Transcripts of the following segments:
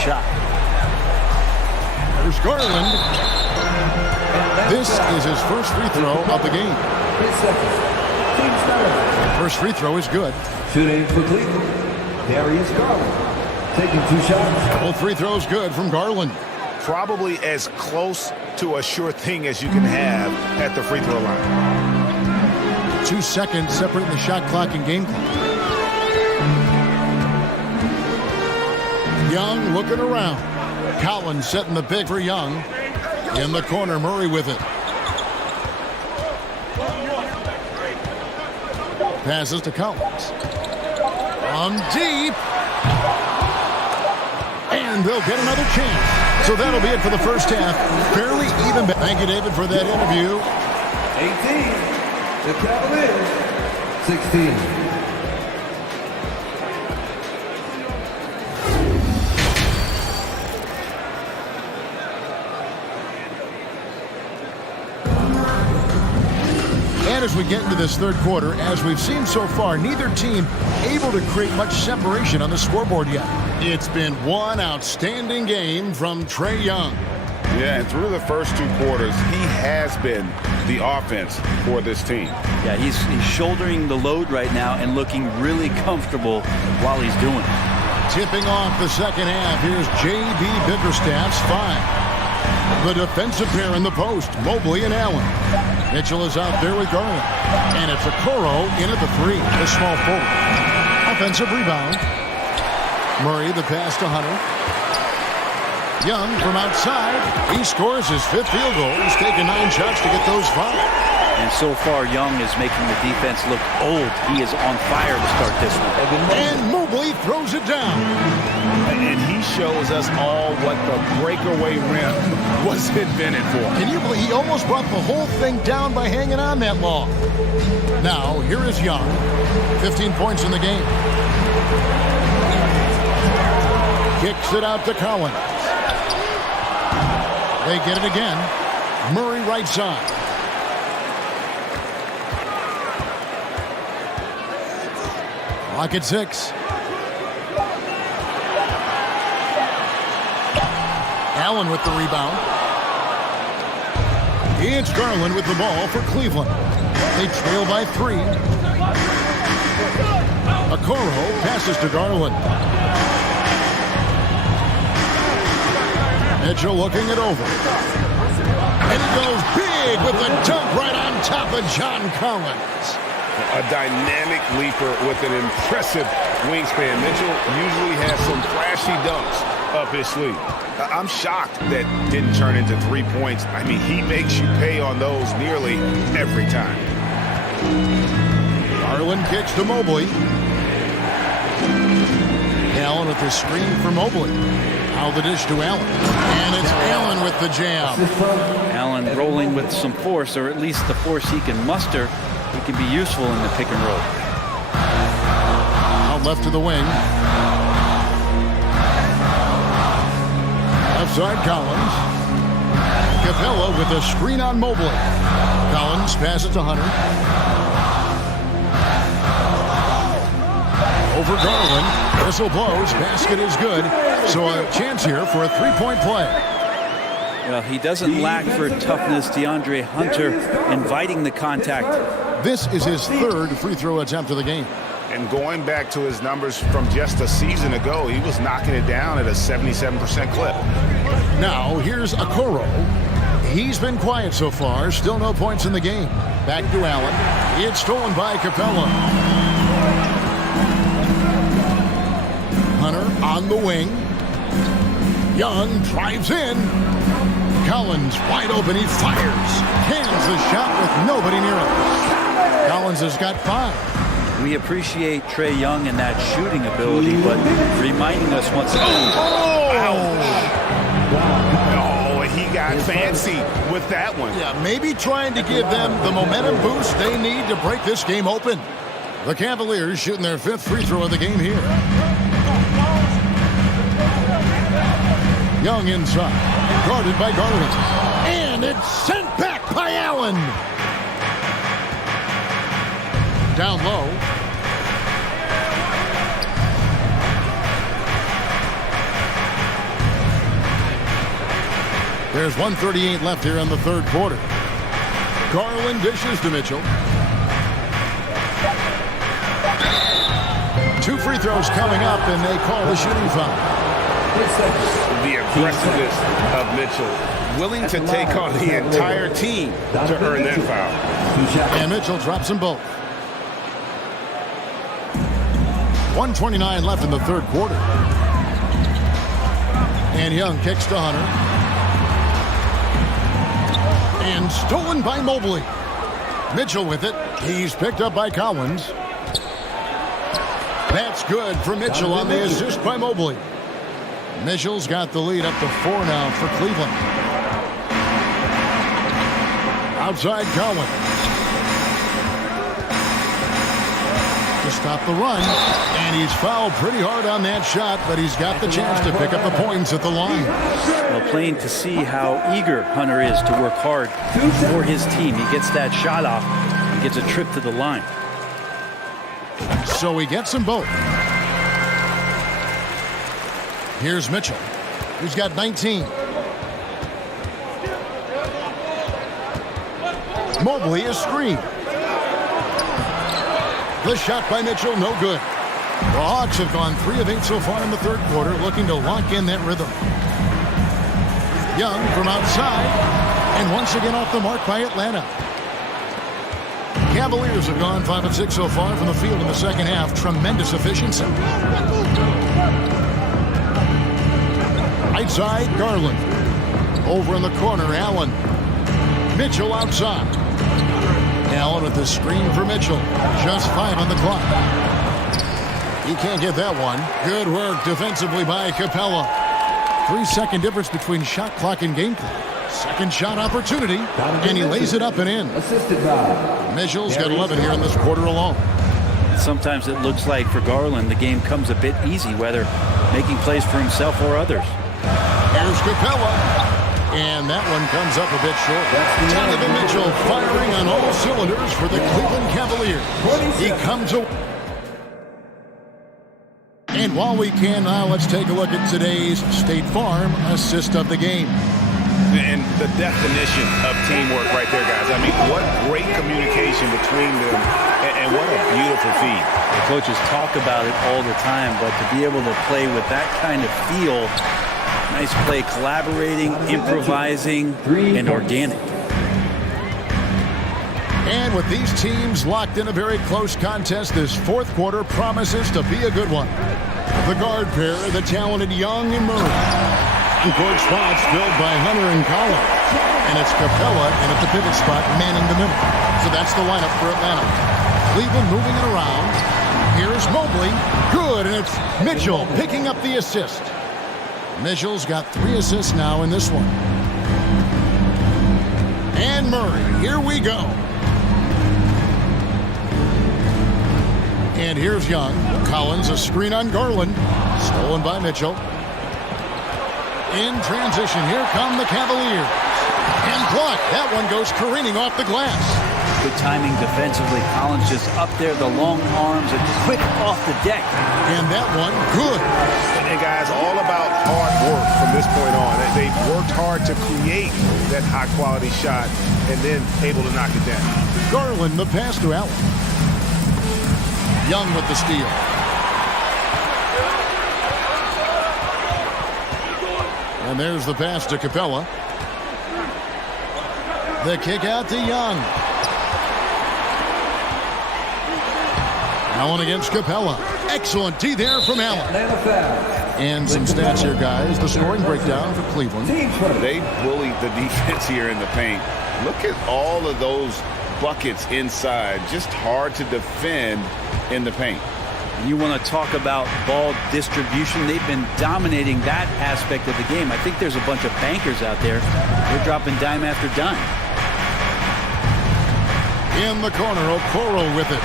shot. There's Garland. This is his first free throw of the game. 8 seconds. Team starter. First free throw is good. Shooting for Cleveland, Darius Garland. Taking 2 shots. Both free throws good from Garland. Probably as close to a sure thing as you can have at the free throw line. 2 seconds separating the shot clock and game clock. Young looking around. Collins setting the pick for Young. In the corner, Murray with it. Passes to Collins. On deep. And they'll get another chance. So that'll be it for the first half. Fairly even. Thank you, David, for that interview. 18. The Cavaliers. 16. And as we get into this third quarter, as we've seen so far, neither team able to create much separation on the scoreboard yet. It's been one outstanding game from Trae Young. Yeah, and through the first 2 quarters, he has been the offense for this team. Yeah, he's shouldering the load right now and looking really comfortable while he's doing it. Tipping off the second half, here's J.B. Bickerstaff's 5. The defensive pair in the post, Mobley and Allen. Mitchell is out there with Garland. And it's Okoro in at the 3, the small forward. Offensive rebound. Murray, the pass to Hunter. Young from outside. He scores his 5th field goal. He's taken 9 shots to get those 5. And so far, Young is making the defense look old. He is on fire to start this one. And Mobley throws it down. And he shows us all what the breakaway rim was invented for. Can you believe he almost brought the whole thing down by hanging on that long? Now, here is Young. 15 points in the game. Kicks it out to Collins. They get it again. Murray right side. Clock at 6. Allen with the rebound. It's Garland with the ball for Cleveland. They trail by 3. Okoro passes to Garland. Mitchell looking it over. And he goes big with the dunk right on top of John Collins. A dynamic leaper with an impressive wingspan. Mitchell usually has some flashy dunks up his sleeve. I'm shocked that didn't turn into 3 points. I mean, he makes you pay on those nearly every time. Garland kicks to Mobley. Allen with the screen for Mobley. Now the dish to Allen. And it's Allen with the jam. Allen rolling with some force, or at least the force he can muster. He can be useful in the pick and roll. Out left to the wing. Left side, Collins. Capella with a screen on Mobley. Collins passes to Hunter. Over Garland. Whistle blows. Basket is good. So a chance here for a 3-point play. Well, he doesn't lack for toughness. DeAndre Hunter inviting the contact. This is his 3rd free throw attempt of the game. And going back to his numbers from just a season ago, he was knocking it down at a 77% clip. Now, here's Okoro. He's been quiet so far. Still no points in the game. Back to Allen. It's stolen by Capella. Hunter on the wing. Young drives in. Collins wide open. He fires. Cans the shot with nobody near him. Collins has got 5. We appreciate Trae Young and that shooting ability, but reminding us once again. Oh, he got fancy with that one. Yeah, maybe trying to give them the momentum boost they need to break this game open. The Cavaliers shooting their 5th free throw of the game here. Young inside, guarded by Garland. And it's sent back by Allen. Down low. There's 1:38 left here in the third quarter. Garland dishes to Mitchell. 2 free throws coming up, and they call the shooting foul. The aggressiveness of Mitchell, willing to take on the entire team to earn that foul. And Mitchell drops them both. 1:29 left in the third quarter. And Young kicks to Hunter. And stolen by Mobley. Mitchell with it. He's picked up by Collins. That's good for Mitchell on the assist by Mobley. Mitchell's got the lead up to 4 now for Cleveland. Outside Collins. To stop the run. And he's fouled pretty hard on that shot, but he's got the chance to pick up the points at the line. Well, plain to see how eager Hunter is to work hard for his team. He gets that shot off and gets a trip to the line. So he gets them both. Here's Mitchell, who's got 19. Mobley is screened. The shot by Mitchell, no good. The Hawks have gone 3 of 8 so far in the third quarter, looking to lock in that rhythm. Young from outside, and once again off the mark by Atlanta. Cavaliers have gone 5 of 6 so far from the field in the second half. Tremendous efficiency. Right side, Garland. Over in the corner, Allen. Mitchell outside. Allen with the screen for Mitchell. Just 5 on the clock. He can't get that one. Good work defensively by Capella. 3-second difference between shot clock and game clock. Second shot opportunity, and he lays it up and in. Mitchell's got 11 here in this quarter alone. Sometimes it looks like for Garland the game comes a bit easy, whether making plays for himself or others. Here's Capella, and that one comes up a bit short. Donovan Mitchell firing on all cylinders for the Cleveland Cavaliers. He comes away. And while we can now, let's take a look at today's State Farm assist of the game. And the definition of teamwork right there, guys. I mean, what great communication between them, and what a beautiful feed. The coaches talk about it all the time, but to be able to play with that kind of feel, nice play, collaborating, improvising, and organic. And with these teams locked in a very close contest, this fourth quarter promises to be a good one. The guard pair, the talented Young and Murray. Court spots filled by Hunter and Collins. And it's Capella in at the pivot spot, manning the middle. So that's the lineup for Atlanta. Cleveland moving it around. Here's Mobley. Good, and it's Mitchell picking up the assist. Mitchell's got 3 assists now in this one. And Murray, here we go. And here's Young. Collins, a screen on Garland. Stolen by Mitchell. In transition, here come the Cavaliers. And blocked. That one goes careening off the glass. Good timing defensively. Collins just up there, the long arms, and quick off the deck. And that one, good. And guys, all about hard work from this point on. They've worked hard to create that high-quality shot and then able to knock it down. Garland, the pass to Allen. Young with the steal. And there's the pass to Capella. The kick out to Young. Allen against Capella. Excellent D there from Allen. And some stats here, guys. The scoring breakdown for Cleveland. They bullied the defense here in the paint. Look at all of those buckets inside. Just hard to defend in the paint. You want to talk about ball distribution. They've been dominating that aspect of the game. I think there's a bunch of bankers out there. They're dropping dime after dime. In the corner, Okoro with it.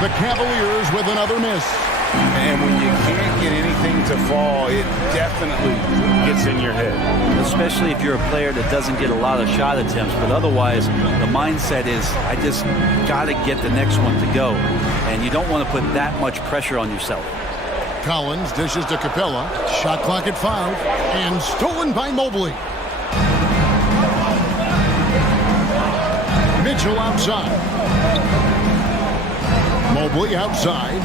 The Cavaliers with another miss. And when you can't get anything to fall, it definitely gets in your head. Especially if you're a player that doesn't get a lot of shot attempts. But otherwise, the mindset is, I just got to get the next one to go. And you don't want to put that much pressure on yourself. Collins dishes to Capella. Shot clock at 5. And stolen by Mobley. Mitchell outside. Mobley outside.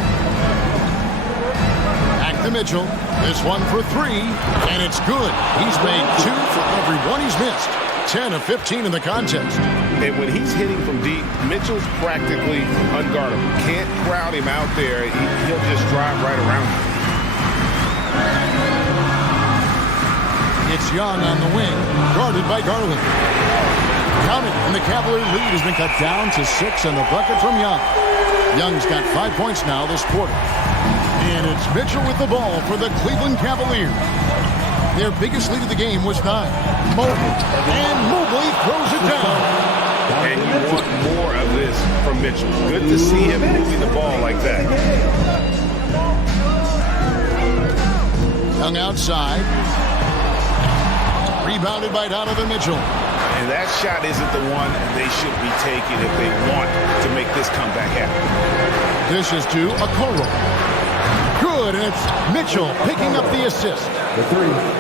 Back to Mitchell. This one for three, and it's good. He's made 2 for every one he's missed. 10 of 15 in the contest. And when he's hitting from deep, Mitchell's practically unguardable. Can't crowd him out there. He'll just drive right around him. It's Young on the wing, guarded by Garland. Count it, and the Cavalier lead has been cut down to 6 on the bucket from Young. Young's got 5 points now this quarter. And it's Mitchell with the ball for the Cleveland Cavaliers. Their biggest lead of the game was 9. Mobley. And Mobley throws it down. And you want more of this from Mitchell. Good to see him moving the ball like that. Young outside. Rebounded by Donovan Mitchell. And that shot isn't the one they should be taking if they want to make this comeback happen. This is to Okoro. Good, and it's Mitchell picking up the assist.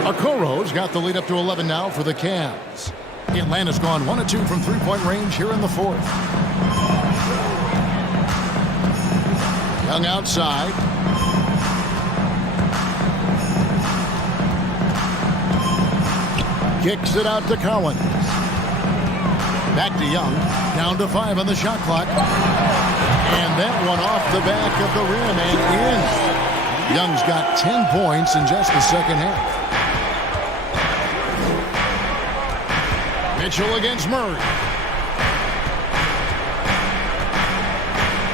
Okoro's got the lead up to 11 now for the Cavs. Atlanta's gone 1 of 2 from three-point range here in the fourth. Young outside. Kicks it out to Collins. Back to Young. Down to 5 on the shot clock. And that one off the back of the rim and in. Young's got 10 points in just the second half. Mitchell against Murray.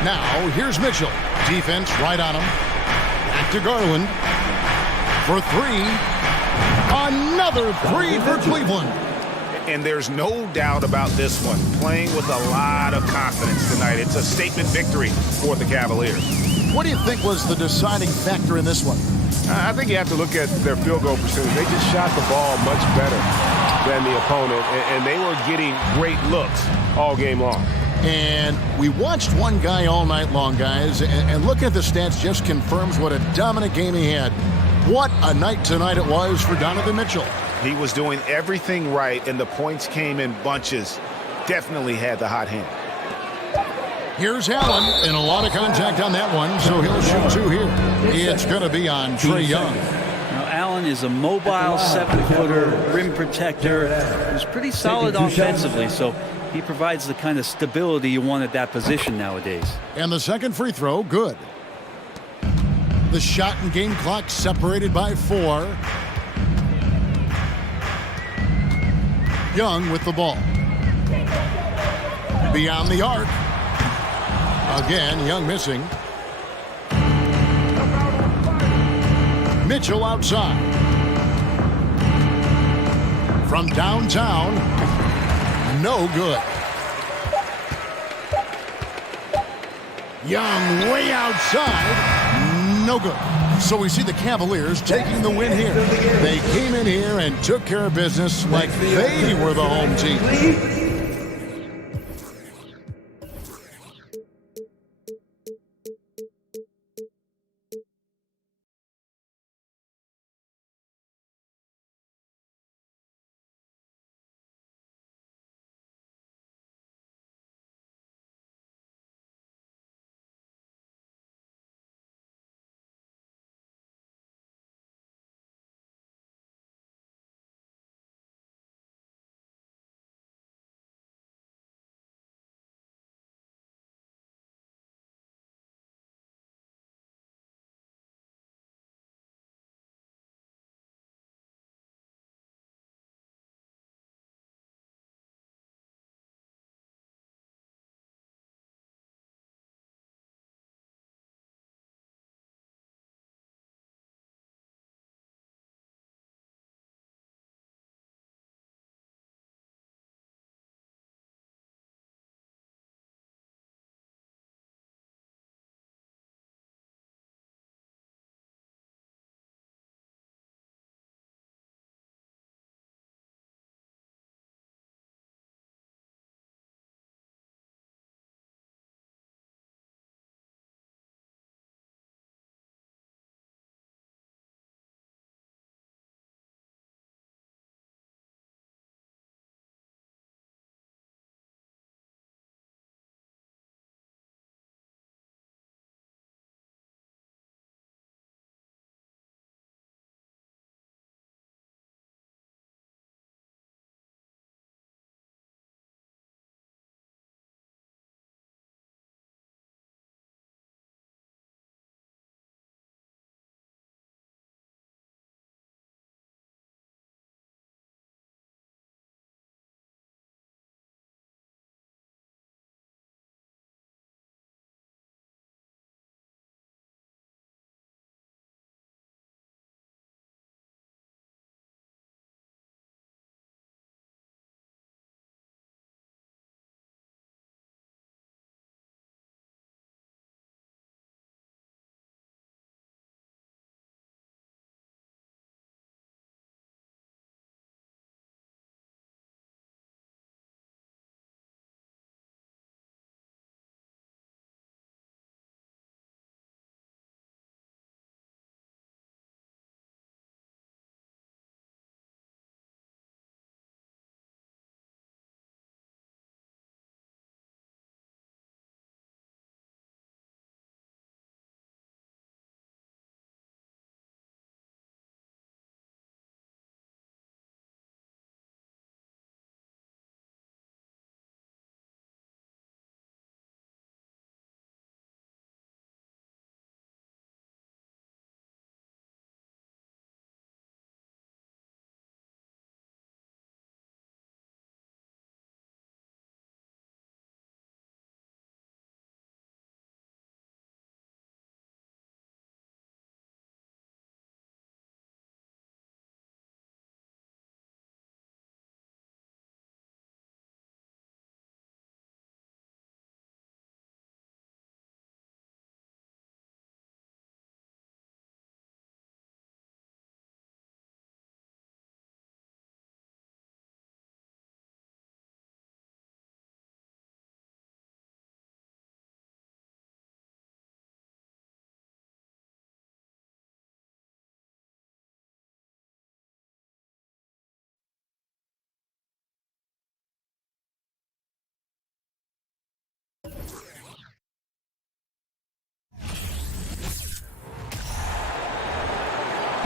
Now, here's Mitchell. Defense right on him. Back to Garland. For 3. Another 3 for Cleveland. And there's no doubt about this one. Playing with a lot of confidence tonight. It's a statement victory for the Cavaliers. What do you think was the deciding factor in this one? I think you have to look at their field goal percentage. They just shot the ball much better than the opponent, and they were getting great looks all game long. And we watched one guy all night long, guys, and looking at the stats just confirms what a dominant game he had. What a night tonight it was for Donovan Mitchell. He was doing everything right, and the points came in bunches. Definitely had the hot hand. Here's Allen, and a lot of contact on that one, so he'll shoot 2 here. It's going to be on Trae Young. Now, Allen is a mobile 7-footer, rim protector, who's pretty solid offensively, so he provides the kind of stability you want at that position nowadays. And the second free throw, good. The shot and game clock separated by 4. Young with the ball. Beyond the arc. Again, Young missing. Mitchell outside. From downtown. No good. Young way outside. No good. So we see the Cavaliers taking the win here. They came in here and took care of business like they were the home team.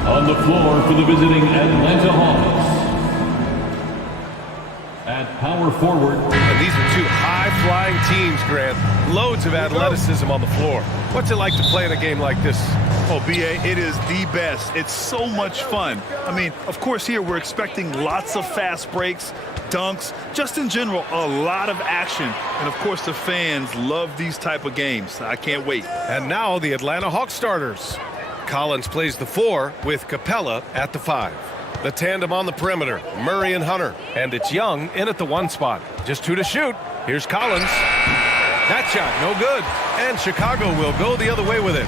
On the floor for the visiting Atlanta Hawks. At power forward. And these are two high-flying teams, Grant. Loads of athleticism on the floor. What's it like to play in a game like this? Oh, B.A., it is the best. It's so much fun. I mean, of course, here we're expecting lots of fast breaks, dunks, just in general, a lot of action. And, of course, the fans love these type of games. I can't wait. And now the Atlanta Hawks starters. Collins plays the 4 with Capella at the 5. The tandem on the perimeter, Murray and Hunter. And it's Young in at the 1 spot. Just 2 to shoot. Here's Collins. That shot, no good. And Chicago will go the other way with it.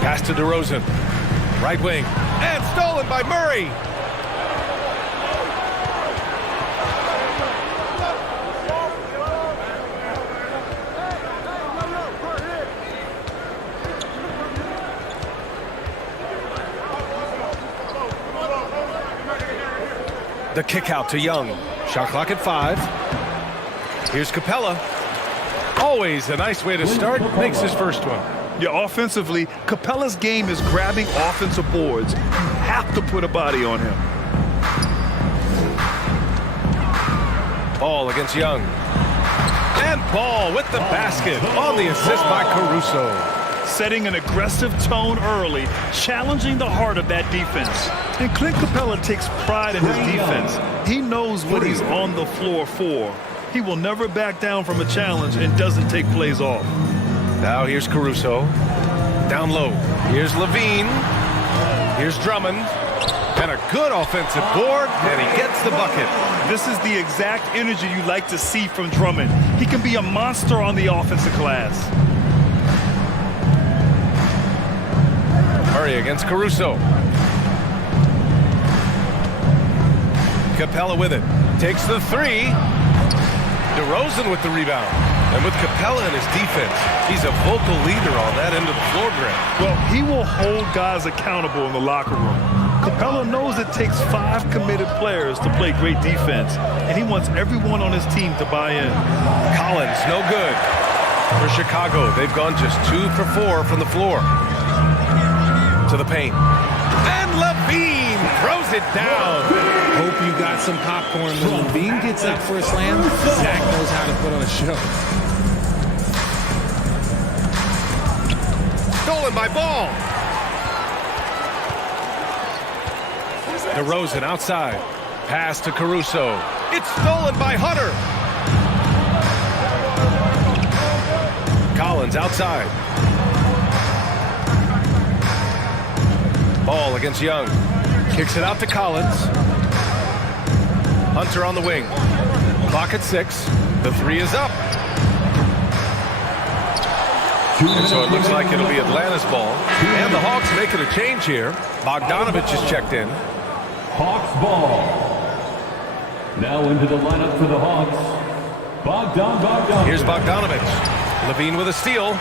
Pass to DeRozan. Right wing. And stolen by Murray. The kick out to Young. Shot clock at 5. Here's Capella. Always a nice way to start. Makes his first one. Yeah, offensively, Capella's game is grabbing offensive boards. You have to put a body on him. Ball against Young. And Ball with the basket on the assist by Caruso. Setting an aggressive tone early, challenging the heart of that defense. And Clint Capella takes pride in his defense. He knows what he's on the floor for. He will never back down from a challenge and doesn't take plays off. Now here's Caruso. Down low. Here's Levine. Here's Drummond. And a good offensive board, and he gets the bucket. This is the exact energy you like to see from Drummond. He can be a monster on the offensive glass. Murray against Caruso. Capella with it. Takes the 3. DeRozan with the rebound. And with Capella and his defense, he's a vocal leader on that end of the floor, Grant. Well, he will hold guys accountable in the locker room. Capella knows it takes 5 committed players to play great defense, and he wants everyone on his team to buy in. Collins, no good. For Chicago, they've gone just 2 for 4 from the floor. To the paint. And Levine throws it down. Hope you got some popcorn. When Levine gets up for a slam, Zach knows how to put on a show. Stolen by Ball. DeRozan outside. Pass to Caruso. It's stolen by Hunter. Collins outside. Ball against Young. Kicks it out to Collins. Hunter on the wing. Clock at 6. The 3 is up. And so it looks like it'll be Atlanta's ball. And the Hawks making a change here. Bogdanovich is checked in. Hawks ball. Now into the lineup for the Hawks. Bogdanovich. Here's Bogdanovich. Levine with a steal.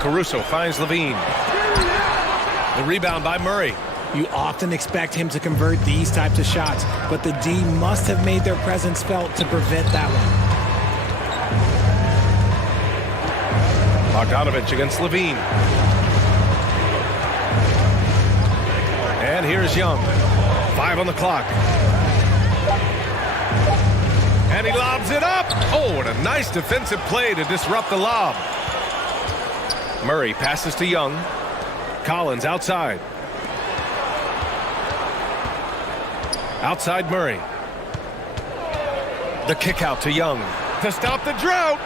Caruso finds Levine. The rebound by Murray. You often expect him to convert these types of shots, but the D must have made their presence felt to prevent that one. Bogdanovich against Levine. And here's Young. 5 on the clock. And he lobs it up. Oh, and a nice defensive play to disrupt the lob. Murray passes to Young. Collins outside. Outside Murray. The kick out to Young to stop the drought.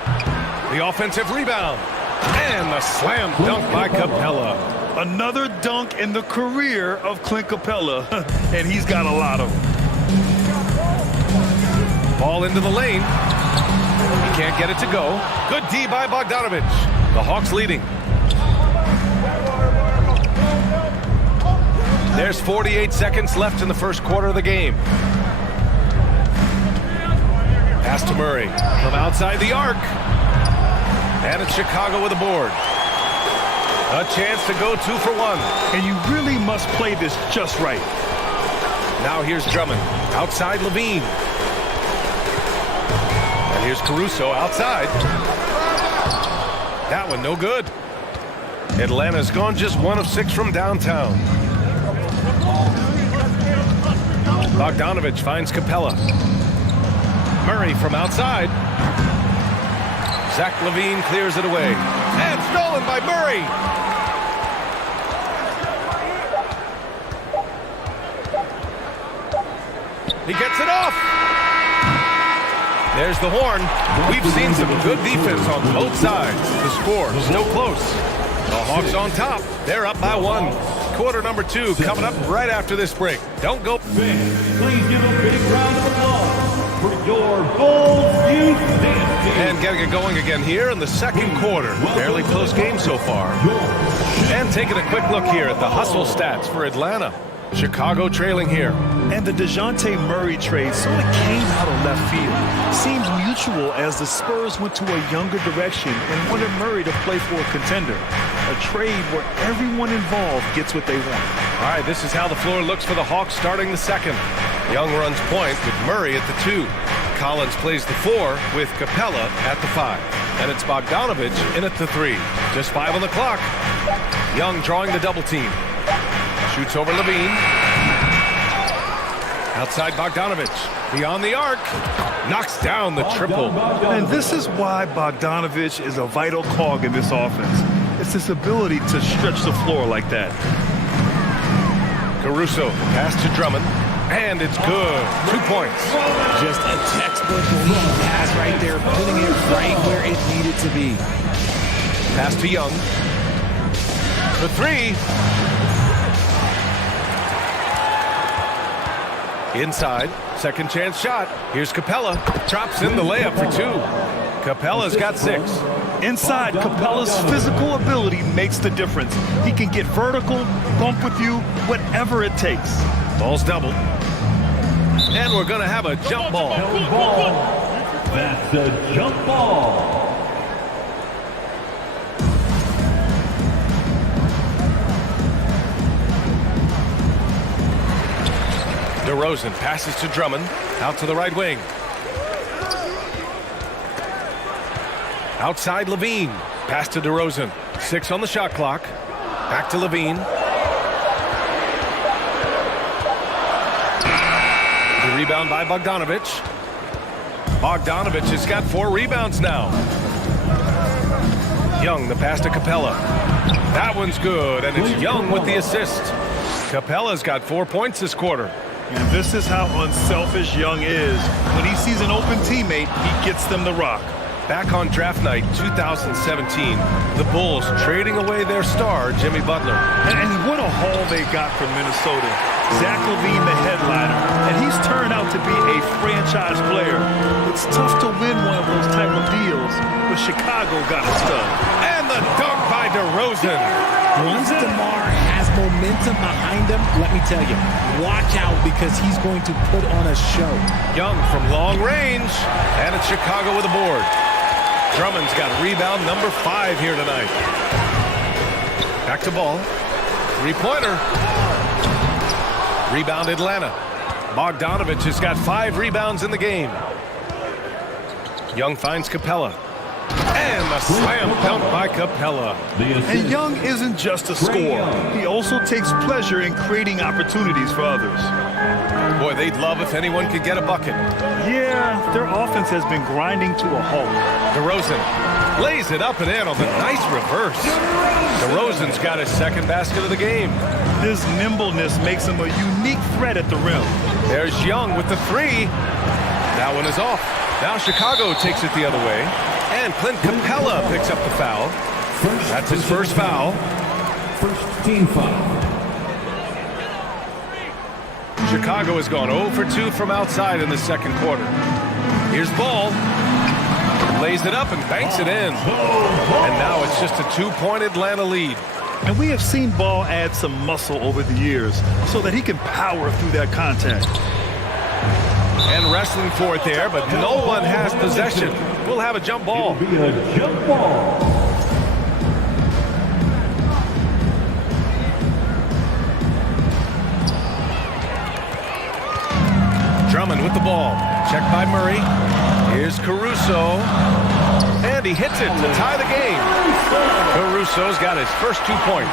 The offensive rebound. And the slam dunk by Capella. Another dunk in the career of Clint Capella, and he's got a lot of them. Ball into the lane. He can't get it to go. Good D by Bogdanovich. The Hawks leading. There's 48 seconds left in the first quarter of the game. Pass to Murray from outside the arc. And it's Chicago with a board. A chance to go 2 for 1. And you really must play this just right. Now here's Drummond. Outside Levine. And Here's Caruso outside. That one no good. Atlanta's gone just 1 of 6 from downtown. Bogdanovich finds Capella. Murray from outside. Zach LaVine clears it away. And stolen by Murray. He gets it off. There's the horn. We've seen some good defense on both sides. The score still close. The Hawks on top. They're up by 1. Quarter number 2 coming up right after this break. Don't go. Please give a big round of applause for your Bulls Youth Dance Team. And getting it going again here in the second quarter. Fairly close game so far. And taking a quick look here at the hustle stats for Atlanta. Chicago trailing here. And the DeJounte Murray trade sort of came out of left field. Seems mutual as the Spurs went to a younger direction and wanted Murray to play for a contender. A trade where everyone involved gets what they want. All right, this is how the floor looks for the Hawks starting the second. Young runs point with Murray at the 2. Collins plays the 4 with Capella at the 5. And it's Bogdanovich in at the 3. Just 5 on the clock. Young drawing the double team. Shoots over Levine. Outside Bogdanovich. Beyond the arc. Knocks down the triple. And this is why Bogdanovich is a vital cog in this offense. It's his ability to stretch the floor like that. Caruso pass to Drummond. And it's good. 2 points. Just a textbook lead pass right there, putting it right where it needed to be. Pass to Young. The 3. Inside, second chance shot. Here's Capella. Drops in the layup for 2. Capella's got 6. Inside, Capella's physical ability makes the difference. He can get vertical, bump with you, whatever it takes. Ball's doubled. And we're going to have a jump ball. That's a jump ball. DeRozan passes to Drummond. Out to the right wing. Outside Levine. Pass to DeRozan. 6 on the shot clock. Back to Levine. The rebound by Bogdanovich. Bogdanovich has got 4 rebounds now. Young, the pass to Capella. That one's good, and it's Young with the assist. Capella's got 4 points this quarter. And this is how unselfish Young is. When he sees an open teammate, he gets them the rock. Back on draft night 2017, the Bulls trading away their star, Jimmy Butler. And what a haul they got from Minnesota. Zach LaVine, the headliner, and he's turned out to be a franchise player. It's tough to win one of those type of deals, but Chicago got it done. And the dunk by DeRozan. Once DeMar has momentum behind him, let me tell you, watch out because he's going to put on a show. Young from long range, and it's Chicago with a board. Drummond's got rebound number 5 here tonight. Back to ball. 3-pointer. Rebound Atlanta. Bogdanovich has got 5 rebounds in the game. Young finds Capella. And a slam dunk by Capella. And Young isn't just a scorer. He also takes pleasure in creating opportunities for others. Boy, they'd love if anyone could get a bucket. Yeah, their offense has been grinding to a halt. DeRozan lays it up and in on the nice reverse. DeRozan's got his 2nd basket of the game. His nimbleness makes him a unique threat at the rim. There's Young with the 3. That one is off. Now Chicago takes it the other way. And Clint Capella picks up the foul. That's his first foul. First team foul. Chicago has gone 0 for 2 from outside in the second quarter. Here's Ball. Lays it up and banks it in. And now it's just a 2-point Atlanta lead. And we have seen Ball add some muscle over the years so that he can power through that contact. And wrestling for it there, but no one has possession. We'll have a jump ball. It'll be a jump ball. Drummond with the ball. Checked by Murray. Here's Caruso. he hits it to tie the game. Caruso's got his first 2 points.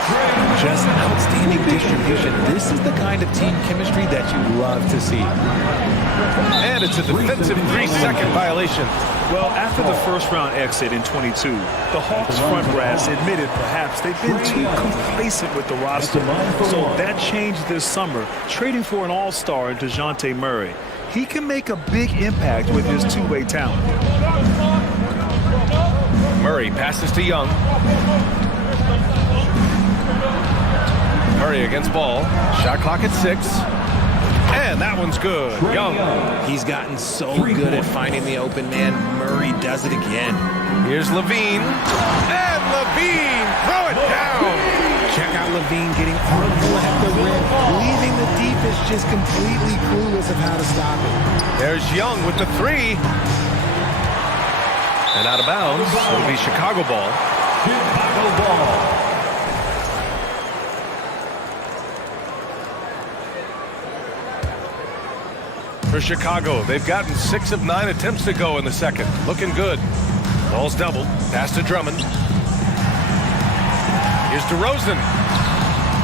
Just outstanding distribution. This is the kind of team chemistry that you love to see. And it's a defensive 3-second violation. Well, after the first-round exit in 22, the Hawks front brass admitted perhaps they've been too complacent with the roster. So that changed this summer, trading for an all-star in DeJounte Murray. He can make a big impact with his two-way talent. Murray passes to Young. Murray against Ball. Shot clock at 6. And that one's good. Young. He's gotten so good at finding the open man. Murray does it again. Here's Levine. And Levine, throw it down. Check out Levine getting armful at the rim, leaving the defense just completely clueless of how to stop it. There's Young with the 3. And out of bounds. It'll be Chicago ball. Chicago ball. For Chicago, they've gotten 6 of 9 attempts to go in the second. Looking good. Ball's doubled. Pass to Drummond. Here's DeRozan.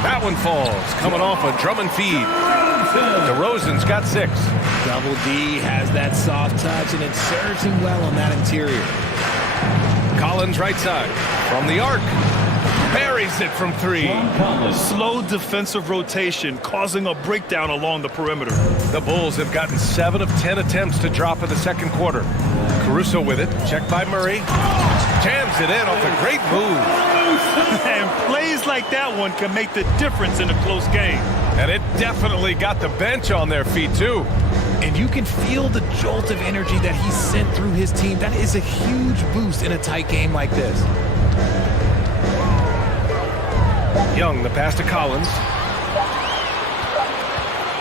That one falls. Coming off a Drummond feed. DeRozan's got 6. Double D has that soft touch, and it serves him well on that interior. Collins right side. From the arc. Buries it from 3. Slow defensive rotation causing a breakdown along the perimeter. The Bulls have gotten 7 of 10 attempts to drop in the second quarter. Caruso with it. Checked by Murray. Jams it in off a great move. And plays like that one can make the difference in a close game. And it definitely got the bench on their feet, too. And you can feel the jolt of energy that he sent through his team. That is a huge boost in a tight game like this. Young, the pass to Collins.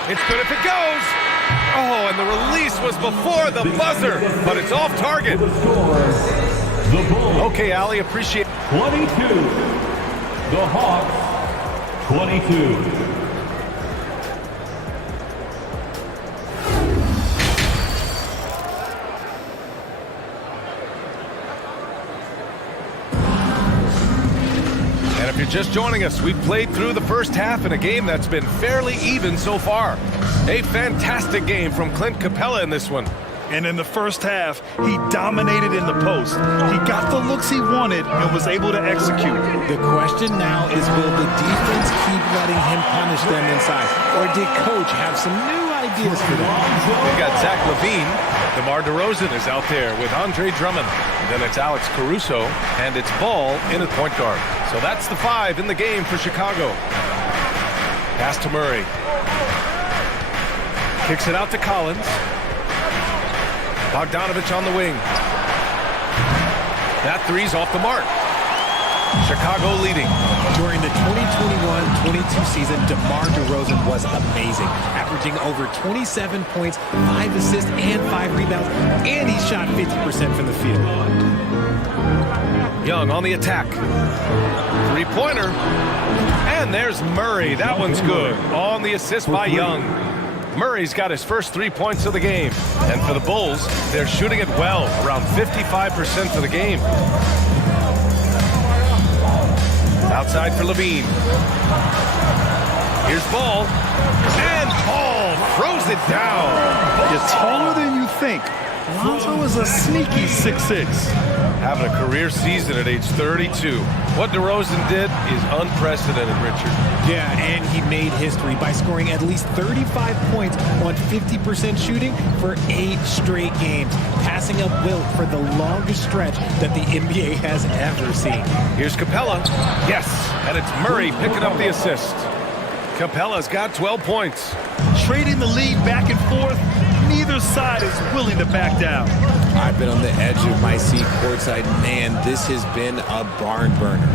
It's good if it goes. Oh, and the release was before the buzzer, but it's off target. Okay, Allie, appreciate 22. The Hawks, 22. And if you're just joining us, we've played through the first half in a game that's been fairly even so far. A fantastic game from Clint Capella in this one. And in the first half, he dominated in the post. He got the looks he wanted and was able to execute. The question now is, will the defense keep letting him punish them inside? Or did Coach have some new ideas for them? They've got Zach LaVine. DeMar DeRozan is out there with Andre Drummond. Then it's Alex Caruso, and it's Ball in at point guard. So that's the 5 in the game for Chicago. Pass to Murray. Kicks it out to Collins. Bogdanovich on the wing. That 3's off the mark. Chicago leading. During the 2021-22 season, DeMar DeRozan was amazing, averaging over 27 points, 5 assists, and 5 rebounds, and he shot 50% from the field. Young on the attack. 3-pointer. And there's Murray. That one's good. On the assist by Young. Murray's got his first 3 points of the game. And for the Bulls, they're shooting it well, around 55% for the game. Outside for Levine. Here's Ball. And Ball throws it down. You're taller than you think. Lonzo is a sneaky 6'6". Having a career season at age 32. What DeRozan did is unprecedented, Richard. Yeah, and he made history by scoring at least 35 points on 50% shooting for 8 straight games, passing up Wilt for the longest stretch that the NBA has ever seen. Here's Capella. Yes, and it's Murray picking up the assist. Capella's got 12 points. Trading the lead back and forth, neither side is willing to back down. I've been on the edge of my seat courtside. Man, this has been a barn burner.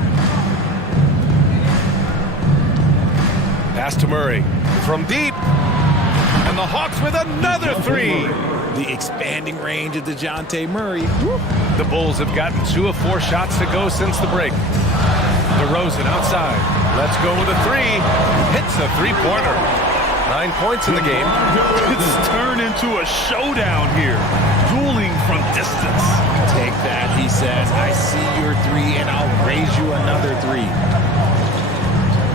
Pass to Murray from deep. And the Hawks with another 3. The expanding range of DeJounte Murray. Woo. The Bulls have gotten 2 of 4 shots to go since the break. DeRozan outside. Let's go with a 3. Hits a 3-pointer. 9 points in the game. It's turned into a showdown here. Dueling from distance. Take that, he says. I see your 3, and I'll raise you another 3.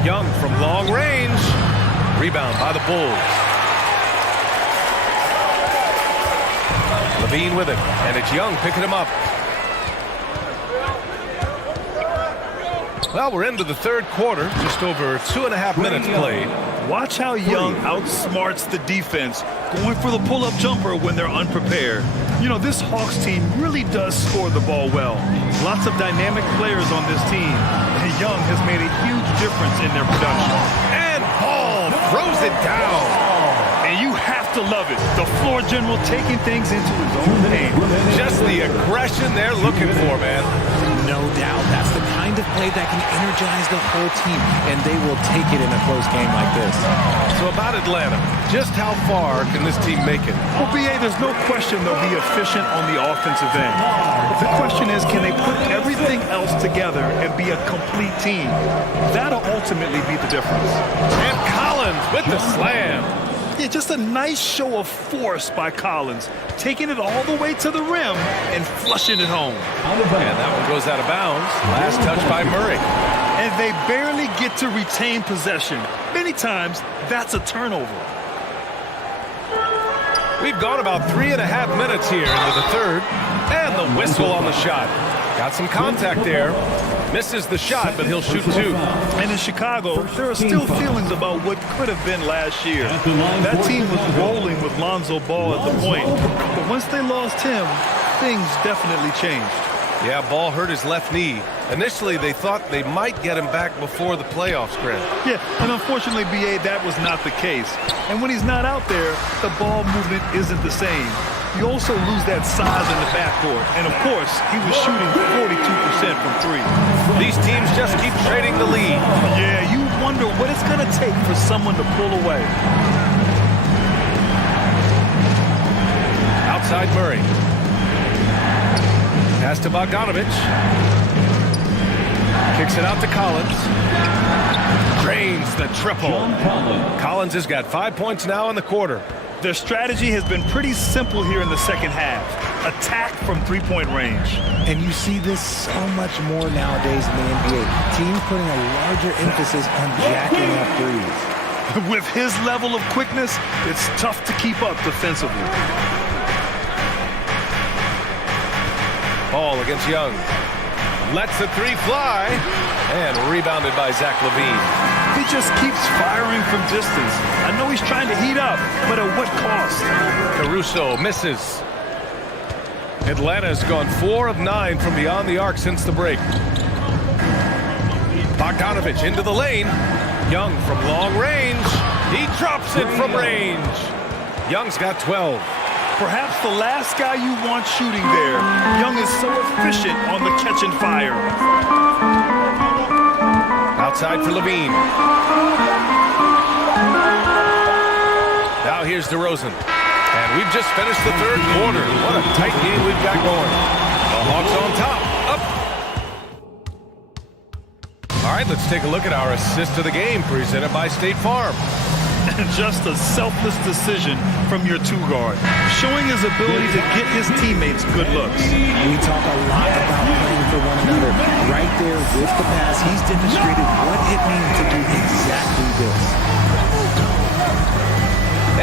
Young from long range. Rebound by the Bulls. Levine with it, and it's Young picking him up. Well, we're into the third quarter, just over 2.5 minutes played. Watch how Young outsmarts the defense, going for the pull-up jumper when they're unprepared. You know, this Hawks team really does score the ball well. Lots of dynamic players on this team, and Young has made a huge difference in their production. And Paul throws it down. And you have to love it. The floor general taking things into his own hands. Just the aggression they're looking for, man. No doubt. That's the kind of play that can energize the whole team, and they will take it in a close game like this. So about Atlanta, just how far can this team make it? Well, BA, there's no question they'll be efficient on the offensive end. The question is, can they put everything else together and be a complete team? That'll ultimately be the difference. And Collins with the slam. Yeah, just a nice show of force by Collins, taking it all the way to the rim and flushing it home. And that one goes out of bounds. Last touch by Murray. And they barely get to retain possession. Many times, that's a turnover. We've gone about 3.5 minutes here into the third. And the whistle on the shot. Got some contact there. Misses the shot, but he'll shoot 2. And in Chicago, there are still feelings about what could have been last year. That team was rolling with Lonzo Ball at the point. But once they lost him, things definitely changed. Yeah, Ball hurt his left knee. Initially, they thought they might get him back before the playoffs, Grant. Yeah, and unfortunately, BA, that was not the case. And when he's not out there, the ball movement isn't the same. You also lose that size in the backcourt. And, of course, he was shooting 42% from 3. These teams just keep trading the lead. Yeah, you wonder what it's going to take for someone to pull away. Outside Murray. Pass to Bogdanovich. Kicks it out to Collins. Drains the triple. Collins has got 5 points now in the quarter. Their strategy has been pretty simple here in the second half. Attack from three-point range. And you see this so much more nowadays in the NBA. Teams putting a larger emphasis on jacking up threes. With his level of quickness, it's tough to keep up defensively. Ball against Young. Lets the 3 fly. And rebounded by Zach LaVine. He just keeps firing from distance. I know he's trying to heat up, but at what cost? Caruso misses. Atlanta's gone 4 of 9 from beyond the arc since the break. Bogdanovich into the lane. Young from long range. He drops it from range. Young's got 12. Perhaps the last guy you want shooting there. Young is so efficient on the catch and fire. Outside for Levine. Now here's DeRozan. And we've just finished the third quarter. What a tight game we've got going. The Hawks on top. Up. All right, let's take a look at our assist of the game presented by State Farm. And just a selfless decision from your 2-guard, showing his ability to get his teammates good looks. We talk a lot about playing for one another. Right there with the pass, he's demonstrated what it means to do exactly this.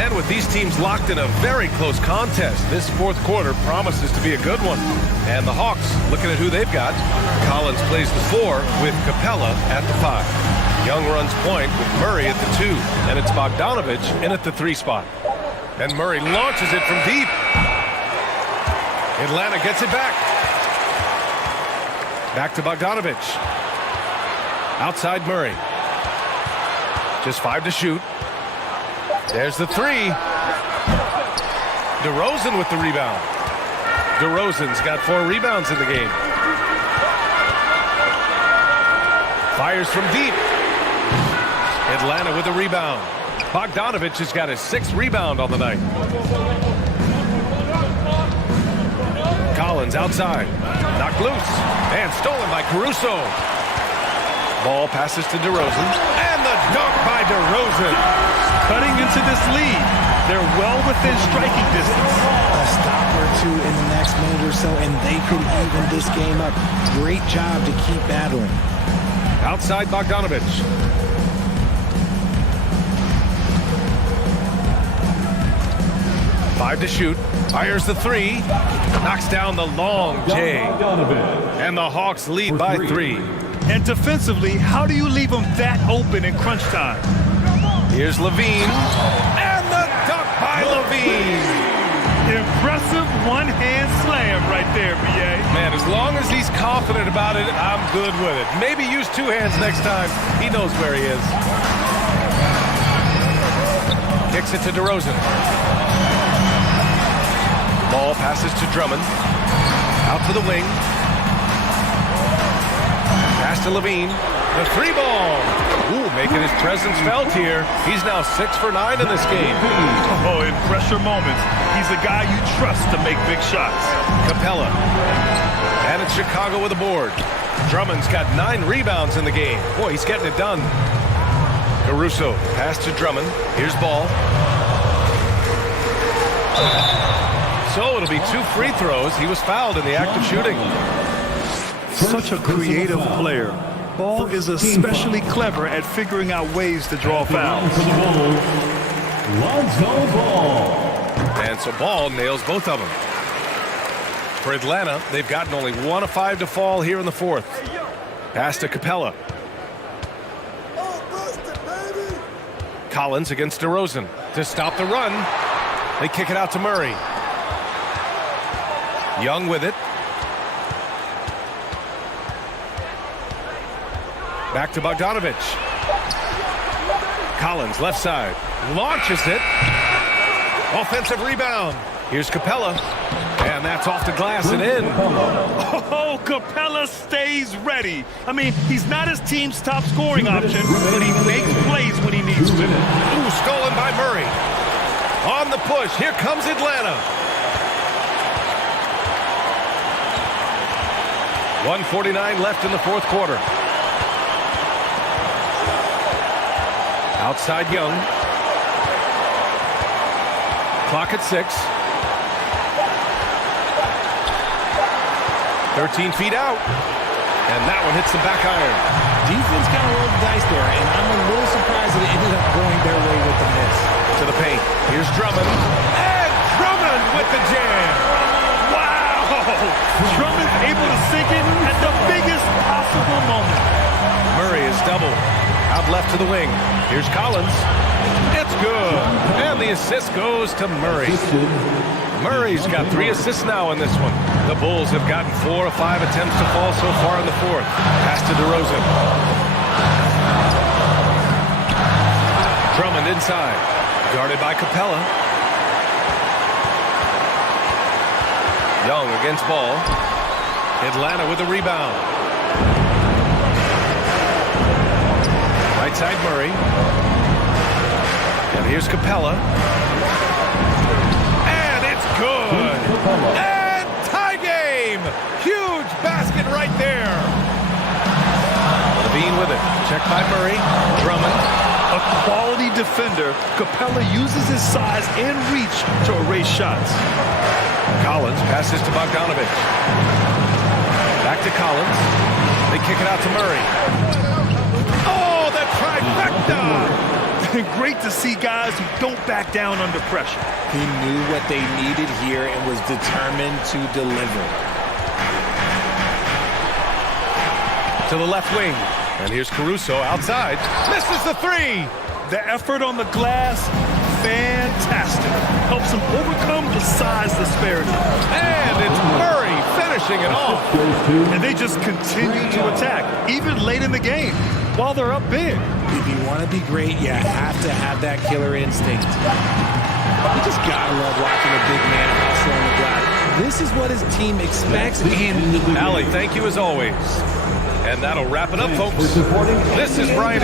And with these teams locked in a very close contest, this fourth quarter promises to be a good one. And the Hawks, looking at who they've got, Collins plays the 4 with Capella at the 5. Young runs point with Murray at the 2, and it's Bogdanovich in at the 3 spot. And Murray launches it from deep. Atlanta gets it back. Back to Bogdanovich. Outside Murray. Just 5 to shoot. There's the 3. DeRozan with the rebound. DeRozan's got 4 rebounds in the game. Fires from deep. Atlanta with a rebound. Bogdanovich has got his 6th rebound on the night. Collins outside. Knocked loose. And stolen by Caruso. Ball passes to DeRozan. And the dunk by DeRozan. Cutting into this lead. They're well within striking distance. A stop or two in the next minute or so, and they could even this game up. Great job to keep battling. Outside Bogdanovich. Five to shoot. Fires the three. Knocks down the long J. And the Hawks lead by 3. And defensively, how do you leave them that open in crunch time? Here's Levine. And the dunk by Levine. Impressive one-hand slam right there, B.A. Man, as long as he's confident about it, I'm good with it. Maybe use 2 hands next time. He knows where he is. Kicks it to DeRozan. Ball passes to Drummond. Out to the wing. Pass to Levine. The 3 ball. Ooh, making his presence felt here. He's now 6 for 9 in this game. Oh, in pressure moments, he's a guy you trust to make big shots. Capella. And it's Chicago with a board. Drummond's got 9 rebounds in the game. Boy, he's getting it done. Caruso. Pass to Drummond. Here's Ball. So it'll be 2 free throws. He was fouled in the act of shooting. Such a creative player. Ball is especially clever at figuring out ways to draw fouls. Lonzo Ball. And so Ball nails both of them. For Atlanta, they've gotten only 1 of 5 to fall here in the 4th. Pass to Capella. Collins against DeRozan to stop the run. They kick it out to Murray. Young with it. Back to Bogdanovich. Collins, left side. Launches it. Offensive rebound. Here's Capella. And that's off the glass and in. Oh, Capella stays ready. I mean, he's not his team's top scoring option, but he makes plays when he needs to. Ooh, stolen by Murray. On the push. Here comes Atlanta. 1:49 left in the 4th quarter. Outside Young. Clock at 6. 13 feet out. And that one hits the back iron. Defense kind of rolled the dice there, and I'm a little surprised that it ended up going their way with the miss. To the paint. Here's Drummond. And Drummond with the jam. Wow! Drummond's able to sink it at the biggest possible moment. Murray is double. Out left to the wing. Here's Collins. It's good. And the assist goes to Murray. Murray's got 3 assists now in this one. The Bulls have gotten 4 of 5 attempts to fall so far in the 4th. Pass to DeRozan. Drummond inside. Guarded by Capella. Young against Ball. Atlanta with the rebound. Right side Murray. And here's Capella. And it's good. And tie game. Huge basket right there. Levine with it. Checked by Murray. Drummond. A quality defender, Capella uses his size and reach to erase shots. Collins passes to Bogdanovich. Back to Collins. They kick it out to Murray. Oh, the trifecta! Great to see guys who don't back down under pressure. He knew what they needed here and was determined to deliver. To the left wing. And here's Caruso outside. Misses the 3. The effort on the glass, fantastic. Helps him overcome the size disparity. And it's Murray finishing it off. And they just continue to attack, even late in the game, while they're up big. If you want to be great, you have to have that killer instinct. You just gotta love watching a big man hustle on the glass. This is what his team expects and Allie, thank you as always. And that'll wrap it up, folks. This is Brian.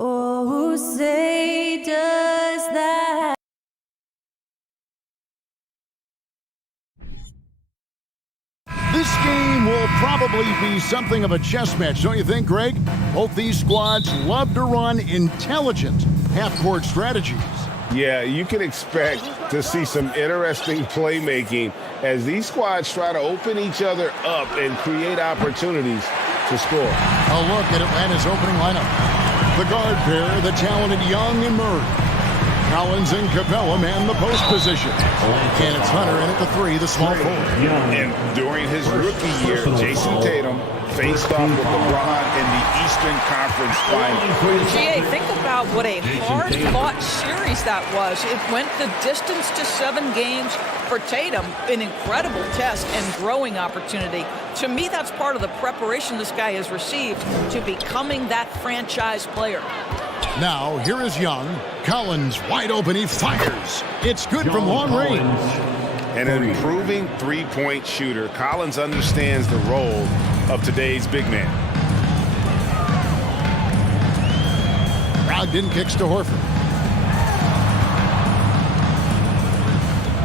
Oh, say does that. This game will probably be something of a chess match, don't you think, Greg? Both these squads love to run intelligent half-court strategies. Yeah, you can expect to see some interesting playmaking as these squads try to open each other up and create opportunities to score. A look at Atlanta's opening lineup. The guard pair, the talented Young and Murray. Collins and Capella man the post position. And it's Hunter in at the 3, the small forward. And during his rookie year, Jason Tatum faced off with LeBron in the Eastern Conference Finals. GA, think about what a hard-fought series that was. It went the distance to 7 games for Tatum, an incredible test and growing opportunity. To me, that's part of the preparation this guy has received to becoming that franchise player. Now, here is Young. Collins wide open. He fires. It's good from long range. And an improving three-point shooter, Collins understands the role of today's big man. Brogdon kicks to Horford.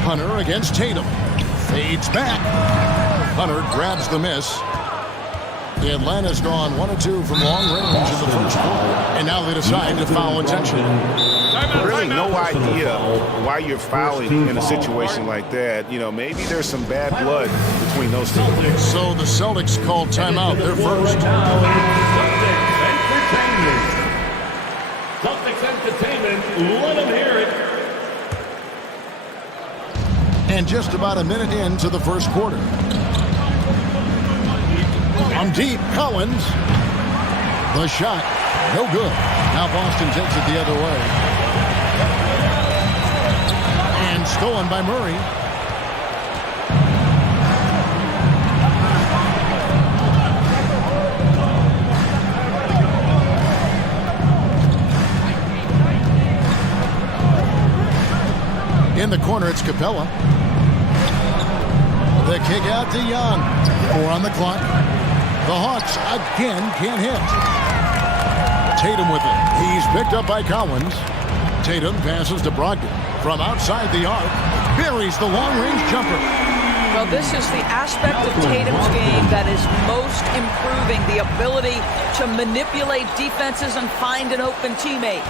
Hunter against Tatum. Fades back. Hunter grabs the miss. Atlanta's gone 1 of 2 from long range in the first quarter. And now they decide to foul intentionally. Really no idea why you're fouling in a situation like that. You know, maybe there's some bad blood between those two. So the Celtics called timeout. They're first. Celtics Entertainment, let them hear it. And just about a minute into the first quarter. From deep, Collins. The shot, no good. Now Boston takes it the other way. And stolen by Murray. In the corner, it's Capella. The kick out to Young. 4 on the clock. The Hawks again can't hit. Tatum with it. He's picked up by Collins. Tatum passes to Brogdon. From outside the arc, buries the long-range jumper. Well, this is the aspect of Tatum's game that is most improving, the ability to manipulate defenses and find an open teammate.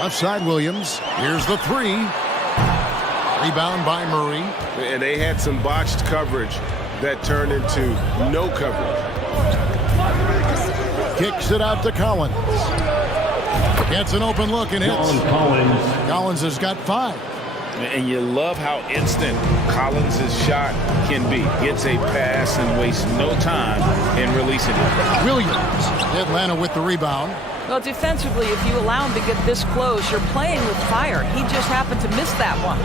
Left side, Williams. Here's the 3. Rebound by Murray. And they had some botched coverage that turned into no coverage. Kicks it out to Collins. Gets an open look and hits. Collins has got 5. And you love how instant Collins' shot can be. Gets a pass and wastes no time in releasing it. Williams. Atlanta with the rebound. Well, defensively, if you allow him to get this close, you're playing with fire. He just happened to miss that one.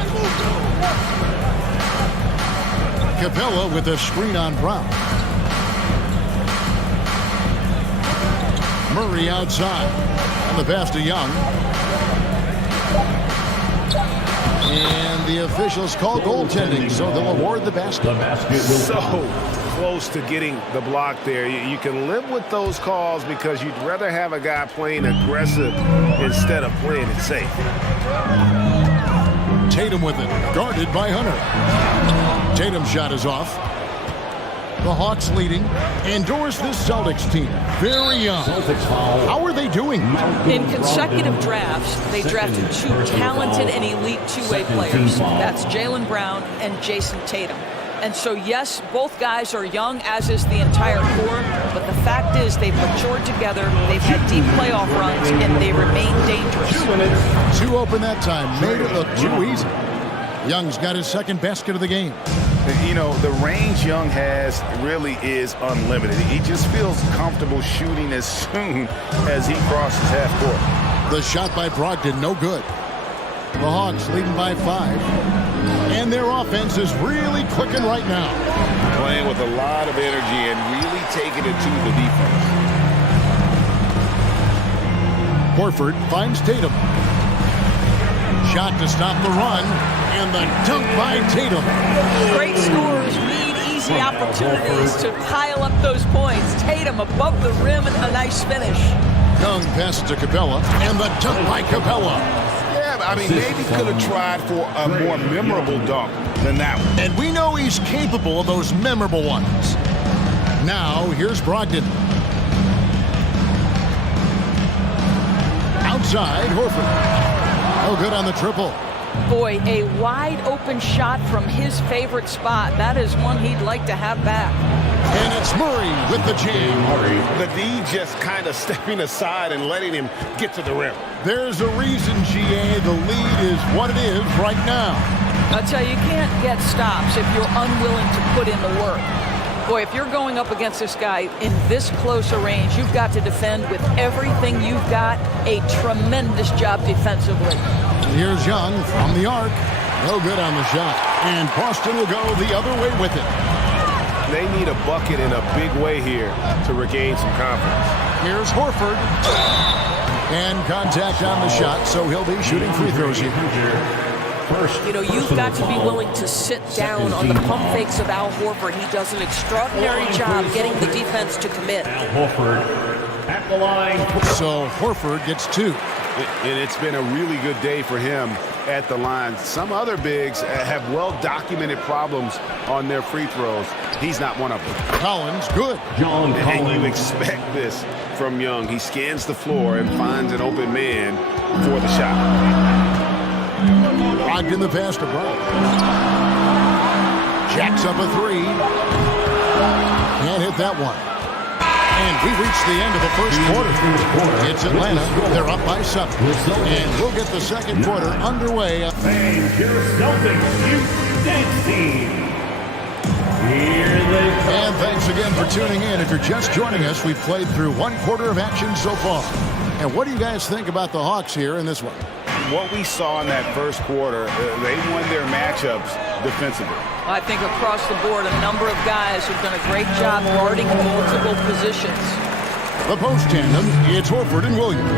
Capella with a screen on Brown. Murray outside. And the pass to Young. And the officials call goaltending, so they'll award the basket. So close to getting the block there. You can live with those calls because you'd rather have a guy playing aggressive instead of playing it safe. Tatum with it, guarded by Hunter. Tatum's shot is off. The Hawks leading. Endorse this Celtics team. Very young. How are they doing? In consecutive drafts, they drafted 2 talented and elite two-way players. That's Jaylen Brown and Jason Tatum. And so, yes, both guys are young, as is the entire core. But the fact is they've matured together, they've had deep playoff runs, and they remain dangerous. 2 open that time. Made it look too easy. Young's got his second basket of the game. You know, the range Young has really is unlimited. He just feels comfortable shooting as soon as he crosses half court. The shot by Brogdon, no good. The Hawks leading by 5. And their offense is really clicking right now. Playing with a lot of energy and really taking it to the defense. Horford finds Tatum. Shot to stop the run. And the dunk by Tatum. Great scorers need easy opportunities to pile up those points. Tatum above the rim and a nice finish. Young passes to Capella. And the dunk by Capella. I mean, maybe could have tried for a more memorable dunk than that one. And we know he's capable of those memorable ones. Now, here's Brogdon. Outside, Horford. No good on the triple. Boy, a wide open shot from his favorite spot. That is one he'd like to have back. And it's Murray with the jam. The D just kind of stepping aside and letting him get to the rim. There's a reason, GA, the lead is what it is right now. I'll tell you, you can't get stops if you're unwilling to put in the work. Boy, if you're going up against this guy in this close a range, you've got to defend with everything you've got. A tremendous job defensively. And here's Young from the arc. No good on the shot. And Boston will go the other way with it. They need a bucket in a big way here to regain some confidence. Here's Horford. And contact on the shot, so he'll be shooting free throws here. You know, you've got to be willing to sit down on the pump fakes of Al Horford. He does an extraordinary job getting the defense to commit. Horford at the line. So Horford gets 2. And it's been a really good day for him at the line. Some other bigs have well-documented problems on their free throws. He's not one of them. Collins, good. And you expect this from Young. He scans the floor and finds an open man for the shot. Brogdon the pass to Brown. Jacks up a 3. Can't hit that one. And we reach the end of the first quarter. It's Atlanta. They're up by 7. And we'll get the second quarter underway. And your Celtics Youth Dance Team. And thanks again for tuning in. If you're just joining us, we've played through one quarter of action so far. And what do you guys think about the Hawks here in this one? What we saw in that first quarter, they won their matchups defensively. I think across the board, a number of guys have done a great job guarding multiple positions. The post tandem, it's Horford and Williams.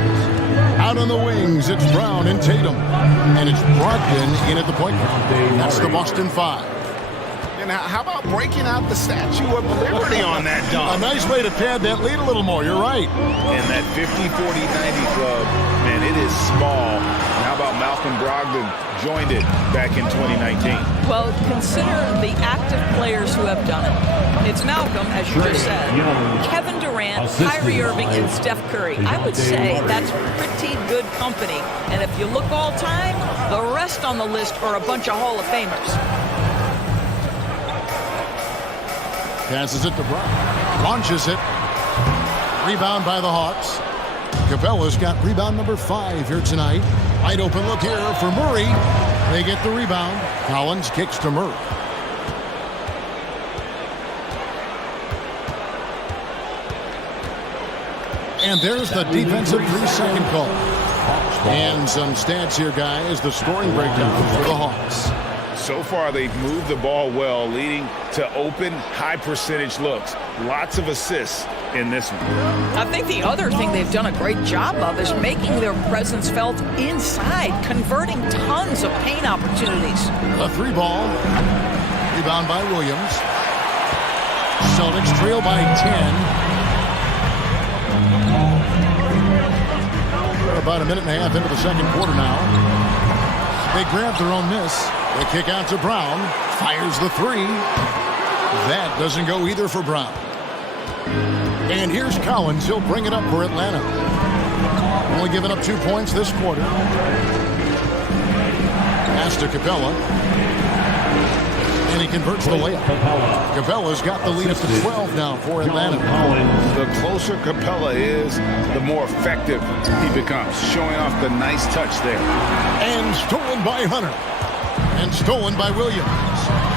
Out on the wings, it's Brown and Tatum. And it's Brogdon in at the point guard. That's the Boston 5. And how about breaking out the Statue of Liberty on that dunk? A nice way to pad that lead a little more. You're right. And that 50-40-90 club, man, it is small. And how about Malcolm Brogdon joined it back in 2019? Well, consider the active players who have done it. It's Malcolm, as you just said, Kevin Durant, Kyrie Irving, and Steph Curry. I would say that's pretty good company. And if you look all time, the rest on the list are a bunch of Hall of Famers. Passes it to Brown. Launches it. Rebound by the Hawks. Capella's got rebound number 5 here tonight. Wide open look here for Murray. They get the rebound. Collins kicks to Murray. And there's the defensive 3-second call. And some stats here, guys. The scoring breakdown for the Hawks. So far, they've moved the ball well, leading to open, high-percentage looks. Lots of assists in this one. I think the other thing they've done a great job of is making their presence felt inside, converting tons of paint opportunities. A 3-ball. Rebound by Williams. Celtics trail by 10. We're about a minute and a half into the second quarter now. They grab their own miss. They kick out to Brown. Fires the 3. That doesn't go either for Brown. And here's Collins. He'll bring it up for Atlanta. Only giving up 2 points this quarter. Pass to Capella. And he converts the layup. Capella's got the lead up to 12 now for Atlanta. The closer Capella is, the more effective he becomes, showing off the nice touch there. And stolen by Hunter. And stolen by Williams.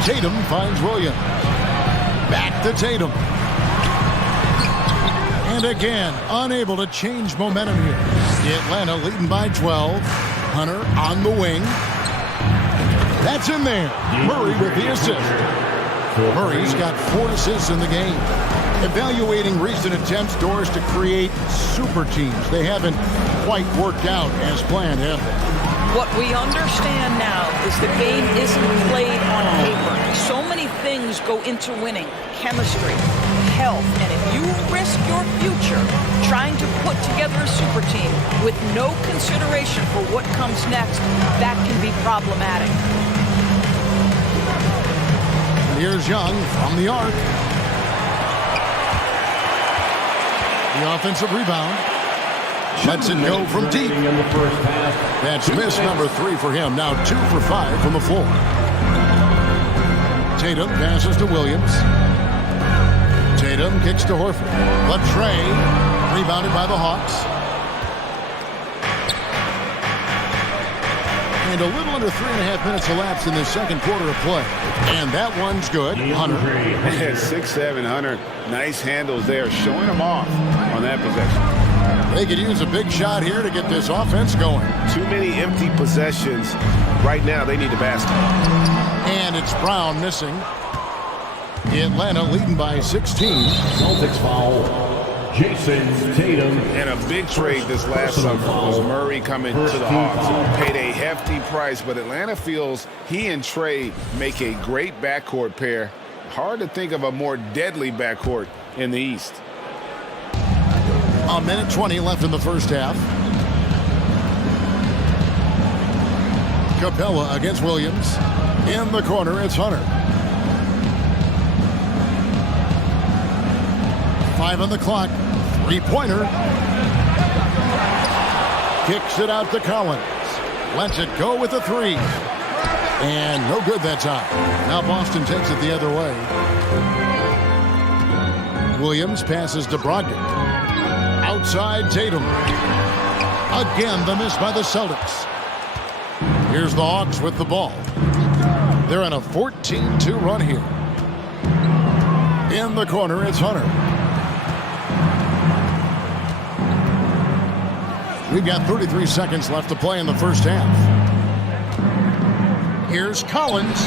Tatum finds Williams. Back to Tatum. And again, unable to change momentum here. Atlanta leading by 12. Hunter on the wing. That's in there. Murray with the assist. Murray's got 4 assists in the game. Evaluating recent attempts, Doris, to create super teams. They haven't quite worked out as planned, have they? What we understand now is the game isn't played on paper. So many things go into winning. Chemistry, health, and if you risk your future trying to put together a super team with no consideration for what comes next, that can be problematic. And here's Young from the arc. The offensive rebound. Lets it go from deep. That's miss number 3 for him. Now 2 for 5 from the floor. Tatum passes to Williams. Tatum kicks to Horford. Latrey rebounded by the Hawks. And a little under 3.5 minutes elapsed in the second quarter of play. And that one's good. Hunter. 6'7", Hunter. Nice handles there, showing him off on that possession. They could use a big shot here to get this offense going. Too many empty possessions. Right now, they need a basket. And it's Brown missing. Atlanta leading by 16. Celtics foul. Jason Tatum. And a big trade this last summer was Murray coming to the Hawks. Paid a hefty price, but Atlanta feels he and Trey make a great backcourt pair. Hard to think of a more deadly backcourt in the East. A minute 20 left in the first half. Capella against Williams. In the corner, it's Hunter. 5 on the clock. 3-pointer. Kicks it out to Collins. Lets it go with a 3. And no good that time. Now Boston takes it the other way. Williams passes to Brogdon. Outside Tatum. Again, the miss by the Celtics. Here's the Hawks with the ball. They're on a 14-2 run here. In the corner, it's Hunter. We've got 33 seconds left to play in the first half. Here's Collins.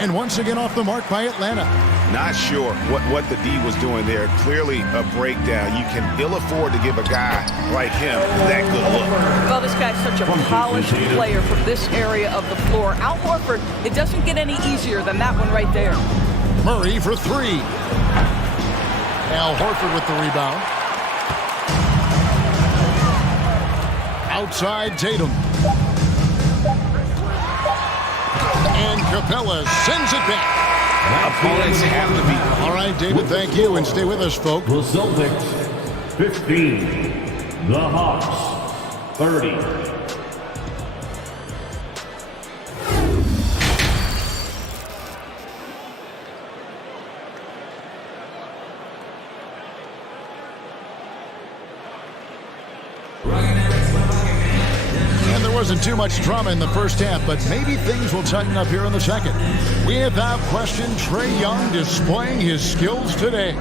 And once again off the mark by Atlanta. Not sure what the D was doing there. Clearly a breakdown. You can ill afford to give a guy like him that good look. Well, this guy's such a polished player from this area of the floor. Al Horford, it doesn't get any easier than that one right there. Murray for 3. Al Horford with the rebound. Outside Tatum. And Capella sends it back. Opponents have to be. All right, David, thank you, and stay with us, folks. The Celtics, 15. The Hawks, 30. Wasn't too much drama in the first half, but maybe things will tighten up here in the second. Without question, Trae Young displaying his skills today.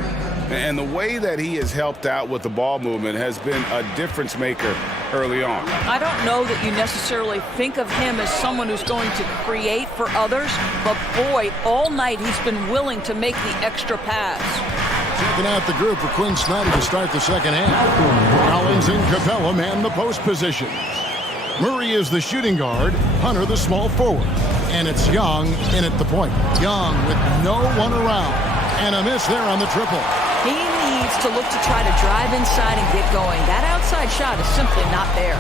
And the way that he has helped out with the ball movement has been a difference maker early on. I don't know that you necessarily think of him as someone who's going to create for others, but boy, all night he's been willing to make the extra pass. Checking out the group for Quinn Snyder to start the second half. Collins and Capella man the post position. Murray is the shooting guard, Hunter the small forward. And it's Young in at the point. Young with no one around. And a miss there on the triple. He needs to look to try to drive inside and get going. That outside shot is simply not there.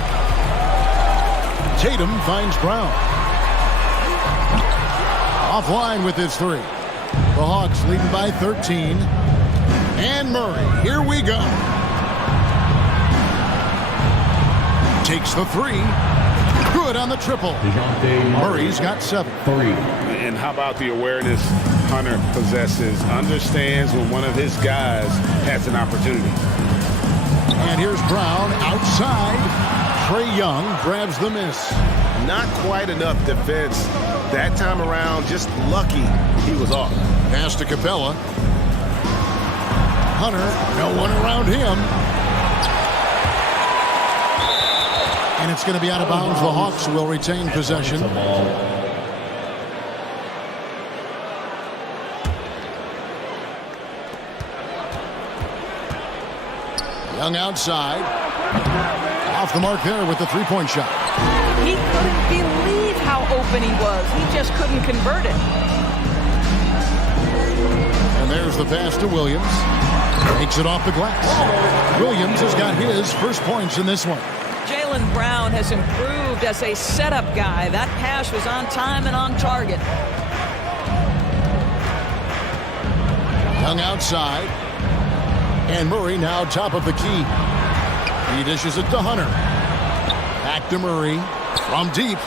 Tatum finds Brown. Offline with his 3. The Hawks leading by 13. And Murray, here we go. Takes the 3. Good on the triple. Murray's got 7. And how about the awareness Hunter possesses? Understands when one of his guys has an opportunity. And here's Brown outside. Trae Young grabs the miss. Not quite enough defense that time around. Just lucky he was off. Pass to Capella. Hunter, no one around him. And it's going to be out of bounds. The Hawks will retain possession. Young outside. Off the mark there with the three-point shot. He couldn't believe how open he was. He just couldn't convert it. And there's the pass to Williams. Takes it off the glass. Williams has got his first points in this one. Jaylen Brown has improved as a setup guy. That pass was on time and on target. Young outside. And Murray now top of the key. He dishes it to Hunter. Back to Murray from deep.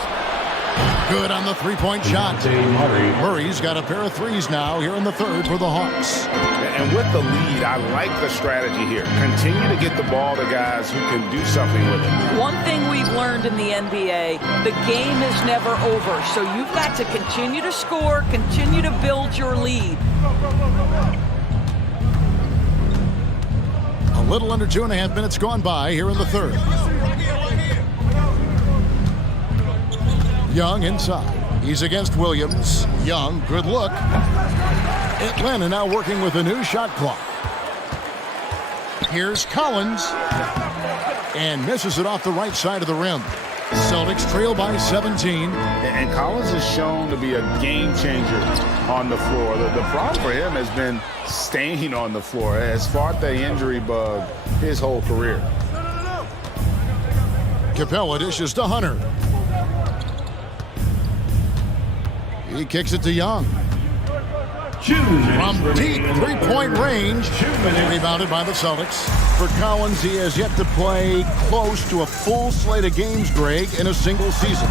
Good on the three-point shot. Murray's got a pair of threes now here in the third for the Hawks. And with the lead, I like the strategy here. Continue to get the ball to guys who can do something with it. One thing we've learned in the NBA, the game is never over. So you've got to continue to score, continue to build your lead. A little under 2.5 minutes gone by here in the third. Young inside. He's against Williams. Young, good look. Atlanta now working with a new shot clock. Here's Collins. And misses it off the right side of the rim. Celtics trail by 17. And Collins is shown to be a game changer on the floor. The problem for him has been staying on the floor. Has fought the injury bug his whole career. Capella dishes to Hunter. He kicks it to Young. From deep three-point range. Rebounded by the Celtics. For Collins, he has yet to play close to a full slate of games, Greg, in a single season.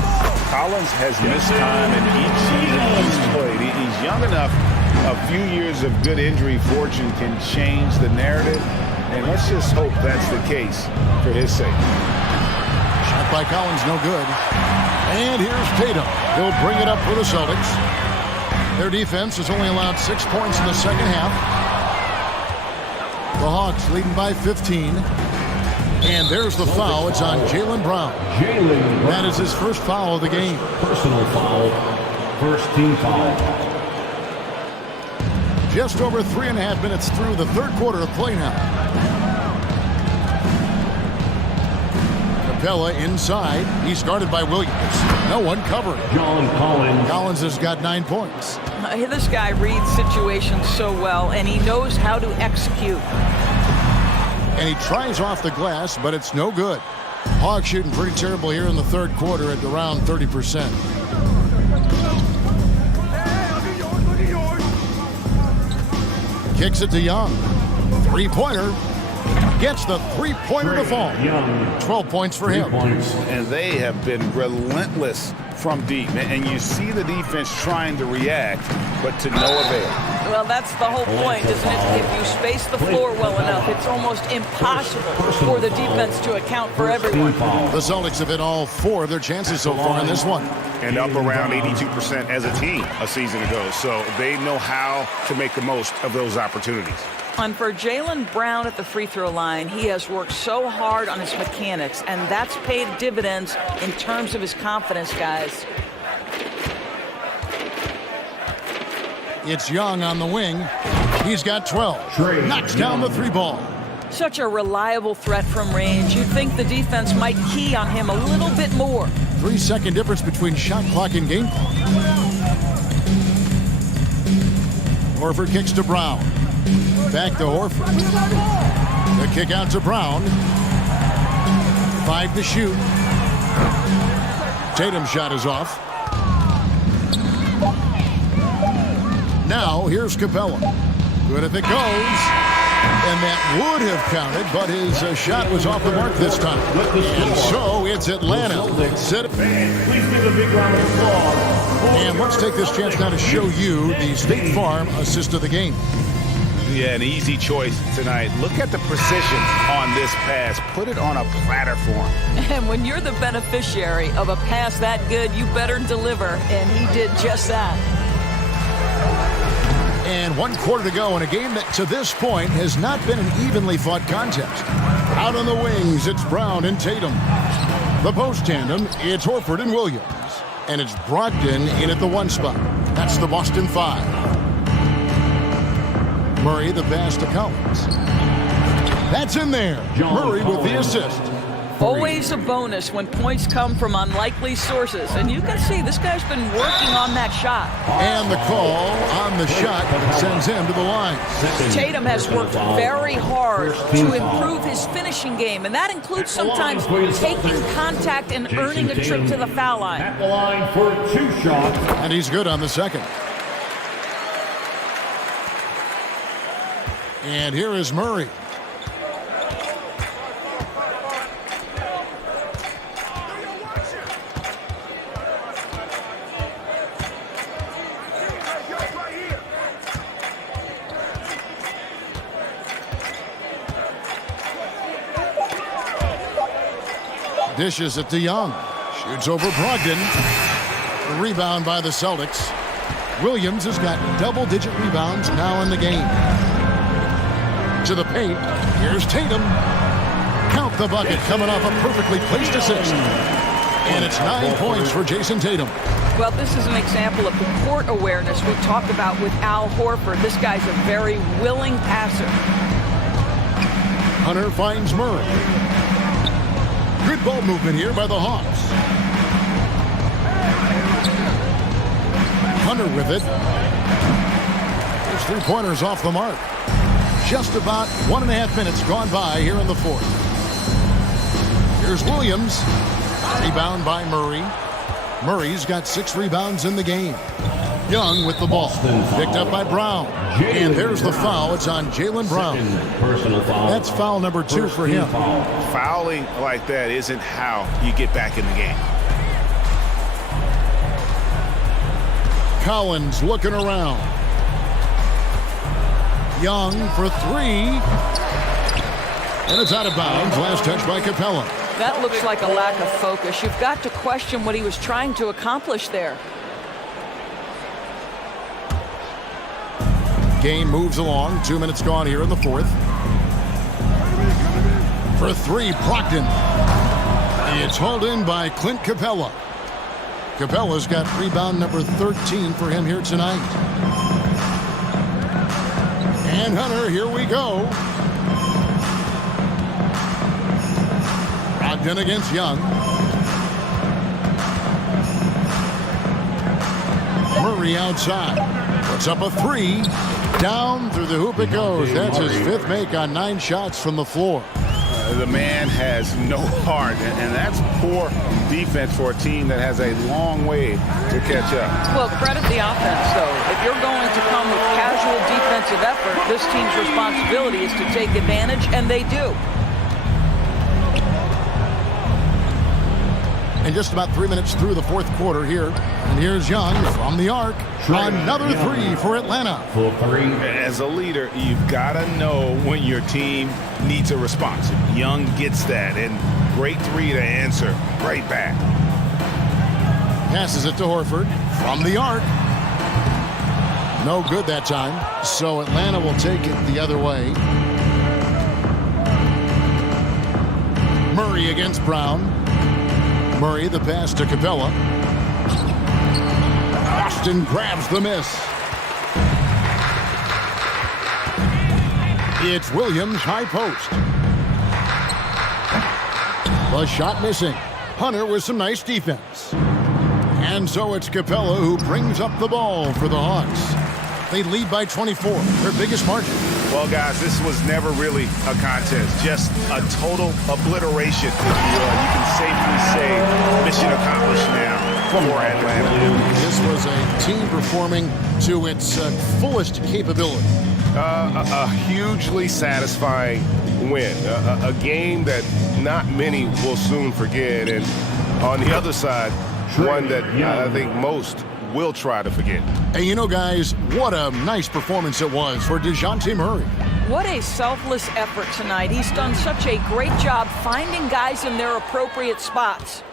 Collins has missed time in each season he's played. He's young enough. A few years of good injury fortune can change the narrative. And let's just hope that's the case for his sake. Shot by Collins, no good. And here's Tatum. He'll bring it up for the Celtics. Their defense has only allowed 6 points in the second half. The Hawks leading by 15. And there's the foul. It's on Jaylen Brown. That is his first foul of the game. Personal foul. First team foul. Just over 3.5 minutes through the third quarter of play now. Capella inside. He's guarded by Williams. No one covering. John Collins. Collins has got 9 points. This guy reads situations so well, and he knows how to execute. And he tries off the glass, but it's no good. Hawks shooting pretty terrible here in the third quarter at around 30%. Kicks it to Young. Three-pointer. Gets the three-pointer to fall. 12 points for him. And they have been relentless from deep. And you see the defense trying to react, but to no avail. Well, that's the whole point, isn't it? If you space the floor well enough, it's almost impossible for the defense to account for everyone. The Celtics have hit all 4 of their chances so far in this one. And up around 82% as a team a season ago. So they know how to make the most of those opportunities. And for Jaylen Brown at the free throw line, he has worked so hard on his mechanics, and that's paid dividends in terms of his confidence, guys. It's Young on the wing. He's got 12. Knocks down the 3 ball. Such a reliable threat from range. You'd think the defense might key on him a little bit more. 3-second difference between shot clock and game clock. Horford kicks to Brown. Back to Horford. The kick out to Brown. 5 to shoot. Tatum's shot is off. Now here's Capella. Good if it goes. And that would have counted, but his shot was off the mark this time. And so it's Atlanta. Please give a big round of applause. And let's take this chance now to show you the State Farm assist of the game. Yeah, an easy choice tonight. Look at the precision on this pass. Put it on a platter for him. And when you're the beneficiary of a pass that good, you better deliver, and he did just that. And 1 quarter to go in a game that to this point has not been an evenly fought contest. Out on the wings, it's Brown and Tatum. The post tandem, it's Horford and Williams. And it's Brogdon in at the 1 spot. That's the Boston 5. Murray the pass to Collins. That's in there. Murray with the assist. Always a bonus when points come from unlikely sources. And you can see this guy's been working on that shot. And the call on the shot sends him to the line. Tatum has worked very hard to improve his finishing game, and that includes sometimes taking contact and earning a trip to the foul line. At the line for 2 shots. And he's good on the second. And here is Murray. Dishes it to Young. Shoots over Brogdon. The rebound by the Celtics. Williams has got double-digit rebounds now in the game. To the paint. Here's Tatum. Count the bucket coming off a perfectly placed assist. And it's 9 points for Jason Tatum. Well, this is an example of the court awareness we talked about with Al Horford. This guy's a very willing passer. Hunter finds Murray. Good ball movement here by the Hawks. Hunter with it. There's 3-pointers off the mark. Just about 1.5 minutes gone by here in the 4th. Here's Williams. Rebound by Murray. Murray's got 6 rebounds in the game. Young with the ball. Picked up by Brown. And there's the foul. It's on Jaylen Brown. That's foul number 2 for him. Fouling like that isn't how you get back in the game. Collins looking around. Young for 3. And it's out of bounds. Last touch by Capella. That looks like a lack of focus. You've got to question what he was trying to accomplish there. Game moves along. 2 minutes gone here in the 4th. For 3, Brogdon. It's hauled in by Clint Capella. Capella's got rebound number 13 for him here tonight. And Hunter, here we go. Brogdon against Young. Murray outside. Puts up a 3. Down through the hoop it goes. That's his 5th make on 9 shots from the floor. The man has no heart, and that's poor defense for a team that has a long way to catch up. Well, credit the offense, though. If you're going to come with casual defensive effort, this team's responsibility is to take advantage, and they do. And just about 3 minutes through the 4th quarter here. And here's Young from the arc. Another 3 for Atlanta. As a leader, you've got to know when your team needs a response. Young gets that, and great 3 to answer right back. Passes it to Horford from the arc. No good that time. So Atlanta will take it the other way. Murray against Brown. Murray the pass to Capella. Boston grabs the miss. It's Williams high post. The shot missing. Hunter with some nice defense. And so it's Capella who brings up the ball for the Hawks. They lead by 24, their biggest margin. Well, guys, this was never really a contest. Just a total obliteration, if you will. You can safely say mission accomplished now for Atlanta. This was a team performing to its fullest capability. A hugely satisfying win. A game that not many will soon forget. And on the other side, one that I think most will try to forget. And you know, guys, what a nice performance it was for DeJounte Murray. What a selfless effort tonight. He's done such a great job finding guys in their appropriate spots.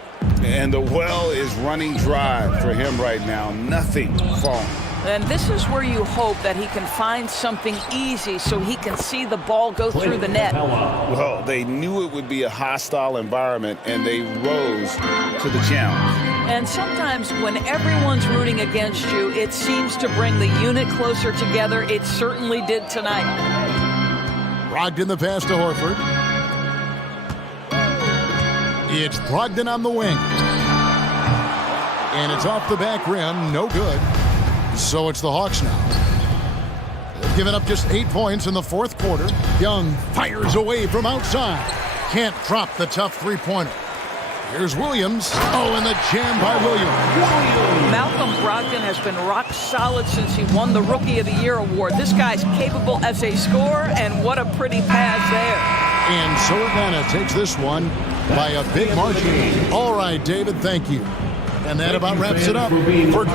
And the well is running dry for him right now. Nothing falling. And this is where you hope that he can find something easy so he can see the ball go through the net. Well, they knew it would be a hostile environment, and they rose to the challenge. And sometimes when everyone's rooting against you, it seems to bring the unit closer together. It certainly did tonight. Brogdon the pass to Horford. It's Brogdon on the wing. And it's off the back rim. No good. So it's the Hawks now. They've given up just 8 points in the fourth quarter. Young fires away from outside. Can't drop the tough three-pointer. Here's Williams. Oh, and the jam by Williams. Malcolm Brogdon has been rock solid since he won the Rookie of the Year award. This guy's capable as a scorer, and what a pretty pass there. And so Atlanta takes this one by a big margin. All right, David, thank you. And that about wraps it up for...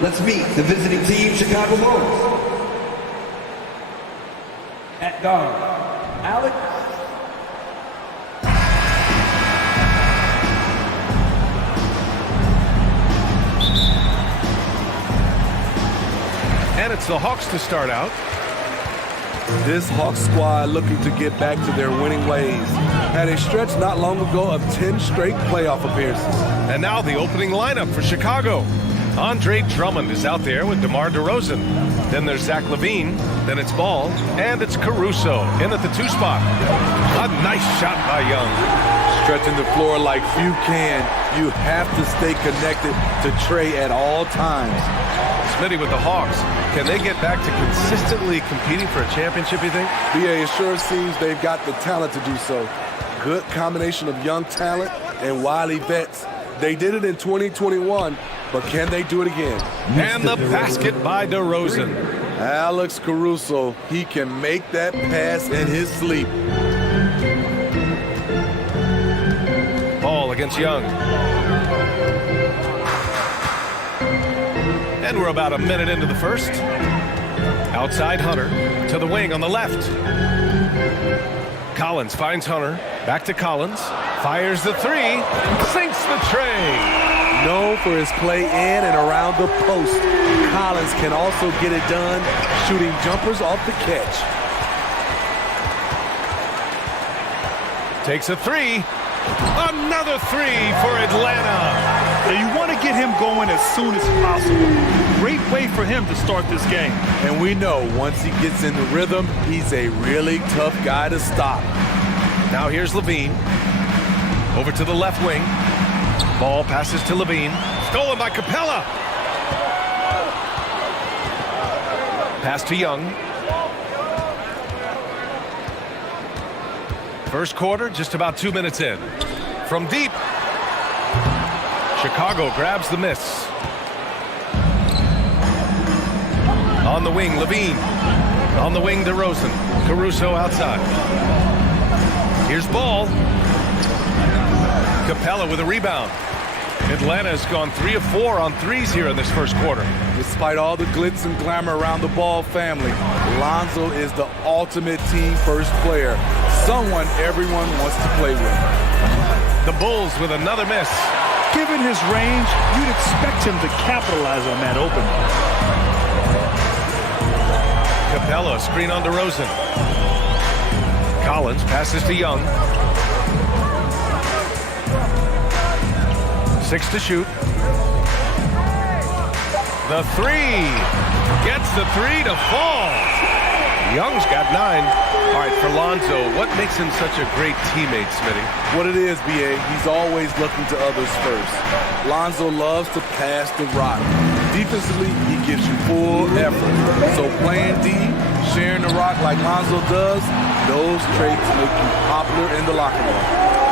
Let's meet the visiting team, Chicago Bulls. At guard, Alex. And it's the Hawks to start out. This Hawks squad looking to get back to their winning ways. Had a stretch not long ago of 10 straight playoff appearances. And now the opening lineup for Chicago. Andre Drummond is out there with DeMar DeRozan. Then there's Zach LaVine. Then it's Ball. And it's Caruso in at the 2 spot. A nice shot by Young. Stretching the floor like few can. You have to stay connected to Trey at all times. Smitty with the Hawks. Can they get back to consistently competing for a championship, you think? BA, it sure seems they've got the talent to do so. Good combination of young talent and wily vets. They did it in 2021, but can they do it again? And the basket by DeRozan. Alex Caruso, he can make that pass in his sleep. Ball against Young. And we're about a minute into the first. Outside Hunter to the wing on the left. Collins finds Hunter. Back to Collins. Fires the 3. Sinks the tray. Known for his play in and around the post, Collins can also get it done shooting jumpers off the catch. Takes a 3. Another 3 for Atlanta. Now you want to get him going as soon as possible. Great way for him to start this game. And we know once he gets in the rhythm, he's a really tough guy to stop. Now here's LaVine. Over to the left wing. Ball passes to LaVine. Stolen by Capella. Pass to Young. First quarter, just about 2 minutes in. From deep. Chicago grabs the miss. On the wing, LaVine. On the wing, DeRozan. Caruso outside. Here's Ball. Capella with a rebound. Atlanta has gone 3 of 4 on threes here in this first quarter. Despite all the glitz and glamour around the Ball family, Lonzo is the ultimate team first player. Someone everyone wants to play with. The Bulls with another miss. Given his range, you'd expect him to capitalize on that opening. Capella, screen on DeRozan. Collins passes to Young. 6 to shoot. The 3. Gets the 3 to fall. Young's got 9. All right, for Lonzo, what makes him such a great teammate, Smitty? What it is, BA, he's always looking to others first. Lonzo loves to pass the rock. Defensively, he gives you full effort. So playing D, sharing the rock like Lonzo does, those traits make you popular in the locker room.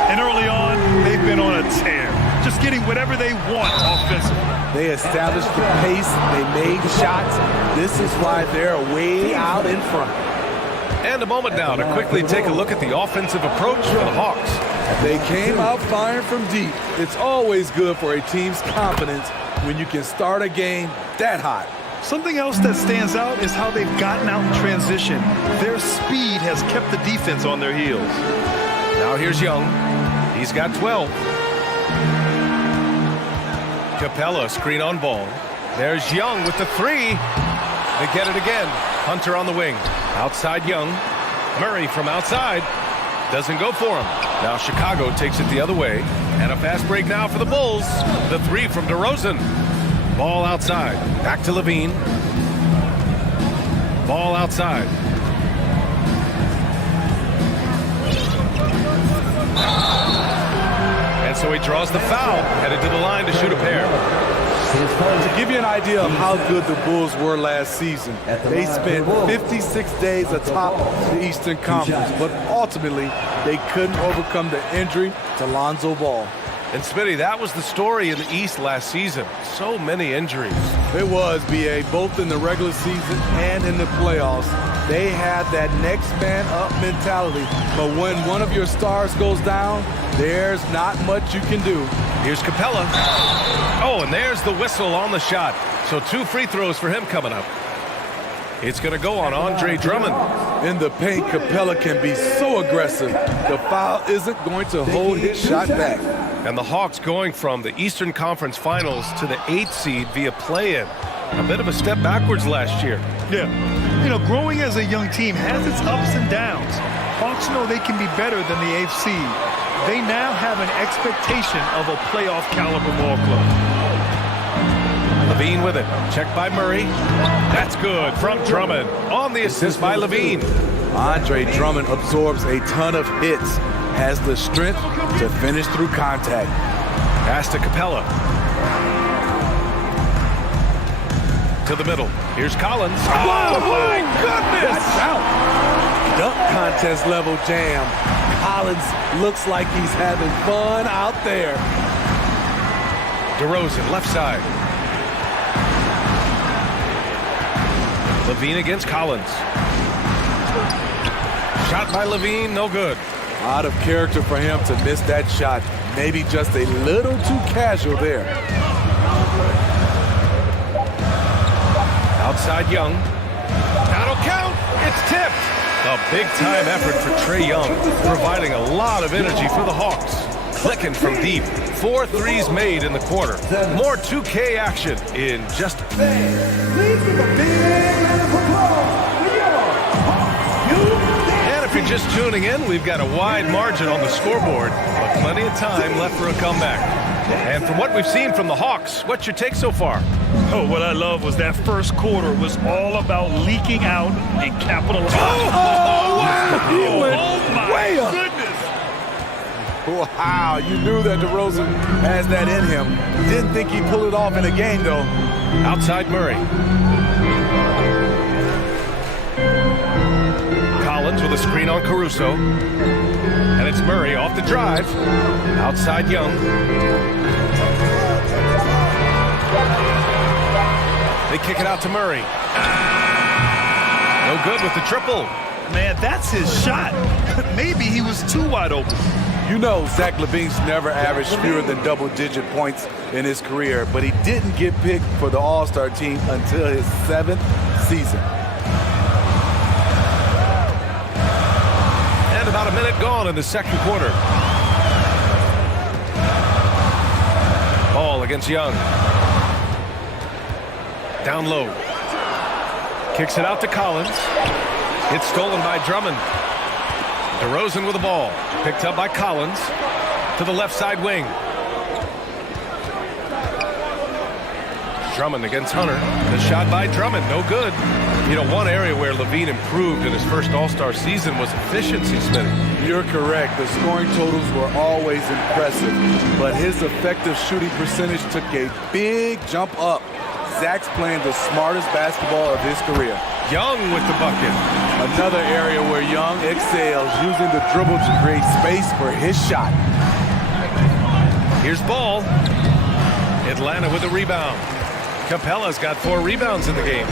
And early on, they've been on a tear. Just getting whatever they want offensively. They established the pace. They made shots. This is why they're way out in front. And a moment now to quickly take a look at the offensive approach for the Hawks. They came out firing from deep. It's always good for a team's confidence when you can start a game that hot. Something else that stands out is how they've gotten out in transition. Their speed has kept the defense on their heels. Now here's Young. He's got 12. Capella, screen on Ball. There's Young with the 3. They get it again. Hunter on the wing. Outside Young. Murray from outside. Doesn't go for him. Now Chicago takes it the other way. And a fast break now for the Bulls. The 3 from DeRozan. Ball outside. Back to LaVine. Ball outside. And so he draws the foul, headed to the line to shoot a pair. To give you an idea of how good the Bulls were last season, they spent 56 days atop the Eastern Conference, but ultimately they couldn't overcome the injury to Lonzo Ball. And Smitty, that was the story in the East last season. So many injuries. It was, BA, both in the regular season and in the playoffs. They had that next man up mentality, but when one of your stars goes down, there's not much you can do. Here's Capella. Oh, and there's the whistle on the shot. So 2 free throws for him coming up. It's going to go on Andre Drummond. In the paint, Capella can be so aggressive. The foul isn't going to hold his shot back. And the Hawks going from the Eastern Conference Finals to the 8th seed via play-in. A bit of a step backwards last year. Yeah. You know, growing as a young team has its ups and downs. Hawks know they can be better than the 8th seed. They now have an expectation of a playoff caliber ball club. Levine with it. Checked by Murray. That's good from Drummond. On the assist by Levine. Andre Drummond absorbs a ton of hits. Has the strength to finish through contact. Pass to Capella. To the middle. Here's Collins. Oh, my goodness! Dunk contest level jam. Collins looks like he's having fun out there. DeRozan, left side. Levine against Collins. Shot by Levine, no good. Out of character for him to miss that shot. Maybe just a little too casual there. Outside Young. That'll count. It's tipped. A big-time effort for Trae Young, providing a lot of energy for the Hawks. Clicking from deep. 4 threes made in the quarter. More 2K action in just a And if you're just tuning in, we've got a wide margin on the scoreboard, but plenty of time left for a comeback. And from what we've seen from the Hawks, what's your take so far? Oh, what I love was that first quarter was all about leaking out and capitalizing. He went my way up. goodness. Wow, you knew that DeRozan has that in him. Didn't think he'd pull it off in a game, though. Outside Murray. Collins with a screen on Caruso. And it's Murray off the drive. Outside Young. They kick it out to Murray. No good with the triple. Man, that's his shot. Maybe he was too wide open. You know Zach LaVine's never averaged fewer than double-digit points in his career, but he didn't get picked for the All-Star team until his 7th season. And about a minute gone in the second quarter. Ball against Young. Down low. Kicks it out to Collins. It's stolen by Drummond. DeRozan with the ball. Picked up by Collins. To the left side wing. Drummond against Hunter. The shot by Drummond, no good. You know, one area where Levine improved in his first All-Star season was efficiency, Smitty. You're correct. The scoring totals were always impressive, but his effective shooting percentage took a big jump up. Zach's playing the smartest basketball of his career. Young with the bucket. Another area where Young excels, using the dribble to create space for his shot. Here's Ball. Atlanta with a rebound. Capella's got 4 rebounds in the game.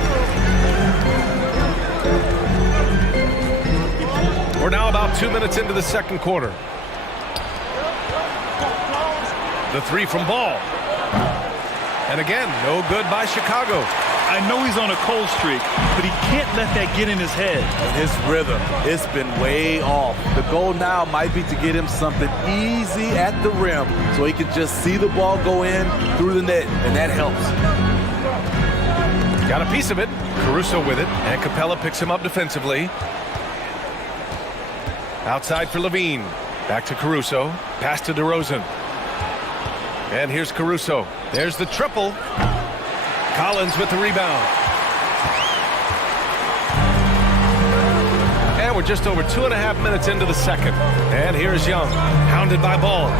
We're now about 2 minutes into the second quarter. The 3 from Ball. And again, no good by Chicago. I know he's on a cold streak, but he can't let that get in his head. His rhythm, it's been way off. The goal now might be to get him something easy at the rim so he can just see the ball go in through the net, and that helps. Got a piece of it. Caruso with it, and Capella picks him up defensively. Outside for Levine. Back to Caruso. Pass to DeRozan. And here's Caruso. There's the triple. Collins with the rebound. And we're just over 2.5 minutes into the second. And here's Young, hounded by Ball.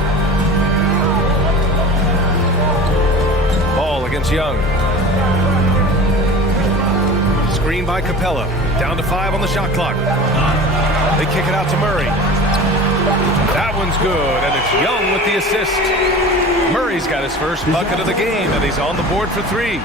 Ball against Young. Screen by Capella. Down to 5 on the shot clock. They kick it out to Murray. That one's good, and it's Young with the assist. Murray's got his first bucket of the game, and he's on the board for 3.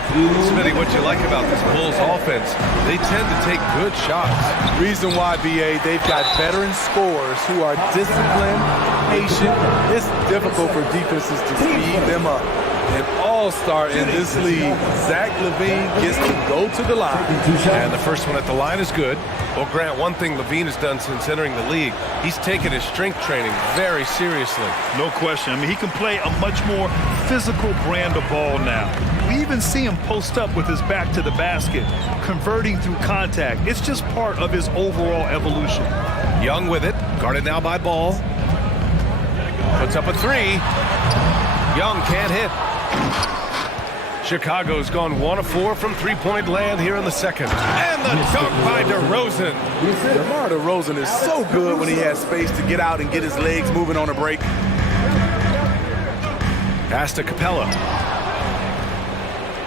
Smitty, what you like about this Bulls offense, they tend to take good shots. Reason why, BA, they've got veteran scorers who are disciplined, patient. It's difficult for defenses to speed them up. an all-star in this league. Zach LaVine gets to go to the line. And the first one at the line is good. Well, Grant, one thing LaVine has done since entering the league, he's taken his strength training very seriously. No question. I mean, he can play a much more physical brand of ball now. We even see him post up with his back to the basket, converting through contact. It's just part of his overall evolution. Young with it, guarded now by Ball. Puts up a three. Young can't hit. Chicago's gone 1 of 4 from three-point land here in the second. And the dunk by DeRozan. DeMar DeRozan is so good when he has space to get out and get his legs moving on a break. Pass to Capella.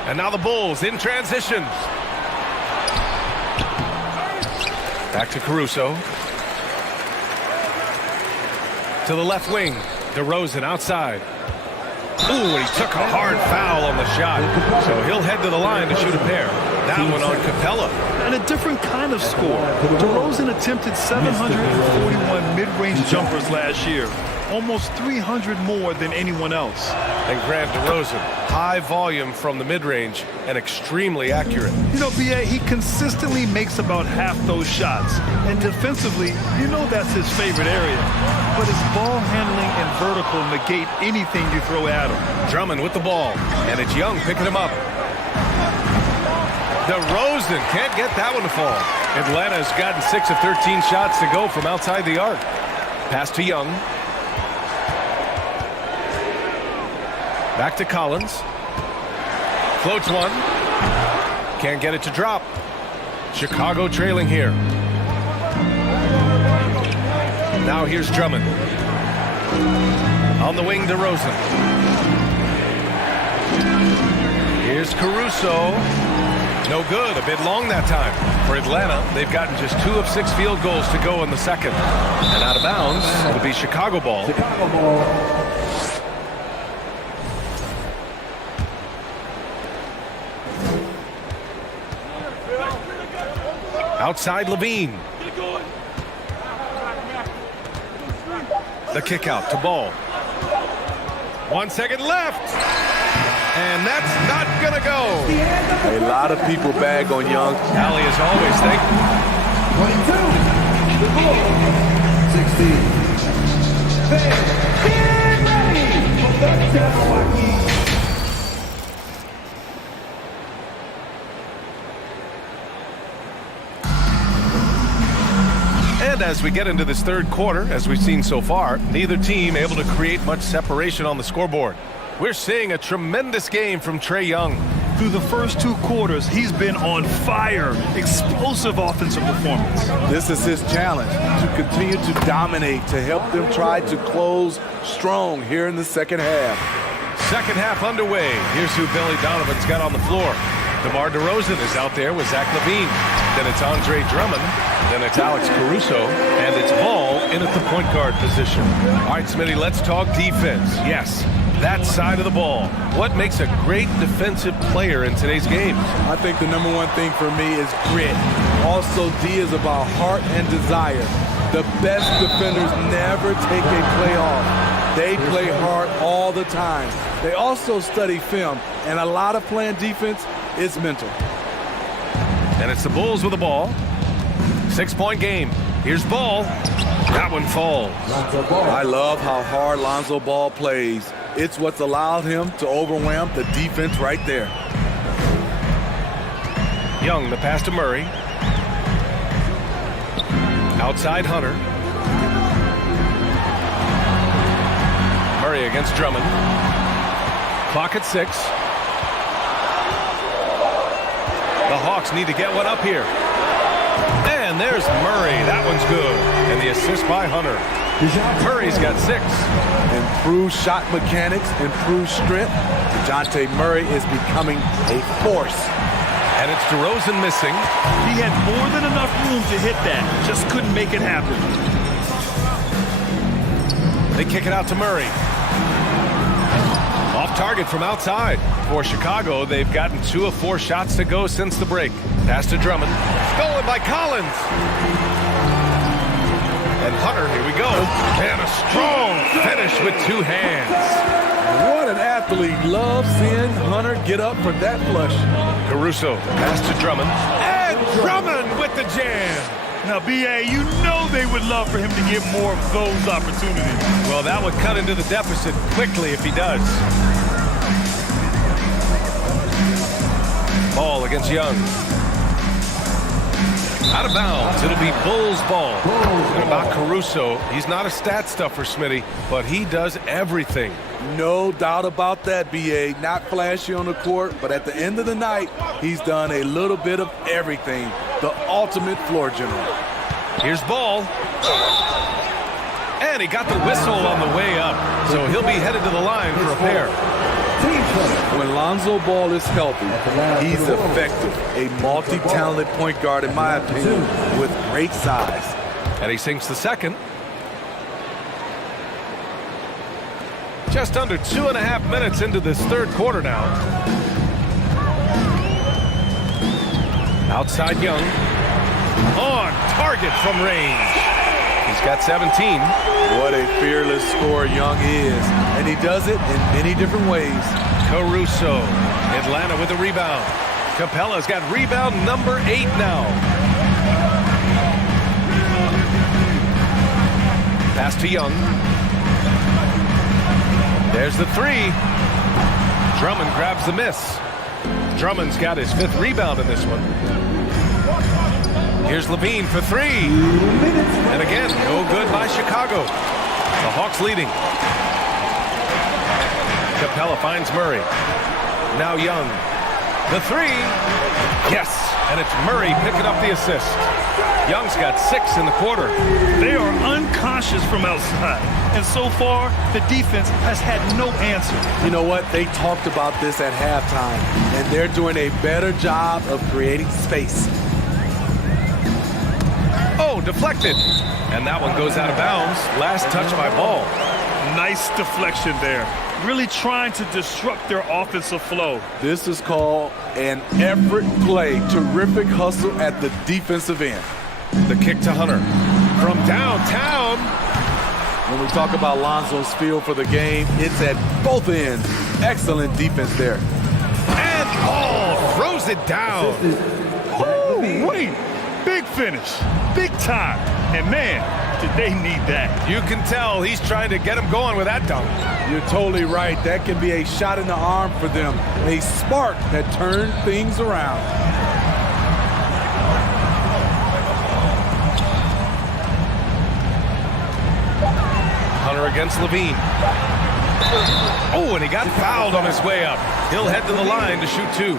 And now the Bulls in transition. Back to Caruso. To the left wing. DeRozan outside. Ooh, and he took a hard foul on the shot. So he'll head to the line to shoot a pair. That one on Capella. And a different kind of score. DeRozan attempted 741 mid-range jumpers last year. Almost 300 more than anyone else. And Grant DeRozan, high volume from the mid-range and extremely accurate. You know, B.A., he consistently makes about half those shots. And defensively, you know that's his favorite area. But his ball handling and vertical negate anything you throw at him. Drummond with the ball, and it's Young picking him up. DeRozan can't get that one to fall. Atlanta's gotten 6 of 13 shots to go from outside the arc. Pass to Young. Back to Collins. Floats one. Can't get it to drop. Chicago trailing here. Now here's Drummond. On the wing, DeRozan. Here's Caruso. No good. A bit long that time. For Atlanta, they've gotten just 2 of 6 field goals to go in the second. And out of bounds, it'll be Chicago ball. Chicago ball. Outside Levine. The kick out to Ball. 1 second left. And that's not going to go. A lot of people bag on Young. Allie, as always, thank you. 22. 16. And as we get into this third quarter, as we've seen so far, neither team able to create much separation on the scoreboard. We're seeing a tremendous game from Trae Young. Through the first 2 quarters, he's been on fire. Explosive offensive performance. This is his challenge, to continue to dominate, to help them try to close strong here in the second half. Second half underway. Here's who Billy Donovan's got on the floor. DeMar DeRozan is out there with Zach LaVine. Then it's Andre Drummond. Then it's Alex Caruso. And it's Ball in at the point guard position. All right, Smitty, let's talk defense. Yes, that side of the ball. What makes a great defensive player in today's game? I think the number one thing for me is grit. Also, D is about heart and desire. The best defenders never take a play off. They play hard all the time. They also study film, and a lot of playing defense is mental. And it's the Bulls with the ball. 6-point game. Here's Ball. That one falls. I love how hard Lonzo Ball plays. It's what's allowed him to overwhelm the defense right there. Young, the pass to Murray. Outside Hunter. Murray against Drummond. Clock at 6. The Hawks need to get one up here. And there's Murray. That one's good. And the assist by Hunter. Murray's got 6. Improved shot mechanics, improved strength. DeJounte Murray is becoming a force. And it's DeRozan missing. He had more than enough room to hit that. Just couldn't make it happen. They kick it out to Murray. Off target from outside. For Chicago, they've gotten 2 of 4 shots to go since the break. Pass to Drummond. Stolen by Collins. And Hunter, here we go. And a strong finish with 2 hands. What an athlete. Love seeing Hunter get up for that flush. Caruso, pass to Drummond. And Drummond with the jam. Now, B.A., you know they would love for him to get more of those opportunities. Well, that would cut into the deficit quickly if he does. Ball against Young. Out of bounds. It'll be Bulls ball. And about Caruso, he's not a stat stuffer, Smitty, but he does everything. No doubt about that, B.A. Not flashy on the court, but at the end of the night, he's done a little bit of everything. The ultimate floor general. Here's Ball. And he got the whistle on the way up, so he'll be headed to the line for a pair. When Lonzo Ball is healthy, he's effective. A multi-talented point guard, in my opinion, with great size. And he sinks the second. Just under 2.5 minutes into this third quarter now. Outside Young. On target from range. He's got 17. What a fearless scorer Young is. And he does it in many different ways. Caruso. Atlanta with a rebound. Capella's got rebound number 8 now. Pass to Young. There's the 3. Drummond grabs the miss. Drummond's got his 5th rebound in this one. Here's Levine for 3. And again, no good by Chicago. The Hawks leading. Capella finds Murray. Now Young. The 3. Yes, and it's Murray picking up the assist. Young's got 6 in the quarter. They are unconscious from outside, and so far, the defense has had no answer. You know what? They talked about this at halftime, and they're doing a better job of creating space. Oh, deflected. And that one goes out of bounds. Last touch by Ball. Nice deflection there. Really trying to disrupt their offensive flow. This is called an effort play. Terrific hustle at the defensive end. The kick to Hunter. From downtown. When we talk about Lonzo's feel for the game, it's at both ends. Excellent defense there. And Ball throws it down. Oh, wait. Big finish. Big time. And man, did they need that. You can tell he's trying to get him going with that dunk. You're totally right. That can be a shot in the arm for them. A spark that turned things around. Hunter against Levine. Oh, and he got fouled on his way up. He'll head to the line to shoot 2.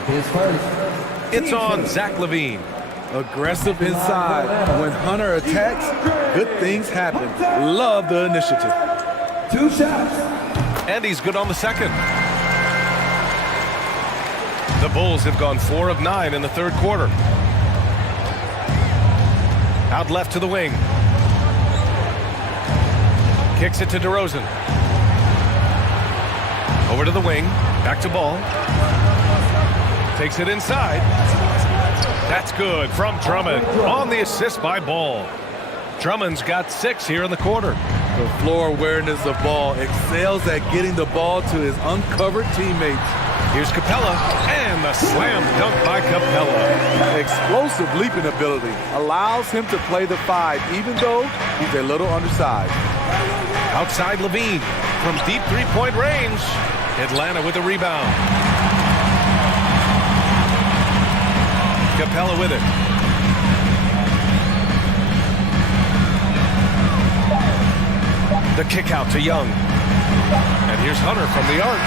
It's on Zach LaVine. Aggressive inside. When Hunter attacks, good things happen. Love the initiative. 2 shots. And he's good on the second. The Bulls have gone 4 of 9 in the third quarter. Out left to the wing. Kicks it to DeRozan. Over to the wing. Back to Ball. Takes it inside. That's good from Drummond on the assist by Ball. Drummond's got 6 here in the quarter. The floor awareness of Ball excels at getting the ball to his uncovered teammates. Here's Capella and the slam dunk by Capella. Explosive leaping ability allows him to play the 5 even though he's a little undersized. Outside Levine from deep 3-point range. Atlanta with the rebound. Capella with it. The kick out to Young. And here's Hunter from the arc.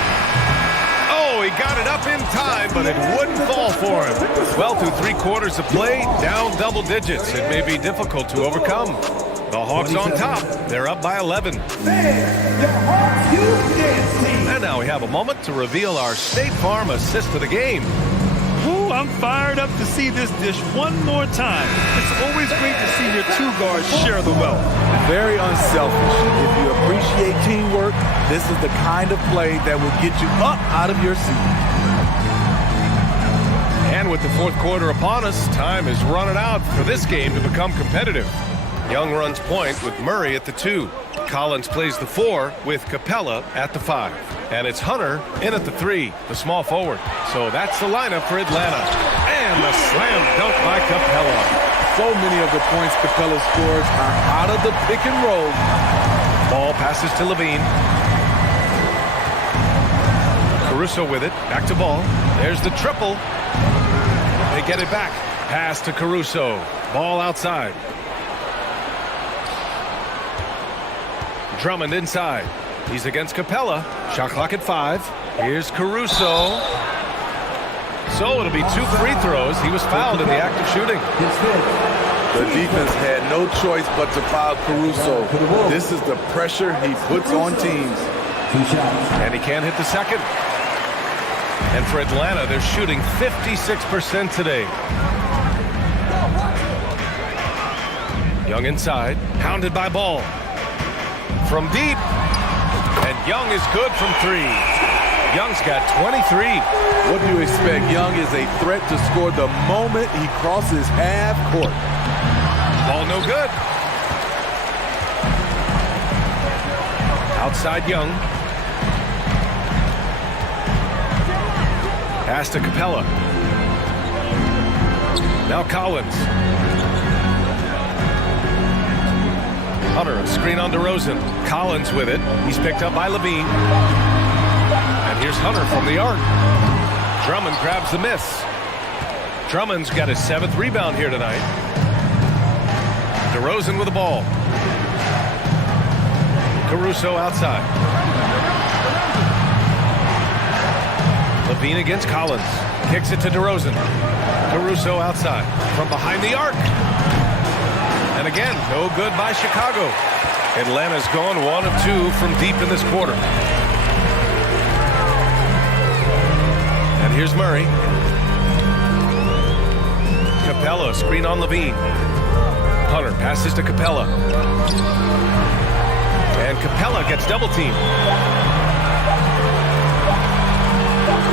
Oh, he got it up in time, but it wouldn't fall for him. Well, through 3 quarters of play, down double digits. It may be difficult to overcome. The Hawks on top. They're up by 11. And now we have a moment to reveal our State Farm assist of the game. Ooh, I'm fired up to see this dish one more time. It's always great to see your 2 guards share the wealth. Very unselfish. If you appreciate teamwork, this is the kind of play that will get you up out of your seat. And with the fourth quarter upon us, time is running out for this game to become competitive. Young runs point with Murray at the 2. Collins plays the 4 with Capella at the 5. And it's Hunter in at the 3, the small forward. So that's the lineup for Atlanta. And the slam dunk by Capella. So many of the points Capella scores are out of the pick and roll. Ball passes to Levine. Caruso with it. Back to Ball. There's the triple. They get it back. Pass to Caruso. Ball outside. Drummond inside. He's against Capella. Shot clock at 5. Here's Caruso. So it'll be 2 free throws. He was fouled in the act of shooting. The defense had no choice but to foul Caruso. This is the pressure he puts on teams. And he can't hit the second. And for Atlanta, they're shooting 56% today. Young inside, hounded by Ball. From deep, and Young is good from 3. Young's got 23. What do you expect? Young is a threat to score the moment he crosses half court. Ball no good. Outside Young. Pass to Capella. Now Collins. Hunter, a screen on DeRozan. Collins with it. He's picked up by Levine. And here's Hunter from the arc. Drummond grabs the miss. Drummond's got his 7th rebound here tonight. DeRozan with the ball. Caruso outside. Levine against Collins. Kicks it to DeRozan. Caruso outside. From behind the arc. And again, no good by Chicago. Atlanta's gone 1 of 2 from deep in this quarter. And here's Murray. Capella, screen on Levine. Hunter passes to Capella. And Capella gets double teamed.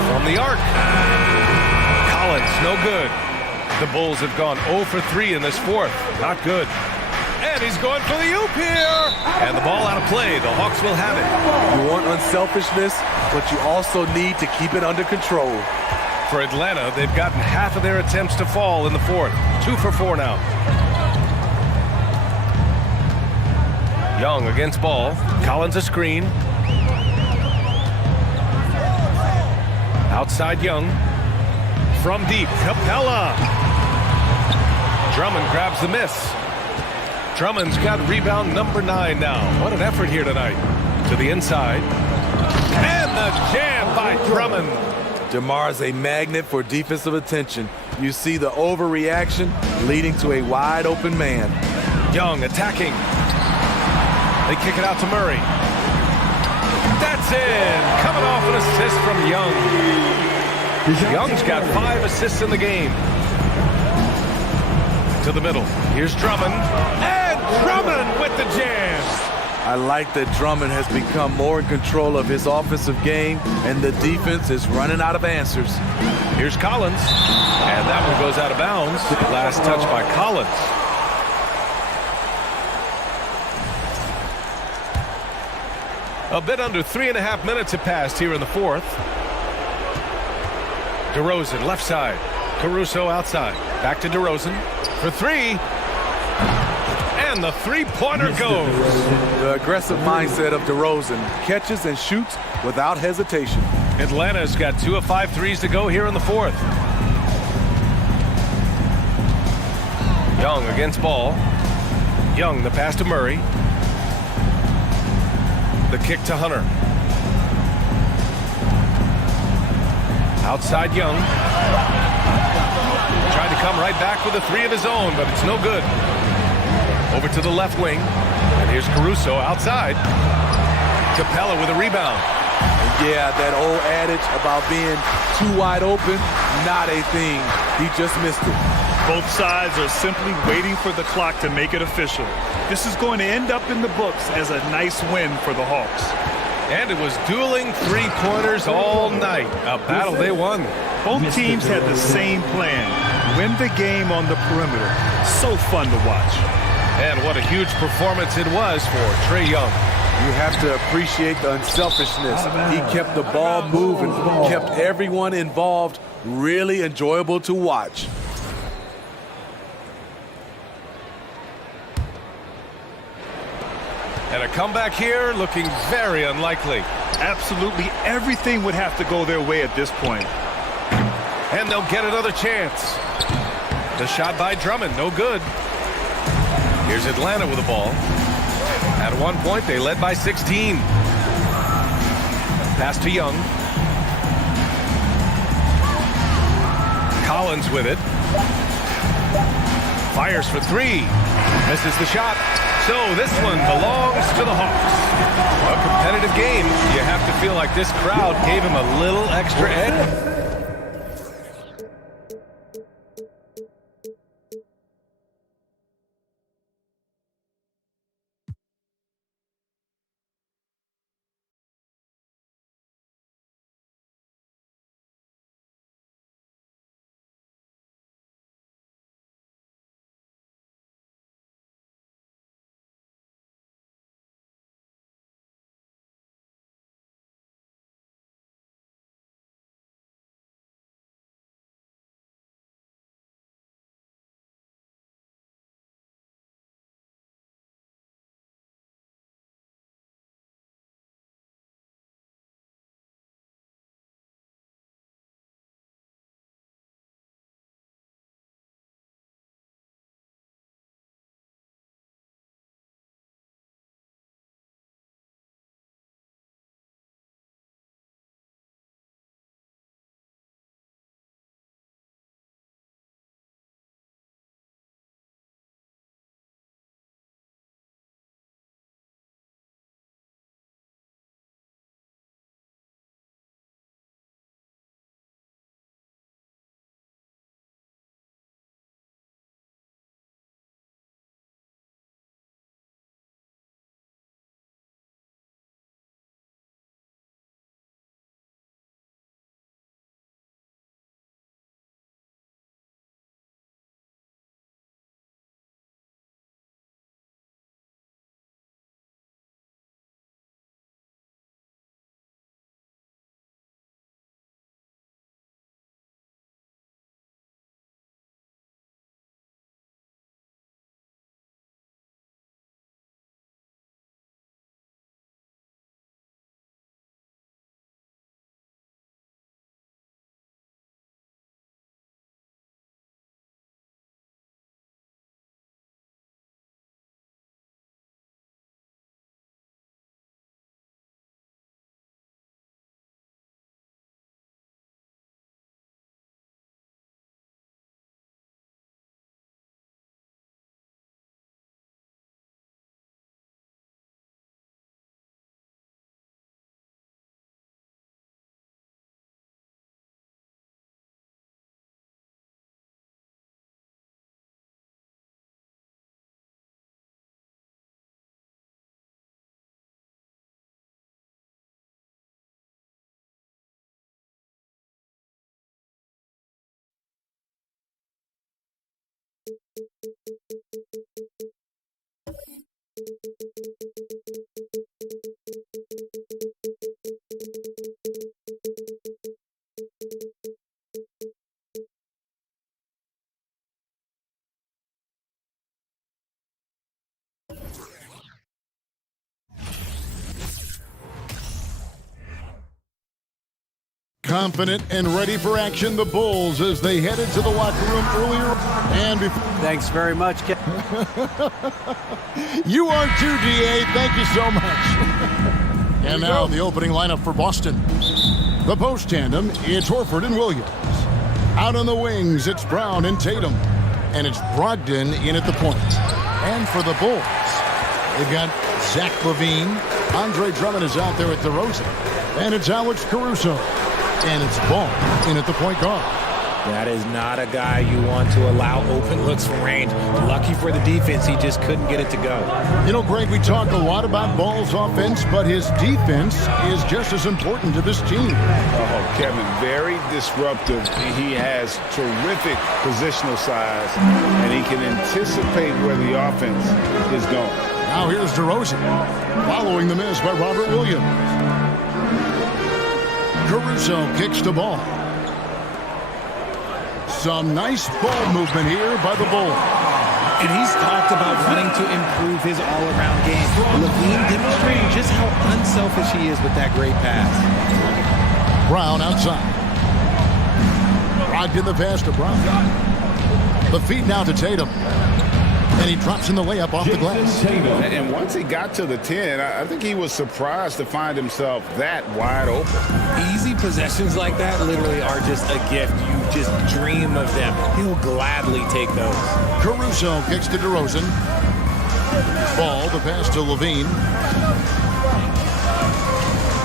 From the arc. Collins, no good. The Bulls have gone 0 for 3 in this 4th. Not good. And he's going for the oop here. And the ball out of play. The Hawks will have it. You want unselfishness, but you also need to keep it under control. For Atlanta, they've gotten half of their attempts to fall in the 4th. 2 for 4 now. Young against Ball. Collins a screen. Outside Young. From deep, Capella. Drummond grabs the miss. Drummond's got rebound number 9 now. What an effort here tonight. To the inside. And the jam by Drummond. DeMar's a magnet for defensive attention. You see the overreaction leading to a wide open man. Young attacking. They kick it out to Murray. That's in. Coming off an assist from Young. Young's got 5 assists in the game. To the middle. Here's Drummond. And Drummond with the jam. I like that Drummond has become more in control of his offensive game, and the defense is running out of answers. Here's Collins. And that one goes out of bounds. Last touch by Collins. A bit under 3.5 minutes have passed here in the 4th. DeRozan left side. Caruso outside. Back to DeRozan for 3. And the three-pointer goes. The aggressive mindset of DeRozan catches and shoots without hesitation. Atlanta's got 2 of 5 threes to go here in the 4th. Young against Ball. Young, the pass to Murray. The kick to Hunter. Outside Young. Tried to come right back with a 3 of his own, but it's no good. Over to the left wing. And here's Caruso outside. Capella with a rebound. Yeah, that old adage about being too wide open, not a thing. He just missed it. Both sides are simply waiting for the clock to make it official. This is going to end up in the books as a nice win for the Hawks. And it was dueling three-pointers all night. A battle they won. Both teams had the same plan. Win the game on the perimeter. So fun to watch. And what a huge performance it was for Trae Young. You have to appreciate the unselfishness. He kept the ball moving, kept everyone involved, really enjoyable to watch. And a comeback here looking very unlikely. Absolutely everything would have to go their way at this point. And they'll get another chance. The shot by Drummond, no good. Here's Atlanta with the ball. At one point, they led by 16. Pass to Young. Collins with it. Fires for three. Misses the shot. So this one belongs to the Hawks. A competitive game. You have to feel like this crowd gave him a little extra edge. Confident and ready for action, the Bulls as they headed to the locker room earlier. And before... Thanks very much, Ken. You are too, DA. Thank you so much. And now the opening lineup for Boston. The post tandem, it's Horford and Williams. Out on the wings, it's Brown and Tatum. And it's Brogdon in at the point. And for the Bulls, they've got Zach LaVine. Andre Drummond is out there at DeRozan. And it's Alex Caruso. And it's Ball in at the point guard. That is not a guy you want to allow open looks from range. Lucky for the defense, he just couldn't get it to go. You know, Greg, we talk a lot about Ball's offense, but his defense is just as important to this team. Oh, Kevin, very disruptive. He has terrific positional size, and he can anticipate where the offense is going. Now here's DeRozan, following the miss by Robert Williams. Caruso kicks the ball. Some nice ball movement here by the Bulls. And he's talked about wanting to improve his all-around game. LaVine demonstrating just how unselfish he is with that great pass. Brown outside. Brogdon the pass to Brown. The feed now to Tatum. And he drops in the layup off the glass. And once he got to the 10, I think he was surprised to find himself that wide open. Easy possessions like that literally are just a gift. You just dream of them. He'll gladly take those. Caruso kicks to DeRozan. Ball, the pass to LaVine.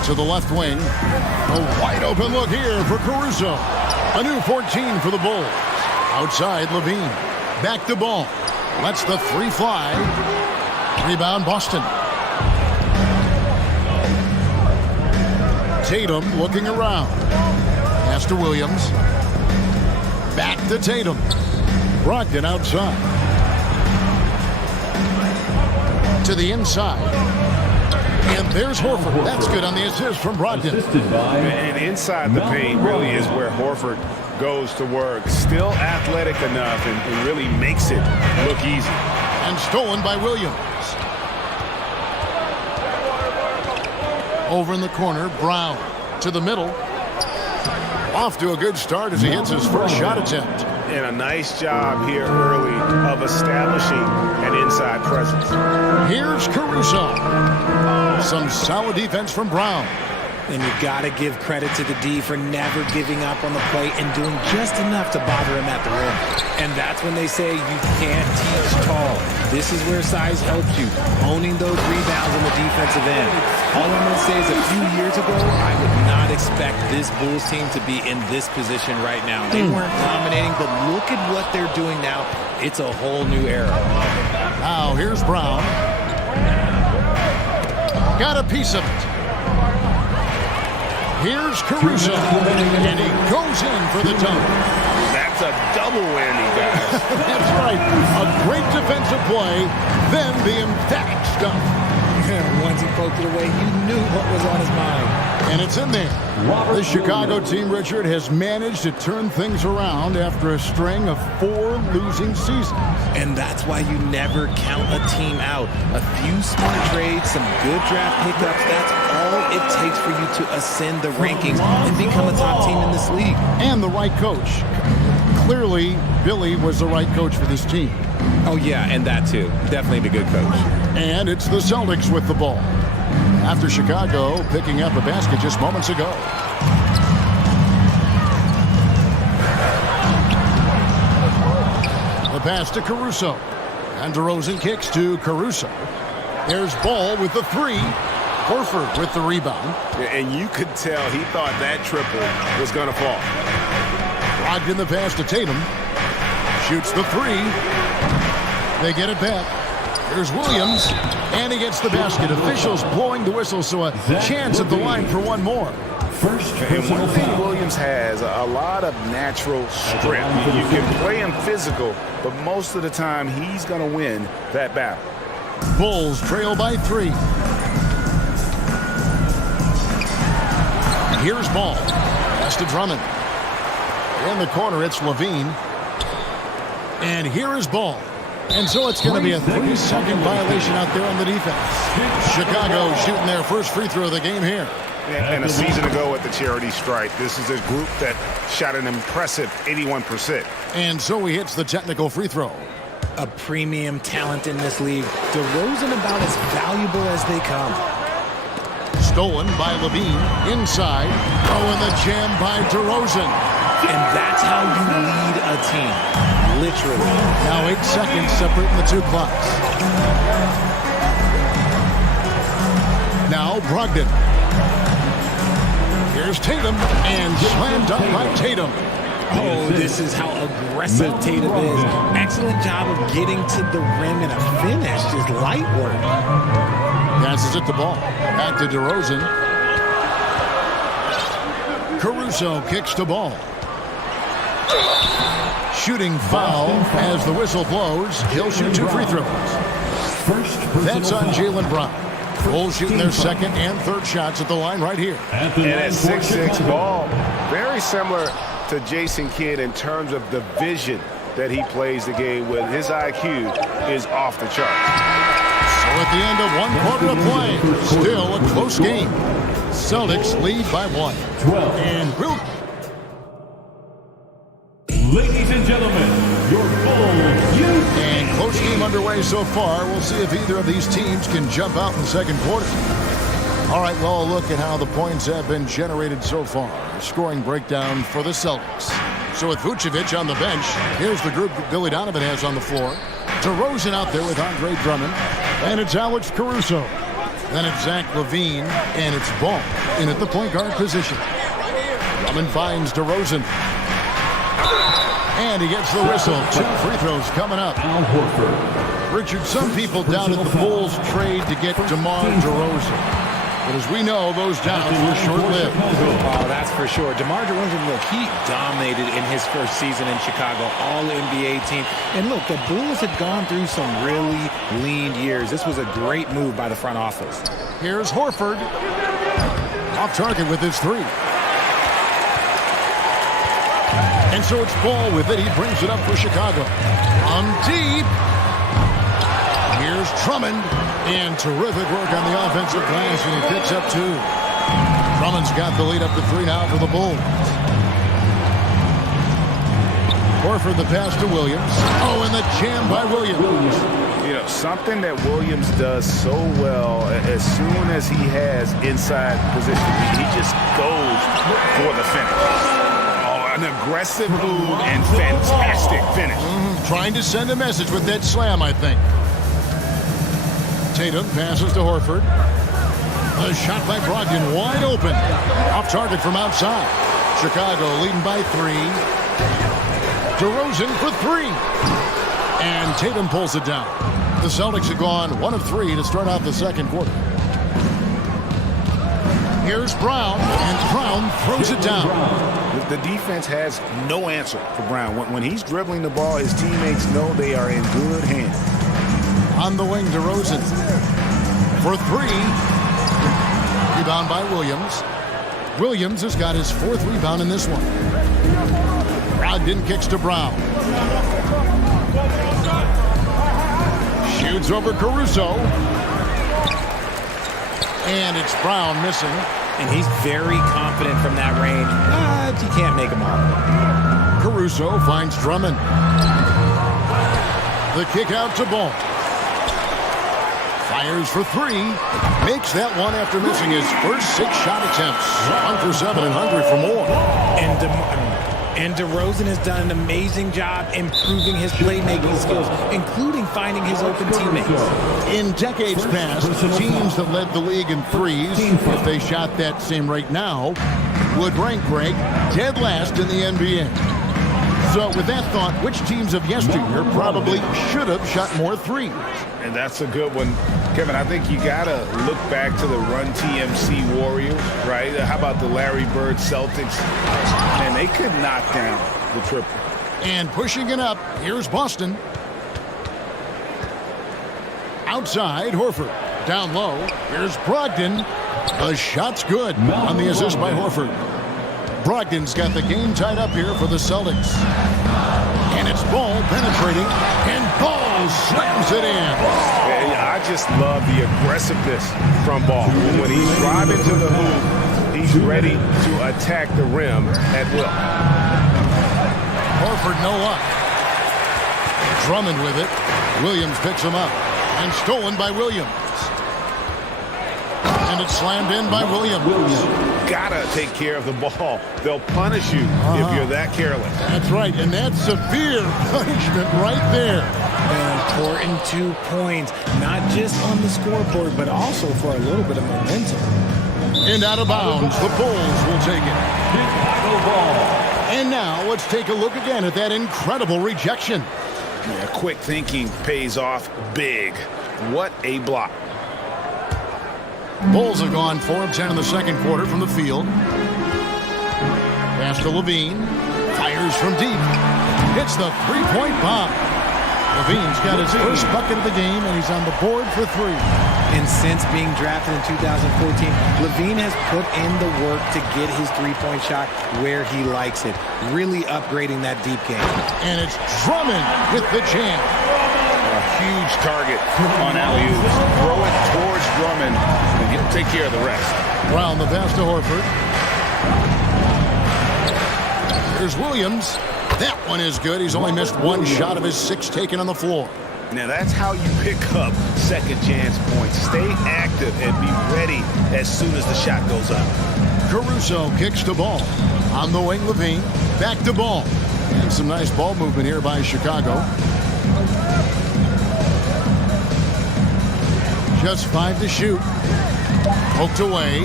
To the left wing. A wide open look here for Caruso. A new 14 for the Bulls. Outside, LaVine. Back to Ball. Lets the three fly. Rebound, Boston. Tatum looking around. Pass to Williams. Back to Tatum. Brogdon outside. To the inside. And there's Horford. That's good on the assist from Brogdon. And inside the paint really is where Horford goes to work. Still athletic enough and really makes it look easy. And stolen by Williams. Over in the corner, Brown to the middle. Off to a good start as he hits his first shot attempt. And a nice job here early of establishing an inside presence. Here's Caruso. Some solid defense from Brown. And you got to give credit to the D for never giving up on the play and doing just enough to bother him at the rim. And that's when they say you can't teach tall. This is where size helps you, owning those rebounds on the defensive end. All I'm going to say is a few years ago, I would not expect this Bulls team to be in this position right now. They weren't dominating, but look at what they're doing now. It's a whole new era. Now here's Brown. Got a piece of it. Here's Caruso, and he goes in for the dunk. That's a double whammy, guys. That's right. A great defensive play, then the emphatic stuff. Once he poked it away, you knew what was on his mind. And it's in there. The Chicago team, Richard, has managed to turn things around after a string of 4 losing seasons. And that's why you never count a team out. A few smart trades, some good draft pickups, that's all it takes for you to ascend the rankings and become a top team in this league. And the right coach. Clearly, Billy was the right coach for this team. Oh, yeah, and that too. Definitely the good coach. And it's the Celtics with the ball. After Chicago picking up a basket just moments ago. The pass to Caruso. And DeRozan kicks to Caruso. There's Ball with the 3. Horford with the rebound. And you could tell he thought that triple was going to fall. Brogdon the pass to Tatum. Shoots the 3. They get it back. Here's Williams. And he gets the basket. Officials blowing the whistle, so a chance at the line for one more. And one thing Williams has, a lot of natural strength. You can play him physical, but most of the time he's going to win that battle. Bulls trail by 3. Here's Ball. Pass to Drummond. In the corner, it's LaVine. And here is Ball. And so it's going to be a 3-second violation out there on the defense. Chicago shooting their first free throw of the game here. And a season ago at the charity stripe, this is a group that shot an impressive 81%. And so he hits the technical free throw. A premium talent in this league. DeRozan about as valuable as they come. Stolen by LaVine. Inside. Oh, and the jam by DeRozan. And that's how you lead a team. Literally. Now 8 seconds separating the 2 clocks. Now Brogdon. Here's Tatum. And slam dunk by Tatum. Oh, this is how aggressive Tatum is. Excellent job of getting to the rim and a finish. Just light work. Passes it the ball. Back to DeRozan. Caruso kicks the ball. Shooting foul as the whistle blows. He'll shoot 2 free throws. That's on Jaylen Brown. Bulls shooting their second and third shots at the line right here. And at 6'6" ball, very similar to Jason Kidd in terms of the vision that he plays the game with. His IQ is off the chart. So at the end of 1 quarter of play, still a close game. Celtics lead by 1. And Ladies and gentlemen, your Bulls youth. And close game underway so far. We'll see if either of these teams can jump out in the second quarter. All right, well, a look at how the points have been generated so far. Scoring breakdown for the Celtics. So with Vucevic on the bench, here's the group that Billy Donovan has on the floor. DeRozan out there with Andre Drummond. And it's Alex Caruso. Then it's Zach LaVine. And it's Ball in at the point guard position. Drummond finds DeRozan. And he gets the whistle. 2 free throws coming up. Richard, some people doubted the Bulls trade to get DeMar DeRozan. But as we know, those doubts were short-lived. Oh, that's for sure. DeMar DeRozan, look, he dominated in his first season in Chicago, all-NBA team. And look, the Bulls had gone through some really lean years. This was a great move by the front office. Here's Horford. Off target with his 3. And so it's Ball with it. He brings it up for Chicago. On deep. Here's Drummond. And terrific work on the offensive glass, and he picks up 2. Drummond's got the lead up to 3 now for the Bulls. Horford the pass to Williams. Oh, and the jam by Williams. You know, something that Williams does so well, as soon as he has inside position, he just goes for the finish. An aggressive move and fantastic finish. Trying to send a message with that slam, I think. Tatum passes to Horford. A shot by Brogdon, wide open. Off target from outside. Chicago leading by 3. DeRozan for 3. And Tatum pulls it down. The Celtics have gone 1 of 3 to start out the second quarter. Here's Brown, and Brown throws it down. The defense has no answer for Brown. When he's dribbling the ball, his teammates know they are in good hands. On the wing, DeRozan for 3. Rebound by Williams. Williams has got his 4th rebound in this one. Brogdon kicks to Brown. Shoots over Caruso. And it's Brown missing. And he's very confident from that range, but you can't make him all. Caruso finds Drummond. The kick out to Ball. Fires for 3. Makes that one after missing his first 6 shot attempts. 1 for 7 and hungry for more. And DeRozan has done an amazing job improving his playmaking skills, including finding his open teammates. In decades past, teams that led the league in threes, if they shot that same rate now, would rank Greg dead last in the NBA. So with that thought, which teams of yesteryear probably should have shot more threes? And that's a good one. Kevin, I think you got to look back to the Run TMC Warriors, right? How about the Larry Bird Celtics? And they could knock down the triple. And pushing it up, here's Boston. Outside, Horford. Down low, here's Brogdon. The shot's good on the assist by Horford. Brogdon's got the game tied up here for the Celtics. And it's Ball penetrating, and Ball slams it in. I just love the aggressiveness from Ball. When he's driving to the hoop, he's ready to attack the rim at will. Horford no luck. Drummond with it. Williams picks him up. And stolen by Williams. And it's slammed in by Williams. Gotta take care of the ball. They'll punish you if you're that careless. That's right, and that's severe punishment right there. An important 2 points, not just on the scoreboard, but also for a little bit of momentum. And out of bounds, the Bulls will take it. Chicago ball. And now let's take a look again at that incredible rejection. Yeah, quick thinking pays off big. What a block. Bulls have gone 4 of 10 in the second quarter from the field. Pass to Levine. Fires from deep. Hits the three-point bomb. Levine's got his first bucket of the game, and he's on the board for 3. And since being drafted in 2014, Levine has put in the work to get his three-point shot where he likes it, really upgrading that deep game. And it's Drummond with the jam. A huge target on alley-oops. Throw it towards Drummond, and he'll take care of the rest. Brown the pass to Horford. Here's Williams. That one is good. He's only missed 1 shot of his 6 taken on the floor. Now that's how you pick up second chance points. Stay active and be ready as soon as the shot goes up. Caruso kicks the ball. On the wing, Levine. Back to Ball. And some nice ball movement here by Chicago. Just 5 to shoot. Poked away.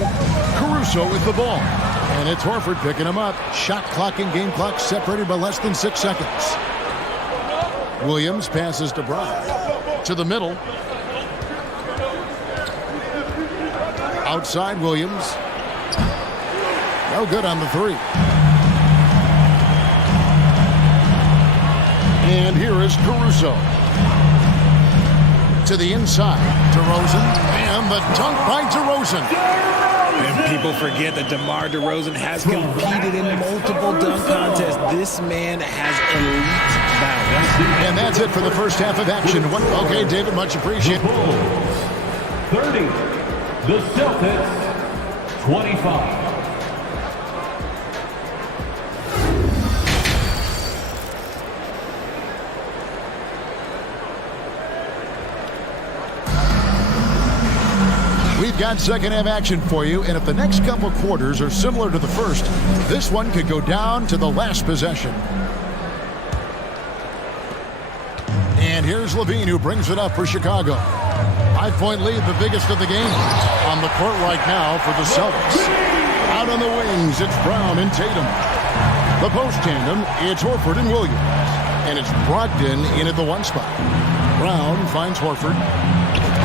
Caruso with the ball. And it's Horford picking him up. Shot clock and game clock separated by less than 6 seconds. Williams passes to Brown. To the middle. Outside Williams. No good on the 3. And here is Caruso. To the inside. DeRozan. And the dunk by DeRozan. And people forget that DeMar DeRozan has competed in multiple dunk contests. This man has elite balance. And that's it for the first half of action. Okay, David, much appreciated. 30. The Celtics, 25. We've got second half action for you, and if the next couple quarters are similar to the first, this one could go down to the last possession. And here's Levine, who brings it up for Chicago. 5-point lead, the biggest of the game. On the court right now for the Celtics. Out on the wings, it's Brown and Tatum. The post tandem, it's Horford and Williams. And it's Brogdon in at the 1 spot. Brown finds Horford.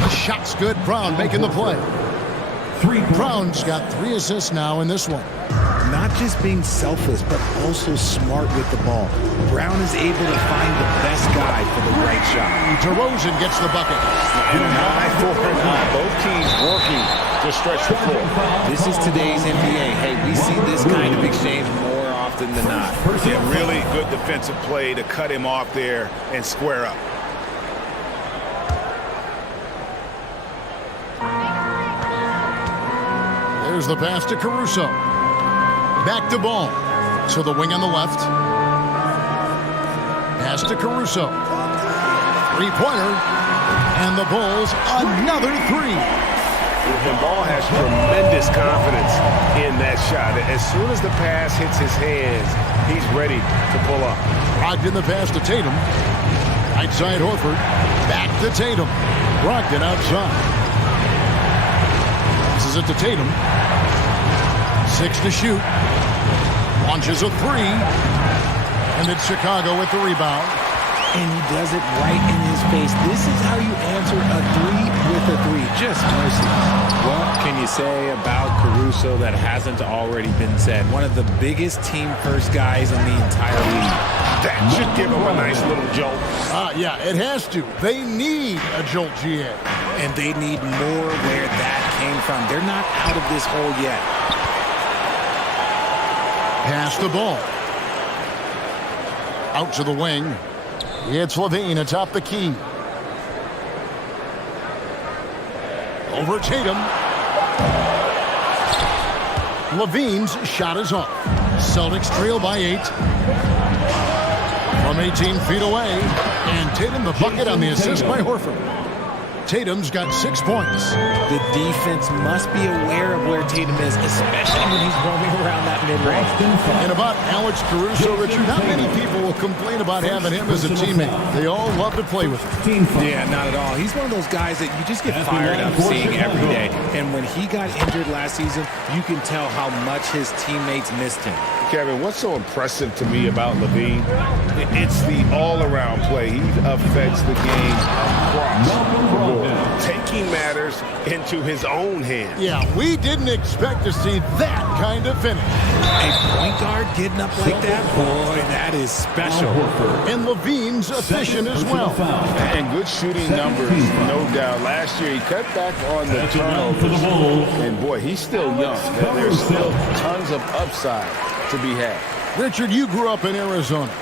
The shot's good. Brown making the play. Brown's got 3 assists now in this one. Not just being selfless, but also smart with the ball. Brown is able to find the best guy for the right shot. DeRozan gets the bucket. 9-4-9. Both teams working to stretch the floor. This is today's NBA. Hey, we see this kind of exchange more often than not. Yeah, really good defensive play to cut him off there and square up. There's the pass to Caruso. Back to Ball. To the wing on the left. Pass to Caruso. 3-pointer. And the Bulls, another 3. And Ball has tremendous confidence in that shot. As soon as the pass hits his hands, he's ready to pull up. Brogdon the pass to Tatum. Outside Horford. Back to Tatum. Brogdon outside. Passes it to Tatum. 6 to shoot. Launches a 3. And it's Chicago with the rebound. And he does it right in his face. This is how you answer a 3 with a 3. Just merciless. What can you say about Caruso that hasn't already been said? One of the biggest team-first guys in the entire league. That should give him a nice little jolt. Yeah, it has to. They need a jolt, GA. And they need more where that came from. They're not out of this hole yet. Pass the ball. Out to the wing. It's Levine atop the key. Over Tatum. Levine's shot is off. Celtics trail by 8. From 18 feet away. And Tatum the bucket on the assist by Horford. Tatum's got 6 points. The defense must be aware of where Tatum is, especially when he's roaming around that mid-range. And about Alex Caruso, Richard, not many people will complain about having him as a teammate. They all love to play with him. Yeah, not at all. He's one of those guys that you just get fired up seeing every day. And when he got injured last season, you can tell how much his teammates missed him. Kevin, what's so impressive to me about Levine? It's the all-around play. He affects the game across the board, taking matters into his own hands. Yeah, we didn't expect to see that kind of finish. A point guard getting up like that? Boy, that is special. And Levine's efficient as well. And good shooting numbers, no doubt. Last year, he cut back on the turnovers. And, boy, he's still young. There's still tons of upside to be had. Richard, you grew up in Arizona.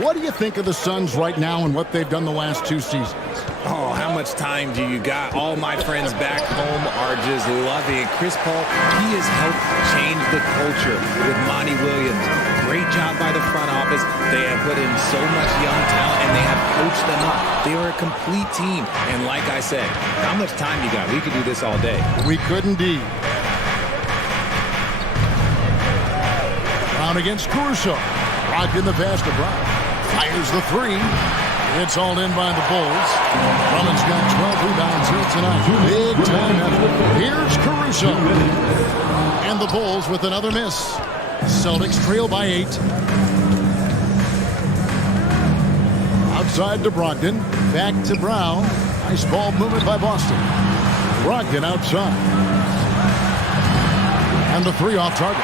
What do you think of the Suns right now and what they've done the last 2 seasons? Oh, how much time do you got? All my friends back home are just loving it. Chris Paul, he has helped change the culture with Monty Williams. Great job by the front office. They have put in so much young talent, and they have coached them up. They are a complete team. And like I said, how much time you got? We could do this all day. We could indeed. Brown against Caruso. Locked in the pass to Brown. Fires the 3. It's all in by the Bulls. Drummond's got 12 rebounds here tonight. Big time effort. Here's Caruso. And the Bulls with another miss. Celtics trail by 8. Outside to Brogdon. Back to Brown. Nice ball movement by Boston. Brogdon outside. And the 3 off target.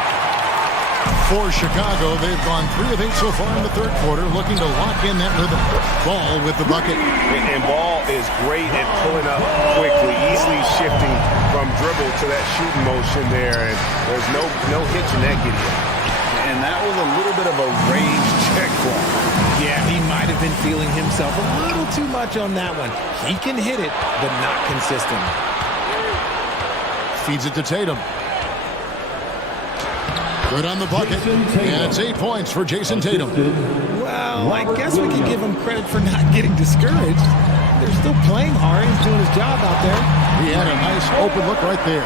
For Chicago, they've gone 3 of 8 so far in the third quarter, looking to lock in that rhythm. Ball with the bucket. And Ball is great at pulling up quickly, easily shifting from dribble to that shooting motion there, and there's no hitch in that getting. And that was a little bit of a range check for him. Yeah, he might have been feeling himself a little too much on that one. He can hit it, but not consistently. Feeds it to Tatum. Good on the bucket, and it's 8 points for Jason Tatum. Well, I guess we can give him credit for not getting discouraged. They're still playing hard. He's doing his job out there. He had a nice open look right there.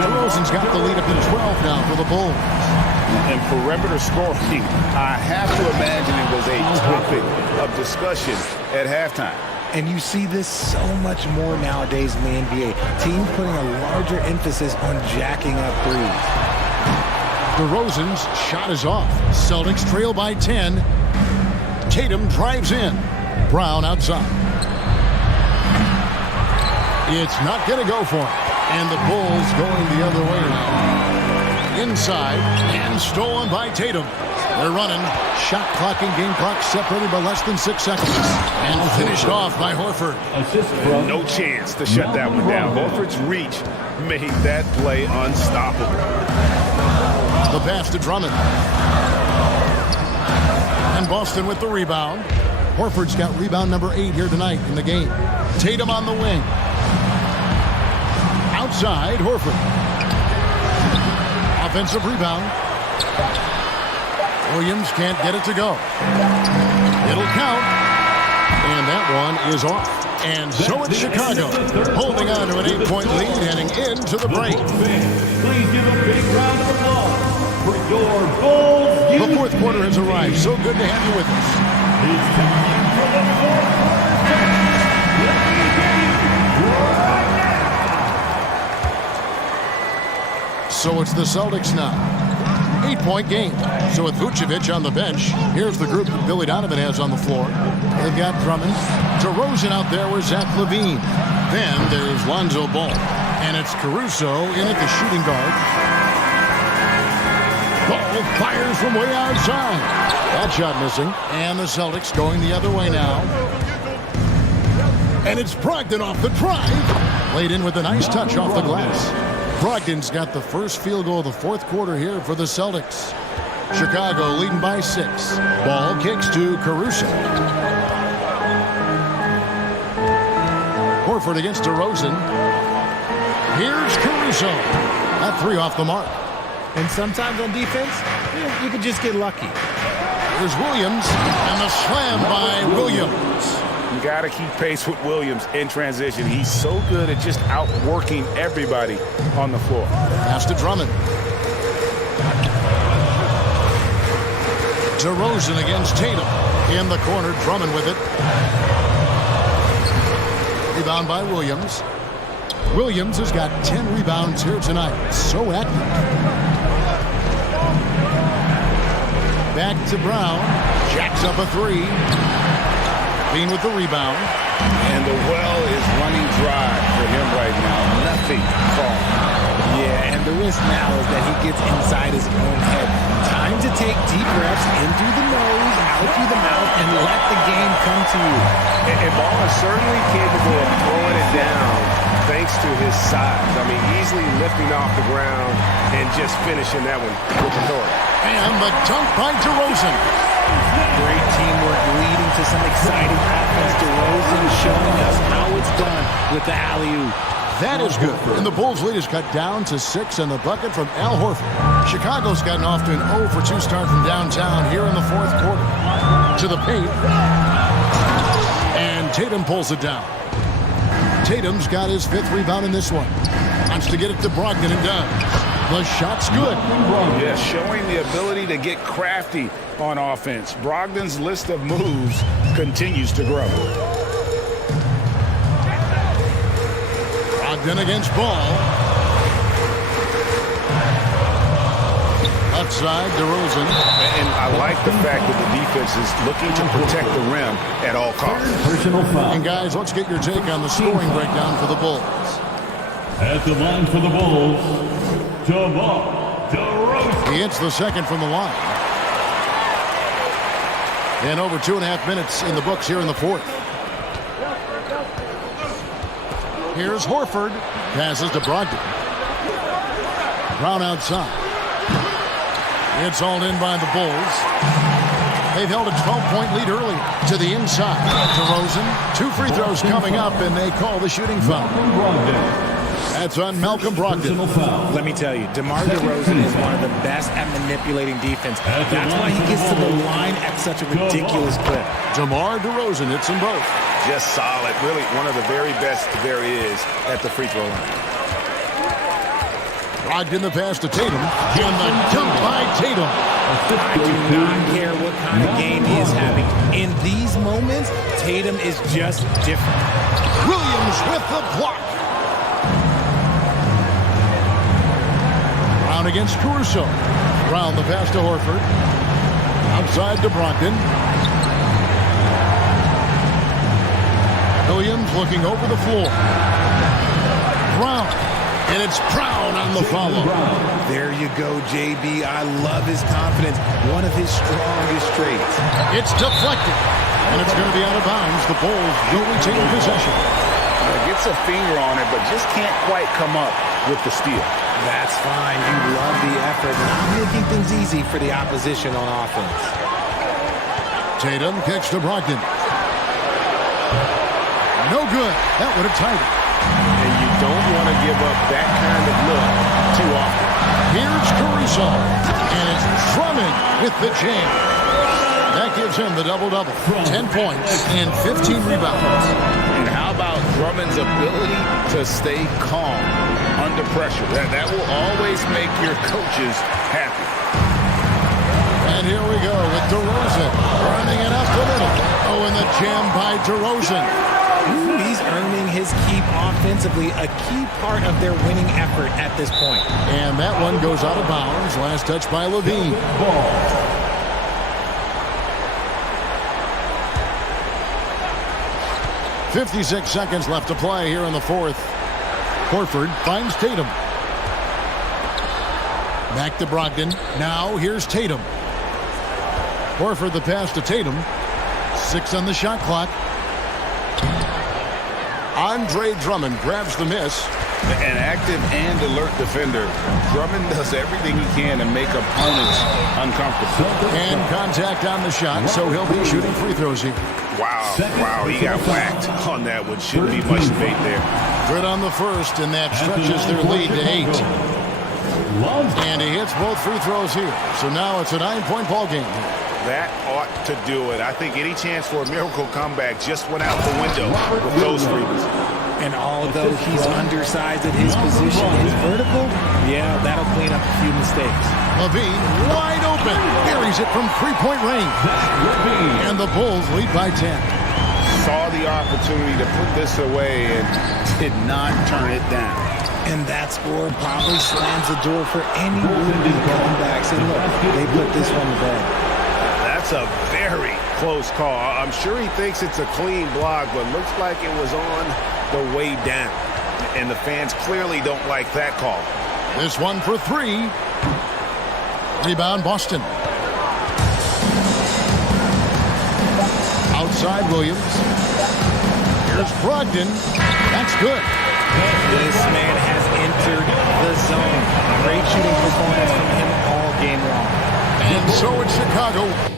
DeRozan's got the lead up to 12 now for the Bulls. And perimeter scoring, I have to imagine it was a topic of discussion at halftime. And you see this so much more nowadays in the NBA. Teams putting a larger emphasis on jacking up threes. DeRozan's shot is off. Celtics trail by 10. Tatum drives in. Brown outside. It's not going to go for him. And the Bulls going the other way now. Inside and stolen by Tatum. They're running. Shot clock and game clock separated by less than 6 seconds. And finished off by Horford. No chance to shut that one down. Horford's reach made that play unstoppable. The pass to Drummond. And Boston with the rebound. Horford's got rebound number 8 here tonight in the game. Tatum on the wing. Outside, Horford. Offensive rebound. Williams can't get it to go. It'll count. And that one is off. And so it's Chicago holding on to an 8-point lead heading into the break. Please give a big round of applause for your Bulls. The fourth quarter has arrived. So good to have you with us. It's time for the fourth quarter. Let me begin right now. So it's the Celtics now. 8-point game. So with Vucevic on the bench, here's the group that Billy Donovan has on the floor. They've got Drummond. DeRozan out there with Zach LaVine. Then there's Lonzo Ball. And it's Caruso in at the shooting guard. Ball fires from way outside. That shot missing. And the Celtics going the other way now. And it's Brogdon off the drive. Laid in with a nice touch off the glass. Brogdon's got the first field goal of the fourth quarter here for the Celtics. Chicago leading by 6. Ball kicks to Caruso. Horford against DeRozan. Here's Caruso. That 3 off the mark. And sometimes on defense, you can just get lucky. Here's Williams. And the slam by Williams. You got to keep pace with Williams in transition. He's so good at just outworking everybody on the floor. Pass to Drummond. DeRozan against Tatum. In the corner, Drummond with it. Rebound by Williams. Williams has got 10 rebounds here tonight. So active. Back to Brown. Jacks up a three. Bean with the rebound. And the well is running dry for him right now. Nothing falling. Yeah, and the risk now is that he gets inside his own head. Time to take deep breaths in through the nose, out through the mouth, and let the game come to you. And Ball is certainly capable of throwing it down thanks to his size. I mean, easily lifting off the ground and just finishing that one with authority. And the dunk by DeRozan. Great teamwork leading to some exciting offense. DeRozan showing us how it's done with the alley-oop. That is good. And the Bulls' lead is cut down to 6 in the bucket from Al Horford. Chicago's gotten off to an 0-for-2 start from downtown here in the fourth quarter. To the paint. And Tatum pulls it down. Tatum's got his 5th rebound in this one. Wants to get it to Brogdon and does. The shot's good. Yeah, showing the ability to get crafty on offense. Brogdon's list of moves continues to grow. Brogdon against Ball. Outside, DeRozan. And I like the fact that the defense is looking to protect the rim at all costs. Personal foul. And guys, let's get your take on the scoring breakdown for the Bulls. At the line for the Bulls, DeMar DeRozan. He hits the second from the line. And over 2.5 minutes in the books here in the fourth. Here's Horford. Passes to Brogdon. Brown outside. It's hauled in by the Bulls. They've held a 12-point lead early to the inside. DeRozan, 2 free throws coming up, and they call the shooting foul. That's on Malcolm Brogdon. Let me tell you, DeMar DeRozan is one of the best at manipulating defense. That's why he gets to the line at such a ridiculous clip. DeMar DeRozan hits them both. Just solid. Really one of the very best there is at the free throw line. Brogdon the pass to Tatum. And the dunk by Tatum. I do not care what kind of game he is having. In these moments, Tatum is just different. Williams with the block. Brown against Caruso. Brown the pass to Horford. Outside to Brogdon. Williams looking over the floor. Brown. And it's Brown on the follow. There you go, JB. I love his confidence. One of his strongest traits. It's deflected. And it's going to be out of bounds. The Bulls will retain possession. Gets a finger on it, but just can't quite come up with the steal. That's fine. You love the effort. Not making things easy for the opposition on offense. Tatum kicks to Brogdon. No good. That would have tied it. And you don't want to give up that kind of look too often. Here's Caruso. And it's Drummond with the jam. That gives him the double-double. 10 points and 15 rebounds. And how about Drummond's ability to stay calm under pressure? That will always make your coaches happy. And here we go with DeRozan running it up the middle. Oh, and the jam by DeRozan. He's earning his keep offensively, a key part of their winning effort at this point. And that one goes out of bounds. Last touch by Levine. 56 seconds left to play here in the fourth. Horford finds Tatum. Back to Brogdon. Now here's Tatum. Horford the pass to Tatum. 6 on the shot clock. Andre Drummond grabs the miss. An active and alert defender. Drummond does everything he can to make opponents uncomfortable. And contact on the shot, so he'll be shooting free throws here. Wow, he got whacked on that one. Shouldn't be much debate there. Good on the first, and that stretches their lead to 8. And he hits both free throws here. So now it's a 9-point ball game here. That ought to do it. I think any chance for a miracle comeback just went out the window with those freebies. And although he's undersized at his position, his vertical, yeah, that'll clean up a few mistakes. Levine wide open. Buries it from three-point range. And the Bulls lead by 10. Saw the opportunity to put this away and did not turn it down. And that score probably slams the door for any would-be comebacks. And look, they put this one to bed. That's a very close call. I'm sure he thinks it's a clean block, but looks like it was on the way down. And the fans clearly don't like that call. This one for three. Rebound, Boston. Outside Williams. Here's Brogdon. That's good. This man has entered the zone. Great shooting performance from him all game long. And so it's Chicago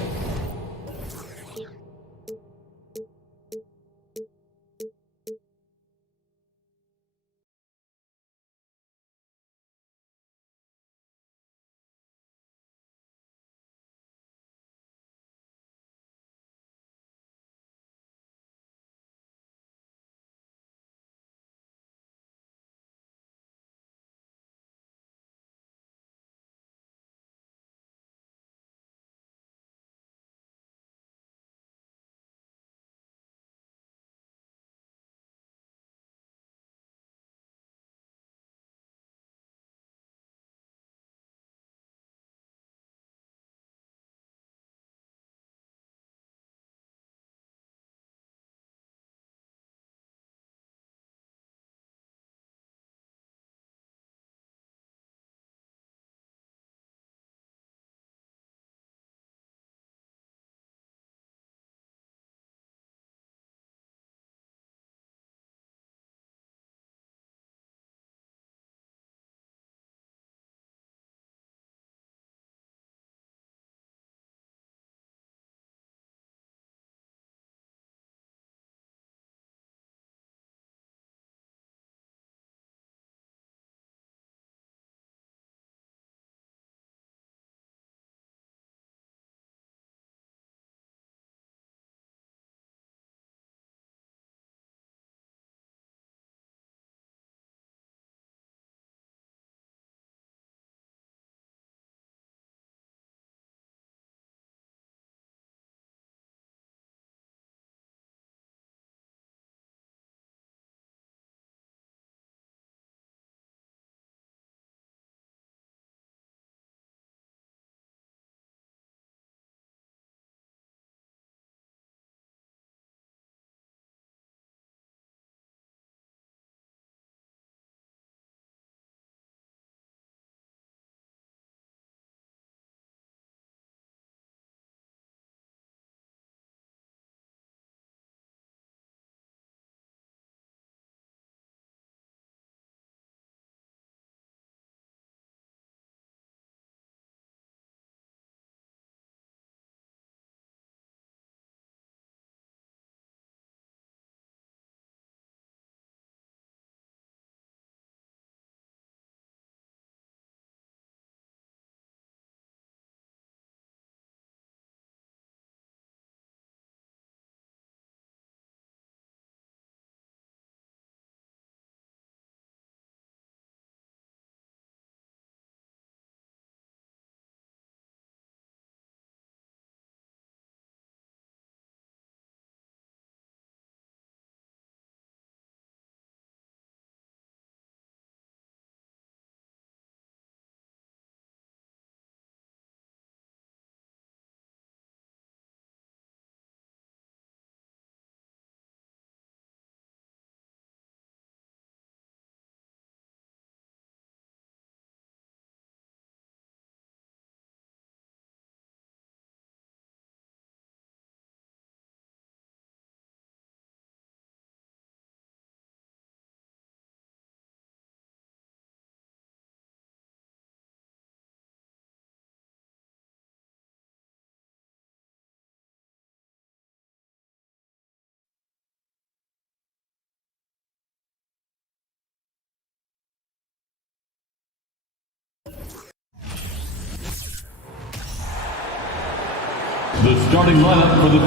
The starting lineup for the...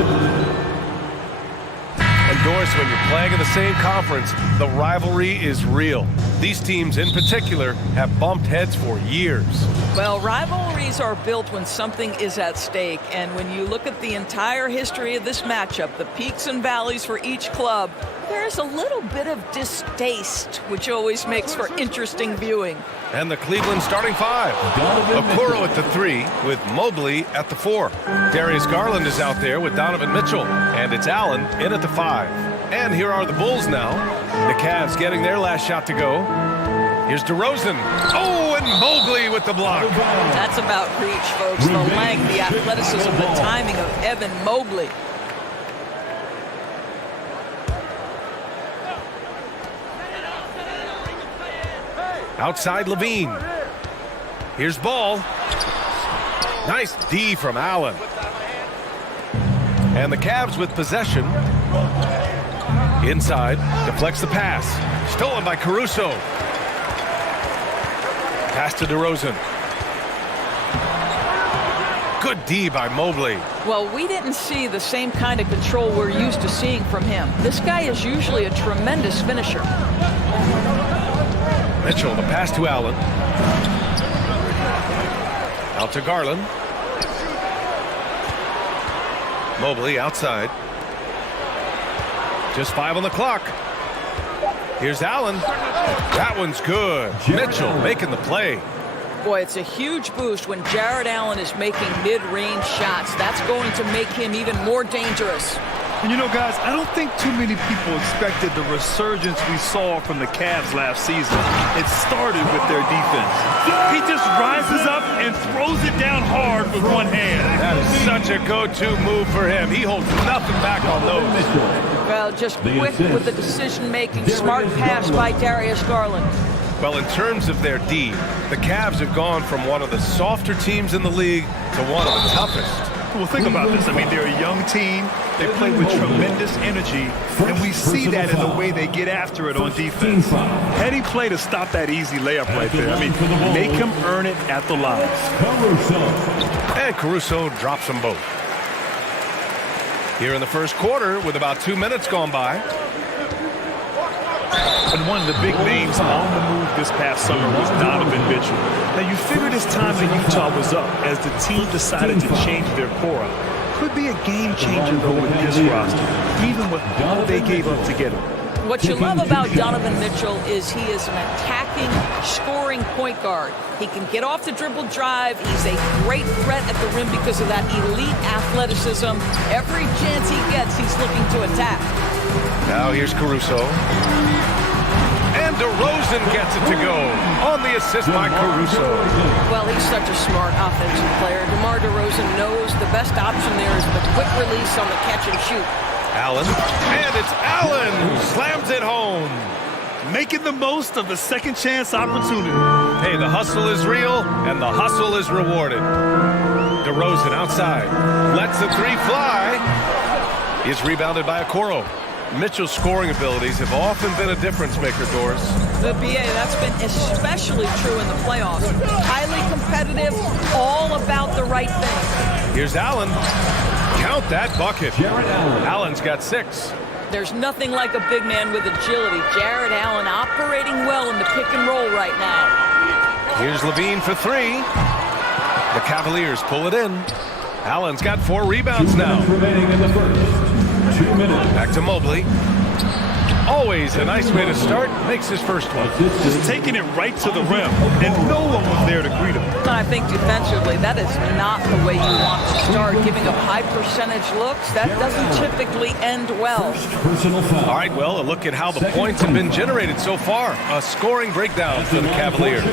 And Doris, when you're playing in the same conference, the rivalry is real. These teams in particular have bumped heads for years. Well, rivalries are built when something is at stake. And when you look at the entire history of this matchup, the peaks and valleys for each club, there's a little bit of distaste, which always makes for interesting viewing. And the Cleveland starting five. Okoro at the 3 with Mobley at the 4. Darius Garland is out there with Donovan Mitchell. And it's Allen in at the 5. And here are the Bulls now. The Cavs getting their last shot to go. Here's DeRozan. Oh, and Mobley with the block. That's about reach, folks. The length, the athleticism, the timing of Evan Mobley. Outside Levine. Here's Ball. Nice D from Allen. And the Cavs with possession. Inside, deflects the pass. Stolen by Caruso. Pass to DeRozan. Good D by Mobley. Well, we didn't see the same kind of control we're used to seeing from him. This guy is usually a tremendous finisher. Mitchell, the pass to Allen. Out to Garland. Mobley outside. Just 5 on the clock. Here's Allen. That one's good. Mitchell making the play. Boy, it's a huge boost when Jared Allen is making mid-range shots. That's going to make him even more dangerous. And you know, guys, I don't think too many people expected the resurgence we saw from the Cavs last season. It started with their defense. He just rises up and throws it down hard with one hand. That is such a go-to move for him. He holds nothing back on those. Well, just quick with the decision-making, smart pass by Darius Garland. Well, in terms of their D, the Cavs have gone from one of the softer teams in the league to one of the toughest. Well, think about this. I mean, they're a young team. They play with tremendous energy, and we see that in the way they get after it on defense. Heady play to stop that easy layup right there. I mean, make him earn it at the line. And Caruso drops them both. Here in the first quarter with about 2 minutes gone by. And one of the big names on the move this past summer was Donovan Mitchell. Now, you figured his time in Utah was up as the team decided to change their core up. Could be a game changer, though, with this roster, even with all they gave up to get him. What you love about Donovan Mitchell is he is an attacking, scoring point guard. He can get off the dribble drive. He's a great threat at the rim because of that elite athleticism. Every chance he gets, he's looking to attack. Now here's Caruso. And DeRozan gets it to go on the assist by Caruso. Well, he's such a smart offensive player. DeMar DeRozan knows the best option there is the quick release on the catch and shoot. Allen, and it's Allen who slams it home. Making the most of the second chance opportunity. Hey, the hustle is real, and the hustle is rewarded. DeRozan outside, lets the 3 fly. Is rebounded by Okoro. Mitchell's scoring abilities have often been a difference maker, Doris. The BA, that's been especially true in the playoffs. Highly competitive, all about the right thing. Here's Allen. Count that bucket. Allen's got 6. There's nothing like a big man with agility. Jared Allen operating well in the pick and roll right now. Here's Levine for 3. The Cavaliers pull it in. Allen's got 4 rebounds now. Remaining in the first. 2 minutes. Back to Mobley. Always a nice way to start. Makes his first one. Just taking it right to the rim, and no one was there to greet him. I think defensively, that is not the way you want to start. Giving up high percentage looks, that doesn't typically end well. All right, well, a look at how the points have been generated so far. A scoring breakdown for the Cavaliers.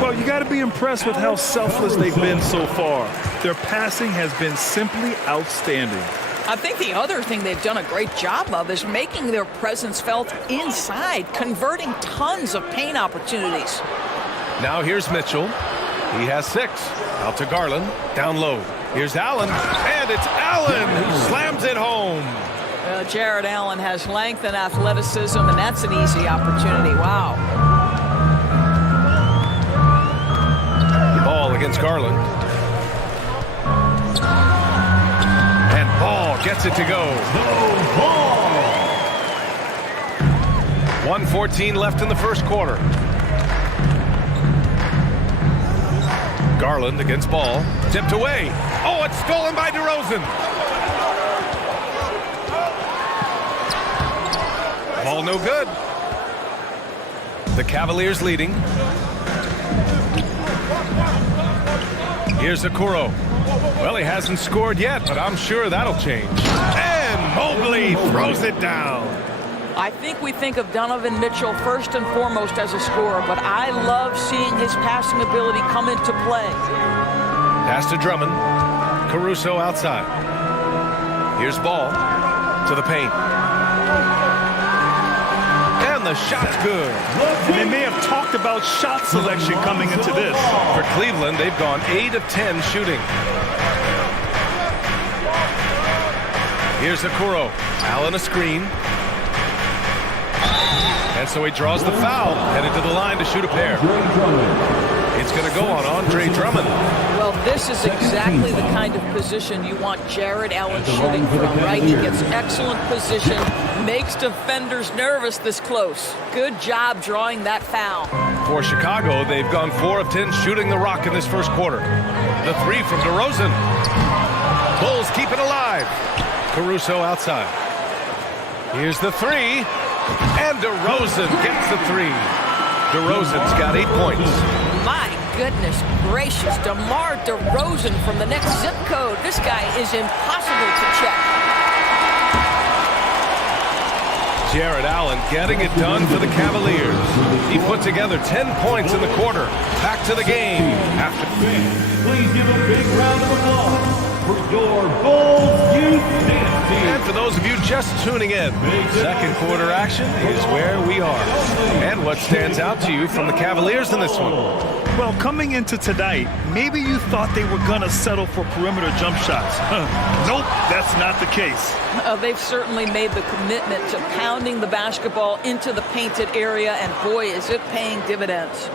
Well, you got to be impressed with how selfless they've been so far. Their passing has been simply outstanding. I think the other thing they've done a great job of is making their presence felt inside, converting tons of paint opportunities. Now here's Mitchell. He has 6. Out to Garland. Down low. Here's Allen. And it's Allen who slams it home. Well, Jared Allen has length and athleticism, and that's an easy opportunity. Wow. The ball against Garland. Ball gets it to go. 1:14 left in the first quarter. Garland against ball. Tipped away. Oh, it's stolen by DeRozan. Ball no good. The Cavaliers leading. Here's Okoro. Well, he hasn't scored yet, but I'm sure that'll change. And Mobley throws it down. I think we think of Donovan Mitchell first and foremost as a scorer, but I love seeing his passing ability come into play. Pass to Drummond. Caruso outside. Here's Ball to the paint. And the shot's good. And they may have talked about shot selection coming into this. For Cleveland, they've gone 8 of 10 shooting. Here's Okoro. Allen a screen. And so he draws the foul, headed to the line to shoot a pair. It's going to go on Andre Drummond. Well, this is exactly the kind of position you want Jared Allen shooting from, right? He gets excellent position, makes defenders nervous this close. Good job drawing that foul. For Chicago, they've gone 4 of 10 shooting the rock in this first quarter. The three from DeRozan. Bulls keep it alive. Caruso outside. Here's the three. And DeRozan gets the three. DeRozan's got 8 points. My goodness gracious, DeMar DeRozan from the next zip code. This guy is impossible to check. Jared Allen getting it done for the Cavaliers. He put together 10 points in the quarter. Back to the game. Please give a big round of applause for your Bulls Youth Dance Team. And for those of you just tuning in, second quarter action is where we are. And what stands out to you from the Cavaliers in this one? Well, coming into tonight, maybe you thought they were going to settle for perimeter jump shots. Nope, that's not the case. They've certainly made the commitment to pounding the basketball into the painted area, and boy, is it paying dividends.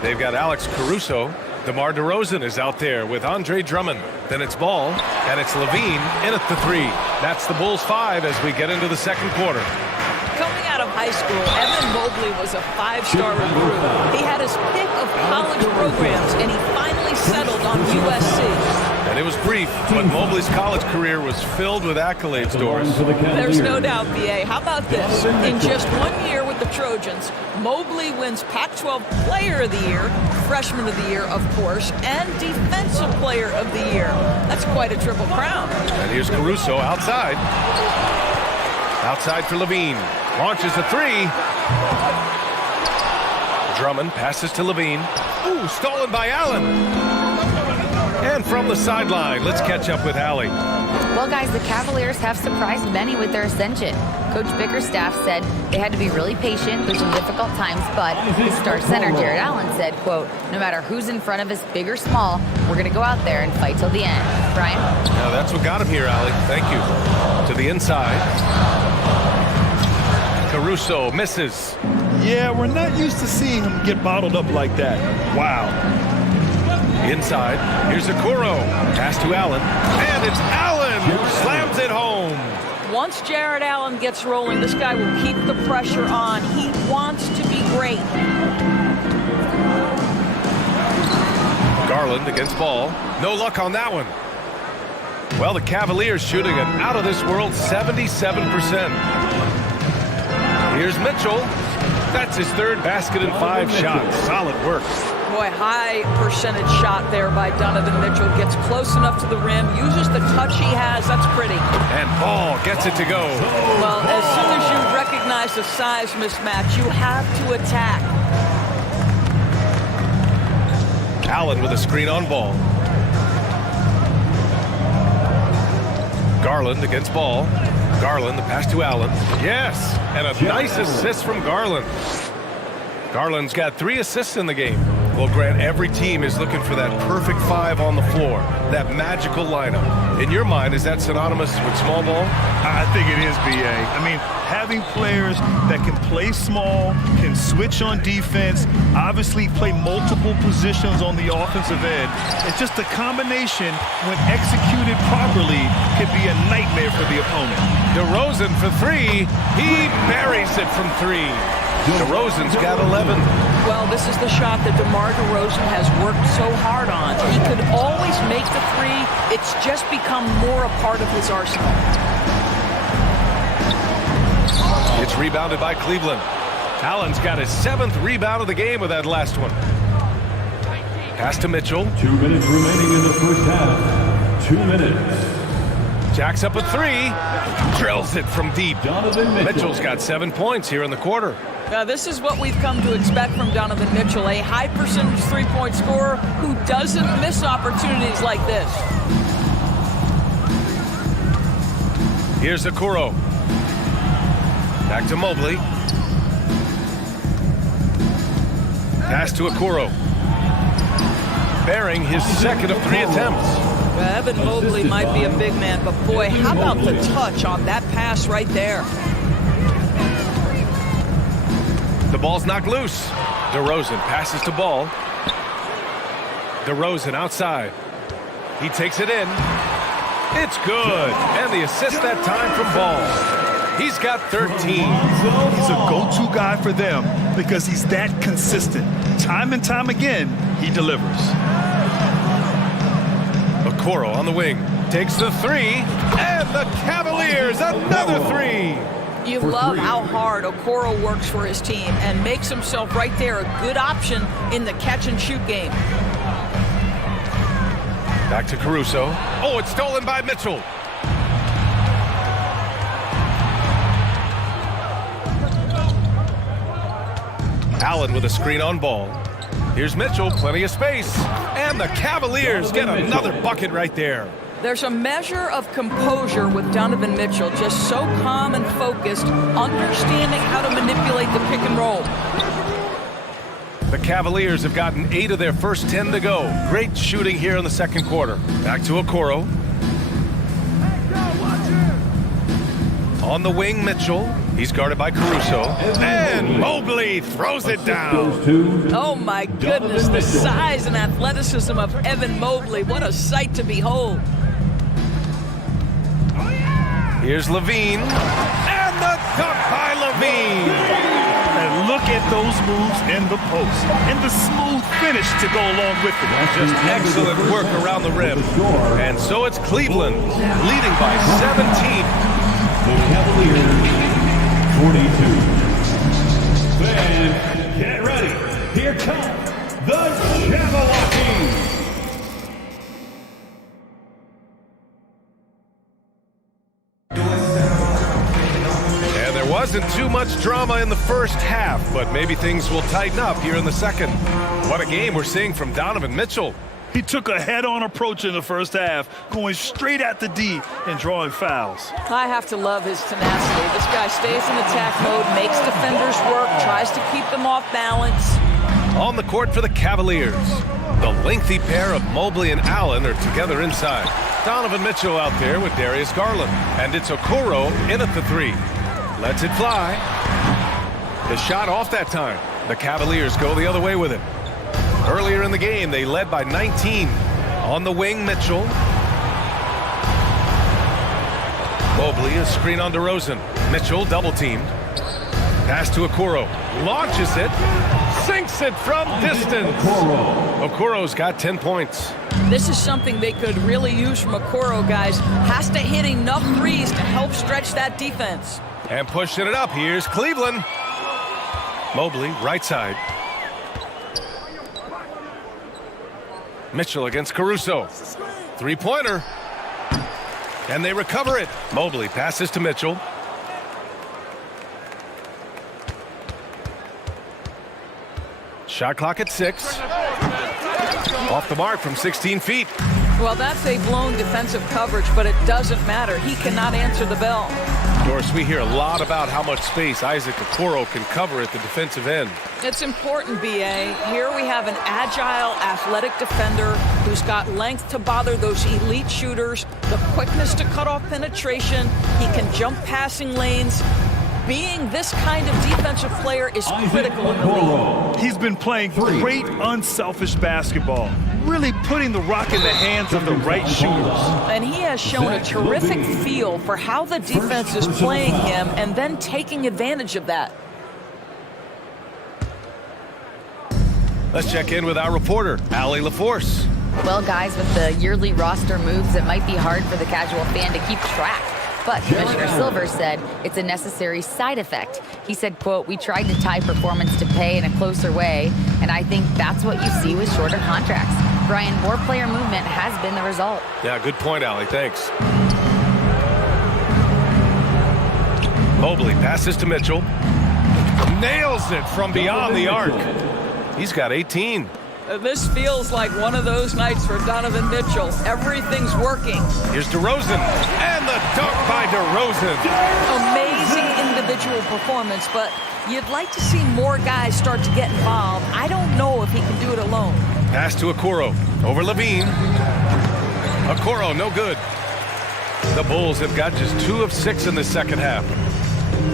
They've got Alex Caruso. DeMar DeRozan is out there with Andre Drummond. Then it's Ball, and it's Levine in at the three. That's the Bulls 5 as we get into the second quarter. Coming out of high school, Evan Mobley was a 5-star recruit. He had his pick of college programs, and he finally settled on USC. And it was brief, but Mobley's college career was filled with accolades, Doris. There's no doubt, BA. How about this? In just 1 year with the Trojans, Mobley wins Pac-12 Player of the Year, Freshman of the Year, of course, and Defensive Player of the Year. That's quite a triple crown. And here's Caruso outside. Outside for Levine. Launches a three. Drummond passes to Levine. Ooh, stolen by Allen. And from the sideline, let's catch up with Allie. Well, guys, the Cavaliers have surprised many with their ascension. Coach Bickerstaff said they had to be really patient through some difficult times, but his star center, Jared Allen, said, quote, no matter who's in front of us, big or small, we're going to go out there and fight till the end. Brian? Now, that's what got him here, Allie. Thank you. To the inside. Caruso misses. Yeah, we're not used to seeing him get bottled up like that. Wow. Inside, here's Okoro. Pass to Allen. And it's Allen who slams it home. Once Jared Allen gets rolling, this guy will keep the pressure on. He wants to be great. Garland against Ball. No luck on that one. Well, the Cavaliers shooting an out-of-this-world 77%. Here's Mitchell. That's his third basket in 5 shots. Solid work. Boy, high percentage shot there by Donovan Mitchell. Gets close enough to the rim, uses the touch he has. That's pretty. And Ball gets it to go. Well, as soon as you recognize the size mismatch, you have to attack. Allen with a screen on Ball. Garland against Ball. Garland, the pass to Allen. Yes, and a nice assist from Garland. Garland's got 3 assists in the game. Well, Grant, every team is looking for that perfect 5 on the floor, that magical lineup. In your mind, is that synonymous with small ball? I think it is, B.A. I mean, having players that can play small, can switch on defense, obviously play multiple positions on the offensive end. It's just a combination, when executed properly, could be a nightmare for the opponent. DeRozan for 3. He buries it from 3. DeRozan's got 11. Well, this is the shot that DeMar DeRozan has worked so hard on. He could always make the 3. It's just become more a part of his arsenal. It's rebounded by Cleveland. Allen's got his 7th rebound of the game with that last one. Pass to Mitchell. 2 minutes remaining in the first half. 2 minutes. Jacks up a 3. Drills it from deep. Mitchell's got 7 points here in the quarter. This is what we've come to expect from Donovan Mitchell, a high percentage three-point scorer who doesn't miss opportunities like this. Here's Okoro. Back to Mobley. Pass to Okoro. Bearing his 2nd of 3 attempts. Evan Mobley might be a big man, but boy, how about the touch on that pass right there? The ball's knocked loose. DeRozan passes to Ball. DeRozan outside. He takes it in. It's good. And the assist that time from Ball. He's got 13. He's a go-to guy for them because he's that consistent. Time and time again, he delivers. Okoro on the wing. Takes the 3. And the Cavaliers, another 3. You love how hard Okoro works for his team and makes himself right there a good option in the catch-and-shoot game. Back to Caruso. Oh, it's stolen by Mitchell. Allen with a screen on Ball. Here's Mitchell, plenty of space. And the Cavaliers get another bucket right there. There's a measure of composure with Donovan Mitchell, just so calm and focused, understanding how to manipulate the pick and roll. The Cavaliers have gotten 8 of their first 10 to go. Great shooting here in the second quarter. Back to Okoro. On the wing, Mitchell. He's guarded by Caruso. And Mobley throws it down. Oh, my goodness, the size and athleticism of Evan Mobley. What a sight to behold. Here's Levine. And the dunk by Levine. And look at those moves in the post. And the smooth finish to go along with it. Just excellent work around the rim. And so it's Cleveland leading by 17. The Cavaliers, 42. Fans, get ready. Here come the Jabberwockies. And there wasn't too much drama in the first half, but maybe things will tighten up here in the second. What a game we're seeing from Donovan Mitchell. He took a head-on approach in the first half, going straight at the D and drawing fouls. I have to love his tenacity. This guy stays in attack mode, makes defenders work, tries to keep them off balance. On the court for the Cavaliers. The lengthy pair of Mobley and Allen are together inside. Donovan Mitchell out there with Darius Garland. And it's Okoro in at the 3. Lets it fly. The shot off that time. The Cavaliers go the other way with it. Earlier in the game, they led by 19. On the wing, Mitchell. Mobley, a screen on DeRozan. Mitchell double-teamed. Pass to Okoro. Launches it. Sinks it from distance. Okoro's got 10 points. This is something they could really use from Okoro, guys. Has to hit enough threes to help stretch that defense. And pushing it up, here's Cleveland. Mobley, right side. Mitchell against Caruso. Three-pointer. And they recover it. Mobley passes to Mitchell. Shot clock at 6. Off the mark from 16 feet. Well, that's a blown defensive coverage, but it doesn't matter. He cannot answer the bell. Doris, we hear a lot about how much space Isaac Okoro can cover at the defensive end. It's important, B.A. Here we have an agile, athletic defender who's got length to bother those elite shooters, the quickness to cut off penetration. He can jump passing lanes. Being this kind of defensive player is critical in the league. He's been playing great, unselfish basketball, really putting the rock in the hands of the right shooters. And he has shown a terrific feel for how the defense is playing him and then taking advantage of that. Let's check in with our reporter, Allie LaForce. Well, guys, with the yearly roster moves, it might be hard for the casual fan to keep track. But Commissioner Silver said it's a necessary side effect. He said, quote, "We tried to tie performance to pay in a closer way, and I think that's what you see with shorter contracts." Brian, more player movement has been the result. Yeah, good point, Allie. Thanks. Mobley passes to Mitchell. Nails it from beyond the arc. He's got 18. This feels like one of those nights for Donovan Mitchell. Everything's working. Here's DeRozan, and the dunk by DeRozan. Amazing individual performance, but you'd like to see more guys start to get involved. I don't know if he can do it alone. Pass to Okoro, over Levine. Okoro, no good. The Bulls have got just 2 of 6 in the second half.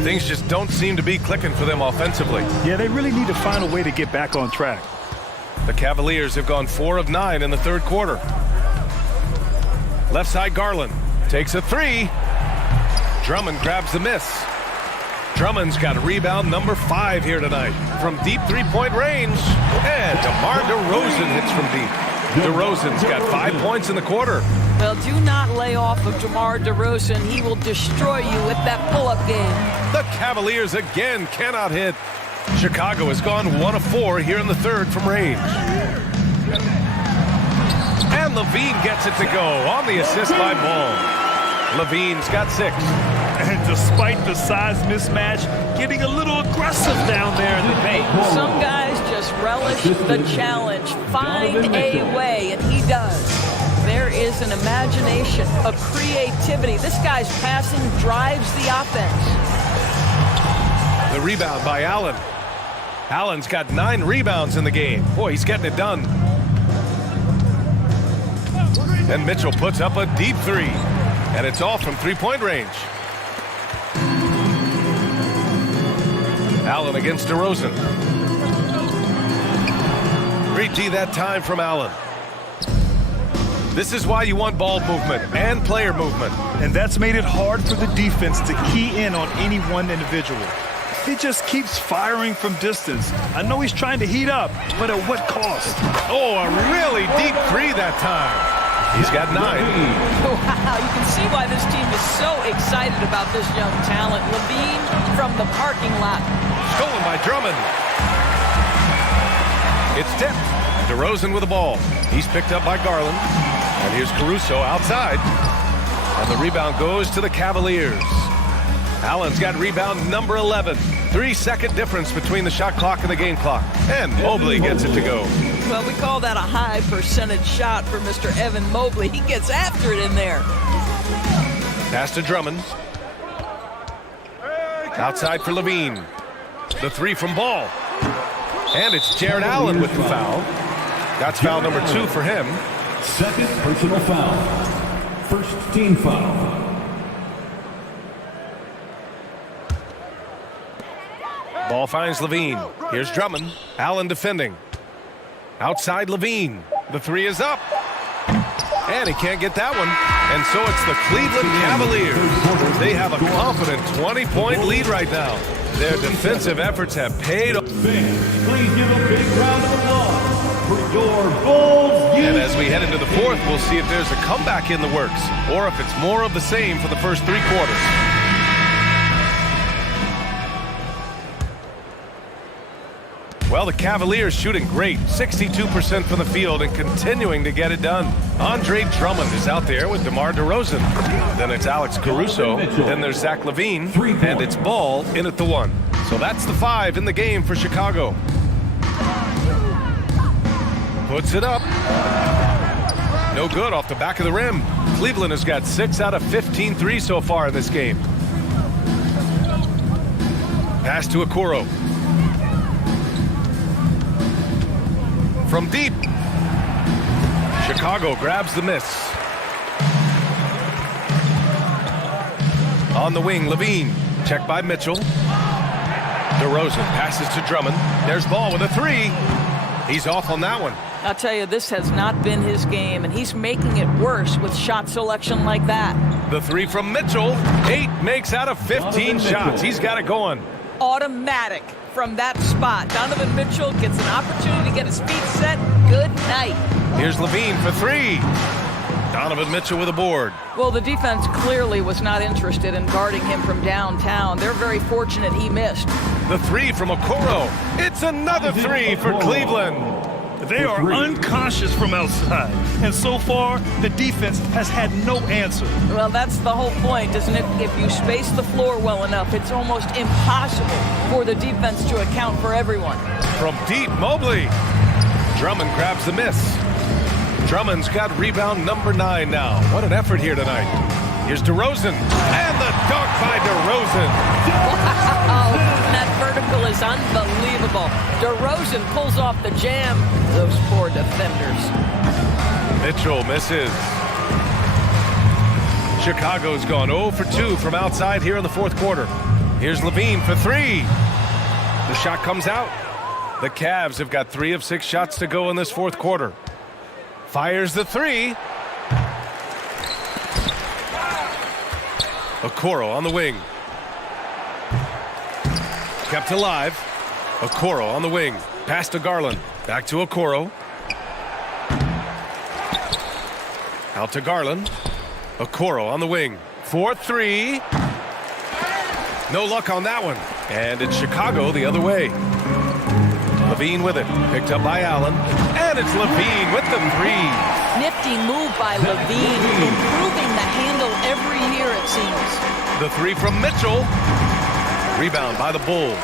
Things just don't seem to be clicking for them offensively. Yeah, they really need to find a way to get back on track. The Cavaliers have gone 4 of 9 in the third quarter. Left side Garland takes a 3. Drummond grabs the miss. Drummond's got a rebound number 5 here tonight from deep three-point range. And DeMar DeRozan hits from deep. DeRozan's got 5 points in the quarter. Well, do not lay off of DeMar DeRozan. He will destroy you with that pull-up game. The Cavaliers again cannot hit. Chicago has gone 1 of 4 here in the third from range. And Levine gets it to go on the assist by Ball. Levine's got 6. And despite the size mismatch, getting a little aggressive down there in the paint. Some guys just relish the challenge. Find a way, and he does. There is an imagination, a creativity. This guy's passing drives the offense. The rebound by Allen. Allen's got 9 rebounds in the game. Boy, he's getting it done. And Mitchell puts up a deep 3. And it's all from three-point range. Allen against DeRozan. 3G that time from Allen. This is why you want ball movement and player movement. And that's made it hard for the defense to key in on any one individual. He just keeps firing from distance. I know he's trying to heat up, but at what cost? Oh, a really deep 3 that time. He's got 9. Wow, you can see why this team is so excited about this young talent. Levine from the parking lot. Stolen by Drummond. It's tipped. DeRozan with the ball. He's picked up by Garland. And here's Caruso outside. And the rebound goes to the Cavaliers. Allen's got rebound number 11. 3-second difference between the shot clock and the game clock. And Mobley gets it to go. Well, we call that a high percentage shot for Mr. Evan Mobley. He gets after it in there. Pass to Drummond. Outside for Levine. The 3 from Ball. And it's Jared Allen with the foul. That's foul number 2 for him. Second personal foul. First team foul. Ball finds Levine. Here's Drummond. Allen defending. Outside Levine. The 3 is up. And he can't get that one. And so it's the Cleveland Cavaliers. They have a confident 20-point lead right now. Their defensive efforts have paid off. Please give a big round of applause for your Bulls. And as we head into the fourth, we'll see if there's a comeback in the works or if it's more of the same for the first 3 quarters. Well, the Cavaliers shooting great, 62% from the field and continuing to get it done. Andre Drummond is out there with DeMar DeRozan. Then it's Alex Caruso. Then there's Zach LaVine. And it's Ball in at the 1. So that's the 5 in the game for Chicago. Puts it up. No good off the back of the rim. Cleveland has got 6 out of 15 threes so far in this game. Pass to Okoro. From deep. Chicago grabs the miss. On the wing, Levine. Checked by Mitchell. DeRozan passes to Drummond. There's Ball with a 3. He's off on that one. I'll tell you, this has not been his game, and he's making it worse with shot selection like that. The 3 from Mitchell. 8 makes out of 15 shots. He's got it going. Automatic from that spot. Donovan Mitchell gets an opportunity to get his feet set. Good night. Here's Levine for 3. Donovan Mitchell with a board. Well, the defense clearly was not interested in guarding him from downtown. They're very fortunate he missed. The 3 from Okoro. It's another 3 for Cleveland. They are unconscious from outside, and so far, the defense has had no answer. Well, that's the whole point, isn't it? If you space the floor well enough, it's almost impossible for the defense to account for everyone. From deep, Mobley. Drummond grabs the miss. Drummond's got rebound number 9 now. What an effort here tonight. Here's DeRozan, and the dunk by DeRozan. Wow, that vertical is unbelievable. DeRozan pulls off the jam. Those poor defenders. Mitchell misses. Chicago's gone 0 for 2 from outside here in the fourth quarter. Here's Levine for 3. The shot comes out. The Cavs have got 3 of 6 shots to go in this fourth quarter. Fires the 3. Okoro on the wing. Kept alive. Okoro on the wing. Pass to Garland. Back to Okoro. Out to Garland. Okoro on the wing. 4-3. No luck on that one. And it's Chicago the other way. Levine with it. Picked up by Allen. And it's Levine with the 3. Nifty move by Levine, improving the handle every year, it seems. The 3 from Mitchell. Rebound by the Bulls.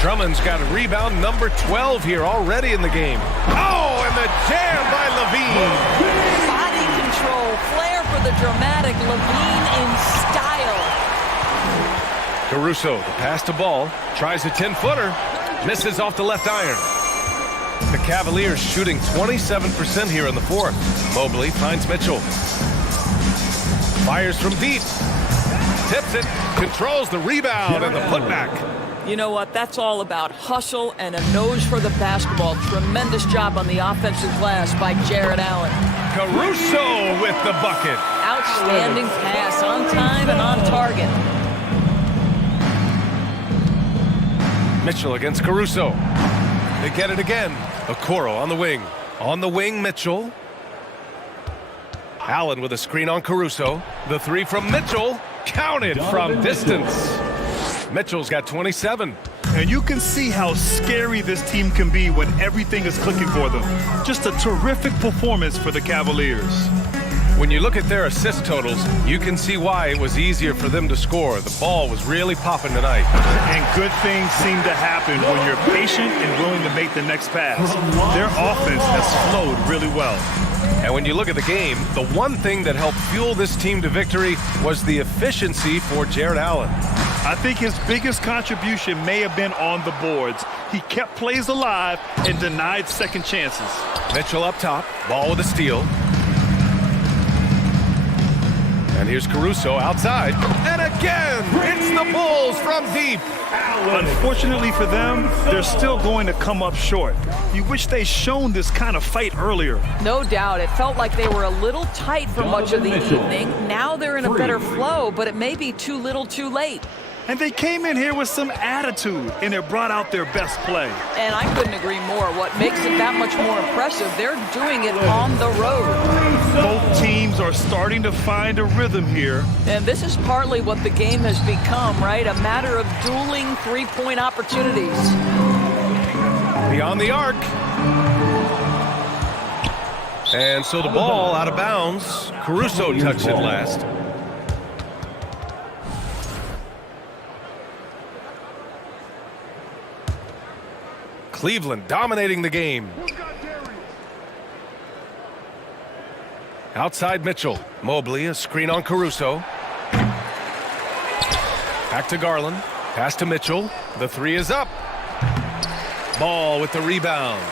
Drummond's got a rebound number 12 here already in the game. Oh, and the jam by Levine. Body control, flair for the dramatic. Levine in style. Caruso, the pass to Ball. Tries a 10-footer. Misses off the left iron. The Cavaliers shooting 27% here in the fourth. Mobley finds Mitchell. Fires from deep. Tips it. Controls the rebound and the putback. You know what? That's all about hustle and a nose for the basketball. Tremendous job on the offensive glass by Jared Allen. Caruso with the bucket. Outstanding pass, on time and on target. Mitchell against Caruso. They get it again. Okoro on the wing. On the wing, Mitchell. Allen with a screen on Caruso. The 3 from Mitchell. Counted from distance. Mitchell's got 27. And you can see how scary this team can be when everything is clicking for them. Just a terrific performance for the Cavaliers. When you look at their assist totals, you can see why it was easier for them to score. The ball was really popping tonight. And good things seem to happen when you're patient and willing to make the next pass. Their offense has flowed really well. And when you look at the game, the one thing that helped fuel this team to victory was the efficiency for Jared Allen. I think his biggest contribution may have been on the boards. He kept plays alive and denied second chances. Mitchell up top, Ball with a steal. And here's Caruso outside. And again, it's the Bulls from deep. Unfortunately for them, they're still going to come up short. You wish they'd shown this kind of fight earlier. No doubt. It felt like they were a little tight for much of the evening. Now they're in a better flow, but it may be too little too late. And they came in here with some attitude, and it brought out their best play. And I couldn't agree more. What makes it that much more impressive, they're doing it on the road. Both teams are starting to find a rhythm here. And this is partly what the game has become, right? A matter of dueling three-point opportunities. Beyond the arc. And so the ball out of bounds. Caruso touched it last. Cleveland dominating the game. Outside Mitchell. Mobley, a screen on Caruso. Back to Garland. Pass to Mitchell. The three is up. Ball with the rebound.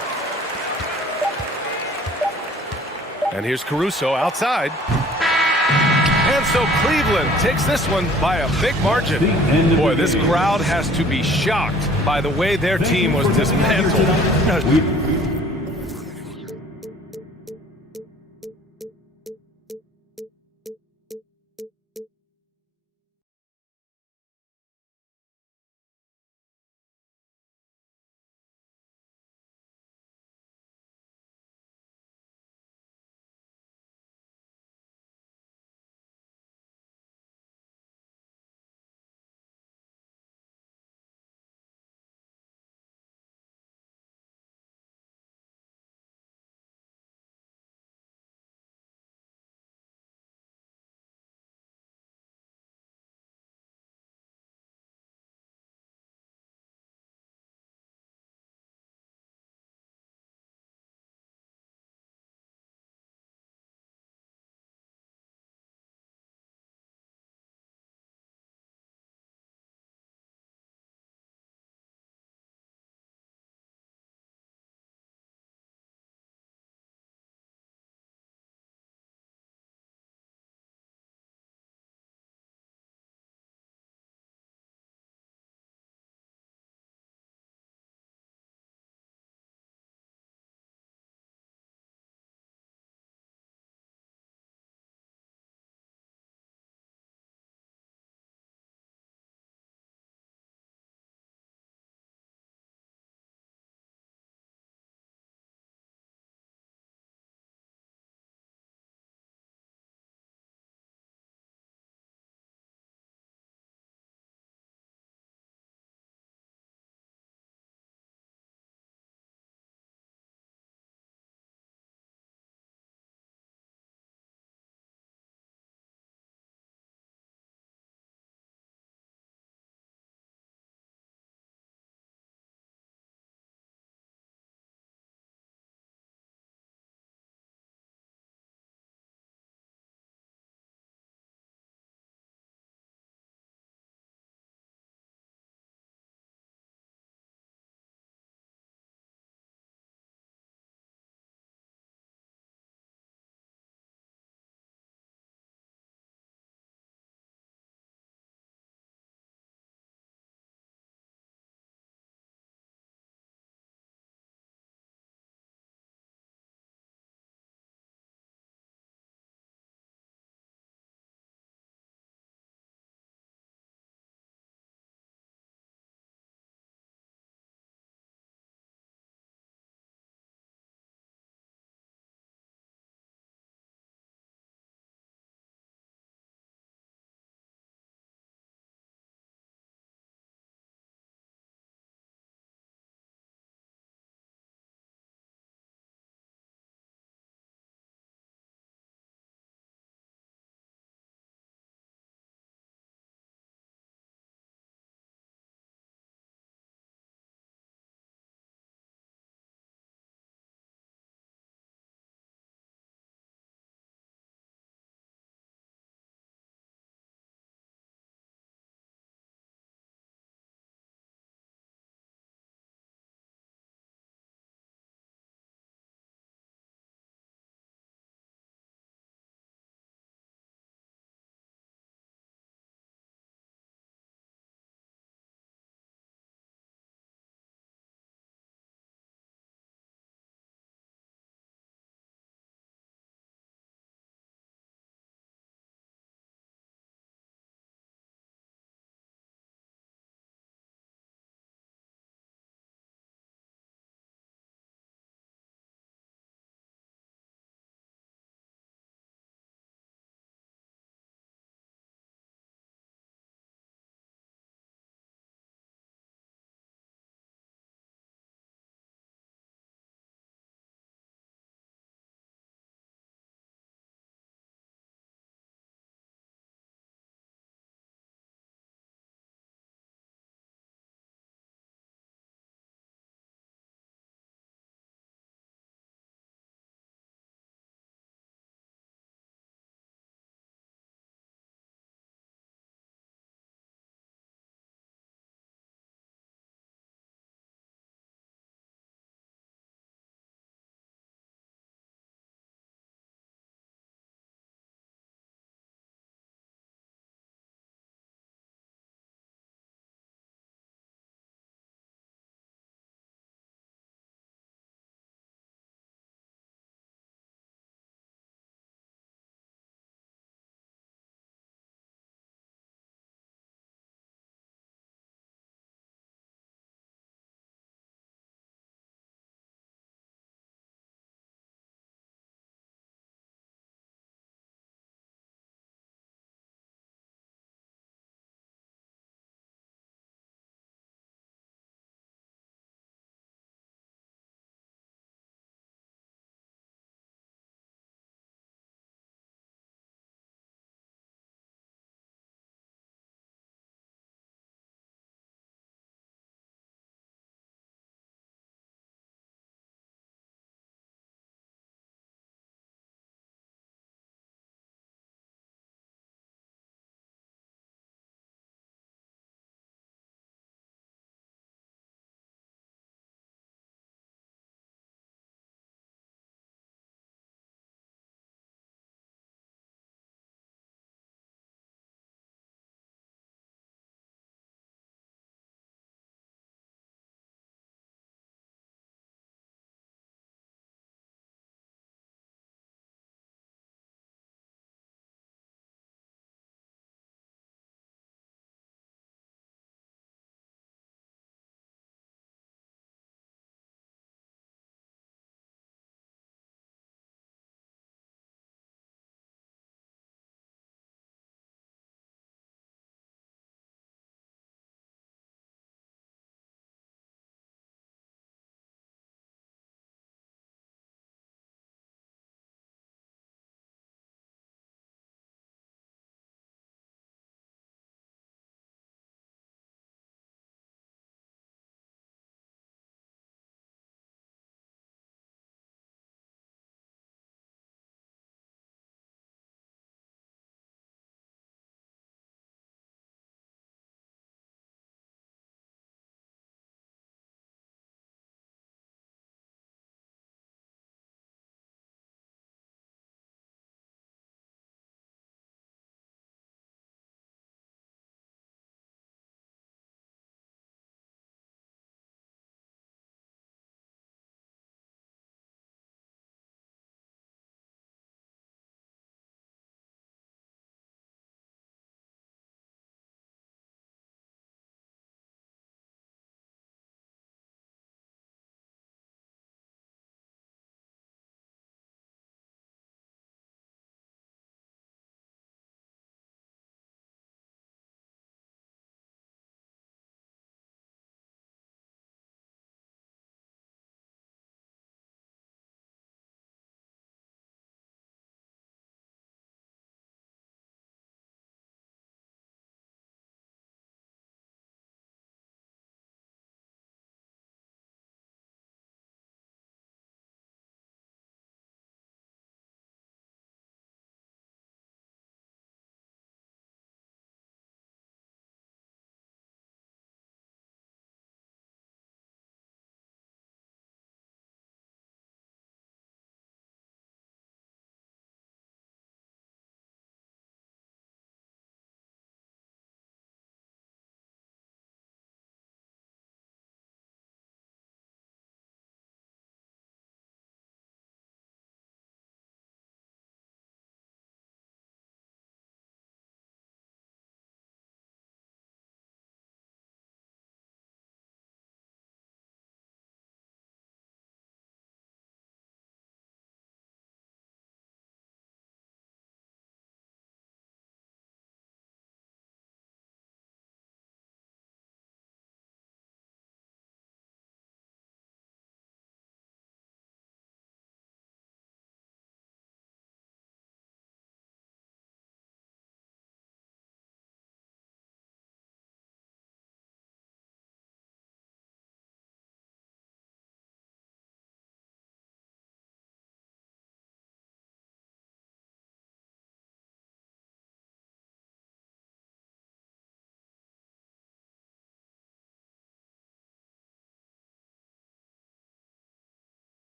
And here's Caruso outside. And so Cleveland takes this one by a big margin. Boy, this crowd has to be shocked by the way their team was dismantled.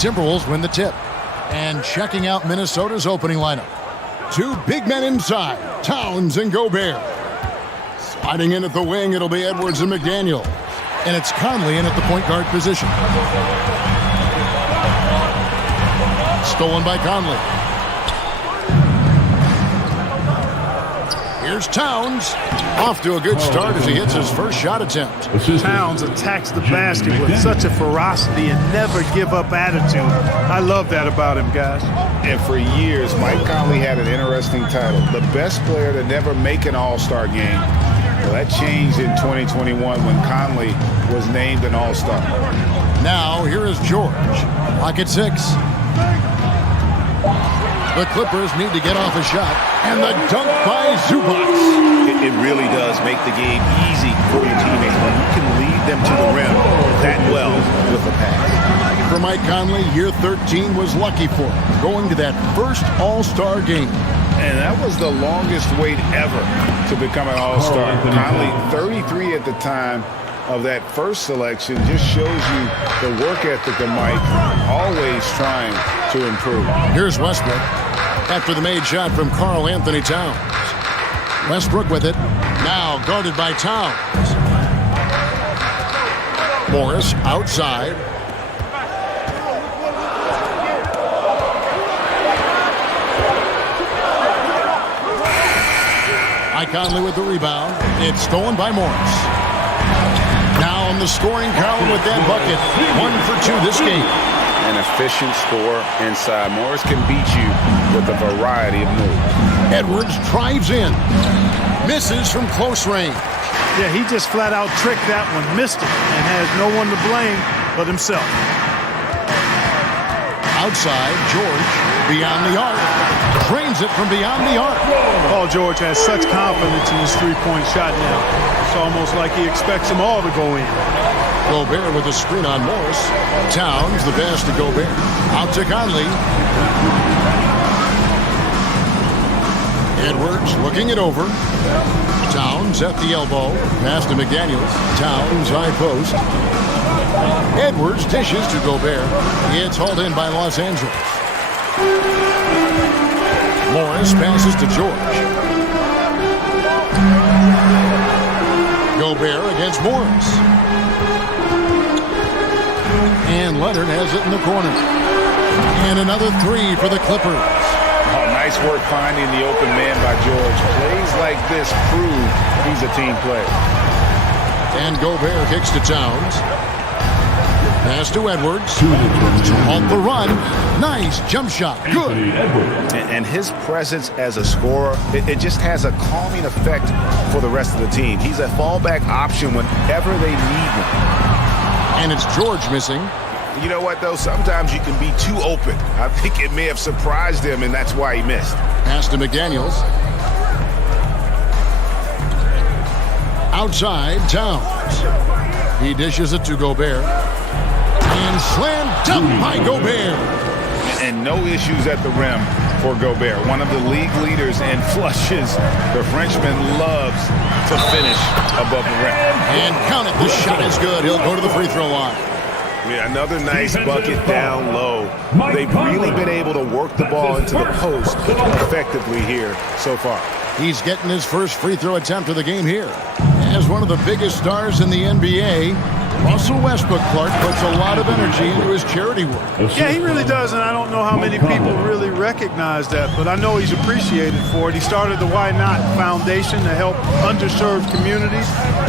Timberwolves win the tip. And checking out Minnesota's opening lineup. Two big men inside, Towns and Gobert. Sliding in at the wing, it'll be Edwards and McDaniel. And it's Conley in at the point guard position. Stolen by Conley. Here's Towns. Off to a good start as he hits his first shot attempt. Towns attacks the basket with such a ferocity and never give up attitude. I love that about him, guys. And for years, Mike Conley had an interesting title. The best player to never make an all-star game. Well, that changed in 2021 when Conley was named an all-star. Now, here is George. Clock at 6. The Clippers need to get off a shot. And the dunk by Zubac. It really does make the game easy for your teammates when you can lead them to the rim that well with the pass. For Mike Conley, year 13 was lucky for him, going to that first all-star game. And that was the longest wait ever to become an all-star. Conley, 33 at the time of that first selection, just shows you the work ethic of Mike, always trying to improve. Here's Westbrook after the made shot from Karl Anthony Towns. Westbrook with it, now guarded by Towns. Morris outside. Conley with the rebound. It's stolen by Morris. Now on the scoring column with that bucket. 1 for 2 this game. An efficient score inside. Morris can beat you with a variety of moves. Edwards drives in. Misses from close range. Yeah, he just flat out tricked that one. Missed it and has no one to blame but himself. Outside, George beyond the arc. Drains it from beyond the arc. Paul George has such confidence in his three-point shot now. It's almost like he expects them all to go in. Gobert with a screen on Morris. Towns, the pass to Gobert. Out to Conley. Edwards looking it over. Towns at the elbow. Pass to McDaniels. Towns, high post. Edwards dishes to Gobert. It's hauled in by Los Angeles. Morris passes to George. Gobert against Morris. And Leonard has it in the corner. And another 3 for the Clippers. Oh, nice work finding the open man by George. Plays like this prove he's a team player. And Gobert kicks to Towns. Pass to Edwards. Off the run. Nice jump shot. Good. And his presence as a scorer, it just has a calming effect for the rest of the team. He's a fallback option whenever they need him. And it's George missing. You know what, though? Sometimes you can be too open. I think it may have surprised him, and that's why he missed. Pass to McDaniels. Outside, Towns. He dishes it to Gobert. And slam dunk by Gobert. And no issues at the rim for Gobert. One of the league leaders in flushes. The Frenchman loves to finish above the rim. And count it. The shot is good. He'll go to the free throw line. Yeah, another nice bucket down low. They've really been able to work the ball into the post effectively here so far. He's getting his first free throw attempt of the game here. As one of the biggest stars in the NBA, Russell Westbrook, Clark, puts a lot of energy into his charity work. Yeah, he really does, and I don't know how many people really recognize that, but I know he's appreciated for it. He started the Why Not Foundation to help underserved communities,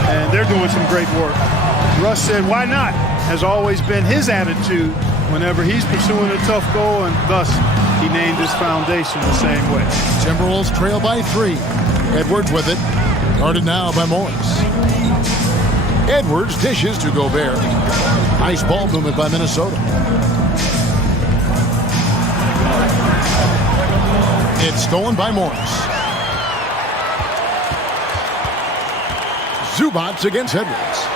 and they're doing some great work. Russ said, why not? Has always been his attitude whenever he's pursuing a tough goal, and thus he named his foundation the same way. Timberwolves trail by 3. Edwards with it. Guarded now by Morris. Edwards dishes to Gobert. Nice ball movement by Minnesota. It's stolen by Morris. Zubac against Edwards.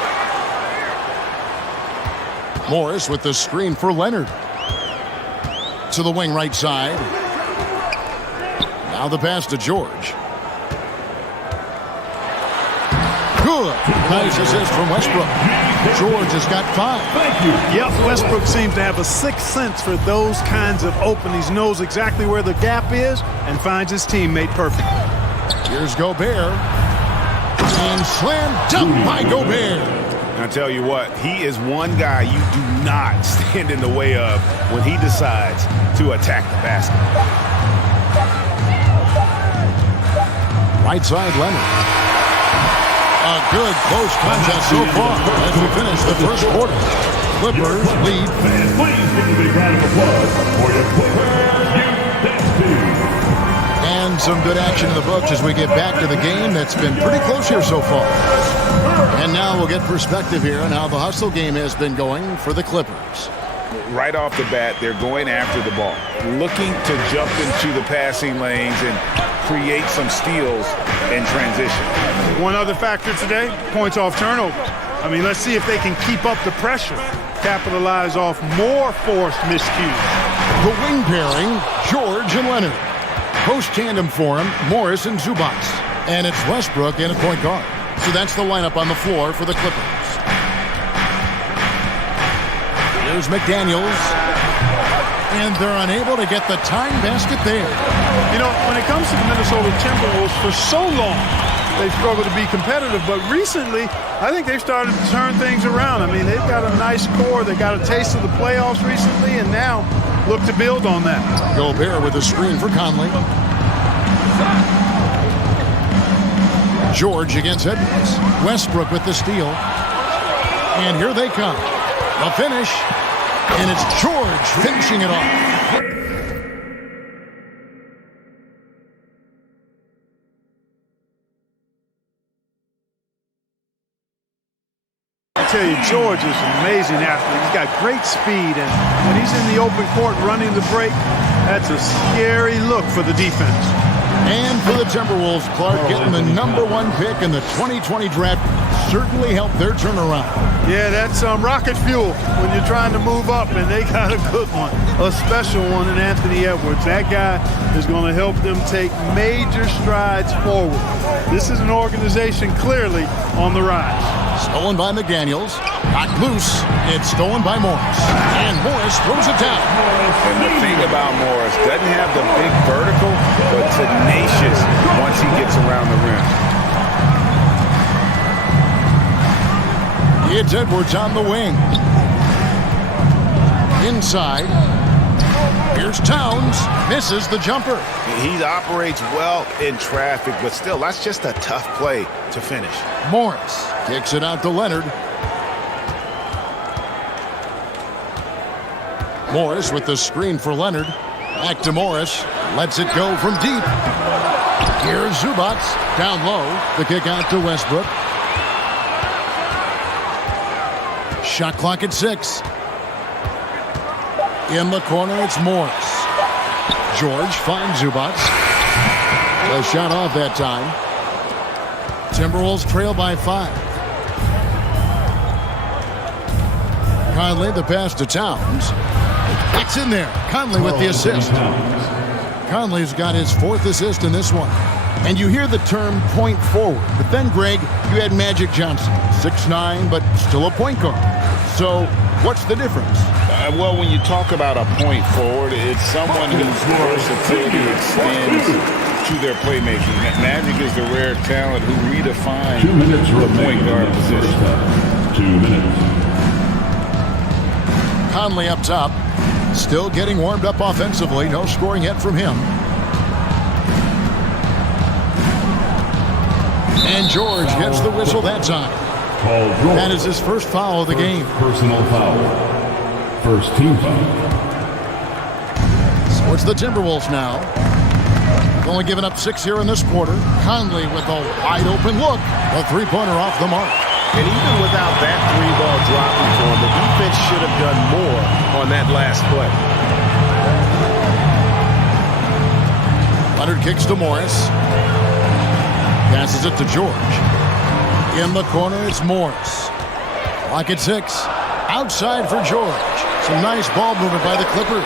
Morris with the screen for Leonard. To the wing right side. Now the pass to George. Good. Nice assist from Westbrook. George has got 5. Yep, Westbrook seems to have a sixth sense for those kinds of openings. Knows exactly where the gap is and finds his teammate perfect. Here's Gobert. And slam dunk by Gobert. I tell you what, he is one guy you do not stand in the way of when he decides to attack the basket. Right side, Leonard. A good close contest so far as we finish the first quarter. Clippers lead. Fans, please give a big round of applause for your Clippers Youth Dance Team. And some good action in the books as we get back to the game that's been pretty close here so far. And now we'll get perspective here on how the hustle game has been going for the Clippers. Right off the bat, they're going after the ball, looking to jump into the passing lanes and create some steals in transition. One other factor today, points off turnover. I mean, let's see if they can keep up the pressure, capitalize off more forced miscues. The wing pairing, George and Leonard. Post tandem for him, Morris and Zubac. And it's Westbrook in at point guard. So that's the lineup on the floor for the Clippers. Here's McDaniels. And they're unable to get the tying basket there. You know, when it comes to the Minnesota Timberwolves, for so long, they've struggled to be competitive. But recently, I think they've started to turn things around. I mean, they've got a nice core. They got a taste of the playoffs recently, and now look to build on that. Gobert with a screen for Conley. George against Edwards. Westbrook with the steal. And here they come. The finish. And it's George finishing it off. I tell you, George is an amazing athlete. He's got great speed, and when he's in the open court running the break, that's a scary look for the defense. And for the Timberwolves, Clark getting the #1 pick in the 2020 draft certainly helped their turnaround. Yeah, that's rocket fuel when you're trying to move up, and they got a good one, a special one in Anthony Edwards. That guy is going to help them take major strides forward. This is an organization clearly on the rise. Stolen by McDaniels. Knocked loose. It's stolen by Morris. And Morris throws it down. And the thing about Morris, doesn't have the big vertical, but tenacious once he gets around the rim. It's Edwards on the wing. Inside. Here's Towns. Misses the jumper. He operates well in traffic, but still, that's just a tough play to finish. Morris kicks it out to Leonard. Morris with the screen for Leonard. Back to Morris. Lets it go from deep. Here's Zubac. Down low. The kick out to Westbrook. Shot clock at 6. In the corner, it's Morris. George finds Zubac. The shot off that time. Timberwolves trail by 5. Conley, the pass to Towns. It's in there. Conley with the assist. Conley's got his 4th assist in this one. And you hear the term point forward. But then, Greg, you had Magic Johnson. 6'9", but still a point guard. So what's the difference? Well, when you talk about a point forward, it's someone whose versatility extends to their playmaking. Magic is the rare talent who redefined the point guard position. 2 minutes. Conley up top. Still getting warmed up offensively. No scoring yet from him. And George gets the whistle that time. That is his first foul of the game. Personal foul. First team foul. So it's the Timberwolves now. They've only given up 6 here in this quarter. Conley with a wide open look. A 3-pointer off the mark. And even without that 3-ball dropping for him, the defense should have done more on that last play. Leonard kicks to Morris. Passes it to George. In the corner, it's Morris. Clock at 6. Outside for George. Some nice ball movement by the Clippers.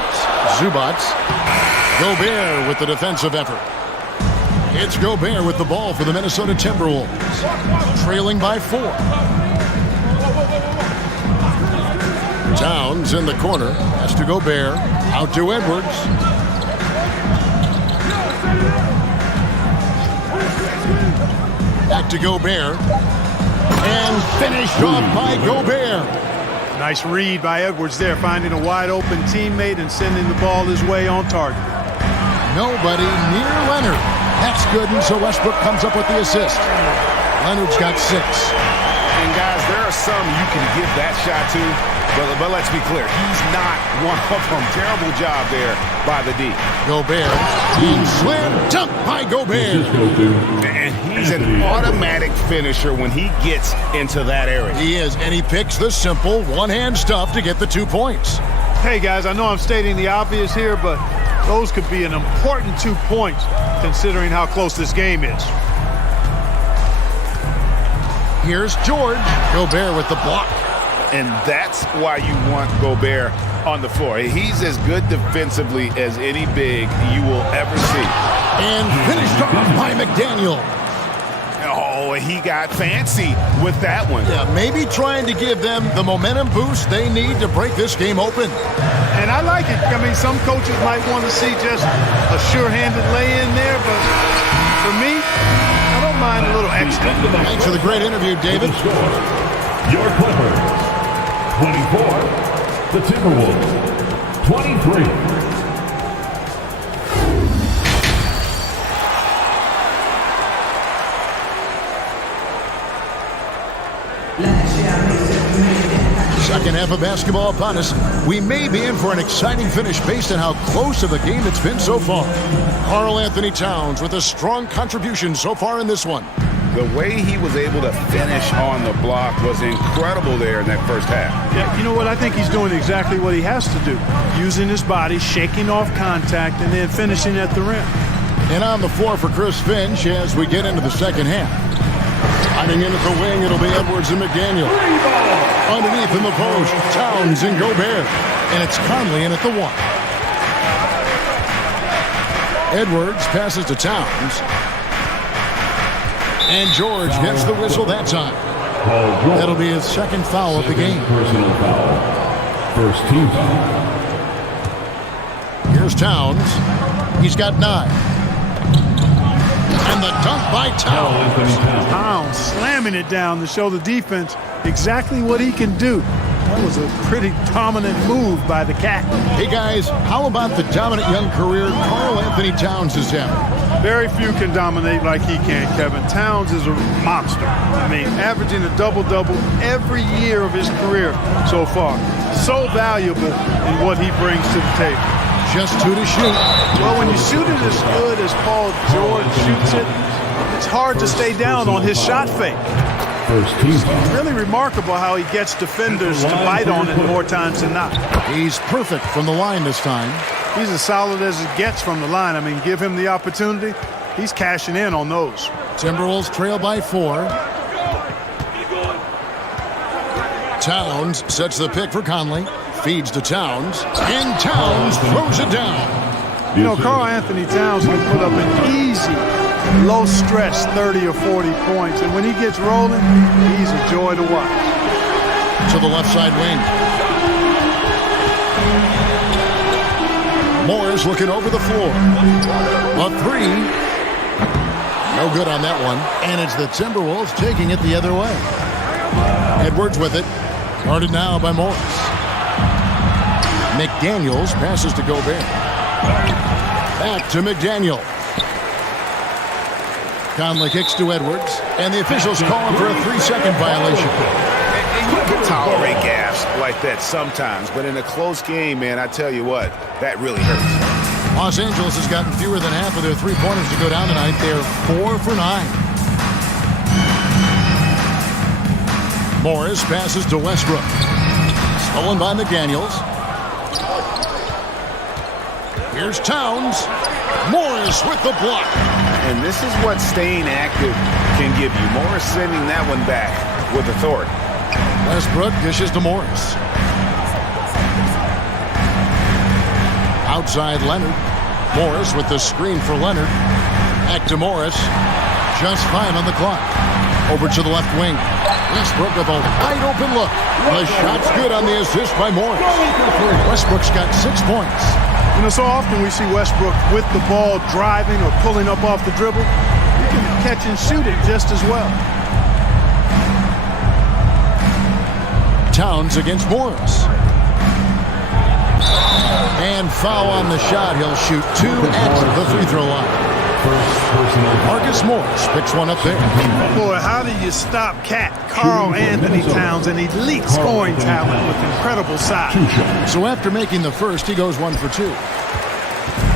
Zubac. Gobert with the defensive effort. It's Gobert with the ball for the Minnesota Timberwolves. Trailing by 4. Towns in the corner. Has to Gobert. Out to Edwards. Back to Gobert. And finished off by Gobert. Nice read by Edwards there, finding a wide open teammate and sending the ball his way on target. Nobody near Leonard. That's good, and so Westbrook comes up with the assist. Leonard's got 6. And guys, there are some you can give that shot to, but let's be clear, he's not one of them. Terrible job there by the D. Gobert, team slam dunk by Gobert. And he's an automatic finisher when he gets into that area. He is, and he picks the simple one-hand stuff to get the 2 points. Hey guys, I know I'm stating the obvious here, but those could be an important 2 points considering how close this game is. Here's George. Gobert with the block. And that's why you want Gobert on the floor. He's as good defensively as any big you will ever see. And finished off by McDaniel. Oh, he got fancy with that one. Yeah, maybe trying to give them the momentum boost they need to break this game open. And I like it. I mean, some coaches might want to see just a sure-handed lay-in there, but for me, I don't mind a little extra. Thanks for the great interview, David. Your Clippers, 24. The Timberwolves, 23. Second half of basketball upon us. We may be in for an exciting finish based on how close of a game it's been so far. Karl Anthony Towns with a strong contribution so far in this one. The way he was able to finish on the block was incredible there in that first half. Yeah, you know what? I think he's doing exactly what he has to do. Using his body, shaking off contact, and then finishing at the rim. And on the floor for Chris Finch as we get into the second half. Sliding in at the wing, it'll be Edwards and McDaniel. Underneath in the post, Towns and Gobert. And it's Conley in at the 1. Edwards passes to Towns. And George gets the whistle that time. That'll be his second foul of the game. Personal foul. First team foul. Here's Towns. He's got 9. And the dunk by Towns. Towns slamming it down to show the defense exactly what he can do. That was a pretty dominant move by the Cat. Hey guys, how about the dominant young career Karl Anthony Towns is having? Very few can dominate like he can, Kevin. Towns is a monster. I mean, averaging a double-double every year of his career so far. So valuable in what he brings to the table. Just 2 to shoot. Well, when you shoot it as good as Paul George shoots it, it's hard to stay down on his shot fake. First team. It's really remarkable how he gets defenders to bite on it more times than not. He's perfect from the line this time. He's as solid as it gets from the line. I mean, give him the opportunity, he's cashing in on those. Timberwolves trail by 4. Towns sets the pick for Conley. Feeds to Towns. And Towns throws it down. You know, Karl Anthony Towns can put up an easy, low-stress 30 or 40 points. And when he gets rolling, he's a joy to watch. To the left side wing. Morris looking over the floor. A 3. No good on that one. And it's the Timberwolves taking it the other way. Edwards with it. Guarded now by Morris. McDaniels passes to Gobert. Back to McDaniel. Conley kicks to Edwards. And the officials calling for a 3-second violation. And you can tolerate gaffes like that sometimes, but in a close game, man, I tell you what, that really hurts. Los Angeles has gotten fewer than half of their three-pointers to go down tonight. They're 4 for 9. Morris passes to Westbrook. Stolen by McDaniels. Here's Towns. Morris with the block. And this is what staying active can give you. Morris sending that one back with authority. Westbrook dishes to Morris. Outside Leonard. Morris with the screen for Leonard. Back to Morris. Just 5 on the clock. Over to the left wing. Westbrook with a wide open look. The shot's good on the assist by Morris. Westbrook's got 6 points. You know, so often we see Westbrook with the ball driving or pulling up off the dribble. He can catch and shoot it just as well. Towns against Morris. And foul on the shot. He'll shoot 2 at the free throw line. Marcus Morris picks one up there. Boy, how do you stop Cat? Karl Anthony Towns, an elite scoring talent with incredible size. So after making the first, he goes 1 for 2.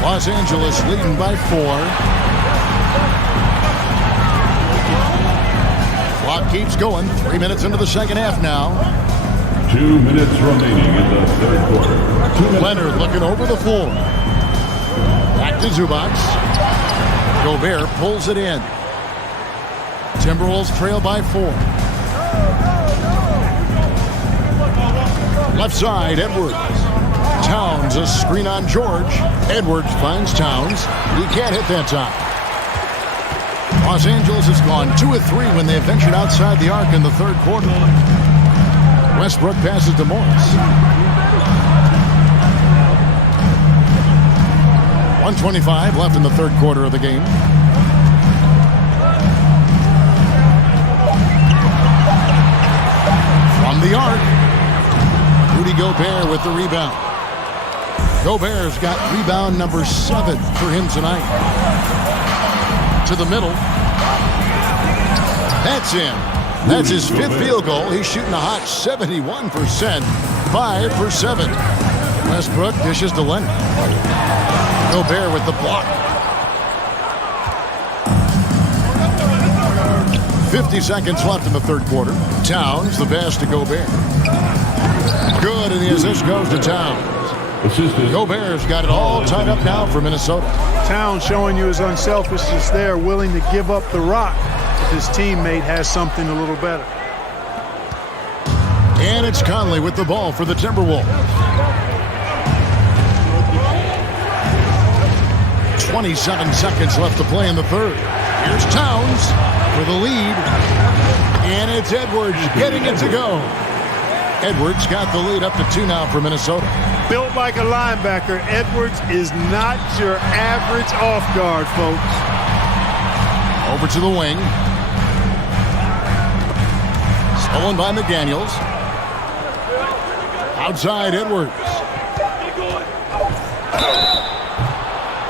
Los Angeles leading by 4. Clock keeps going. 3 minutes into the second half now. 2 minutes remaining in the third quarter. Leonard looking over the floor. Back to Zubac. Gobert pulls it in. Timberwolves trail by 4. Left side, Edwards. Towns, a screen on George. Edwards finds Towns. He can't hit that time. Los Angeles has gone 2 of 3 when they have ventured outside the arc in the third quarter. Westbrook passes to Morris. 1:25 left in the third quarter of the game. From the arc, Rudy Gobert with the rebound. Gobert's got rebound number 7 for him tonight. To the middle. That's in. That's his 5th field goal. He's shooting a hot 71%. 5 for 7. Westbrook dishes to Leonard. Gobert with the block. 50 seconds left in the third quarter. Towns, the pass to Gobert. Good, and the assist goes to Towns. Gobert's got it all tied up now for Minnesota. Towns showing you his unselfishness there, willing to give up the rock if his teammate has something a little better. And it's Conley with the ball for the Timberwolves. 27 seconds left to play in the third. Here's Towns for the lead. And it's Edwards getting it to go. Edwards got the lead up to 2 now for Minnesota. Built like a linebacker, Edwards is not your average off guard, folks. Over to the wing. Stolen by McDaniels. Outside Edwards.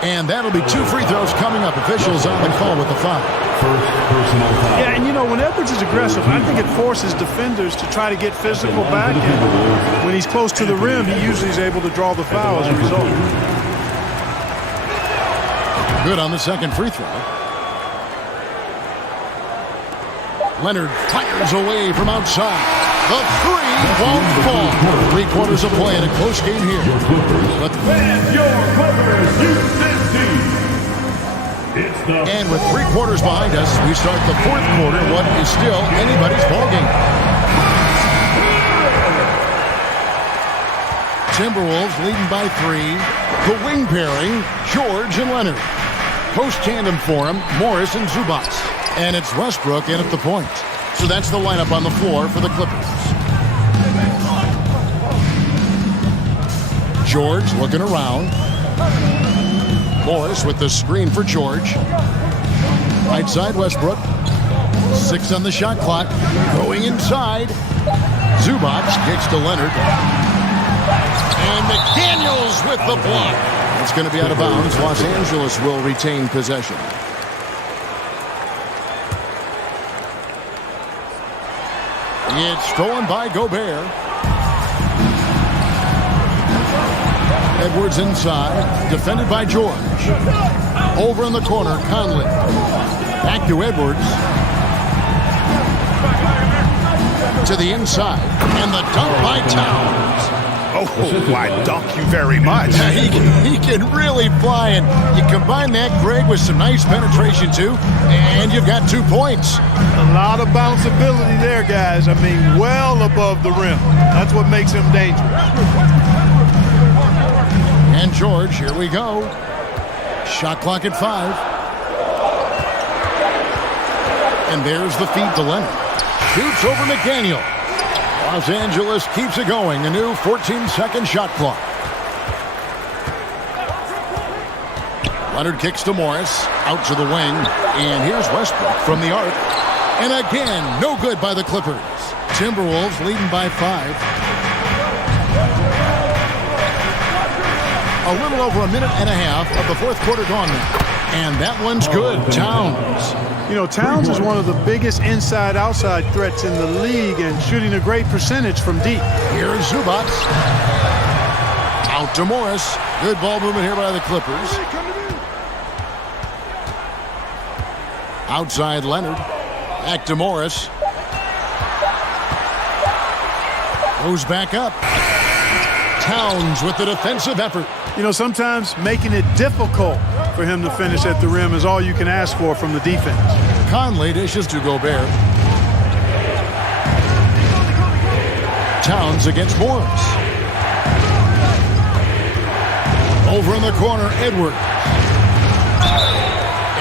And that'll be 2 free throws coming up. Officials on the call with the foul. Yeah, and you know, when Edwards is aggressive, I think it forces defenders to try to get physical back. And when he's close to the rim, he usually is able to draw the foul as a result. Good on the second free throw. Leonard fires away from outside. The 3 won't fall. 3 quarters of play in a close game here. And your Clippers Houston team. And with 3 quarters behind us, we start the fourth quarter. What is still anybody's ballgame. Timberwolves leading by 3. The wing pairing, George and Leonard. Post tandem for him, Morris and Zubac. And it's Westbrook in at the point. So that's the lineup on the floor for the Clippers. George looking around. Morris with the screen for George. Right side Westbrook. 6 on the shot clock. Going inside. Zubac kicks to Leonard. And McDaniels with the block. It's going to be out of bounds. Los Angeles will retain possession. It's stolen by Gobert. Edwards inside, defended by George. Over in the corner, Conley. Back to Edwards. To the inside, and the dunk by Towns. Oh, I dunk you very much. He can really fly, and you combine that, Greg, with some nice penetration, too, and you've got 2 points. A lot of bounceability there, guys. I mean, well above the rim. That's what makes him dangerous. And George, here we go. Shot clock at 5. And there's the feed to Leonard. Shoots over McDaniel. Los Angeles keeps it going. A new 14-second shot clock. Leonard kicks to Morris. Out to the wing. And here's Westbrook from the arc. And again, no good by the Clippers. Timberwolves leading by 5. A little over a minute and a half of the fourth quarter gone now. And that one's good. Towns. You know, Towns is one of the biggest inside-outside threats in the league and shooting a great percentage from deep. Here's Zubac. Out to Morris. Good ball movement here by the Clippers. Outside Leonard. Back to Morris. Goes back up. Towns with the defensive effort. You know, sometimes making it difficult for him to finish at the rim is all you can ask for from the defense. Conley dishes to Gobert. Towns against Morris. Over in the corner, Edwards.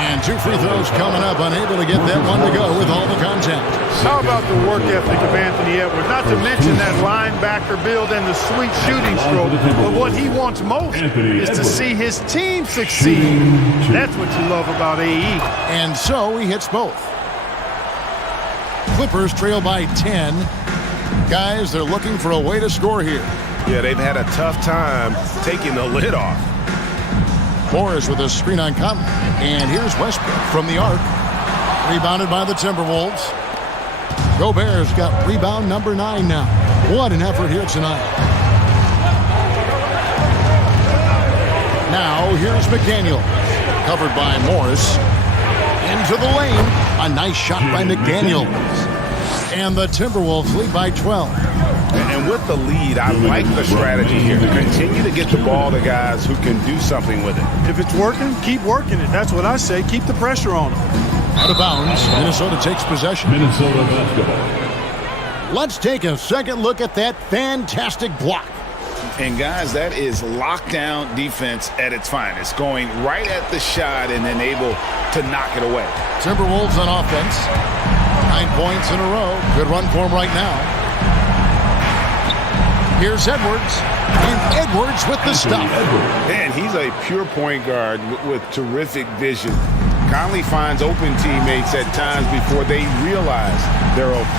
And 2 free throws coming up, unable to get that one to go with all the contact. How about the work ethic of Anthony Edwards? Not to mention that linebacker build and the sweet shooting stroke. But what he wants most is to see his team succeed. That's what you love about AE. And so he hits both. Clippers trail by 10. Guys, they're looking for a way to score here. Yeah, they've had a tough time taking the lid off. Morris with a screen on Conley. And here's Westbrook from the arc. Rebounded by the Timberwolves. Gobert's got rebound number 9 now. What an effort here tonight. Now here's McDaniel. Covered by Morris. Into the lane. A nice shot by McDaniel. And the Timberwolves lead by 12. And with the lead, I like the strategy here. Continue to get the ball to guys who can do something with it. If it's working, keep working it. That's what I say. Keep the pressure on them. Out of bounds. Minnesota takes possession. Minnesota basketball. Let's take a second look at that fantastic block. And guys, that is lockdown defense at its finest. Going right at the shot and then able to knock it away. Timberwolves on offense. 9 points in a row. Good run for him right now. Here's Edwards. And Edwards with the stop. Man, he's a pure point guard with terrific vision. Conley finds open teammates at times before they realize they're open.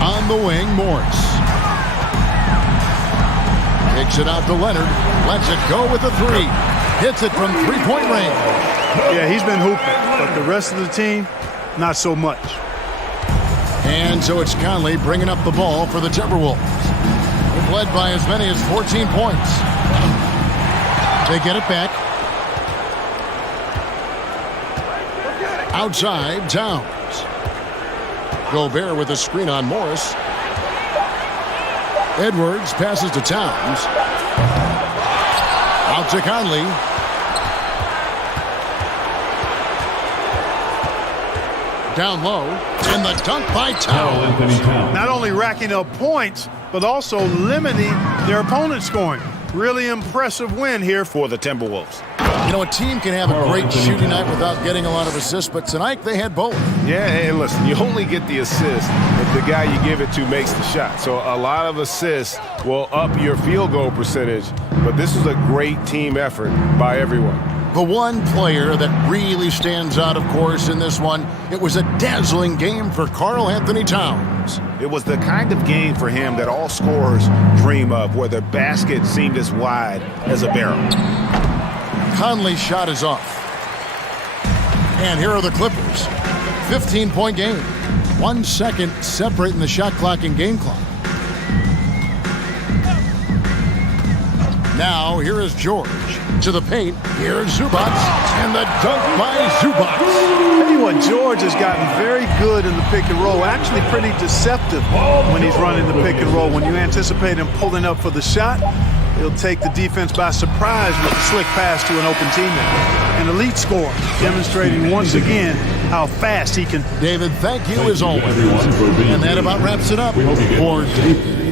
On the wing, Morris. Kicks it out to Leonard. Lets it go with a 3. Hits it from 3-point range. Yeah, he's been hooping, but the rest of the team, not so much. And so it's Conley bringing up the ball for the Timberwolves. They've led by as many as 14 points. They get it back. Outside, Towns. Gobert with a screen on Morris. Edwards passes to Towns. Out to Conley. Down low. And the dunk by Towns. Not only racking up points, but also limiting their opponent's scoring. Really impressive win here for the Timberwolves. You know, a team can have a great shooting night without getting a lot of assists, but tonight they had both. Yeah, and listen, you only get the assist if the guy you give it to makes the shot. So a lot of assists will up your field goal percentage, but this was a great team effort by everyone. The one player that really stands out, of course, in this one, it was a dazzling game for Karl Anthony Towns. It was the kind of game for him that all scorers dream of, where the basket seemed as wide as a barrel. Conley's shot is off. And here are the Clippers. 15-point game. 1 second separating the shot clock and game clock. Now, here is George. To the paint. Here's Zubac. And the dunk by Zubac. Tell you what, George has gotten very good in the pick and roll. Actually pretty deceptive when he's running the pick and roll. When you anticipate him pulling up for the shot, he'll take the defense by surprise with a slick pass to an open teammate. An elite scorer, demonstrating once again how fast he can. David, thank you as always. And that about wraps it up for David.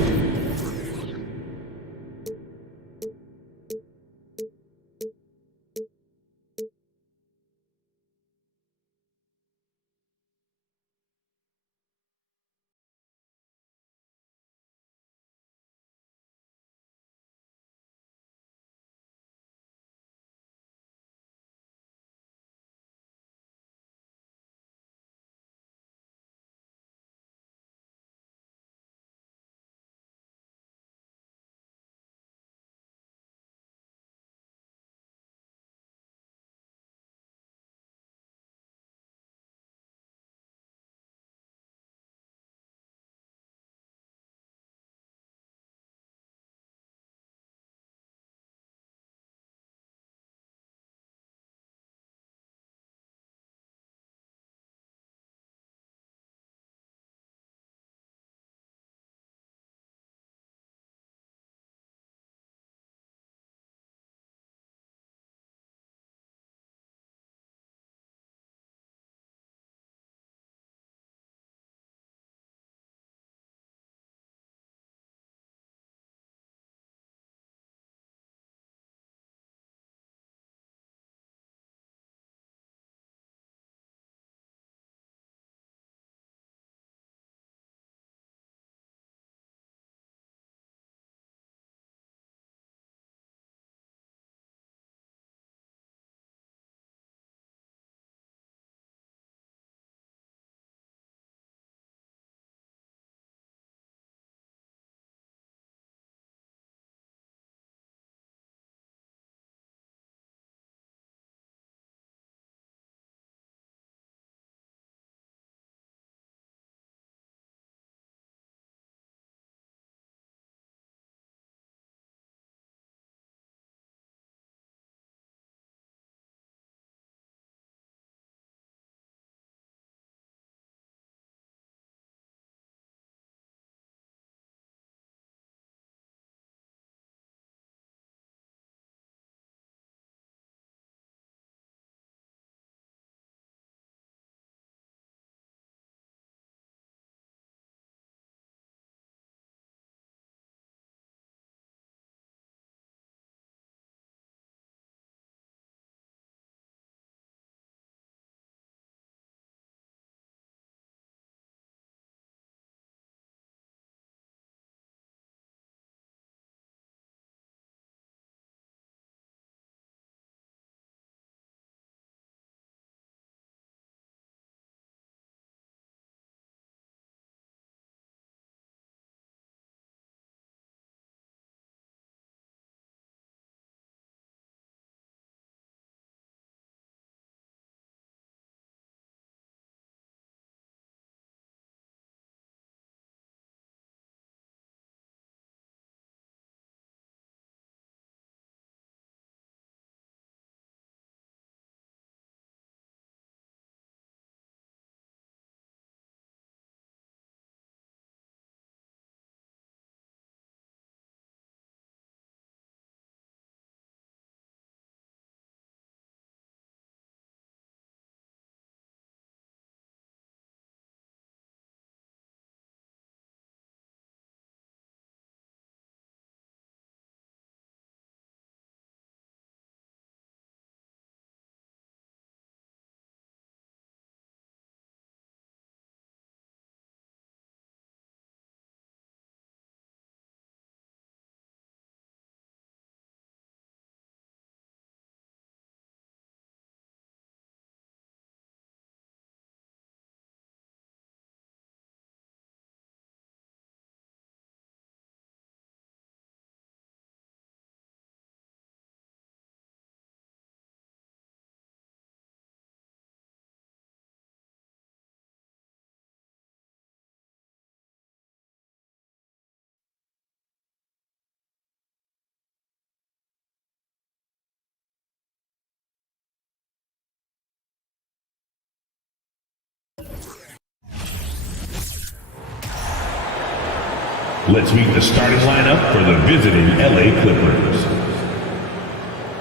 Let's meet the starting lineup for the visiting LA Clippers.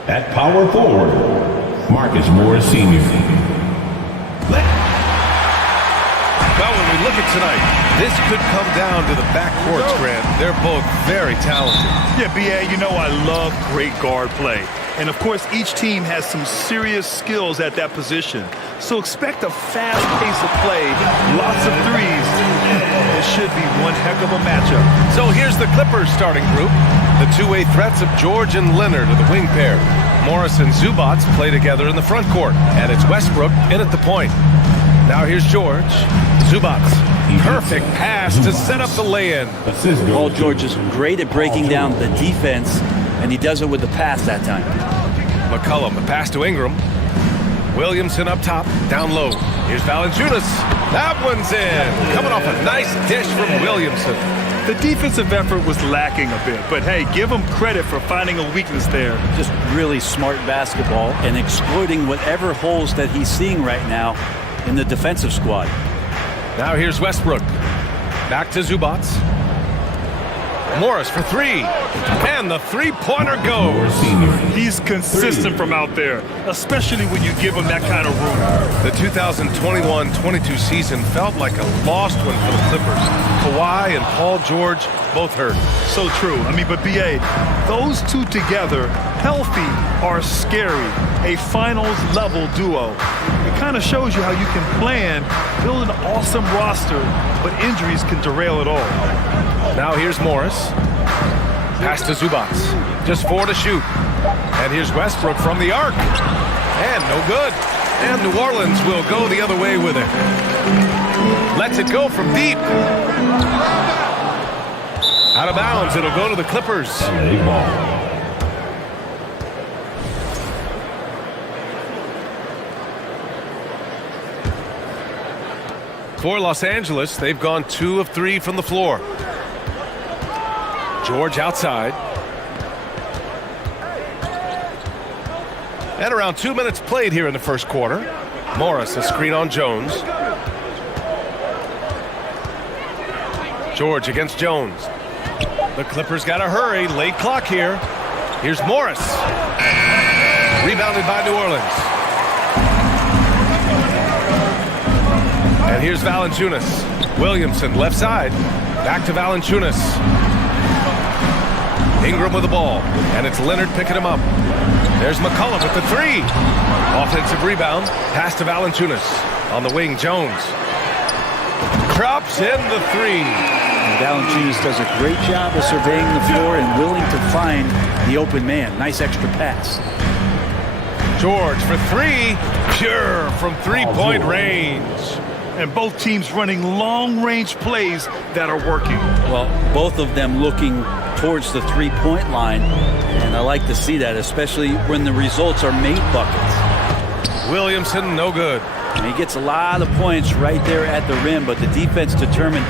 At power forward, Marcus Morris Sr. Well, when we look at tonight, this could come down to the backcourts, Grant. They're both very talented. Yeah, B.A., you know I love great guard play. And, of course, each team has some serious skills at that position. So expect a fast pace of play, lots of threes. It should be one heck of a matchup. So here's the Clippers starting group. The two-way threats of George and Leonard are the wing pair. Morris and Zubac play together in the front court. And it's Westbrook in at the point. Now here's George. Zubac. Perfect pass to set up the lay-in. Paul George is great at breaking down the defense, and he does it with the pass that time. McCollum, the pass to Ingram. Williamson up top, down low. Here's Valanciunas. That one's in. Coming off a nice dish from Williamson. The defensive effort was lacking a bit, but hey, give him credit for finding a weakness there. Just really smart basketball and exploiting whatever holes that he's seeing right now in the defensive squad. Now here's Westbrook. Back to Zubac. Morris for three. And the three-pointer goes. He's consistent from out there, especially when you give him that kind of room. The 2021-22 season felt like a lost one for the Clippers. Kawhi and Paul George both hurt. So true. I mean, but B.A., those two together, healthy, are scary. A finals-level duo. It kind of shows you how you can plan, build an awesome roster, but injuries can derail it all. Now here's Morris. Pass to Zubac. Just 4 to shoot. And here's Westbrook from the arc. And no good. And New Orleans will go the other way with it. Lets it go from deep. Out of bounds. It'll go to the Clippers. For Los Angeles, they've gone 2 of 3 from the floor. George outside. And around 2 minutes played here in the first quarter. Morris, a screen on Jones. George against Jones. The Clippers got to hurry. Late clock here. Here's Morris. Rebounded by New Orleans. And here's Valanciunas. Williamson left side. Back to Valanciunas. Ingram with the ball. And it's Leonard picking him up. There's McCollum with the three. Offensive rebound. Pass to Valanciunas. On the wing, Jones. Drops in the three. And Valanciunas does a great job of surveying the floor and willing to find the open man. Nice extra pass. George for three. Pure from three-point range. And both teams running long-range plays that are working. Well, both of them looking towards the three-point line, and I like to see that, especially when the results are made buckets. Williamson, no good. And he gets a lot of points right there at the rim, but the defense determined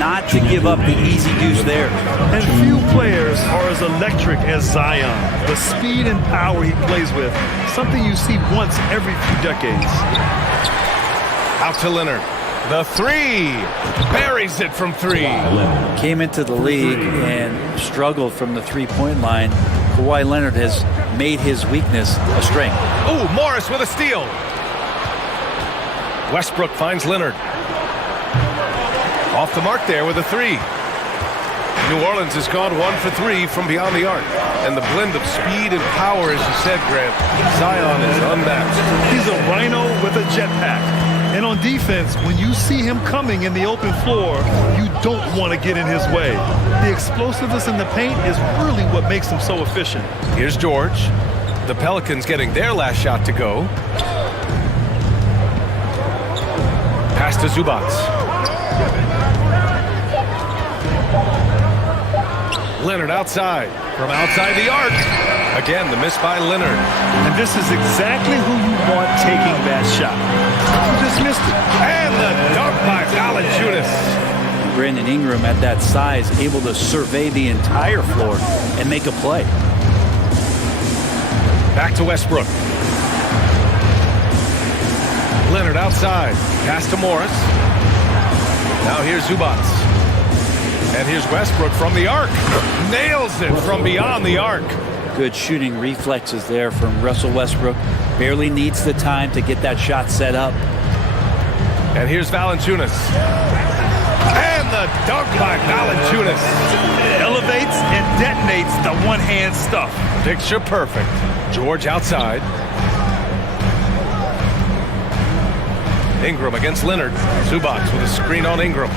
not to give up the easy deuce there. And few players are as electric as Zion. The speed and power he plays with, something you see once every few decades. Out to Leonard. The three. Buries it from three. Came into the league and struggled from the three-point line. Kawhi Leonard has made his weakness a strength. Ooh, Morris with a steal. Westbrook finds Leonard. Off the mark there with a three. New Orleans has gone 1 for 3 from beyond the arc. And the blend of speed and power, as you said, Grant, Zion is unmatched. He's a rhino with a jetpack. And on defense, when you see him coming in the open floor, you don't want to get in his way. The explosiveness in the paint is really what makes him so efficient. Here's George. The Pelicans getting their last shot to go. Pass to Zubac. Leonard outside. From outside the arc. Again, the miss by Leonard. And this is exactly who you want taking that shot. You just missed it. And the dunk by Valanciunas. Brandon Ingram at that size, able to survey the entire floor and make a play. Back to Westbrook. Leonard outside. Pass to Morris. Now here's Zubac. And here's Westbrook from the arc. Nails it from beyond the arc. Good shooting reflexes there from Russell Westbrook. Barely needs the time to get that shot set up. And here's Valanciunas. And the dunk by Valanciunas. Elevates and detonates the one-hand stuff. Picture perfect. George outside. Ingram against Leonard. Zubac with a screen on Ingram.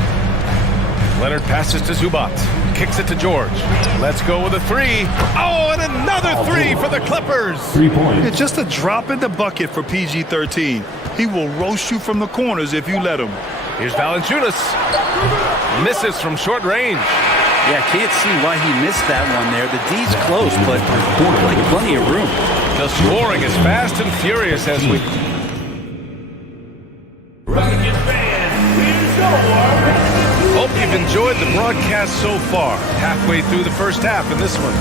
Leonard passes to Zubac. Kicks it to George. Let's go with a three. Oh, and another three for the Clippers. 3 points. It's just a drop in the bucket for PG-13. He will roast you from the corners if you let him. Here's Valanciunas. Misses from short range. Yeah, can't see why he missed that one there. The D's close, but like plenty of room. The scoring is fast and furious as we... Hope you've enjoyed the broadcast so far. Halfway through the first half in this one.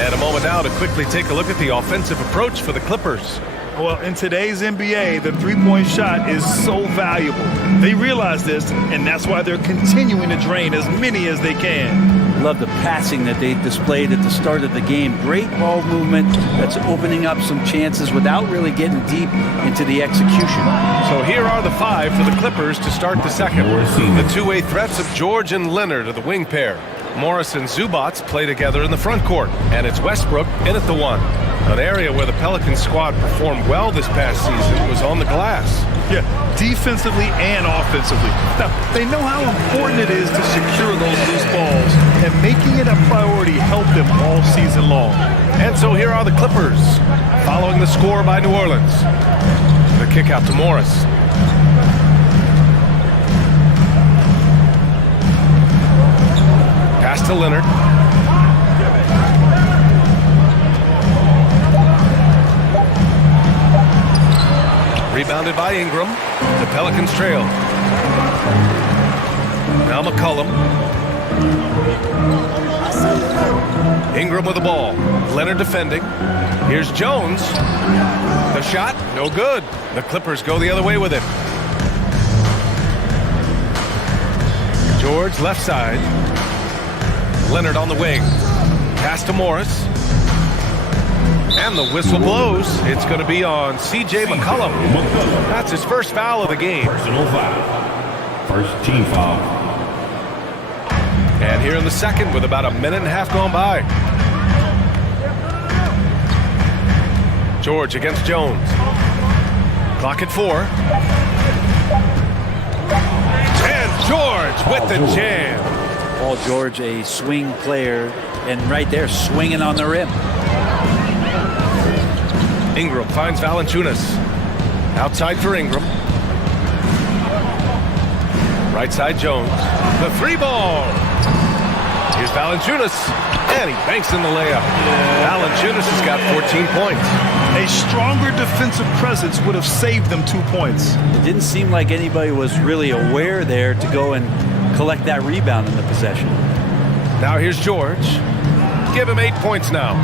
And a moment now to quickly take a look at the offensive approach for the Clippers. Well, in today's NBA, the three-point shot is so valuable. They realize this, and that's why they're continuing to drain as many as they can. Love the passing that they displayed at the start of the game. Great ball movement that's opening up some chances without really getting deep into the execution. So here are the five for the Clippers to start the second. The two-way threats of George and Leonard are the wing pair. Morris and Zubac play together in the front court, and it's Westbrook in at the one. An area where the Pelicans squad performed well this past season was on the glass. Yeah, defensively and offensively. Now, they know how important it is to secure those loose balls, and making it a priority helped them all season long. And so here are the Clippers, following the score by New Orleans. The kick out to Morris. Pass to Leonard. Rebounded by Ingram. The Pelicans trail. Now McCollum. Ingram with the ball. Leonard defending. Here's Jones. The shot, no good. The Clippers go the other way with it. George left side. Leonard on the wing. Pass to Morris. And the whistle blows. It's going to be on C.J. McCollum. That's his first foul of the game. Personal foul. First team foul. And here in the second with about a minute and a half gone by. George against Jones. Clock at 4. And George with the jam. Paul George, a swing player, and right there swinging on the rim. Ingram finds Valanciunas. Outside for Ingram. Right side Jones. The three ball. Here's Valanciunas. And he banks in the layup. Valanciunas has got 14 points. A stronger defensive presence would have saved them 2 points. It didn't seem like anybody was really aware there to go and collect that rebound in the possession. Now here's George. Give him 8 points now.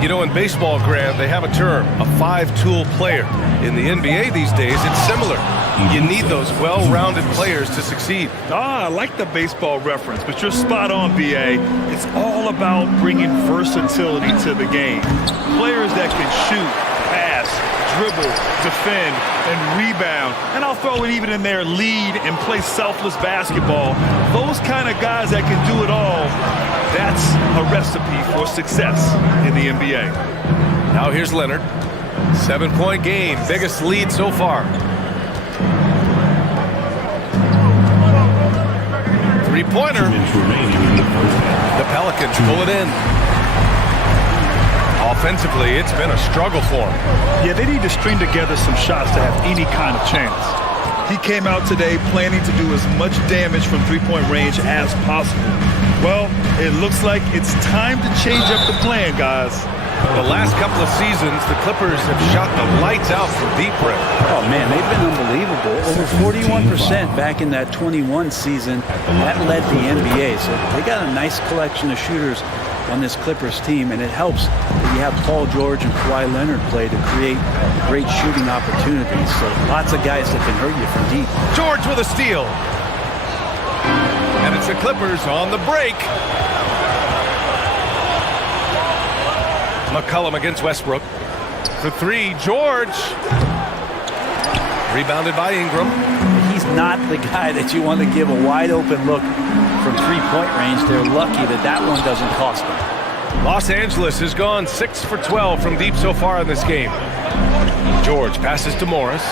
You know, in baseball, Graham, they have a term, a five-tool player. In the NBA these days, it's similar. You need those well-rounded players to succeed. I like the baseball reference, but you're spot on, B.A. It's all about bringing versatility to the game. Players that can shoot, pass, dribble, defend, and rebound. And I'll throw it even in there, lead and play selfless basketball. Those kind of guys that can do it all, that's a recipe for success in the NBA. Now here's Leonard. 7-point game, biggest lead so far. Three-pointer. The Pelicans pull it in. Offensively, it's been a struggle for them. Yeah, they need to string together some shots to have any kind of chance. He came out today planning to do as much damage from three-point range as possible. Well, it looks like it's time to change up the plan, guys. The last couple of seasons, the Clippers have shot the lights out from deep break. Oh, man, they've been unbelievable. Over 41% back in that 21 season. That led the NBA. So they got a nice collection of shooters on this Clippers team, and it helps that you have Paul George and Kawhi Leonard play to create great shooting opportunities. So lots of guys that can hurt you from deep. George with a steal. And it's the Clippers on the break. McCollum against Westbrook. For three, George. Rebounded by Ingram. He's not the guy that you want to give a wide open look from three-point range. They're lucky that that one doesn't cost them. Los Angeles has gone 6 for 12 from deep so far in this game. George passes to Morris.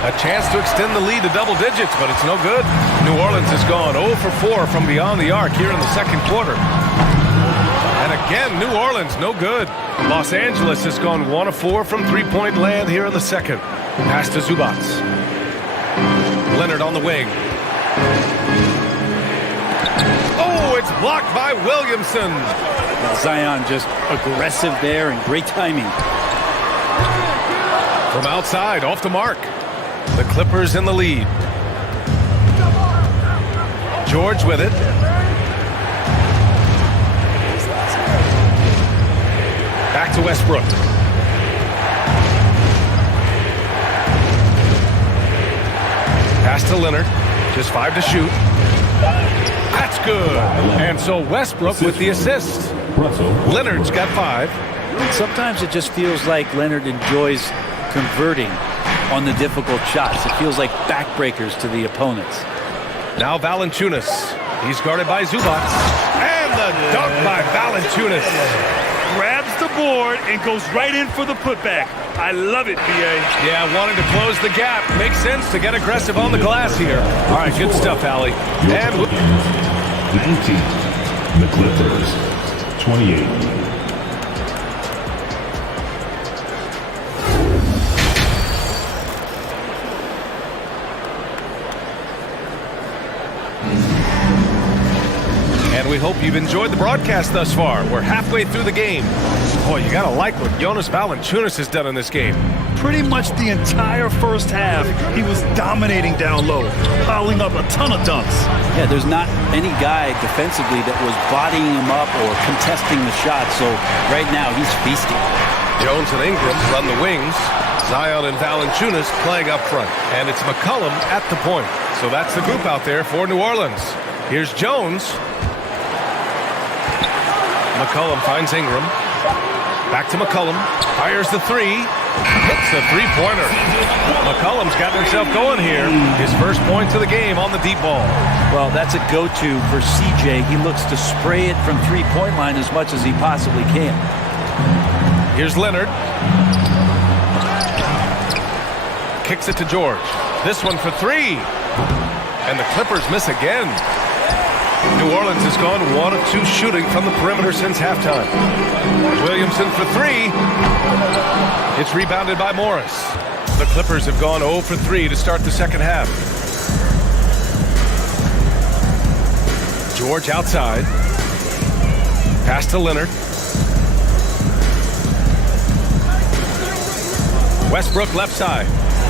A chance to extend the lead to double digits, but it's no good. New Orleans has gone 0 for 4 from beyond the arc here in the second quarter. And again, New Orleans, no good. Los Angeles has gone 1 of 4 from three-point land here in the second. Pass to Zubac. Leonard on the wing. Oh, it's blocked by Williamson. Zion just aggressive there and great timing. From outside, off the mark. The Clippers in the lead. George with it. Back to Westbrook. Pass to Leonard. Just 5 to shoot. That's good. And so Westbrook with the assist. Leonard's got 5. Sometimes it just feels like Leonard enjoys converting on the difficult shots. It feels like backbreakers to the opponents. Now Valanciunas. He's guarded by Zubac. And the dunk by Valanciunas. Grabs the board and goes right in for the putback. I love it, B.A. Yeah, wanting to close the gap. Makes sense to get aggressive on the glass here. All right, good stuff, Allie. And 19. The Clippers. 28. we hope you've enjoyed the broadcast thus far. We're halfway through the game. Boy, you gotta like what Jonas Valanciunas has done in this game. Pretty much the entire first half, he was dominating down low, piling up a ton of dunks. Yeah, there's not any guy defensively that was bodying him up or contesting the shot, so right now he's feasting. Jones and Ingram run the wings. Zion and Valanciunas playing up front. And it's McCollum at the point. So that's the group out there for New Orleans. Here's Jones. McCollum finds Ingram. Back to McCollum. Fires the three. Hits the three-pointer. McCollum's got himself going here. His first point to the game on the deep ball. Well, that's a go-to for CJ. He looks to spray it from three-point line as much as he possibly can. Here's Leonard. Kicks it to George. This one for three. And the Clippers miss again. New Orleans has gone 1 of 2 shooting from the perimeter since halftime. Williamson for three. It's rebounded by Morris. The Clippers have gone 0 for 3 to start the second half. George outside. Pass to Leonard. Westbrook left side.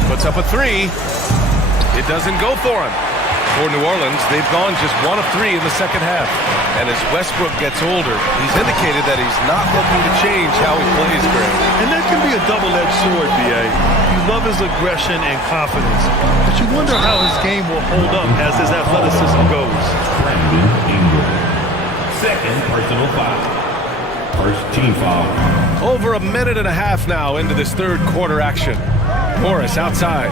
Puts up a three. It doesn't go for him. For New Orleans, they've gone just 1 of 3 in the second half. And as Westbrook gets older, he's indicated that he's not looking to change how he plays, Greg. And that can be a double-edged sword, B.A. You love his aggression and confidence, but you wonder how his game will hold up as his athleticism goes. Second personal foul. First team foul. Over a minute and a half now into this third quarter action. Morris outside.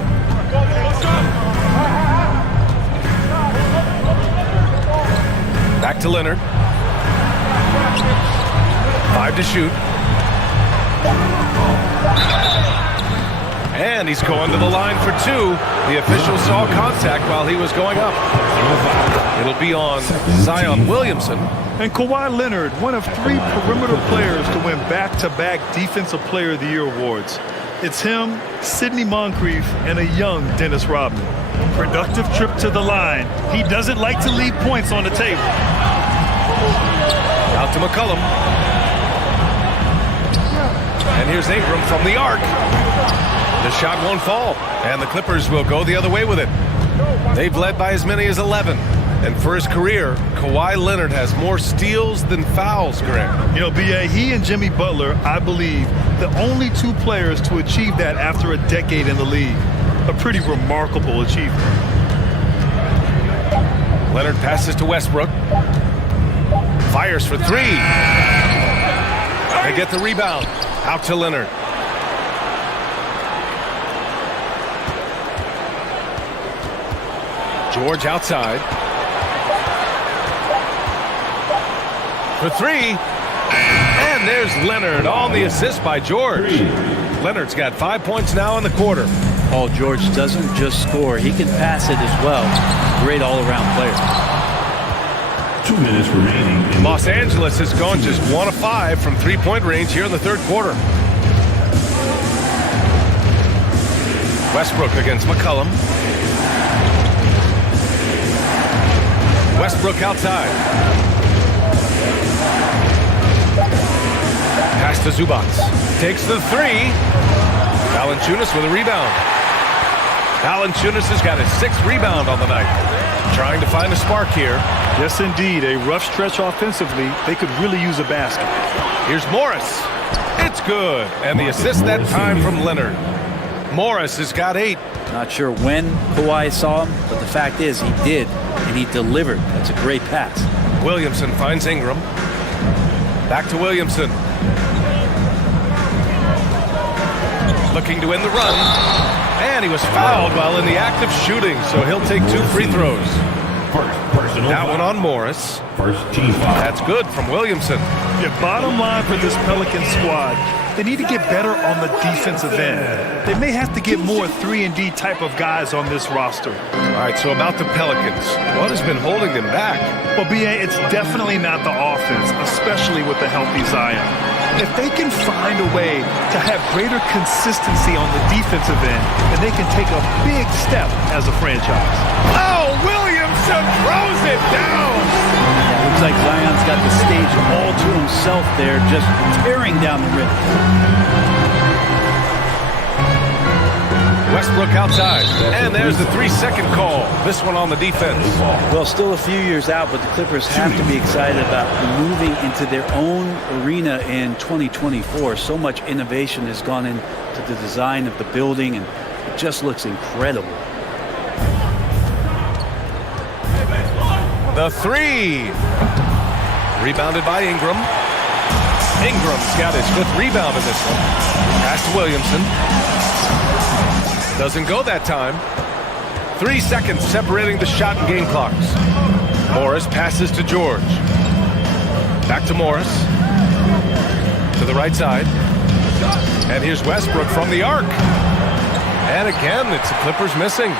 Back to Leonard. 5 to shoot. And he's going to the line for 2. The official saw contact while he was going up. It'll be on Zion Williamson. And Kawhi Leonard, one of 3 perimeter players to win back-to-back Defensive Player of the Year awards. It's him, Sidney Moncrief, and a young Dennis Rodman. Productive trip to the line. He doesn't like to leave points on the table. Out to McCollum. And here's Ingram from the arc. The shot won't fall, and the Clippers will go the other way with it. They've led by as many as 11. And for his career, Kawhi Leonard has more steals than fouls, Grant. You know, B.A., he and Jimmy Butler, I believe, the only two players to achieve that after a decade in the league. A pretty remarkable achievement. Leonard passes to Westbrook. Fires for three. They get the rebound. Out to Leonard. George outside. For three. And there's Leonard on the assist by George. Leonard's got 5 points now in the quarter. Paul George doesn't just score. He can pass it as well. Great all-around player. 2 minutes remaining. Los Angeles has gone just 1 of 5 from three-point range here in the third quarter. Westbrook against McCollum. Westbrook outside. Pass to Zubac. Takes the three. Valanciunas with a rebound. Valanciunas has got his 6th rebound on the night. Trying to find a spark here. Yes, indeed. A rough stretch offensively. They could really use a basket. Here's Morris. It's good. And the assist that time from Leonard. Morris has got 8. Not sure when Kawhi saw him, but the fact is he did, and he delivered. That's a great pass. Williamson finds Ingram. Back to Williamson. Looking to end the run. And he was fouled while in the act of shooting, so he'll take 2 free throws. That one on Morris. First team foul. That's good from Williamson. Yeah, bottom line for this Pelican squad, they need to get better on the defensive end. They may have to get more 3-and-D type of guys on this roster. All right, so about the Pelicans, what has been holding them back? Well, B.A., it's definitely not the offense, especially with the healthy Zion. If they can find a way to have greater consistency on the defensive end, then they can take a big step as a franchise. Oh, Williamson throws it down! Yeah, looks like Zion's got the stage all to himself there, just tearing down the rim. Westbrook outside, and there's the 3-second call. This one on the defense. Well, still a few years out, but the Clippers have to be excited about moving into their own arena in 2024. So much innovation has gone into the design of the building, and it just looks incredible. The three. Rebounded by Ingram. Ingram's got his 5th rebound in this one. Pass to Williamson. Doesn't go that time. 3 seconds separating the shot and game clocks. Morris passes to George. Back to Morris. To the right side. And here's Westbrook from the arc. And again, it's the Clippers missing.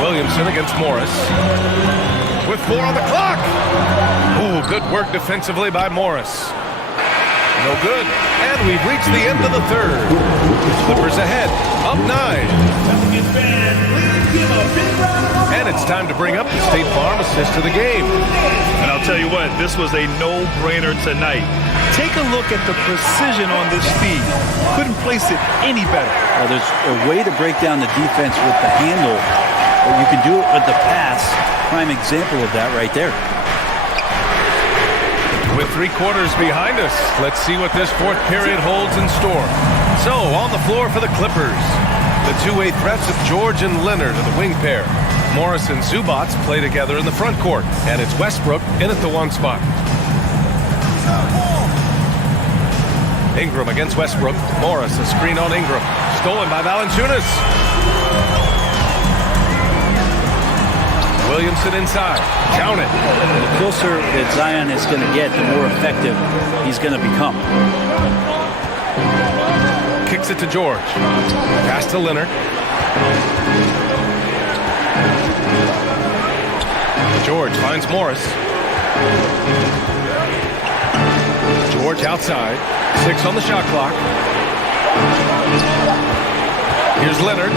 Williamson against Morris. With 4 on the clock. Ooh, good work defensively by Morris. No good. And we've reached the end of the third. Clippers ahead. Up 9. And it's time to bring up the State Farm assist of the game. And I'll tell you what, this was a no-brainer tonight. Take a look at the precision on this feed. Couldn't place it any better. Well, there's a way to break down the defense with the handle, or you can do it with the pass. Prime example of that right there. With 3 quarters behind us, let's see what this 4th period holds in store. So, on the floor for the Clippers, the two-way threats of George and Leonard are the wing pair. Morris and Zubac play together in the front court, and it's Westbrook in at the 1 spot. Ingram against Westbrook. Morris, a screen on Ingram. Stolen by Valanciunas. Williamson inside. Count it. The closer that Zion is going to get, the more effective he's going to become. Kicks it to George. Pass to Leonard. George finds Morris. George outside. 6 on the shot clock. Here's Leonard.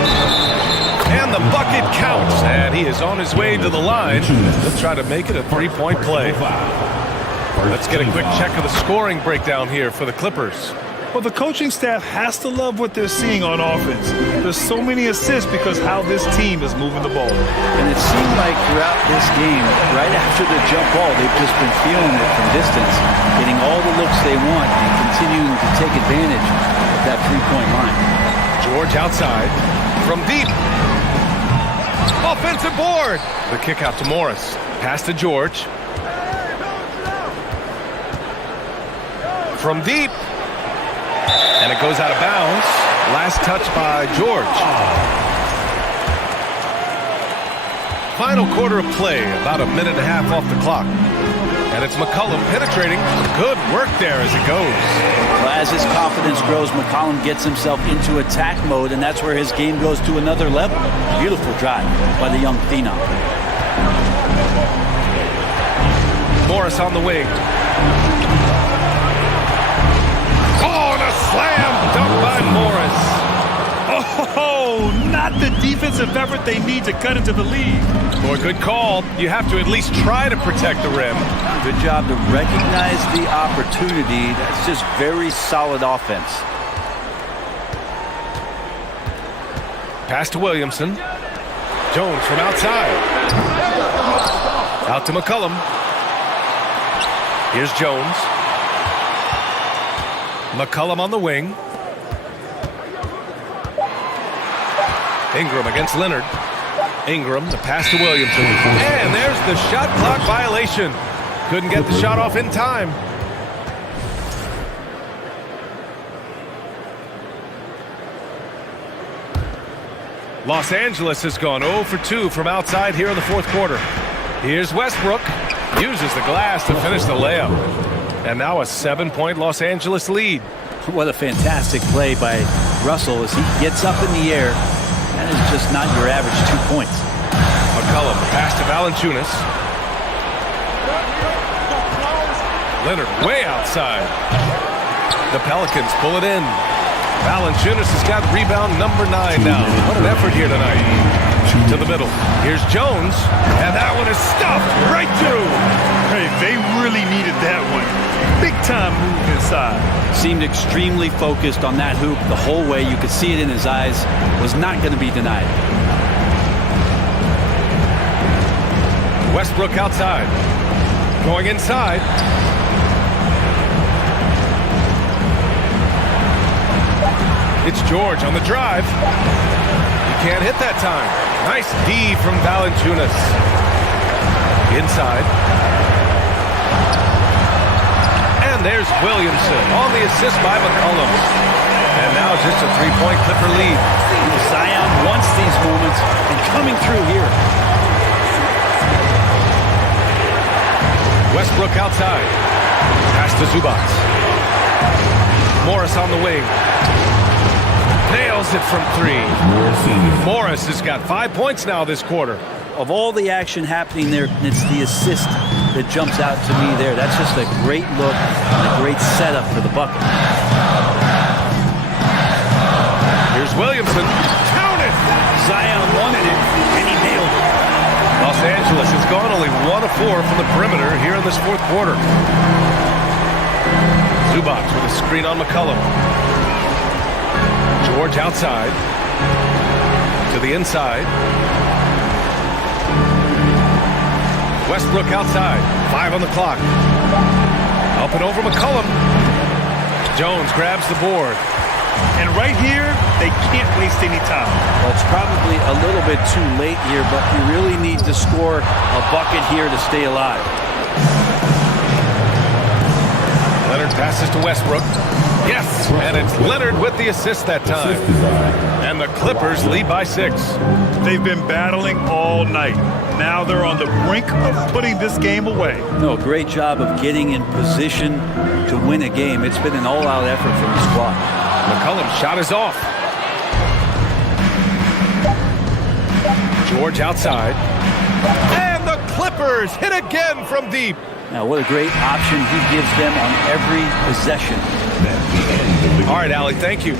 And the bucket counts. And he is on his way to the line. He'll try to make it a 3-point play. Let's get a quick check of the scoring breakdown here for the Clippers. Well, the coaching staff has to love what they're seeing on offense. There's so many assists because how this team is moving the ball. And it seemed like throughout this game, right after the jump ball, they've just been feeling it from distance, getting all the looks they want and continuing to take advantage of that three-point line. George outside from deep. Offensive board. The kick out to Morris. Pass to George. From deep. And it goes out of bounds. Last touch by George. Final quarter of play, about a minute and a half off the clock. And it's McCollum penetrating. Good work there as it goes. Well, as his confidence grows, McCollum gets himself into attack mode, and that's where his game goes to another level. Beautiful drive by the young phenom. Morris on the wing. Oh, and a slam dunk by Morris. Oh, not the defensive effort they need to cut into the lead. Boy, good call. You have to at least try to protect the rim. Good job to recognize the opportunity. That's just very solid offense. Pass to Williamson. Jones from outside. Out to McCollum. Here's Jones. McCollum on the wing. Ingram against Leonard. Ingram, the pass to Williamson. And there's the shot clock violation. Couldn't get the shot off in time. Los Angeles has gone 0 for 2 from outside here in the fourth quarter. Here's Westbrook. Uses the glass to finish the layup. And now a 7-point Los Angeles lead. What a fantastic play by Russell as he gets up in the air. That is just not your average 2 points. McCollum pass to Valanciunas. Leonard way outside. The Pelicans pull it in. Valanciunas has got rebound number 9 now. What an effort here tonight. To the middle. Here's Jones. And that one is stuffed right through. Hey, they really needed that one. Big time move inside. Seemed extremely focused on that hoop the whole way. You could see it in his eyes. Was not going to be denied. Westbrook outside. Going inside. It's George on the drive. He can't hit that time. Nice D from Valanciunas. Inside. And there's Williamson on the assist by McCollum. And now just a 3-point Clipper lead. Zion wants these moments and coming through here. Westbrook outside. Pass to Zubac. Morris on the wing. Nails it from 3. Morris has got 5 points now this quarter. Of all the action happening there, it's the assist that jumps out to me there. That's just a great look and a great setup for the bucket. Here's Williamson. Count it! Zion wanted it, and he nailed it. Los Angeles has gone only 1 of 4 from the perimeter here in this fourth quarter. Zubac with a screen on McCollum. George outside. To the inside. Westbrook outside. 5 on the clock. Up and over McCollum. Jones grabs the board. And right here, they can't waste any time. Well, it's probably a little bit too late here, but you really need to score a bucket here to stay alive. Leonard passes to Westbrook. Yes, and it's Leonard with the assist that time. And the Clippers lead by 6. They've been battling all night. Now they're on the brink of putting this game away. No, great job of getting in position to win a game. It's been an all-out effort from the squad. McCollum's shot is off. George outside. And the Clippers hit again from deep. Now, what a great option he gives them on every possession. All right, Allie, thank you.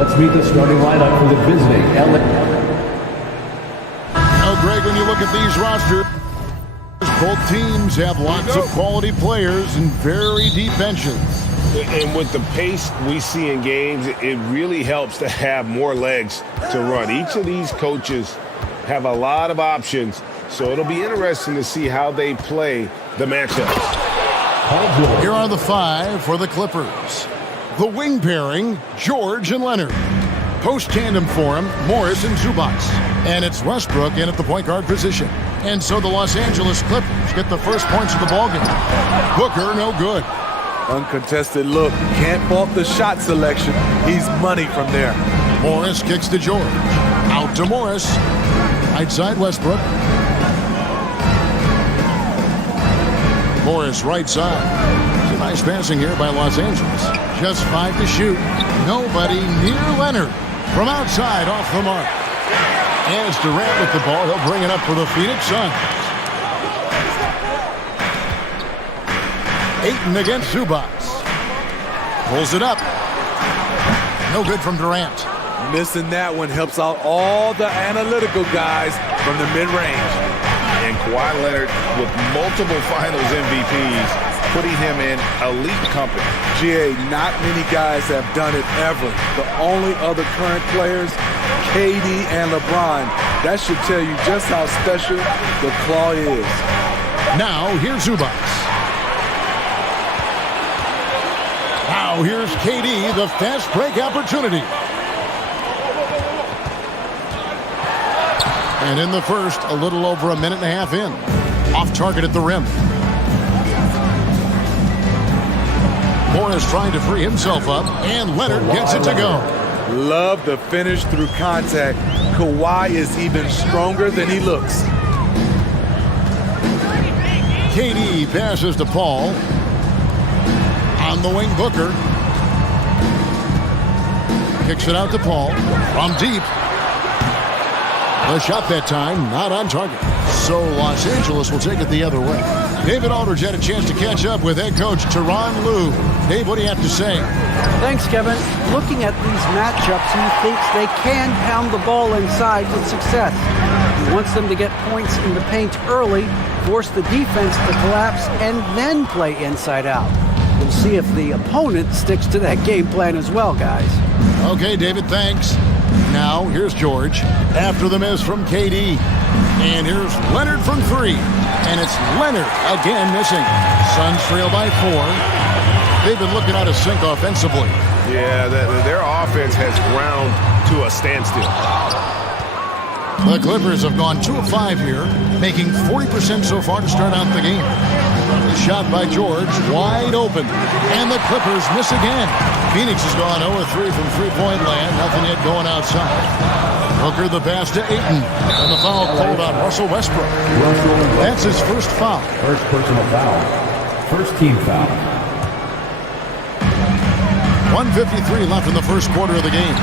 Let's meet the starting lineup for the visiting LA. Now, Greg, when you look at these rosters, both teams have lots of quality players and very deep benches. And with the pace we see in games, it really helps to have more legs to run. Each of these coaches have a lot of options, so it'll be interesting to see how they play the matchups. Here are the 5 for the Clippers. The wing pairing, George and Leonard. Post tandem for him, Morris and Zubac. And it's Westbrook in at the point guard position. And so the Los Angeles Clippers get the first points of the ballgame. Booker, no good. Uncontested look. Can't fault the shot selection. He's money from there. Morris kicks to George. Out to Morris. Right side Westbrook. Morris right side. It's a nice passing here by Los Angeles. Just 5 to shoot. Nobody near Leonard. From outside off the mark. And it's Durant with the ball. He'll bring it up for the Phoenix Suns. Ayton against Zubac. Pulls it up. No good from Durant. Missing that one helps out all the analytical guys from the mid-range. And Kawhi Leonard with multiple finals MVPs, putting him in elite company. GA, not many guys have done it ever. The only other current players, KD and LeBron. That should tell you just how special the Claw is. Now, here's Zubac. Now, here's KD, the fast break opportunity. And in the first, a little over a minute and a half in. Off target at the rim. Morris trying to free himself up, and Leonard gets it to go. Love the finish through contact. Kawhi is even stronger than he looks. KD passes to Paul. On the wing, Booker. Kicks it out to Paul. From deep. The shot that time, not on target. So Los Angeles will take it the other way. David Aldridge had a chance to catch up with head coach Tyronn Lue. Dave, what do you have to say? Thanks, Kevin. Looking at these matchups, he thinks they can pound the ball inside with success. He wants them to get points in the paint early, force the defense to collapse, and then play inside out. We'll see if the opponent sticks to that game plan as well, guys. Okay, David, thanks. Now, here's George. After the miss from KD. And here's Leonard from 3. And it's Leonard again missing. Suns trail by 4. They've been looking out of sync offensively. Yeah, their offense has ground to a standstill. The Clippers have gone 2 of 5 here, making 40% so far to start out the game. The shot by George, wide open. And the Clippers miss again. Phoenix has gone 0 of 3 from three-point land. Nothing yet going outside. Booker the pass to Ayton. And the foul called on Russell Westbrook. That's his first foul. First personal foul. First team foul. 1:53 left in the first quarter of the game.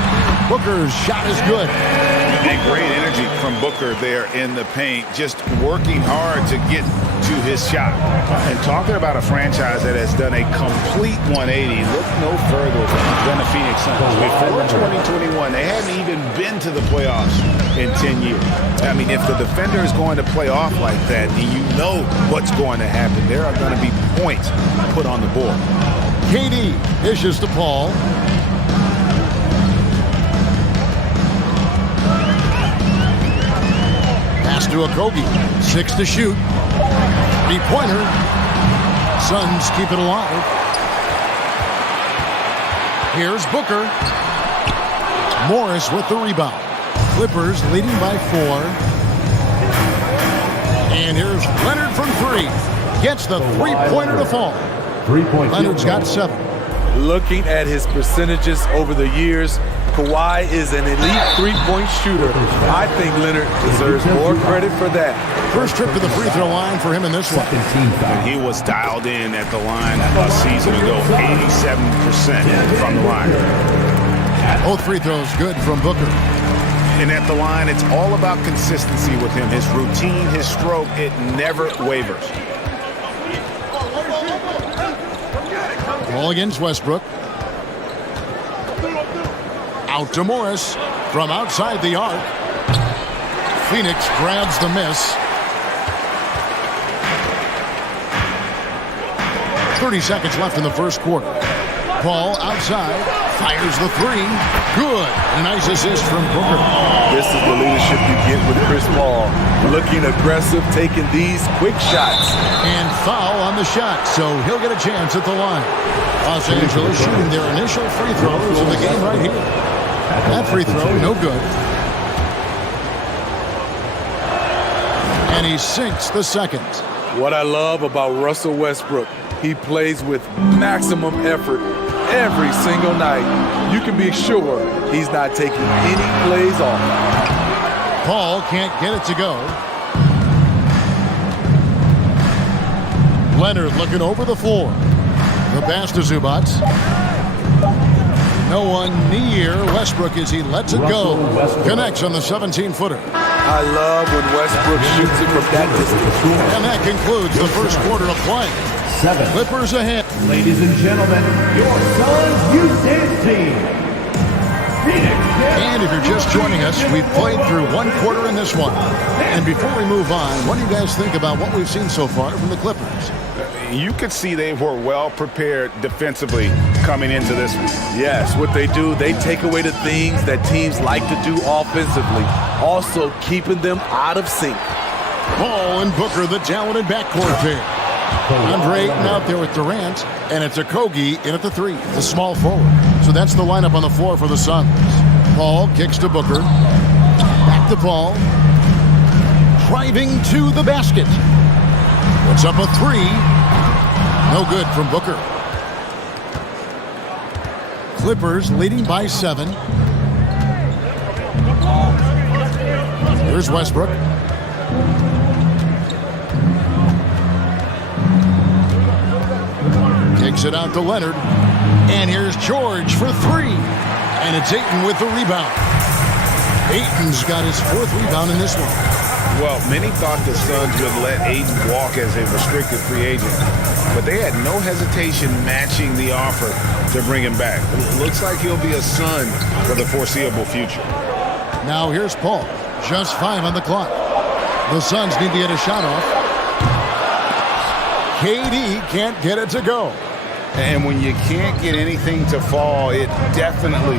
Booker's shot is good. And great energy from Booker there in the paint, just working hard to get to his shot. And talking about a franchise that has done a complete 180, look no further than the Phoenix Suns. Before 2021, they hadn't even been to the playoffs in 10 years. I mean, if the defender is going to play off like that, you know what's going to happen. There are going to be points put on the board. KD dishes to Paul. Pass to Okogie. 6 to shoot. 3-pointer. Suns keep it alive. Here's Booker. Morris with the rebound. Clippers leading by 4. And here's Leonard from 3. Gets the 3-pointer to fall. 3-point. Leonard's got 7. Looking at his percentages over the years, Kawhi is an elite three-point shooter. I think Leonard deserves more credit for that. First trip to the free throw line for him in this one. He was dialed in at the line a season ago, 87% from the line. Both free throws good from Booker. And at the line, it's all about consistency with him. His routine, his stroke, it never wavers. Ball against Westbrook. Out to Morris from outside the arc. Phoenix grabs the miss. 30 seconds left in the first quarter. Paul outside, fires the three. Good. A nice assist from Booker. This is the leadership you get with Chris Paul. Looking aggressive, taking these quick shots. And foul on the shot, so he'll get a chance at the line. Los Angeles shooting their initial free throws of the game right here. That free throw, no good. And he sinks the second. What I love about Russell Westbrook, he plays with maximum effort every single night. You can be sure he's not taking any plays off. Paul can't get it to go. Leonard looking over the floor. The pass to Zubac. No one near Westbrook as he lets it go. Connects on the 17-footer. I love when Westbrook shoots it from that distance. And that concludes the first quarter of play. Clippers ahead. Ladies and gentlemen, your Suns U10 team. And if you're just joining us, we've played through one quarter in this one. And before we move on, what do you guys think about what we've seen so far from the Clippers? You could see they were well prepared defensively coming into this one. Yes, what they do, they take away the things that teams like to do offensively, also keeping them out of sync. Paul and Booker, the talented backcourt pair. Andre Ayton out there with Durant, and it's Okogie in at the three, the small forward. So that's the lineup on the floor for the Suns. Paul kicks to Booker. Back to Paul. Driving to the basket. Puts up a three. No good from Booker. Clippers leading by 7. Here's Westbrook. Kicks it out to Leonard. And here's George for 3. And it's Ayton with the rebound. Ayton's got his 4th rebound in this one. Well, many thought the Suns would let Ayton walk as a restricted free agent, but they had no hesitation matching the offer to bring him back. It looks like he'll be a Sun for the foreseeable future. Now here's Paul. Just 5 on the clock. The Suns need to get a shot off. KD can't get it to go. And when you can't get anything to fall, it definitely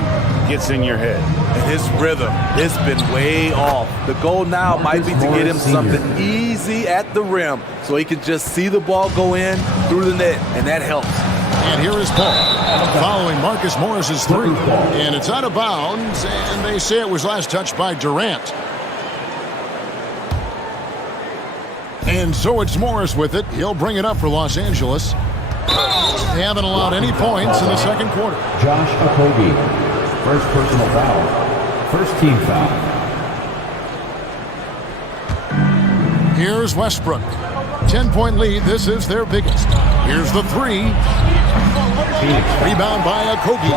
gets in your head. And his rhythm, it's been way off. The goal now might be to get him something easy at the rim so he can just see the ball go in through the net, and that helps. And here is Paul following Marcus Morris's 3. And it's out of bounds, and they say it was last touched by Durant. And so it's Morris with it. He'll bring it up for Los Angeles. They haven't allowed any points in the second quarter. Josh Okogie, first personal foul, first team foul. Here's Westbrook. 10-point lead. This is their biggest. Here's the 3. Rebound by Okogie.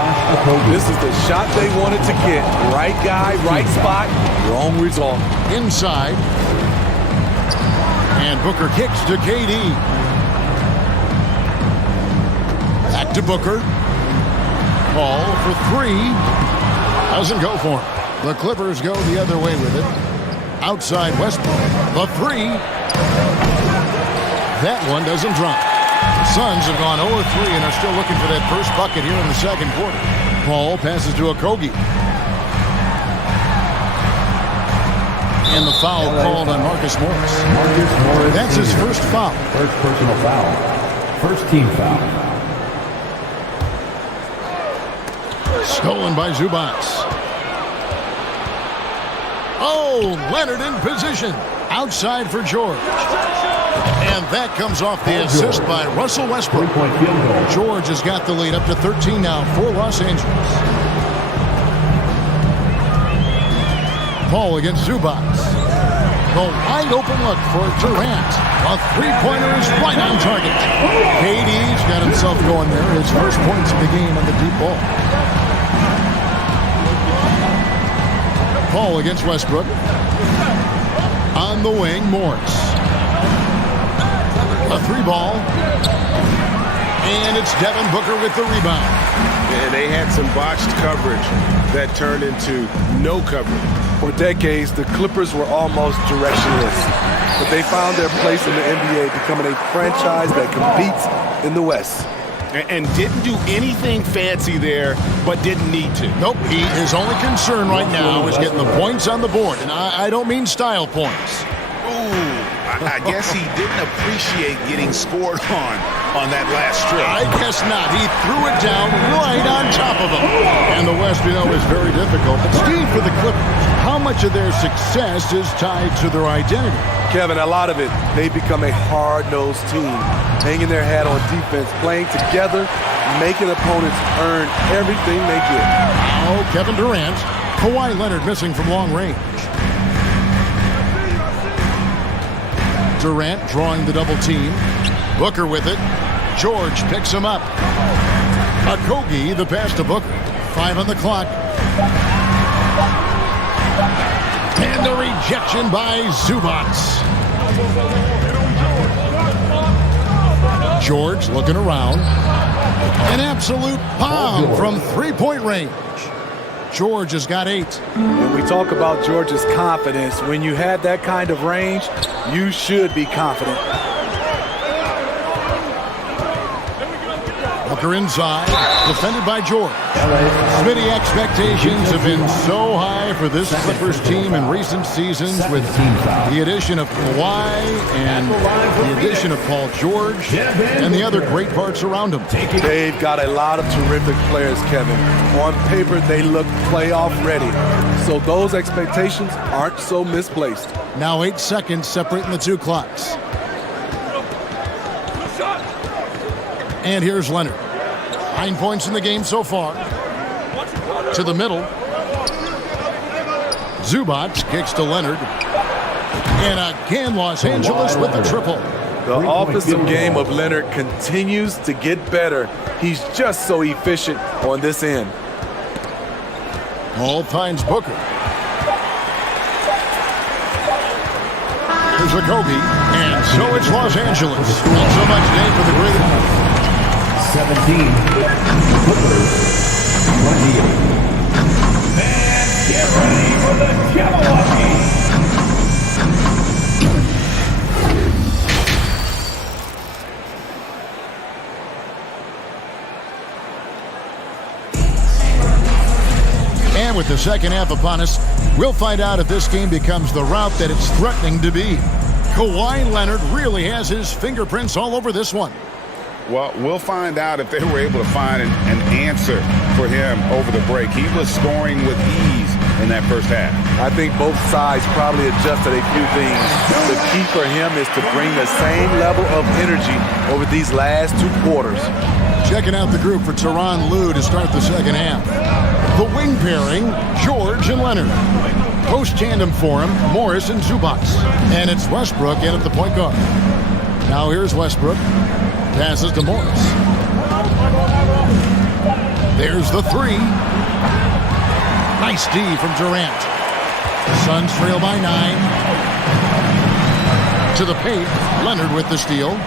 This is the shot they wanted to get. Right guy, right spot, wrong result. Inside. And Booker kicks to KD. Back to Booker. Paul for 3. Doesn't go for him. The Clippers go the other way with it. Outside Westbrook. The 3. That one doesn't drop. The Suns have gone 0-3 and are still looking for that first bucket here in the second quarter. Paul passes to Okogie. And the foul called on Marcus Morris. That's his first foul. First personal foul. First team foul. Stolen by Zubac. Oh, Leonard in position. Outside for George. And that comes off the assist by Russell Westbrook. George has got the lead up to 13 now for Los Angeles. Paul against Zubac. The wide open look for Durant. A three-pointer is right on target. KD's got himself going there. His first points of the game on the deep ball. Paul against Westbrook. On the wing, Morris. A 3 ball. And it's Devin Booker with the rebound. And they had some botched coverage that turned into no coverage. For decades, the Clippers were almost directionless, but they found their place in the NBA, becoming a franchise that competes in the West. And didn't do anything fancy there, but didn't need to. Nope, his only concern right now is getting the points on the board, and I don't mean style points. Ooh, I guess he didn't appreciate getting scored on that last strip. I guess not. He threw it down right on top of him. And the West, we know, is very difficult. But Steve, for the Clippers, how much of their success is tied to their identity? Kevin, a lot of it. They've become a hard-nosed team, hanging their hat on defense, playing together, making opponents earn everything they get. Now, Kevin Durant. Kawhi Leonard missing from long range. Durant drawing the double team. Booker with it. George picks him up. Okogie, the pass to Booker. 5 on the clock. And the rejection by Zubac. George looking around. An absolute bomb from three-point range. George has got 8. When we talk about George's confidence, when you have that kind of range, you should be confident. Booker inside, defended by George. Smitty, expectations have been so high for this Clippers team in recent seasons with the addition of Kawhi and the addition of Paul George and the other great parts around him. They've got a lot of terrific players, Kevin. On paper, they look playoff ready. So those expectations aren't so misplaced. Now 8 seconds separating the two clocks. And here's Leonard. 9 points in the game so far. To the middle. Zubac kicks to Leonard. And again, Los Angeles with the triple. The offensive game of Leonard continues to get better. He's just so efficient on this end. Paul finds Booker. Here's Okogie. And so it's Los Angeles. Not so much day for the great. 17, Clippers, 28. And get ready for the Jabberwocky. And with the second half upon us, we'll find out if this game becomes the route that it's threatening to be. Kawhi Leonard really has his fingerprints all over this one. Well, we'll find out if they were able to find an answer for him over the break. He was scoring with ease in that first half. I think both sides probably adjusted a few things. The key for him is to bring the same level of energy over these last 2 quarters. Checking out the group for Tyronn Lue to start the second half. The wing pairing, George and Leonard. Post tandem for him, Morris and Zubac. And it's Westbrook in at the point guard. Now here's Westbrook. Passes to Morris. There's the 3. Nice D from Durant. Suns trail by 9. To the paint. Leonard with the steal.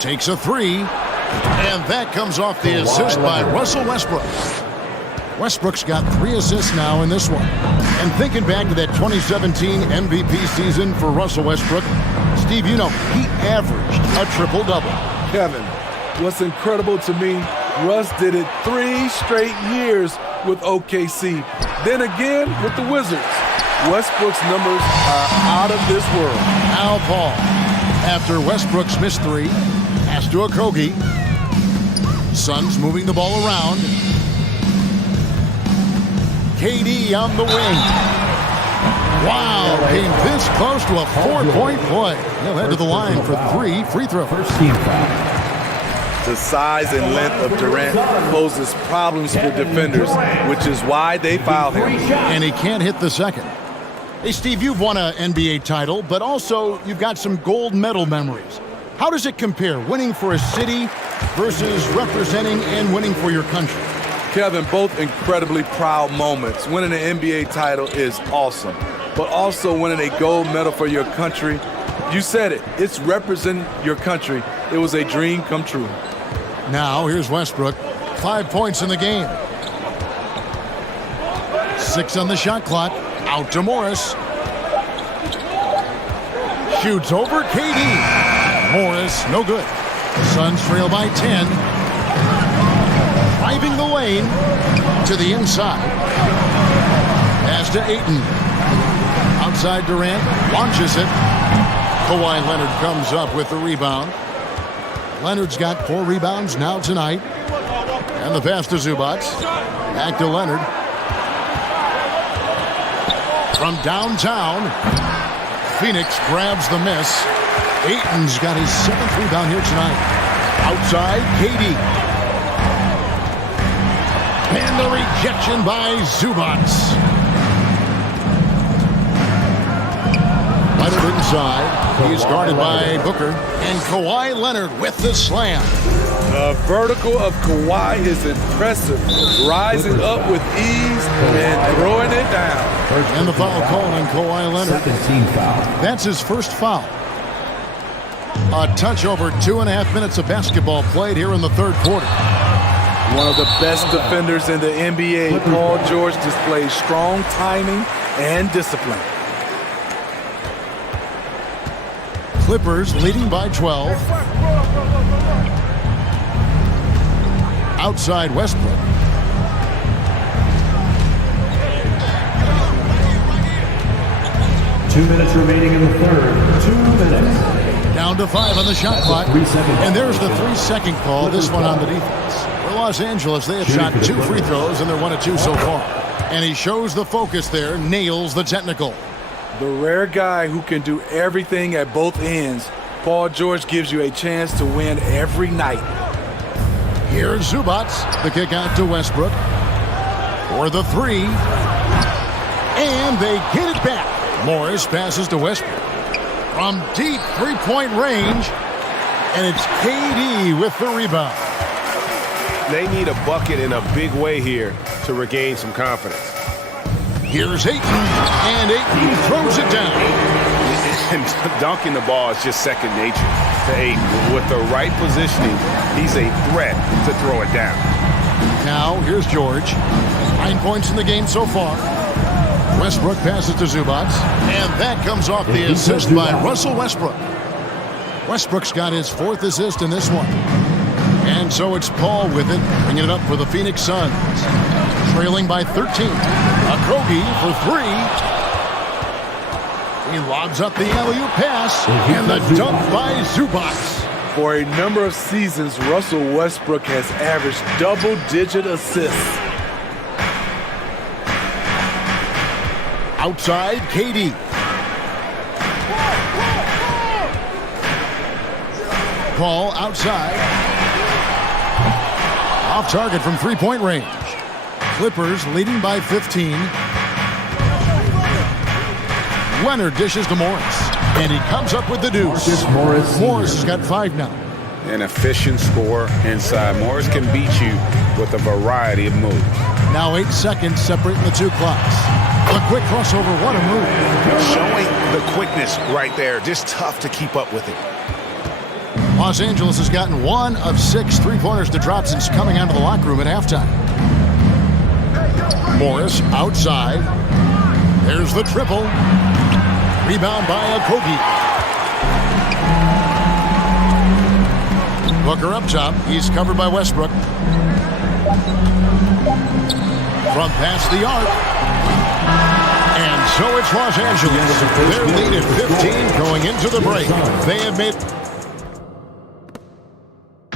Takes a 3. And that comes off the assist by Russell Westbrook. Westbrook's got 3 assists now in this one. And thinking back to that 2017 MVP season for Russell Westbrook, Steve, you know, he averaged a triple-double. Kevin, what's incredible to me, Russ did it 3 straight years with OKC. Then again with the Wizards. Westbrook's numbers are out of this world. Now Paul, after Westbrook's missed 3, pass to Okogie. Suns moving the ball around. KD on the wing. Wow, came this close to a 4-point play. He'll head to the line for 3 free throws. First team foul. The size and length of Durant poses problems for defenders, which is why they foul him. And he can't hit the second. Hey, Steve, you've won an NBA title, but also you've got some gold medal memories. How does it compare, winning for a city versus representing and winning for your country? Kevin, both incredibly proud moments. Winning an NBA title is awesome, but also winning a gold medal for your country You said it. It's representing your country. It was a dream come true. Now, here's Westbrook. 5 points in the game. 6 on the shot clock. Out to Morris. Shoots over KD. Morris, no good. Suns trail by 10. Driving the lane to the inside. Pass to Ayton. Outside Durant. Launches it. Kawhi Leonard comes up with the rebound. Leonard's got 4 rebounds now tonight. And the pass to Zubac. Back to Leonard. From downtown, Phoenix grabs the miss. Ayton's got his 7th rebound here tonight. Outside, KD. And the rejection by Zubac. Leonard inside. He's guarded by Booker. And Kawhi Leonard with the slam. The vertical of Kawhi is impressive. Rising up with ease and throwing it down. And the foul called on Kawhi Leonard. Team foul. That's his first foul. A touch over 2.5 minutes of basketball played here in the third quarter. One of the best defenders in the NBA, Paul George, displays strong timing and discipline. Clippers leading by 12. Outside Westbrook. Two minutes remaining in the third. 2 minutes. Down to 5 on the shot clock. And there's the 3-second call, this one on the defense. For Los Angeles, they have shot 2 free throws, and they're 1 of 2 so far. And he shows the focus there, nails the technical. The rare guy who can do everything at both ends. Paul George gives you a chance to win every night. Here's Zubac. The kick out to Westbrook. For the 3. And they get it back. Morris passes to Westbrook. From deep 3-point range. And it's KD with the rebound. They need a bucket in a big way here to regain some confidence. Here's Ayton. And Ayton throws it down. And dunking the ball is just second nature to Ayton. With the right positioning, he's a threat to throw it down. Now, here's George. 9 points in the game so far. Westbrook passes to Zubac. And that comes off the assist by Russell Westbrook. Westbrook's got his 4th assist in this one. And so it's Paul with it, bringing it up for the Phoenix Suns. Trailing by 13. Okogie for 3. He lobs up the alley-oop pass, and the dunk by Zubac. For a number of seasons, Russell Westbrook has averaged double-digit assists. Outside, KD. Paul outside. Off target from 3-point range. Clippers leading by 15. Leonard dishes to Morris. And he comes up with the deuce. Morris has got 5 now. An efficient scorer inside. Morris can beat you with a variety of moves. Now 8 seconds separating the 2 clocks. A quick crossover, what a move. Showing the quickness right there. Just tough to keep up with it. Los Angeles has gotten 1 of 6 3-pointers to drop since coming out of the locker room at halftime. Morris outside. There's the triple. Rebound by Okogie. Booker up top. He's covered by Westbrook. From past the arc. And so it's Los Angeles. Their lead at 15 going into the break. They have made...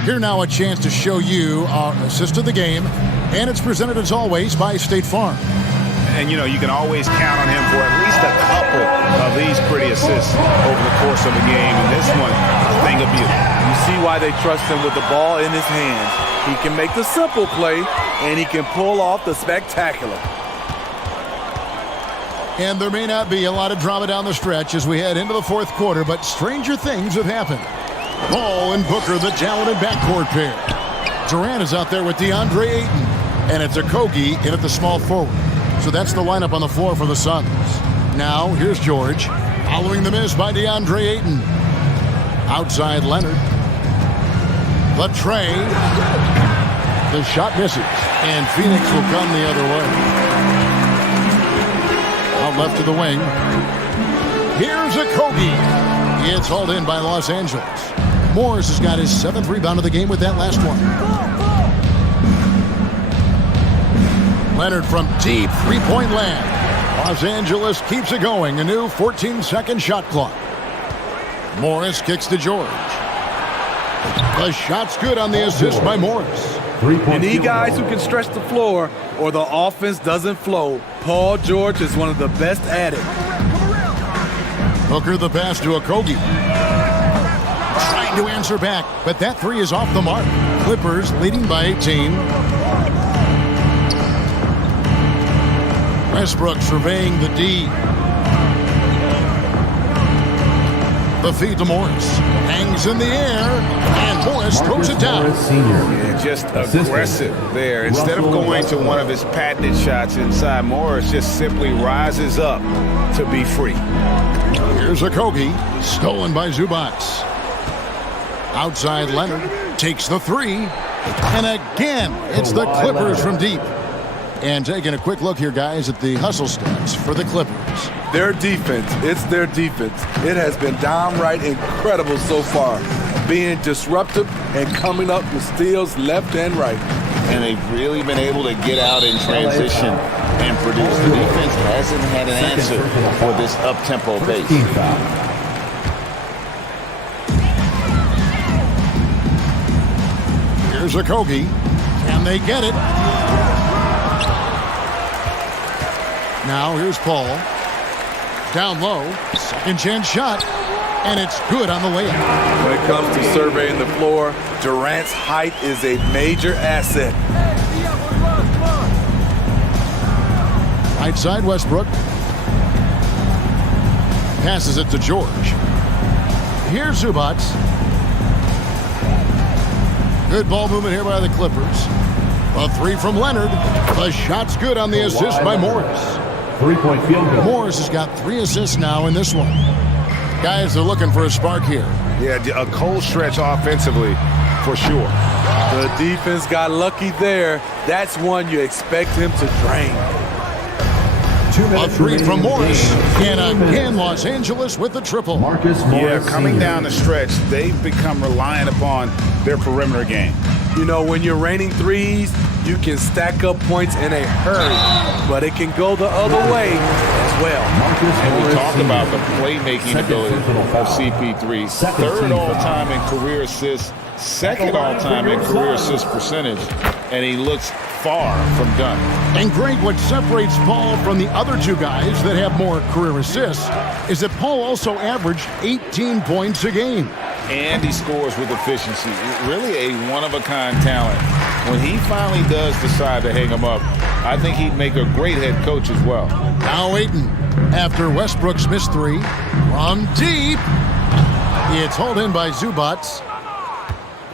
Here now a chance to show you our assist of the game. And it's presented as always by State Farm. And, you know, you can always count on him for at least a couple of these pretty assists over the course of a game. And this one, a thing of beauty. You see why they trust him with the ball in his hands. He can make the simple play, and he can pull off the spectacular. And there may not be a lot of drama down the stretch as we head into the 4th quarter, but stranger things have happened. Paul and Booker, the talented backcourt pair. Durant is out there with DeAndre Ayton, and it's Okogie in at the small forward. So that's the lineup on the floor for the Suns. Now, here's George. Following the miss by DeAndre Ayton. Outside Leonard. The tray. The shot misses. And Phoenix will come the other way. Out left to the wing. Here's a Kogi. It's hauled in by Los Angeles. Morris has got his 7th rebound of the game with that last one. Leonard from deep three-point land. Los Angeles keeps it going. A new 14-second shot clock. Morris kicks to George. The shot's good on the assist by Morris. You need guys who can stretch the floor or the offense doesn't flow. Paul George is one of the best at it. Hooker the pass to Okogie. Trying to answer back, but that three is off the mark. Clippers leading by 18. Westbrook surveying the D. The feed to Morris. Hangs in the air, and Morris throws it down. Yeah, just aggressive there. Instead of going to one of his patented shots inside, Morris just simply rises up to be free. Here's Okogie, stolen by Zubac. Outside Leonard takes the three, and again it's the Clippers from deep. And taking a quick look here, guys, at the hustle stats for the Clippers. Their defense, it's their defense. It has been downright incredible so far, being disruptive and coming up with steals left and right. And they've really been able to get out in transition and produce. The defense hasn't had an answer for this up-tempo pace. Here's Okogie. Can they get it? Now here's Paul. Down low. Second chance shot. And it's good on the layup. When it comes to surveying the floor, Durant's height is a major asset. Right side Westbrook. Passes it to George. Here's Zubac. Good ball movement here by the Clippers. A three from Leonard. The shot's good on the assist by Morris. 3-point field goal. Morris has got 3 assists now in this one. Guys are looking for a spark here. Yeah, a cold stretch offensively for sure. The defense got lucky there. That's one you expect him to drain. A three from Morris. And again, Los Angeles with the triple. Yeah, coming down the stretch, they've become reliant upon their perimeter game. You know, when you're raining threes, you can stack up points in a hurry, but it can go the other way as well. And we talked about the playmaking ability of CP3. 3rd all-time in career assists, 2nd all-time in career assist percentage, and he looks far from done. And Greg, what separates Paul from the other two guys that have more career assists is that Paul also averaged 18 points a game. And he scores with efficiency. Really a one-of-a-kind talent. When he finally does decide to hang him up, I think he'd make a great head coach as well. Now Ayton, after Westbrook's missed three, from deep. It's hauled in by Zubac.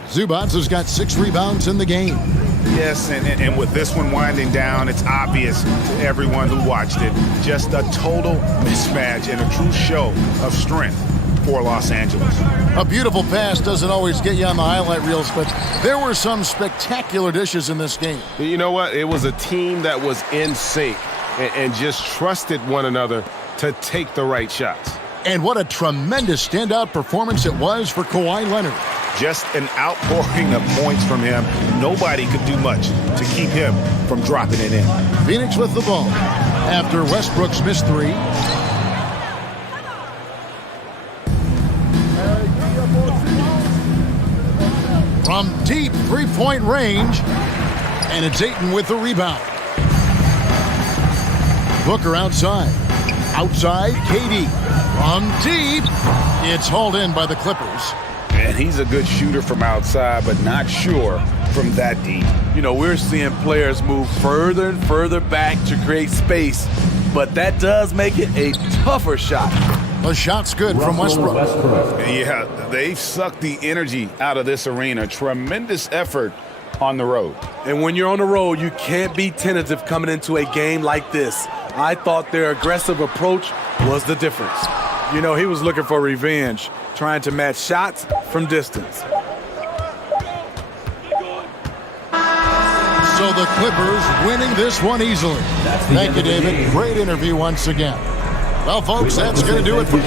Zubac has got 6 rebounds in the game. Yes, and with this one winding down, it's obvious to everyone who watched it. Just a total mismatch and a true show of strength for Los Angeles. A beautiful pass doesn't always get you on the highlight reels, but there were some spectacular dishes in this game. You know what? It was a team that was in sync and just trusted one another to take the right shots. And what a tremendous standout performance it was for Kawhi Leonard. Just an outpouring of points from him. Nobody could do much to keep him from dropping it in. Phoenix with the ball after Westbrook's missed three. From deep three-point range, and it's Ayton with the rebound. Booker outside. Outside, KD. From deep, it's hauled in by the Clippers. And he's a good shooter from outside, but not sure from that deep. You know, we're seeing players move further and further back to create space, but that does make it a tougher shot. The shot's good from Westbrook. Yeah, they've sucked the energy out of this arena. Tremendous effort on the road. And when you're on the road, you can't be tentative coming into a game like this. I thought their aggressive approach was the difference. You know, he was looking for revenge, trying to match shots from distance. So the Clippers winning this one easily. Thank you, David. Great interview once again. Well, folks, that's going to do it for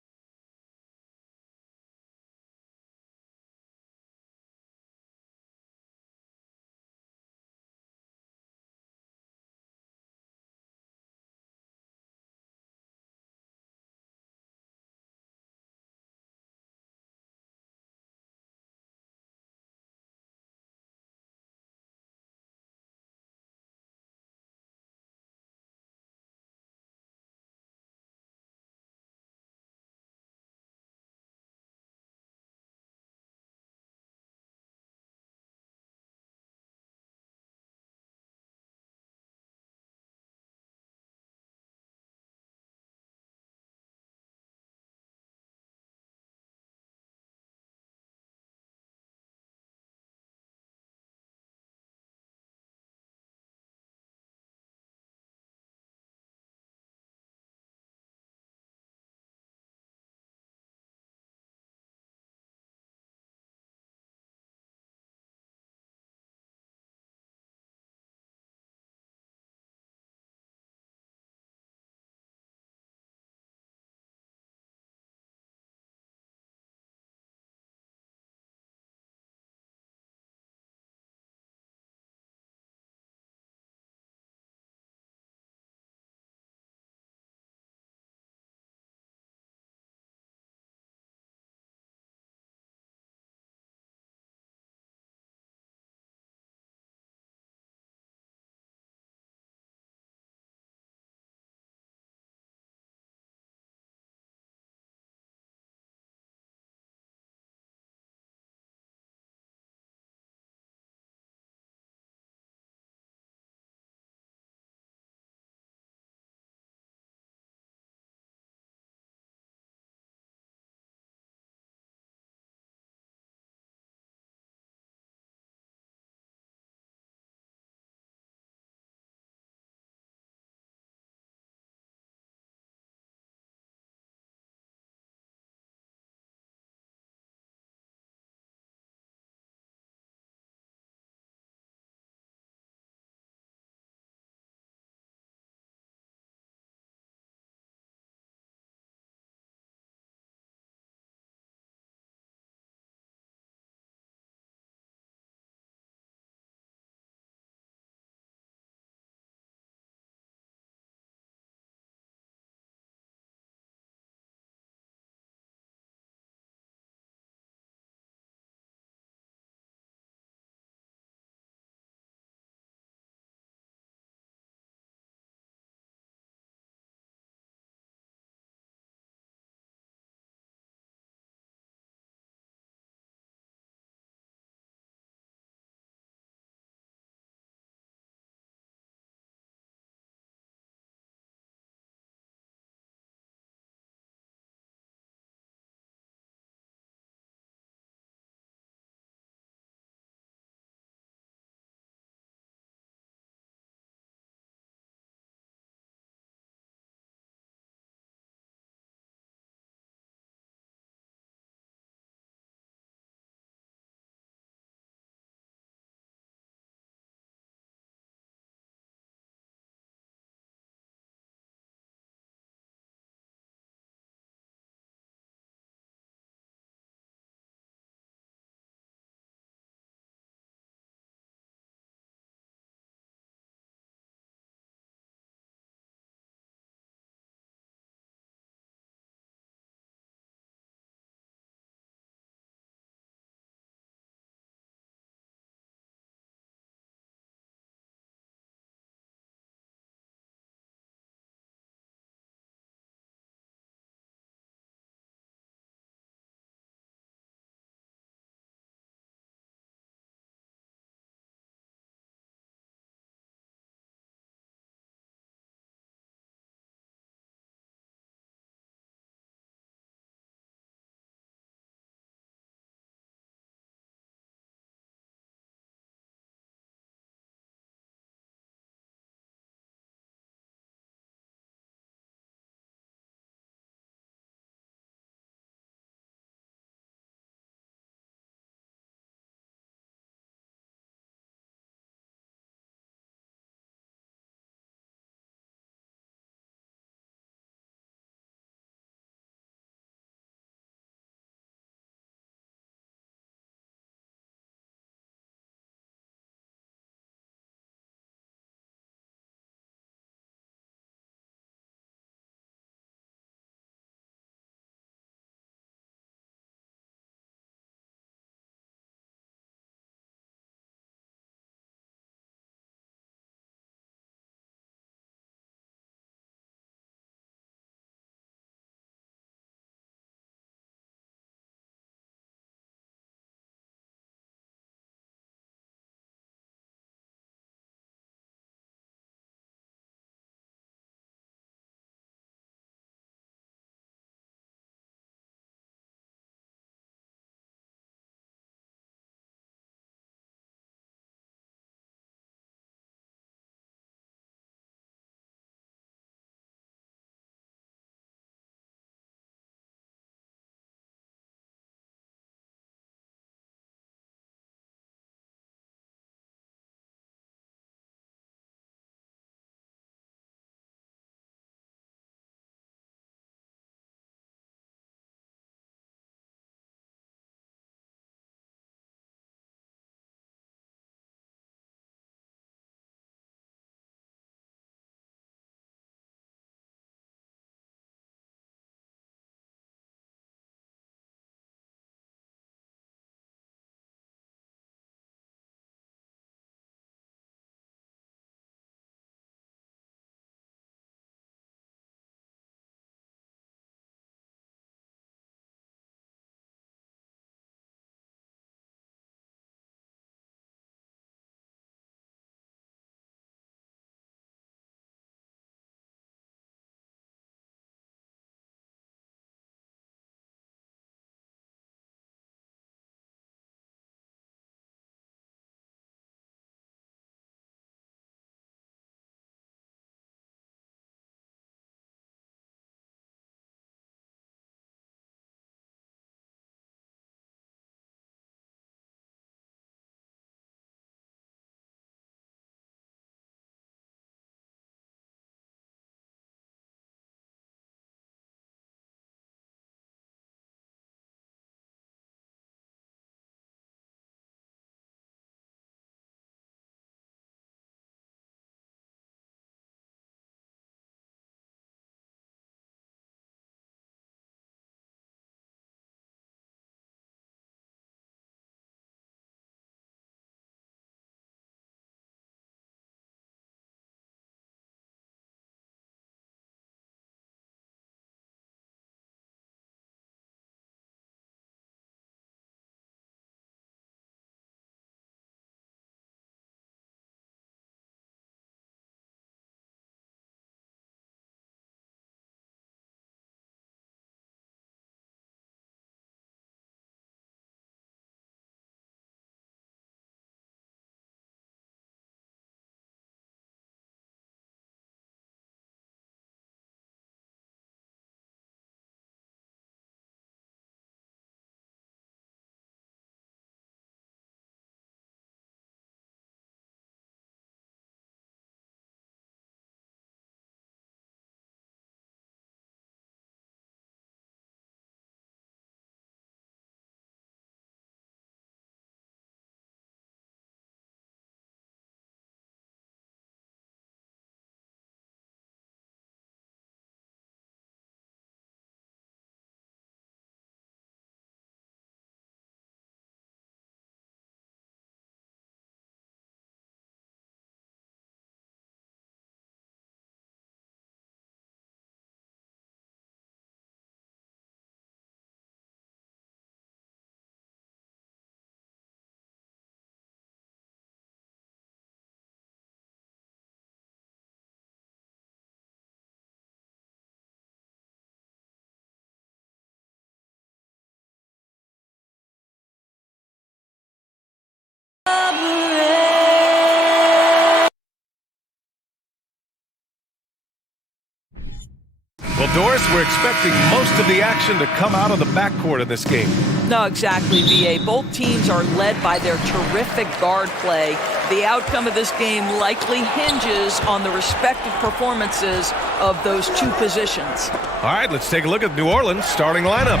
Doris, we're expecting most of the action to come out of the backcourt in this game. No, exactly, VA. Both teams are led by their terrific guard play. The outcome of this game likely hinges on the respective performances of those two positions. All right, let's take a look at New Orleans' starting lineup.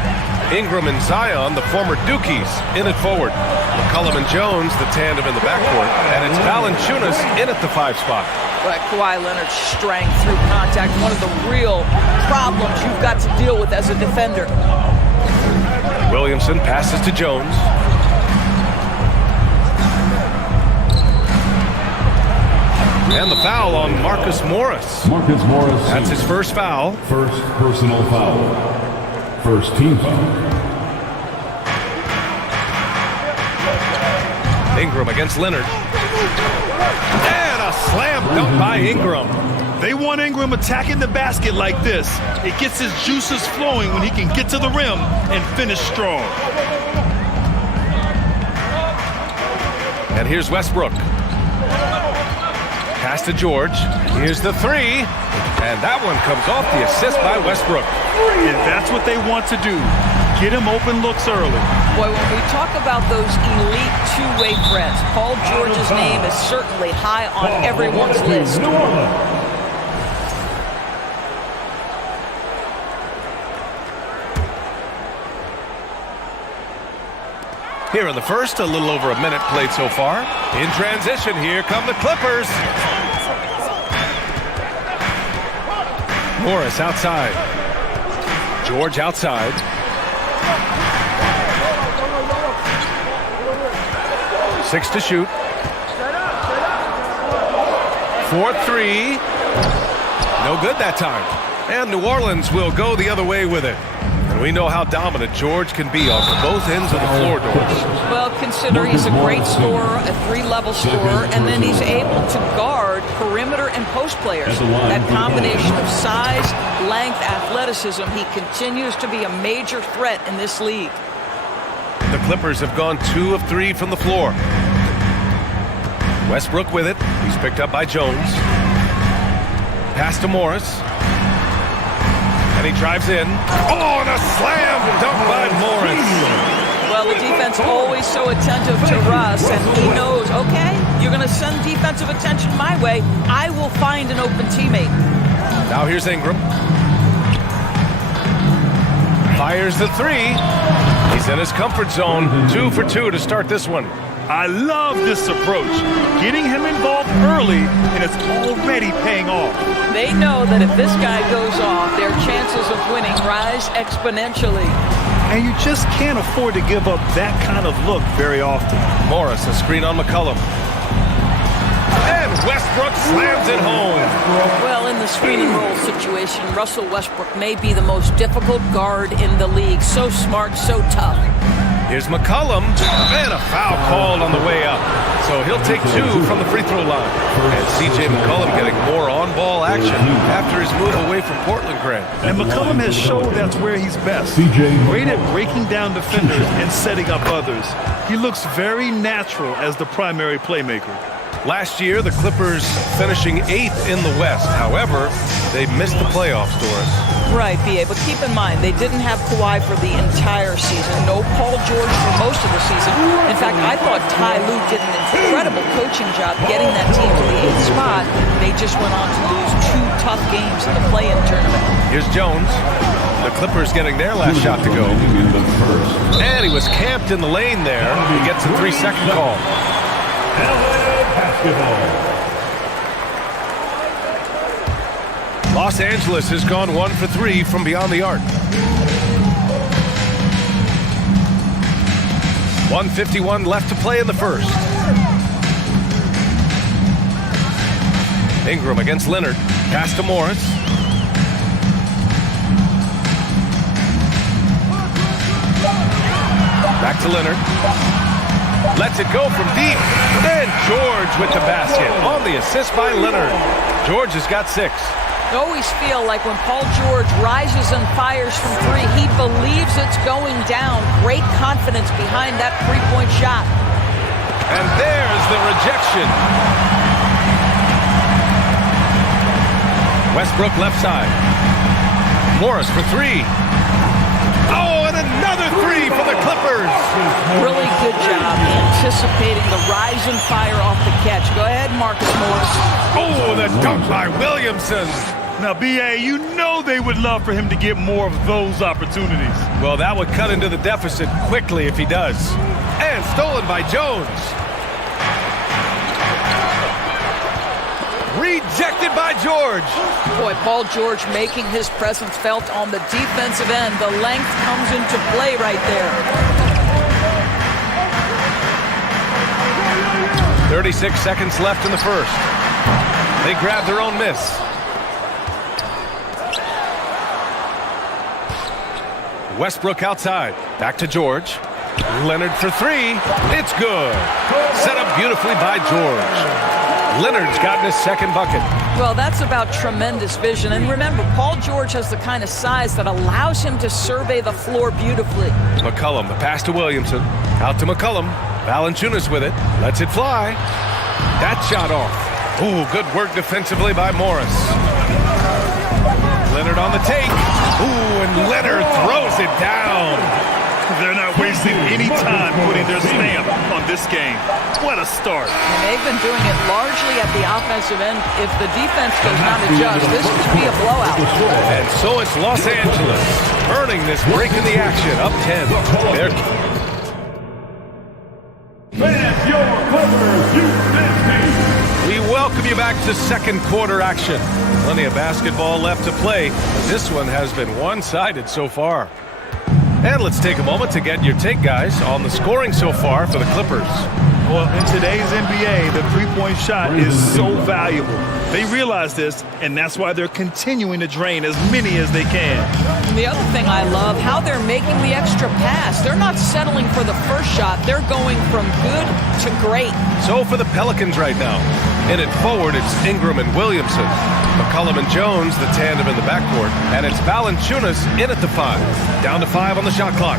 Ingram and Zion, the former Dukies, in at forward. McCollum and Jones, the tandem in the backcourt. And it's Valanciunas in at the 5 spot. But Kawhi Leonard's strength through contact, one of the real problems you've got to deal with as a defender. Williamson passes to Jones. And the foul on Marcus Morris. Marcus Morris. That's his first foul. First personal foul. First team foul. Ingram against Leonard. And a slam dunk by Ingram. They want Ingram attacking the basket like this. It gets his juices flowing when he can get to the rim and finish strong. And here's Westbrook. Pass to George. Here's the 3. And that one comes off the assist by Westbrook. And that's what they want to do. Get him open looks early. Boy, when we talk about those elite two-way threats, Paul George's name is certainly high on everyone's list. Here in the first, a little over a minute played so far. In transition, here come the Clippers. Morris outside. George outside. Six to shoot. 4-3. No good that time. And New Orleans will go the other way with it. And we know how dominant George can be on both ends of the floor, Doris. Well, consider he's a great scorer, a 3-level scorer, and then he's able to guard perimeter and post players. That combination of size, length, athleticism, he continues to be a major threat in this league. The Clippers have gone 2 of 3 from the floor. Westbrook with it. He's picked up by Jones. Pass to Morris. And he drives in. Oh, and a slam dunk by Morris. Well, the defense always so attentive to Russ, and he knows, okay, you're going to send defensive attention my way. I will find an open teammate. Now here's Ingram. Fires the 3. He's in his comfort zone. 2 for 2 to start this one. I love this approach. Getting him involved early, and it's already paying off. They know that if this guy goes off, their chances of winning rise exponentially. And you just can't afford to give up that kind of look very often. Morris, a screen on McCollum. And Westbrook slams it home. Well, in the screen and roll situation, Russell Westbrook may be the most difficult guard in the league. So smart, so tough. Here's McCollum, and a foul called on the way up. So he'll take 2 from the free throw line. And C.J. McCollum getting more on-ball action after his move away from Portland, Grant. And McCollum has showed that's where he's best. Great at breaking down defenders and setting up others. He looks very natural as the primary playmaker. Last year, the Clippers finishing 8th in the West. However, they missed the playoffs, Doris. Right, B.A., but keep in mind, they didn't have Kawhi for the entire season. No Paul George for most of the season. In fact, I thought Ty Lue did an incredible coaching job getting that team to the 8th spot. They just went on to lose 2 tough games in the play-in tournament. Here's Jones. The Clippers getting their last shot to go. And he was camped in the lane there. He gets a 3-second call. Los Angeles has gone 1 for 3 from beyond the arc. 1:51 left to play in the first. Ingram against Leonard. Pass to Morris. Back to Leonard. Lets it go from deep. And George with the basket on the assist by Leonard. George has got 6. I always feel like when Paul George rises and fires from 3, he believes it's going down. Great confidence behind that 3-point shot. And there's the rejection. Westbrook left side. Morris for three. Oh, and another three for the Clippers. Really good job anticipating the rise and fire off the catch. Go ahead, Marcus Morris. Oh, the dunk by Williamson. Now, B.A., you know they would love for him to get more of those opportunities. Well, that would cut into the deficit quickly if he does. And stolen by Jones. Rejected by George. Boy, Paul George making his presence felt on the defensive end. The length comes into play right there. 36 seconds left in the first. They grab their own miss. Westbrook outside. Back to George. Leonard for three. It's good. Set up beautifully by George. Leonard's gotten his second bucket. Well, that's about tremendous vision. And remember, Paul George has the kind of size that allows him to survey the floor beautifully. McCollum, the pass to Williamson. Out to McCollum. Valanciunas with it. Lets it fly. That shot off. Ooh, good work defensively by Morris. Leonard on the take. Ooh, and Leonard throws it down. They're not wasting any time putting their stamp on this game. What a start. And they've been doing it largely at the offensive end. If the defense does not adjust, this could be a blowout. And so it's Los Angeles earning this break in the action. Up 10. We welcome you back to second quarter action. Plenty of basketball left to play. This one has been one-sided so far. And let's take a moment to get your take, guys, on the scoring so far for the Clippers. Well, in today's NBA, the three-point shot is so valuable. They realize this, and that's why they're continuing to drain as many as they can. And the other thing I love, how they're making the extra pass. They're not settling for the first shot. They're going from good to great. So for the Pelicans right now, in it forward, it's Ingram and Williamson. McCollum and Jones, the tandem in the backcourt. And it's Valanciunas in at the 5. Down to 5 on the shot clock.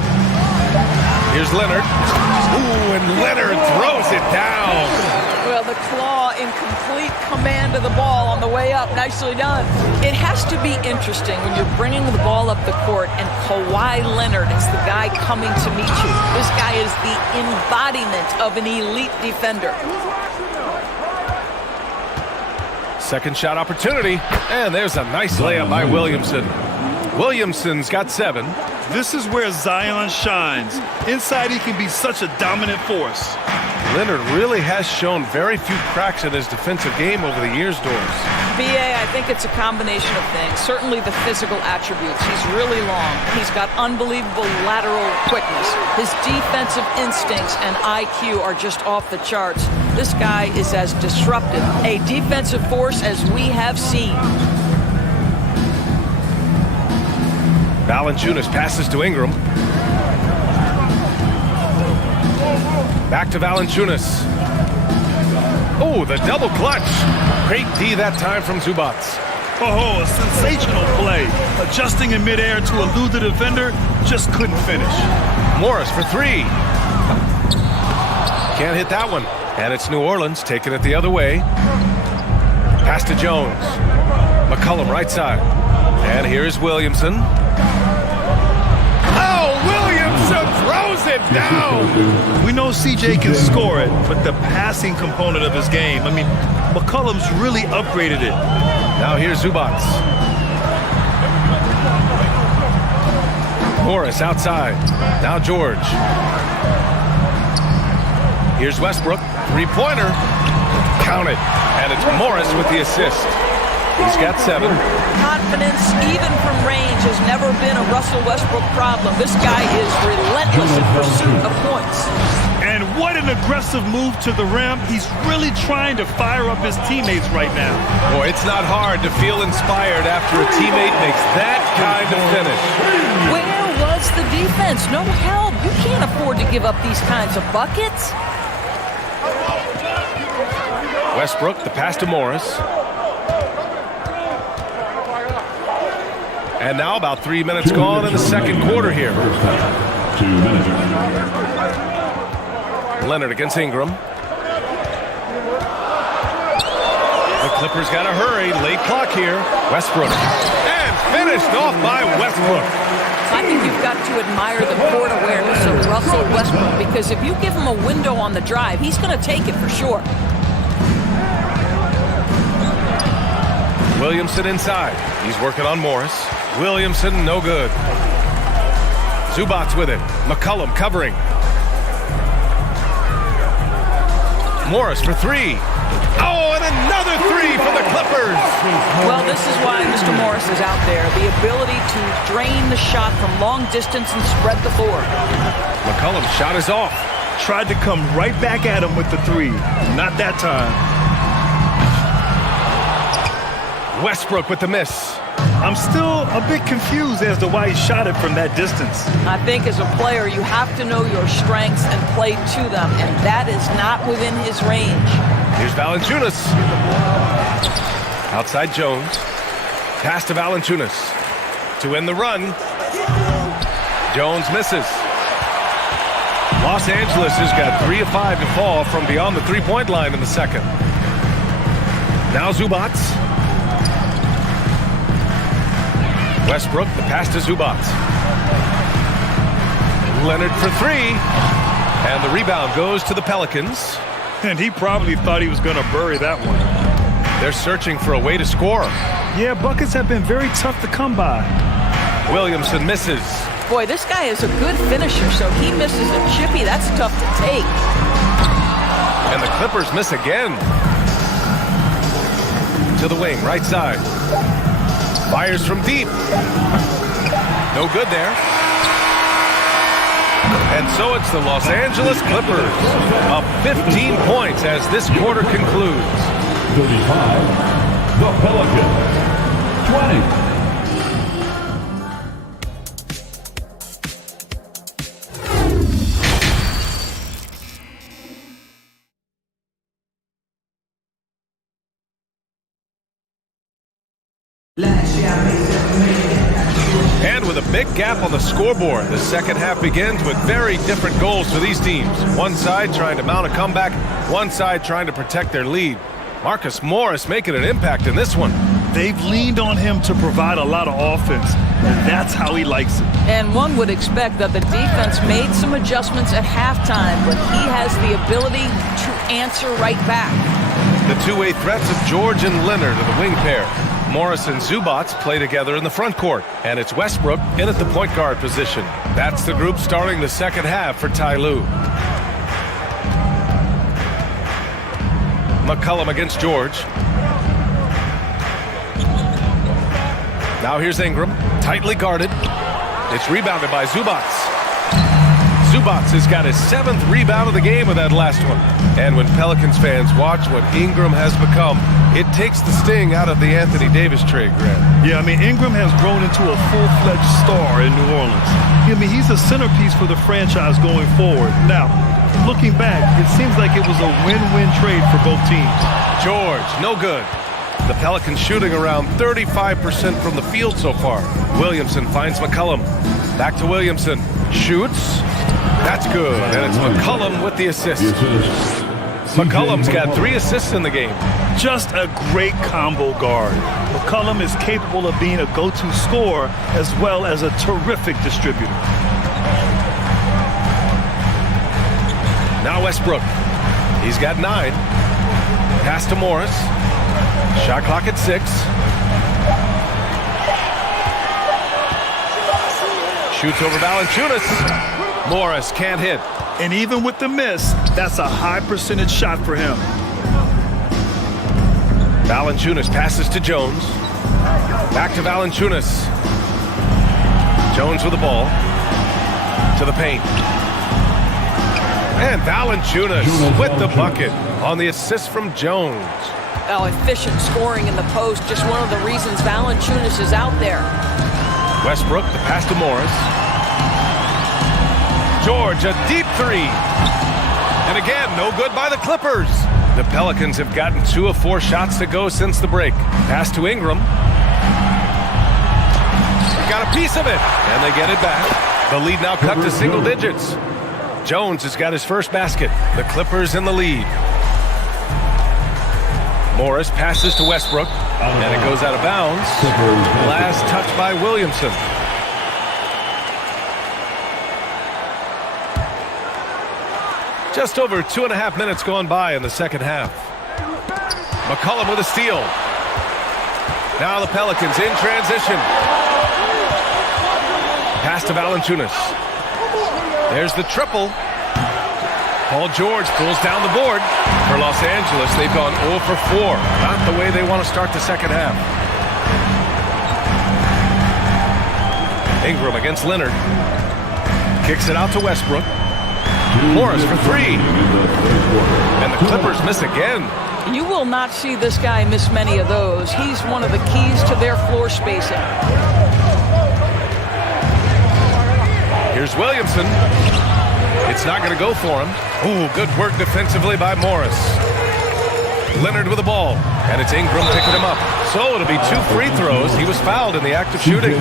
Here's Leonard. Ooh, and Leonard throws it down. Well, the claw in complete command of the ball on the way up. Nicely done. It has to be interesting when you're bringing the ball up the court and Kawhi Leonard is the guy coming to meet you. This guy is the embodiment of an elite defender. Second shot opportunity, and there's a nice layup by Williamson. Williamson's got 7. This is where Zion shines. Inside, he can be such a dominant force. Leonard really has shown very few cracks in his defensive game over the years, Doris. B.A., I think it's a combination of things. Certainly the physical attributes. He's really long. He's got unbelievable lateral quickness. His defensive instincts and IQ are just off the charts. This guy is as disruptive a defensive force as we have seen. Valanciunas passes to Ingram. Back to Valanciunas. Oh, the double clutch. Great D that time from Zubac. Oh, a sensational play. Adjusting in midair to elude the defender, just couldn't finish. Morris for 3. Can't hit that one. And it's New Orleans taking it the other way. Pass to Jones. McCollum right side. And here's Williamson. Oh, Williamson throws it down. We know CJ can score it, but the passing component of his game, I mean, McCollum's really upgraded it. Now here's Zubac. Morris outside. Now George. Here's Westbrook. Three-pointer. Count it. And it's Morris with the assist. He's got 7. Confidence, even from range, has never been a Russell Westbrook problem. This guy is relentless in pursuit of points. And what an aggressive move to the rim. He's really trying to fire up his teammates right now. Boy, it's not hard to feel inspired after a teammate makes that kind of finish. Where was the defense? No help. You can't afford to give up these kinds of buckets. Westbrook, the pass to Morris. And now about 3 minutes gone in the second quarter here. 2 minutes. Leonard against Ingram. The Clippers got to hurry. Late clock here. Westbrook. And finished off by Westbrook. I think you've got to admire the court awareness of Russell Westbrook, because if you give him a window on the drive, he's going to take it for sure. Williamson inside. He's working on Morris. Williamson, no good. Zubats with it. McCollum covering. Morris for three. Oh, and another three for the Clippers. Well, this is why Mr. Morris is out there. The ability to drain the shot from long distance and spread the floor. McCollum's shot is off. Tried to come right back at him with the three. Not that time. Westbrook with the miss. I'm still a bit confused as to why he shot it from that distance. I think as a player, you have to know your strengths and play to them, and that is not within his range. Here's Valanciunas. Outside Jones. Pass to Valanciunas. To end the run. Jones misses. Los Angeles has got 3 of 5 to fall from beyond the three-point line in the second. Now Zubats. Westbrook, the pass to Zubats. Leonard for three. And the rebound goes to the Pelicans. And he probably thought he was going to bury that one. They're searching for a way to score. Yeah, buckets have been very tough to come by. Williamson misses. Boy, this guy is a good finisher, so he misses a chippy. That's tough to take. And the Clippers miss again. To the wing, right side. Fires from deep. No good there. And so it's the Los Angeles Clippers up 15 points as this quarter concludes. 35, the Pelicans, 20. And with a big gap on the scoreboard, the second half begins with very different goals for these teams. One side trying to mount a comeback, one side trying to protect their lead. Marcus Morris making an impact in this one. They've leaned on him to provide a lot of offense, and that's how he likes it. And one would expect that the defense made some adjustments at halftime, but he has the ability to answer right back. The two-way threats of George and Leonard are the wing pair. Morris and Zubats play together in the front court, and it's Westbrook in at the point guard position. That's the group starting the second half for Ty Lue. McCollum against George. Now here's Ingram, tightly guarded. It's rebounded by Zubats. Zubats has got his 7th rebound of the game with that last one. And when Pelicans fans watch what Ingram has become, it takes the sting out of the Anthony Davis trade, Grant. Yeah, I mean, Ingram has grown into a full-fledged star in New Orleans. I mean, he's a centerpiece for the franchise going forward. Now, looking back, it seems like it was a win-win trade for both teams. George, no good. The Pelicans shooting around 35% from the field so far. Williamson finds McCollum. Back to Williamson. Shoots. That's good. And it's McCollum with the assist. McCollum's got 3 assists in the game. Just a great combo guard. McCollum is capable of being a go-to scorer as well as a terrific distributor. Now Westbrook. He's got 9. Pass to Morris. Shot clock at 6. Shoots over Valanciunas. Morris can't hit. And even with the miss, that's a high percentage shot for him. Valanciunas passes to Jones. Back to Valanciunas. Jones with the ball. To the paint. And Valanciunas with the bucket on the assist from Jones. Oh, efficient scoring in the post, just one of the reasons Valanciunas is out there. Westbrook, the pass to Morris. George, a deep 3. And again, no good by the Clippers. The Pelicans have gotten 2 of 4 shots to go since the break. Pass to Ingram. Got a piece of it, and they get it back. The lead now cut to single digits. Jones has got his first basket. The Clippers in the lead. Morris passes to Westbrook, and it goes out of bounds. Last touch by Williamson. Just over 2.5 minutes gone by in the second half. McCollum with a steal. Now the Pelicans in transition. Pass to Valanciunas. There's the triple. Paul George pulls down the board. For Los Angeles, they've gone 0 for 4. Not the way they want to start the second half. Ingram against Leonard. Kicks it out to Westbrook. Morris for 3. And the Clippers miss again. You will not see this guy miss many of those. He's one of the keys to their floor spacing. Here's Williamson. It's not going to go for him. Ooh, good work defensively by Morris. Leonard with the ball, and it's Ingram picking him up. So it'll be 2 free throws. He was fouled in the act of shooting.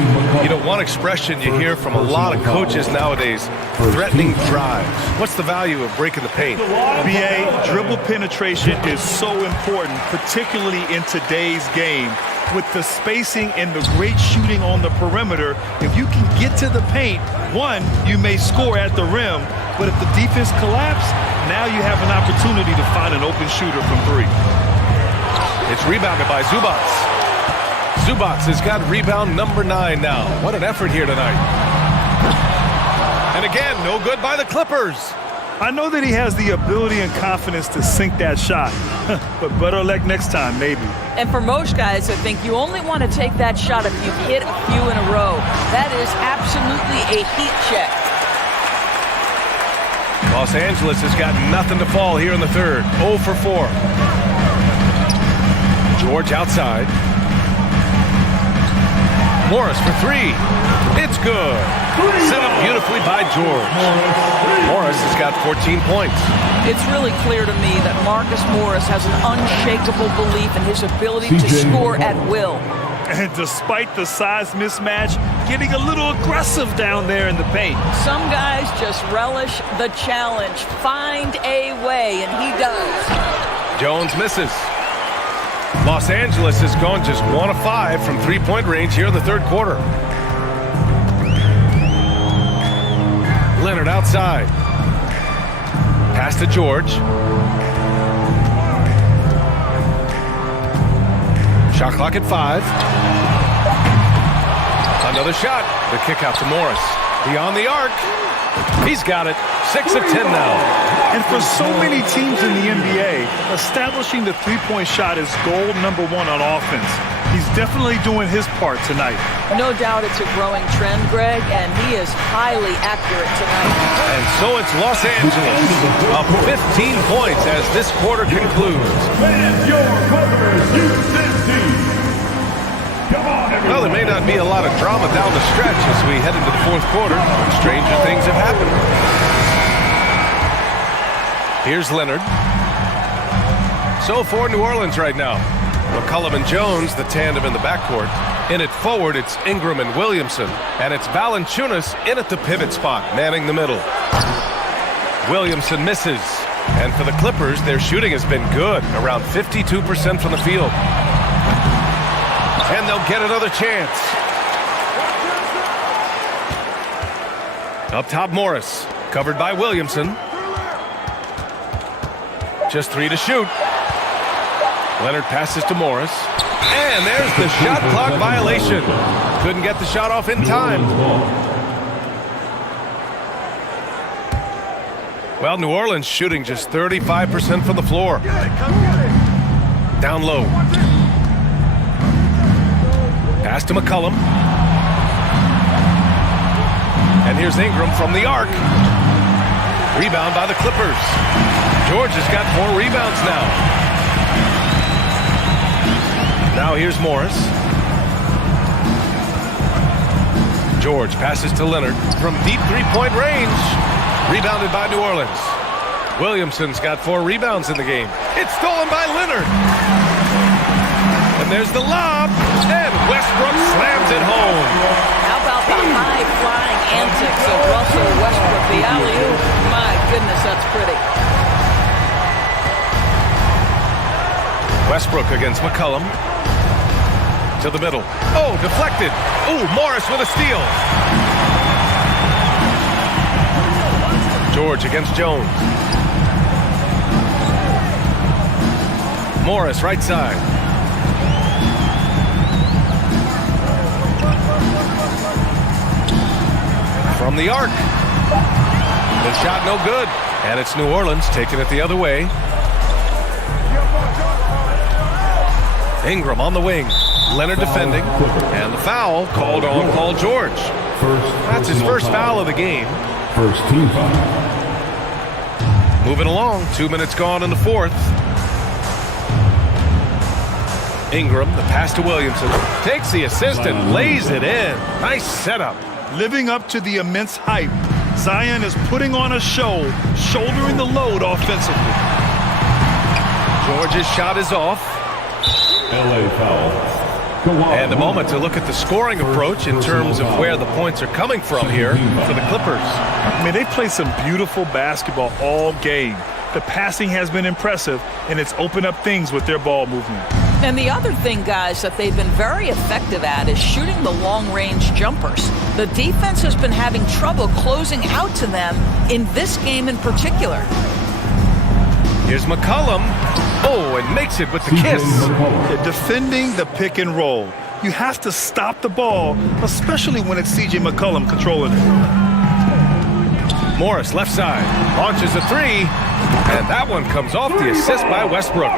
You know, one expression you hear from a lot of coaches nowadays, threatening drives. What's the value of breaking the paint? BA, dribble penetration is so important, particularly in today's game. With the spacing and the great shooting on the perimeter, if you can get to the paint, one, you may score at the rim, but if the defense collapses, now you have an opportunity to find an open shooter from 3. It's rebounded by Zubats. Zubats has got rebound number 9 now. What an effort here tonight. And again, no good by the Clippers. I know that he has the ability and confidence to sink that shot, but better luck next time, maybe. And for most guys, I think you only want to take that shot if you've hit a few in a row. That is absolutely a heat check. Los Angeles has got nothing to fall here in the third. 0 for 4. George outside. Morris for 3. It's good. Set up beautifully by George. Morris has got 14 points. It's really clear to me that Marcus Morris has an unshakable belief in his ability to score at will. And despite the size mismatch, getting a little aggressive down there in the paint. Some guys just relish the challenge. Find a way, and he does. Jones misses. Los Angeles has gone just 1 of 5 from 3-point range here in the third quarter. Leonard outside. Pass to George. Shot clock at 5. Another shot. The kick out to Morris. Beyond the arc. He's got it. 6 of 10 now. And for so many teams in the NBA, establishing the three-point shot is goal number 1 on offense. He's definitely doing his part tonight. No doubt it's a growing trend, Greg, and he is highly accurate tonight. And so it's Los Angeles up 15 points as this quarter concludes. Well, there may not be a lot of drama down the stretch as we head into the fourth quarter. Stranger things have happened. Here's Leonard. So for New Orleans right now, McCollum and Jones, the tandem in the backcourt. In it forward, it's Ingram and Williamson. And it's Valanciunas in at the pivot spot, manning the middle. Williamson misses. And for the Clippers, their shooting has been good, around 52% from the field. And they'll get another chance. Up top, Morris, covered by Williamson. Just 3 to shoot. Leonard passes to Morris. And there's the shot clock violation. Couldn't get the shot off in time. Well, New Orleans shooting just 35% from the floor. Down low. Pass to McCollum. And here's Ingram from the arc. Rebound by the Clippers. George has got 4 rebounds now. Now here's Morris. George passes to Leonard from deep three-point range. Rebounded by New Orleans. Williamson's got 4 rebounds in the game. It's stolen by Leonard. And there's the lob. And Westbrook slams it home. How about the high-flying antics of Russell Westbrook? The alley-oop. My goodness, that's pretty. Westbrook against McCollum. To the middle. Oh, deflected. Oh, Morris with a steal. George against Jones. Morris right side. From the arc. The shot no good. And it's New Orleans taking it the other way. Ingram on the wing. Leonard defending. And the foul called on Paul George. That's his first foul of the game. First team foul. Moving along. 2 minutes gone in the fourth. Ingram, the pass to Williamson. Takes the assist and lays it in. Nice setup. Living up to the immense hype, Zion is putting on a show, shouldering the load offensively. George's shot is off. LA foul. And a moment to look at the scoring approach in terms of where the points are coming from here for the Clippers. I mean, they play some beautiful basketball all game. The passing has been impressive, and it's opened up things with their ball movement. And the other thing, guys, that they've been very effective at is shooting the long-range jumpers. The defense has been having trouble closing out to them in this game in particular. Here's McCollum. Oh, and makes it with the kiss. They're defending the pick and roll. You have to stop the ball, especially when it's C.J. McCollum controlling it. Morris, left side, launches a three, and that one comes off the assist by Westbrook.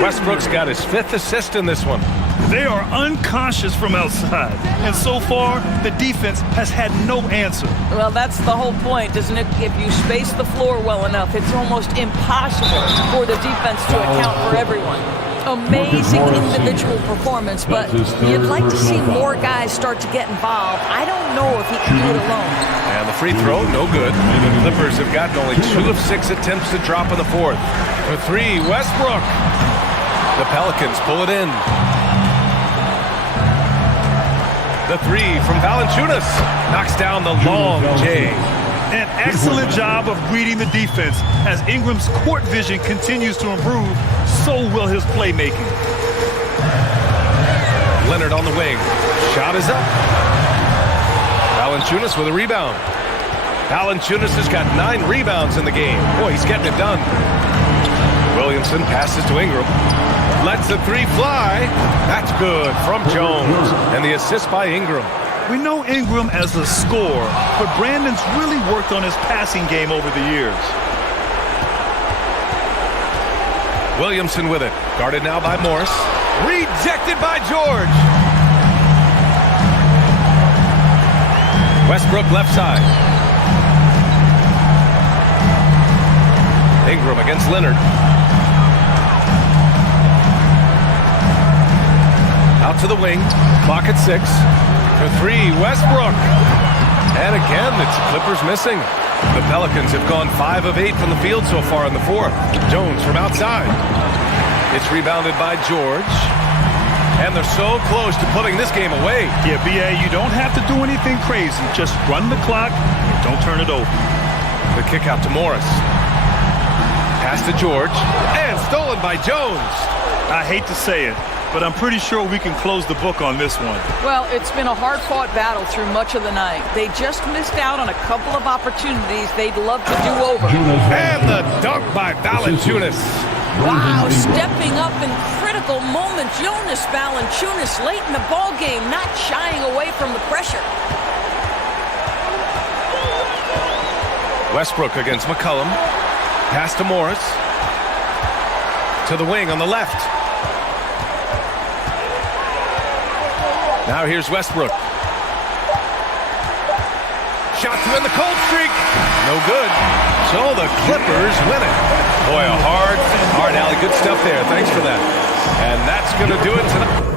Westbrook's got his 5th assist in this one. They are unconscious from outside, and so far, the defense has had no answer. Well, that's the whole point, isn't it? If you space the floor well enough, it's almost impossible for the defense to account for everyone. Amazing individual performance, but you'd like to see more guys start to get involved. I don't know if he can do it alone. And the free throw, no good. The Clippers have gotten only 2 of 6 attempts to drop in the fourth. For 3, Westbrook. The Pelicans pull it in. The 3 from Valanciunas knocks down the long J. An excellent job of reading the defense. As Ingram's court vision continues to improve, so will his playmaking. Leonard on the wing. Shot is up. Valanciunas with a rebound. Valanciunas has got 9 rebounds in the game. Boy, he's getting it done. Williamson passes to Ingram. Lets the 3 fly. That's good from Jones. And the assist by Ingram. We know Ingram as a scorer, but Brandon's really worked on his passing game over the years. Williamson with it. Guarded now by Morris. Rejected by George. Westbrook left side. Ingram against Leonard. Out to the wing. Clock at 6. For 3, Westbrook. And again, it's Clippers missing. The Pelicans have gone 5 of 8 from the field so far in the fourth. Jones from outside. It's rebounded by George. And they're so close to putting this game away. Yeah, B.A., you don't have to do anything crazy. Just run the clock and don't turn it over. The kick out to Morris. Pass to George. And stolen by Jones. I hate to say it, but I'm pretty sure we can close the book on this one. Well, it's been a hard-fought battle through much of the night. They just missed out on a couple of opportunities they'd love to do over. And the dunk by Valanciunas. Wow, stepping up in critical moments. Jonas Valanciunas late in the ball game, not shying away from the pressure. Westbrook against McCollum. Pass to Morris. To the wing on the left. Now here's Westbrook. Shot to end the cold streak. No good. So the Clippers win it. Boy, a hard alley. Good stuff there. Thanks for that. And that's going to do it tonight.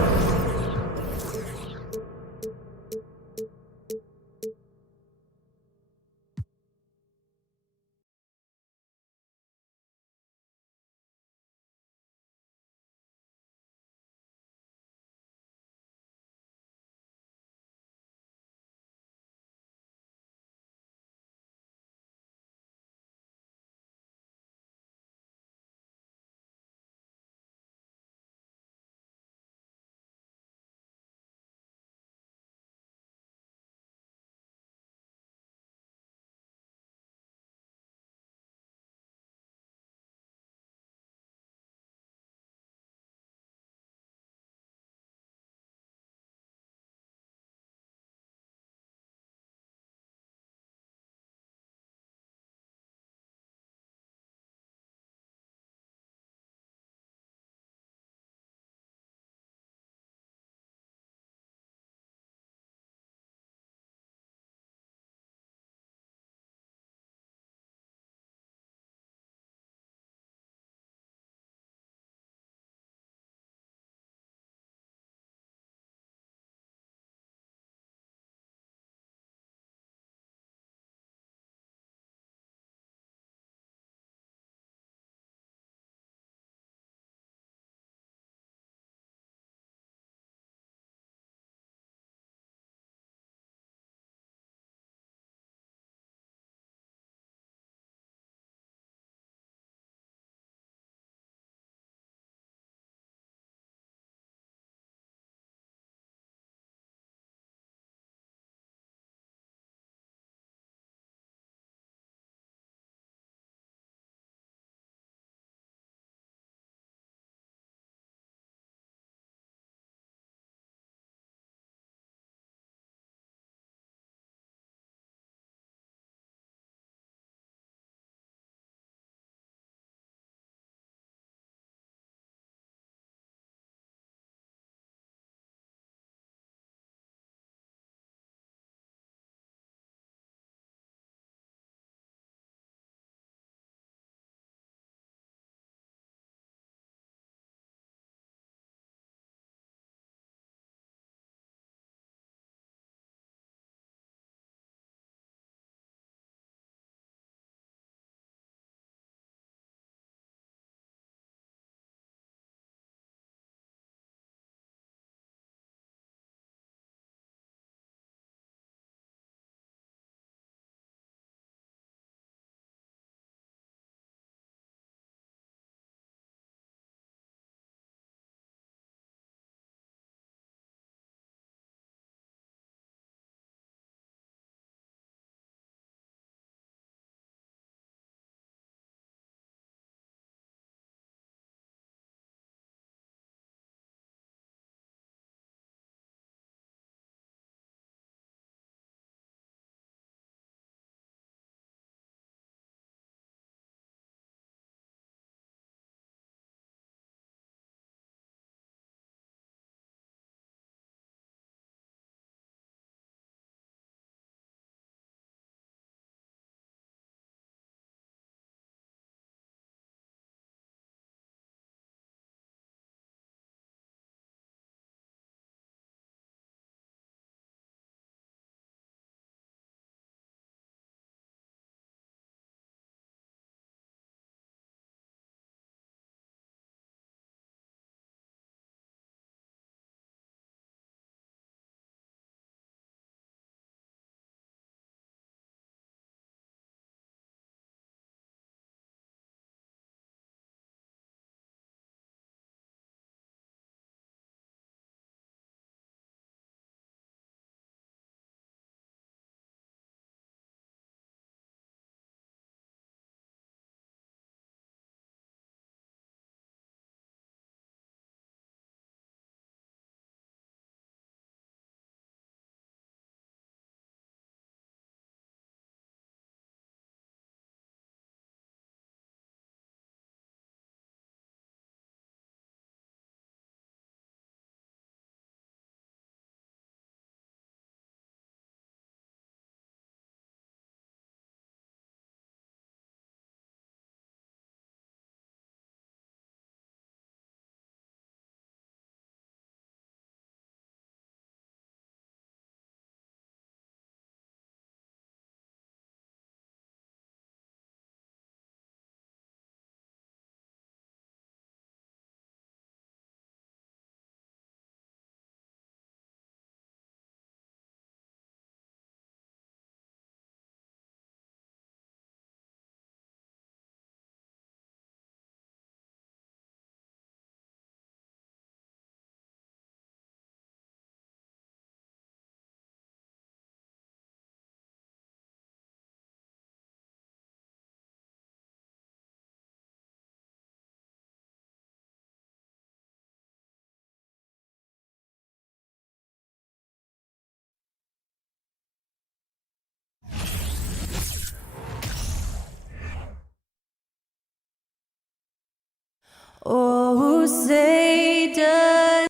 Oh, say does.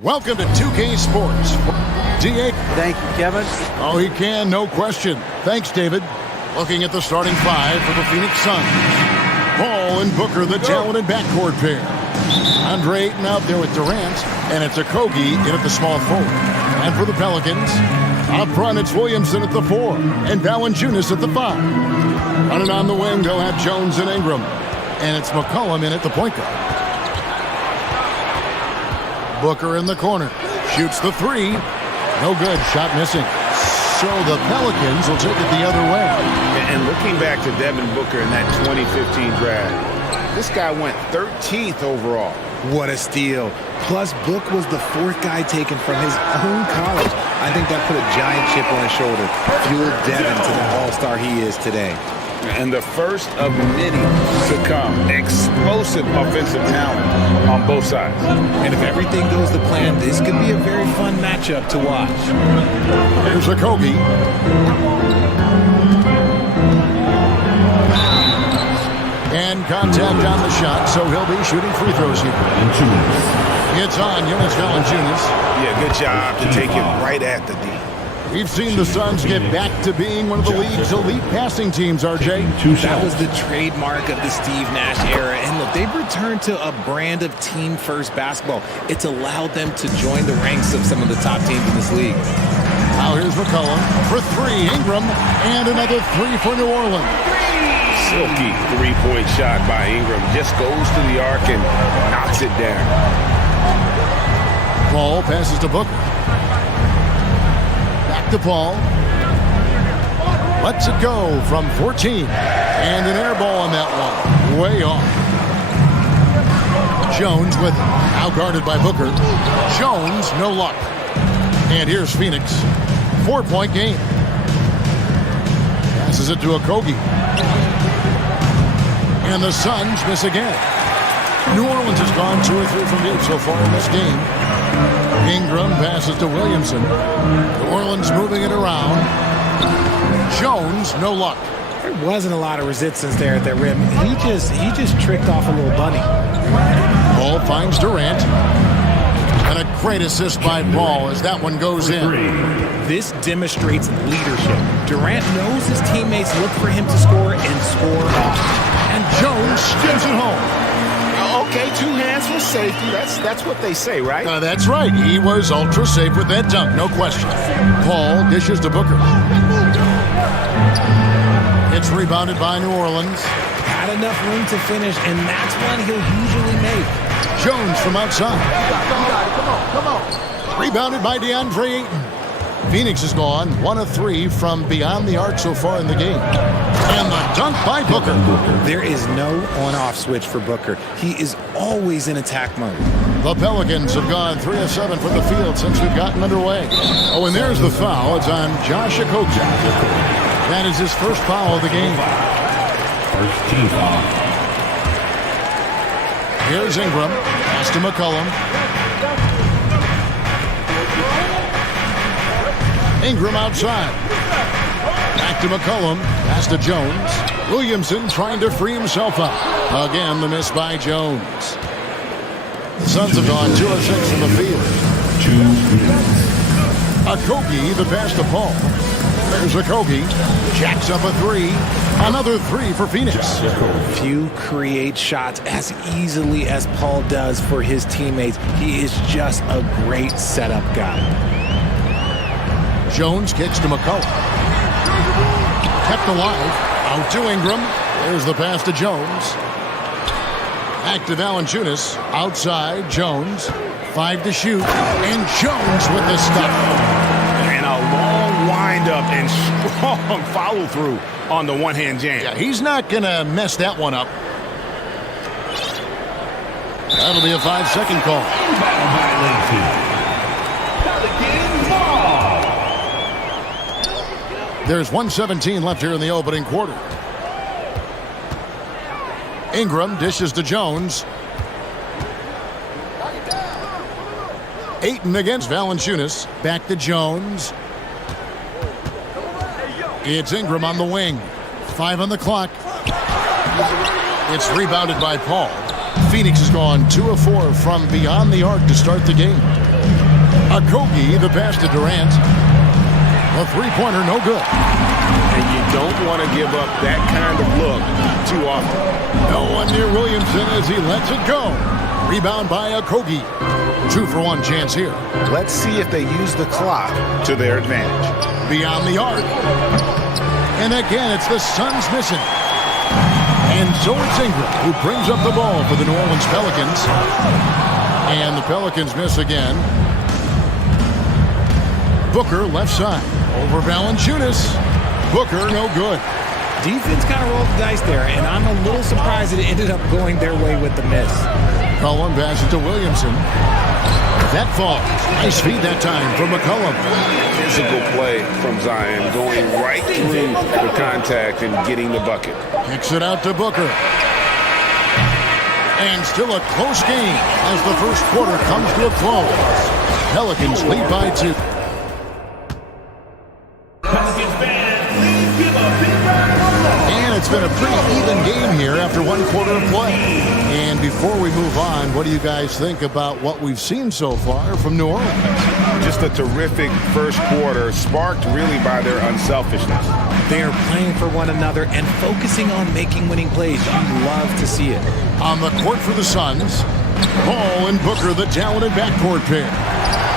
Welcome to 2K Sports. DA. Thank you, Kevin. Oh, he can, no question. Thanks, David. Looking at the starting five for the Phoenix Suns. Paul and Booker, the talented backcourt pair. Andre Ayton out there with Durant, and it's Okogie in at the small forward. And for the Pelicans, up front it's Williamson at the 4, and Valanciunas at the 5. Running on the wing, they'll have Jones and Ingram, and it's McCollum in at the point guard. Booker in the corner, shoots the 3. No good, shot missing. So the Pelicans will take it the other way. And looking back to Devin Booker in that 2015 draft, this guy went 13th overall. What a steal. Plus, Book was the 4th guy taken from his own college. I think that put a giant chip on his shoulder, fueled Devin to the all-star he is today. And the first of many to come. Explosive offensive talent on both sides. And if everything goes to plan, this could be a very fun matchup to watch. Here's Okogie. And contact on the shot, so he'll be shooting free throws here. It's on Jonas Valanciunas. Yeah, good job to take it right at the D. We've seen the Suns get back to being one of the league's elite passing teams, RJ. That was the trademark of the Steve Nash era. And look, they've returned to a brand of team-first basketball. It's allowed them to join the ranks of some of the top teams in this league. Now here's McCollum for 3. Ingram, and another 3 for New Orleans. Silky three-point shot by Ingram. Just goes to the arc and knocks it down. Paul passes to Booker. To Paul. Lets it go from 14. And an air ball on that one. Way off. Jones with it. Now guarded by Booker. Jones, no luck. And here's Phoenix. 4-point game. Passes it to Okogie. And the Suns miss again. New Orleans has gone 2 or 3 from deep so far in this game. Ingram passes to Williamson. New Orleans moving it around. Jones, no luck. There wasn't a lot of resistance there at that rim. He just tricked off a little bunny. Paul finds Durant. And a great assist by Paul as that one goes in. This demonstrates leadership. Durant knows his teammates look for him to score and score often. And Jones steals it home. Okay, 2 hands for safety. That's what they say, right? That's right. He was ultra safe with that dunk, no question. Paul dishes to Booker. It's rebounded by New Orleans. Had enough room to finish, and that's one he'll usually make. Jones from outside. Come on. Rebounded by DeAndre Ayton. Phoenix is gone 1 of 3 from beyond the arc so far in the game. And the dunk by Booker. There is no on-off switch for Booker. He is always in attack mode. The Pelicans have gone 3 of 7 from the field since we've gotten underway. Oh, and there's the foul. It's on Josh Okogie. That is his first foul of the game. First team foul. Here's Ingram. Pass to McCollum. Ingram outside. Back to McCollum. Pass to Jones. Williamson trying to free himself up. Again, the miss by Jones. The Suns have gone 2 of 6 from the field. 2 minutes. Okogie, the pass to Paul. There's Okogie. Jacks up a 3. Another 3 for Phoenix. Few create shots as easily as Paul does for his teammates. He is just a great setup guy. Jones kicks to McCollum. Kept alive. Out to Ingram. There's the pass to Jones. Back to Valanciunas. Outside, Jones. 5 to shoot. And Jones with the stop. And a long windup and strong follow-through on the one-hand jam. Yeah, he's not going to mess that one up. That'll be a 5-second call. There's 1:17 left here in the opening quarter. Ingram dishes to Jones. Ayton against Valanciunas. Back to Jones. It's Ingram on the wing. 5 on the clock. It's rebounded by Paul. Phoenix has gone 2 of 4 from beyond the arc to start the game. Okogie, the pass to Durant. A three-pointer, no good. And you don't want to give up that kind of look too often. No one near Williamson as he lets it go. Rebound by Okogie. 2-for-1 chance here. Let's see if they use the clock to their advantage. Beyond the arc. And again, it's the Suns missing. And so it's Ingram who brings up the ball for the New Orleans Pelicans. And the Pelicans miss again. Booker left side. Over Valanciunas. Booker no good. Defense kind of rolled the dice there, and I'm a little surprised that it ended up going their way with the miss. Cullen passes to Williamson. That falls. Nice feed that time from McCollum. Physical play from Zion, going right through the contact and getting the bucket. Kicks it out to Booker. And still a close game as the first quarter comes to a close. Pelicans lead by 2. And it's been a pretty even game here after 1 quarter of play. And before we move on, what do you guys think about what we've seen so far from New Orleans? Just a terrific first quarter, sparked really by their unselfishness. They are playing for one another and focusing on making winning plays. You love to see it. On the court for the Suns, Paul and Booker, the talented backcourt pair.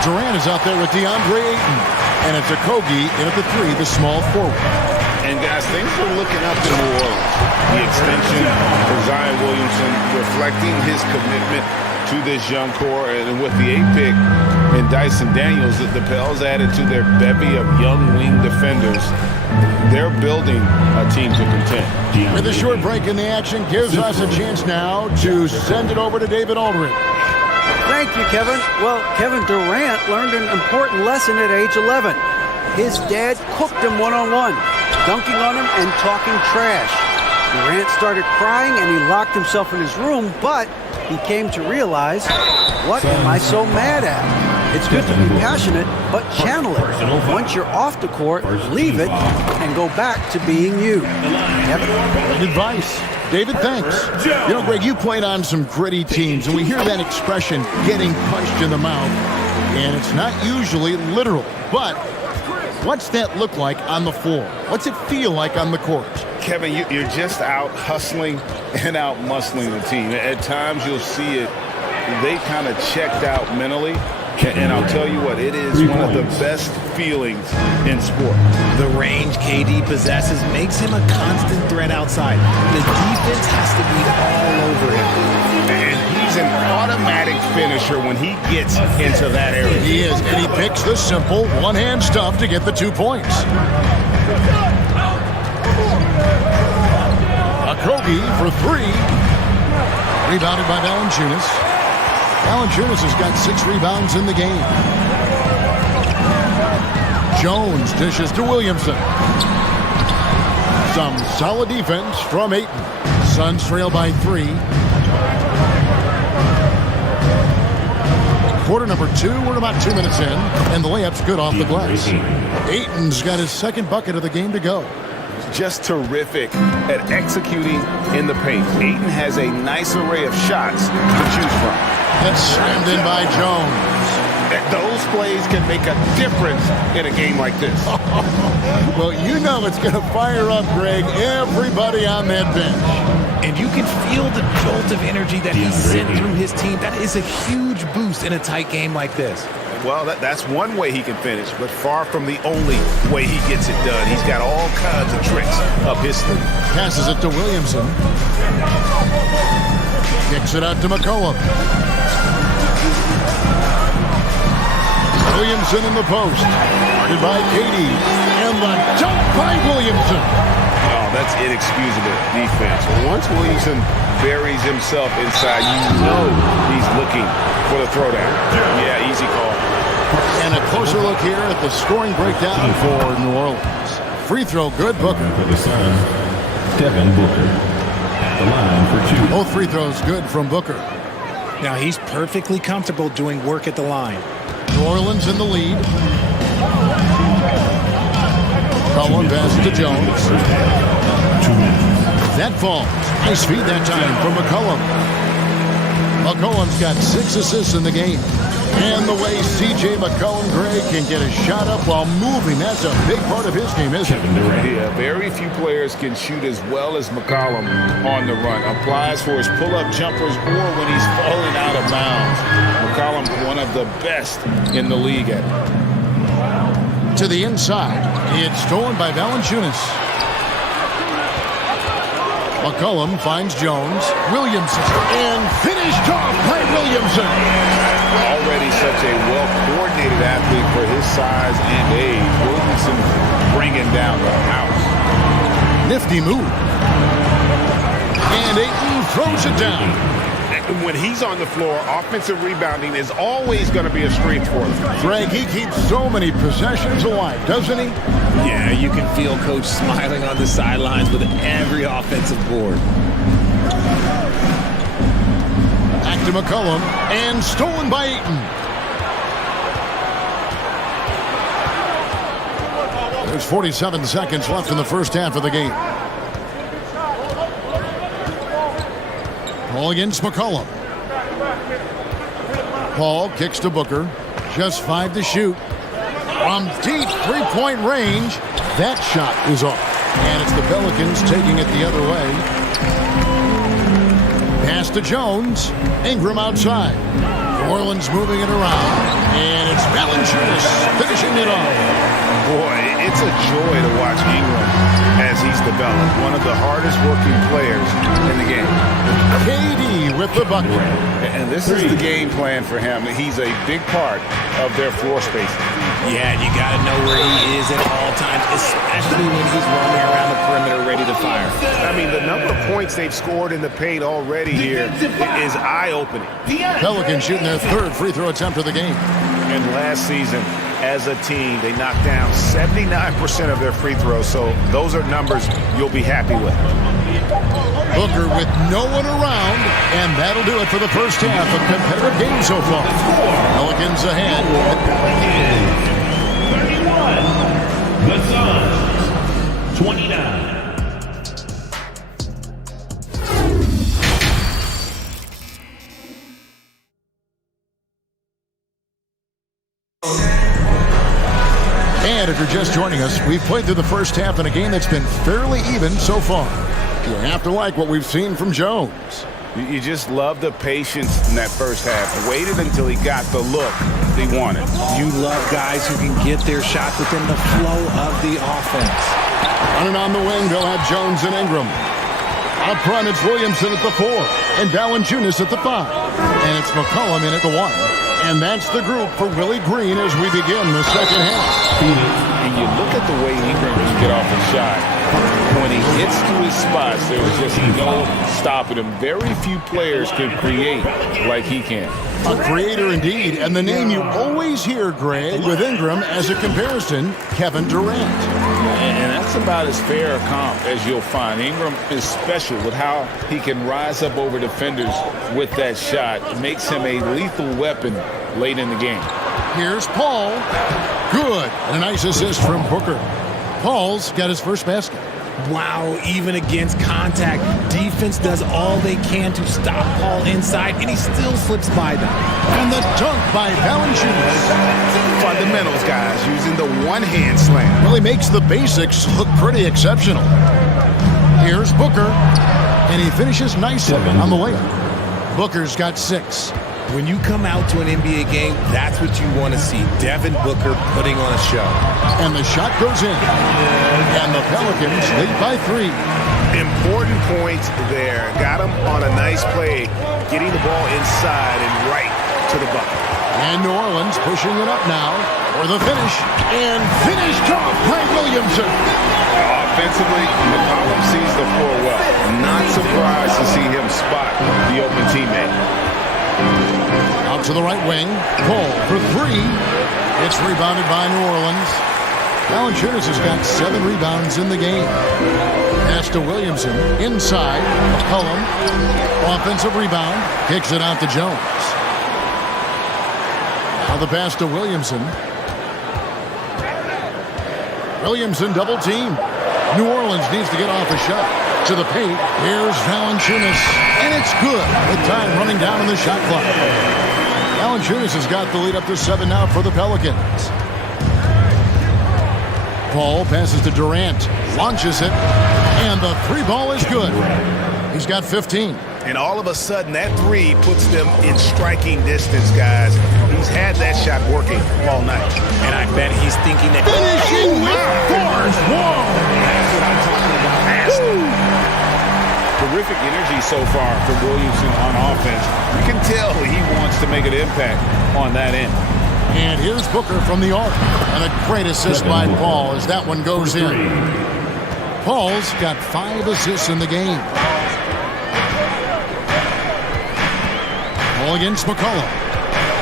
Durant is out there with DeAndre Ayton. And it's Okogie in at the 3, the small forward. And guys, things are looking up in New Orleans. The extension for Zion Williamson reflecting his commitment to this young core. And with the 8th pick and Dyson Daniels, the Pels added to their bevy of young wing defenders. They're building a team to contend. With a short break in the action, gives us a chance now to send it over to David Aldridge. Thank you, Kevin. Well, Kevin Durant learned an important lesson at age 11. His dad cooked him one-on-one, dunking on him and talking trash. Durant started crying and he locked himself in his room, but he came to realize, what am I so mad at? It's good to be passionate, but channel it. Once you're off the court, leave it and go back to being you. Kevin? Good advice. David, thanks. You know, Greg, you played on some gritty teams, and we hear that expression, getting punched in the mouth, and it's not usually literal. But what's that look like on the floor? What's it feel like on the court? Kevin, you're just out hustling and out muscling the team. At times you'll see it, they kind of checked out mentally. And I'll tell you what, it is one of the best feelings in sport. The range KD possesses makes him a constant threat outside. The defense has to be all over him. And he's an automatic finisher when he gets into that area. He is, and he picks the simple one-hand stuff to get the 2 points. Okogie for 3. Rebounded by Valanciunas. Valanciunas has got 6 rebounds in the game. Jones dishes to Williamson. Some solid defense from Ayton. Suns trail by 3. Quarter number 2. We're about 2 minutes in, and the layup's good off the glass. Ayton's got his 2nd bucket of the game to go. Just terrific at executing in the paint. Ayton has a nice array of shots to choose from. That's slammed in by Jones. Those plays can make a difference in a game like this. Well, you know it's going to fire up, Greg, everybody on that bench. And you can feel the jolt of energy that he sent through his team. That is a huge boost in a tight game like this. Well, that's one way he can finish, but far from the only way he gets it done. He's got all kinds of tricks up his sleeve. Passes it to Williamson. Kicks it out to McCollum. Williamson in the post. Guarded by Katie. And the dunk by Williamson. Oh, that's inexcusable defense. Once Williamson buries himself inside, you know he's looking for the throwdown. Yeah, easy call. And a closer look here at the scoring breakdown for New Orleans. Free throw, good. Booker. For the Suns, Devin Booker. At the line for 2. Both free throws good from Booker. Now he's perfectly comfortable doing work at the line. New Orleans in the lead. Cullen passes to Jones. That falls. Nice feed that time from McCollum. McCollum's got 6 assists in the game. And the way C.J. McCollum, Greg, can get a shot up while moving, that's a big part of his game, isn't it? Yeah, very few players can shoot as well as McCollum on the run. Applies for his pull-up jumpers or when he's falling out of bounds. McCollum, one of the best in the league at it. To the inside. It's stolen by Valanciunas. McCollum finds Jones. Williamson. And finished off by Williamson. Already such a well-coordinated athlete for his size and age. Williamson bringing down the house. Nifty move. And Ayton throws it down. When he's on the floor, offensive rebounding is always going to be a strength for him. Greg, he keeps so many possessions alive, doesn't he? Yeah, you can feel Coach smiling on the sidelines with every offensive board. Back to McCollum, and stolen by Ayton. There's 47 seconds left in the first half of the game. Paul against McCollum. Paul kicks to Booker. Just 5 to shoot. From deep three-point range, that shot is off. And it's the Pelicans taking it the other way. Pass to Jones. Ingram outside. New Orleans moving it around. And it's Valanciunas finishing it off. Boy, it's a joy to watch Ingram as he's developed. One of the hardest working players in the game. KD with the bucket. And this is the game plan for him. He's a big part of their floor spacing. Yeah, you got to know where he is at all times, especially when he's roaming around the perimeter ready to fire. I mean, the number of points they've scored in the paint already here is eye-opening. Pelicans shooting their 3rd free throw attempt of the game. And last season, as a team, they knocked down 79% of their free throws, so those are numbers you'll be happy with. Booker with no one around, and that'll do it for the first half of competitive game so far. Pelicans ahead. 31. The Suns, 29. And if you're just joining us, we've played through the first half in a game that's been fairly even so far. You have to like what we've seen from Jones. You just love the patience in that first half. Waited until he got the look he wanted. You love guys who can get their shots within the flow of the offense. Running on the wing, they'll have Jones and Ingram. Up front, it's Williamson at the 4 and Valanciunas at the 5. And it's McCollum in at the 1. And that's the group for Willie Green as we begin the second half. And you look at the way Ingram can get off his shot. When he gets to his spots, there's just no stopping him. Very few players can create like he can. A creator indeed, and the name you always hear, Greg, with Ingram as a comparison, Kevin Durant. And that's about as fair a comp as you'll find. Ingram is special with how he can rise up over defenders with that shot. It makes him a lethal weapon late in the game. Here's Paul. Good. And a nice assist from Booker. Paul's got his first basket. Wow, even against contact, defense does all they can to stop Paul inside, and he still slips by them. And the dunk by Valanciunas. Fundamentals, guys, using the one-hand slam. Well, he makes the basics look pretty exceptional. Here's Booker, and he finishes nicely on the layup. Booker's got 6. When you come out to an NBA game, that's what you want to see. Devin Booker putting on a show. And the shot goes in. And the Pelicans lead by 3. Important points there. Got him on a nice play, getting the ball inside and right to the bucket. And New Orleans pushing it up now for the finish. And finished off by Williamson. Offensively, McCollum sees the floor well. Not surprised to see him spot the open teammate. Out to the right wing. Cole for 3. It's rebounded by New Orleans. Valanciunas has got 7 rebounds in the game. Pass to Williamson. Inside. McCollum. Offensive rebound. Kicks it out to Jones. Now the pass to Williamson. Williamson double team. New Orleans needs to get off a shot. To the paint. Here's Valanciunas. And it's good with time running down on the shot clock. Valanciunas has got the lead up to 7 now for the Pelicans. Paul passes to Durant. Launches it. And the 3 ball is good. He's got 15. And all of a sudden, that 3 puts them in striking distance, guys. He's had that shot working all night. And I bet he's thinking that... Finishing with force. Whoa! That's what I'm talking about. Terrific energy so far from Williamson on offense. You can tell he wants to make an impact on that end. And here's Booker from the arc. And a great assist by Paul as that one goes in. Paul's got 5 assists in the game. Ball against McCollum.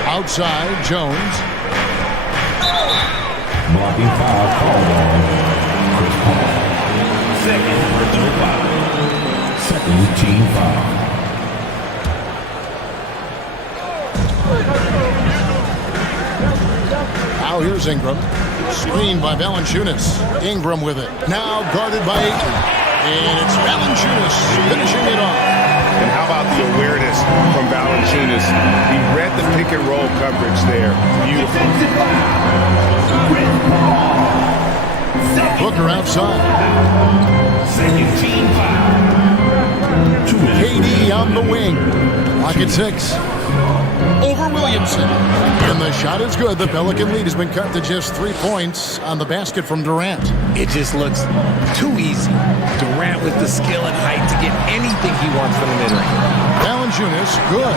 Outside, Jones. Blocking foul called on Chris Paul. Second personal foul. Second team foul. Now here's Ingram. Screened by Valanciunas. Ingram with it. Now guarded by Ayton. And it's Valanciunas finishing it off. And how about the awareness from Valanciunas? He read the pick and roll coverage there. Beautiful. Booker outside. Second team foul. KD on the wing. Pocket 6. Over Williamson. And the shot is good. The Pelican lead has been cut to just 3 points on the basket from Durant. It just looks too easy. Durant with the skill and height to get anything he wants from the mid-range. Valanciunas, good.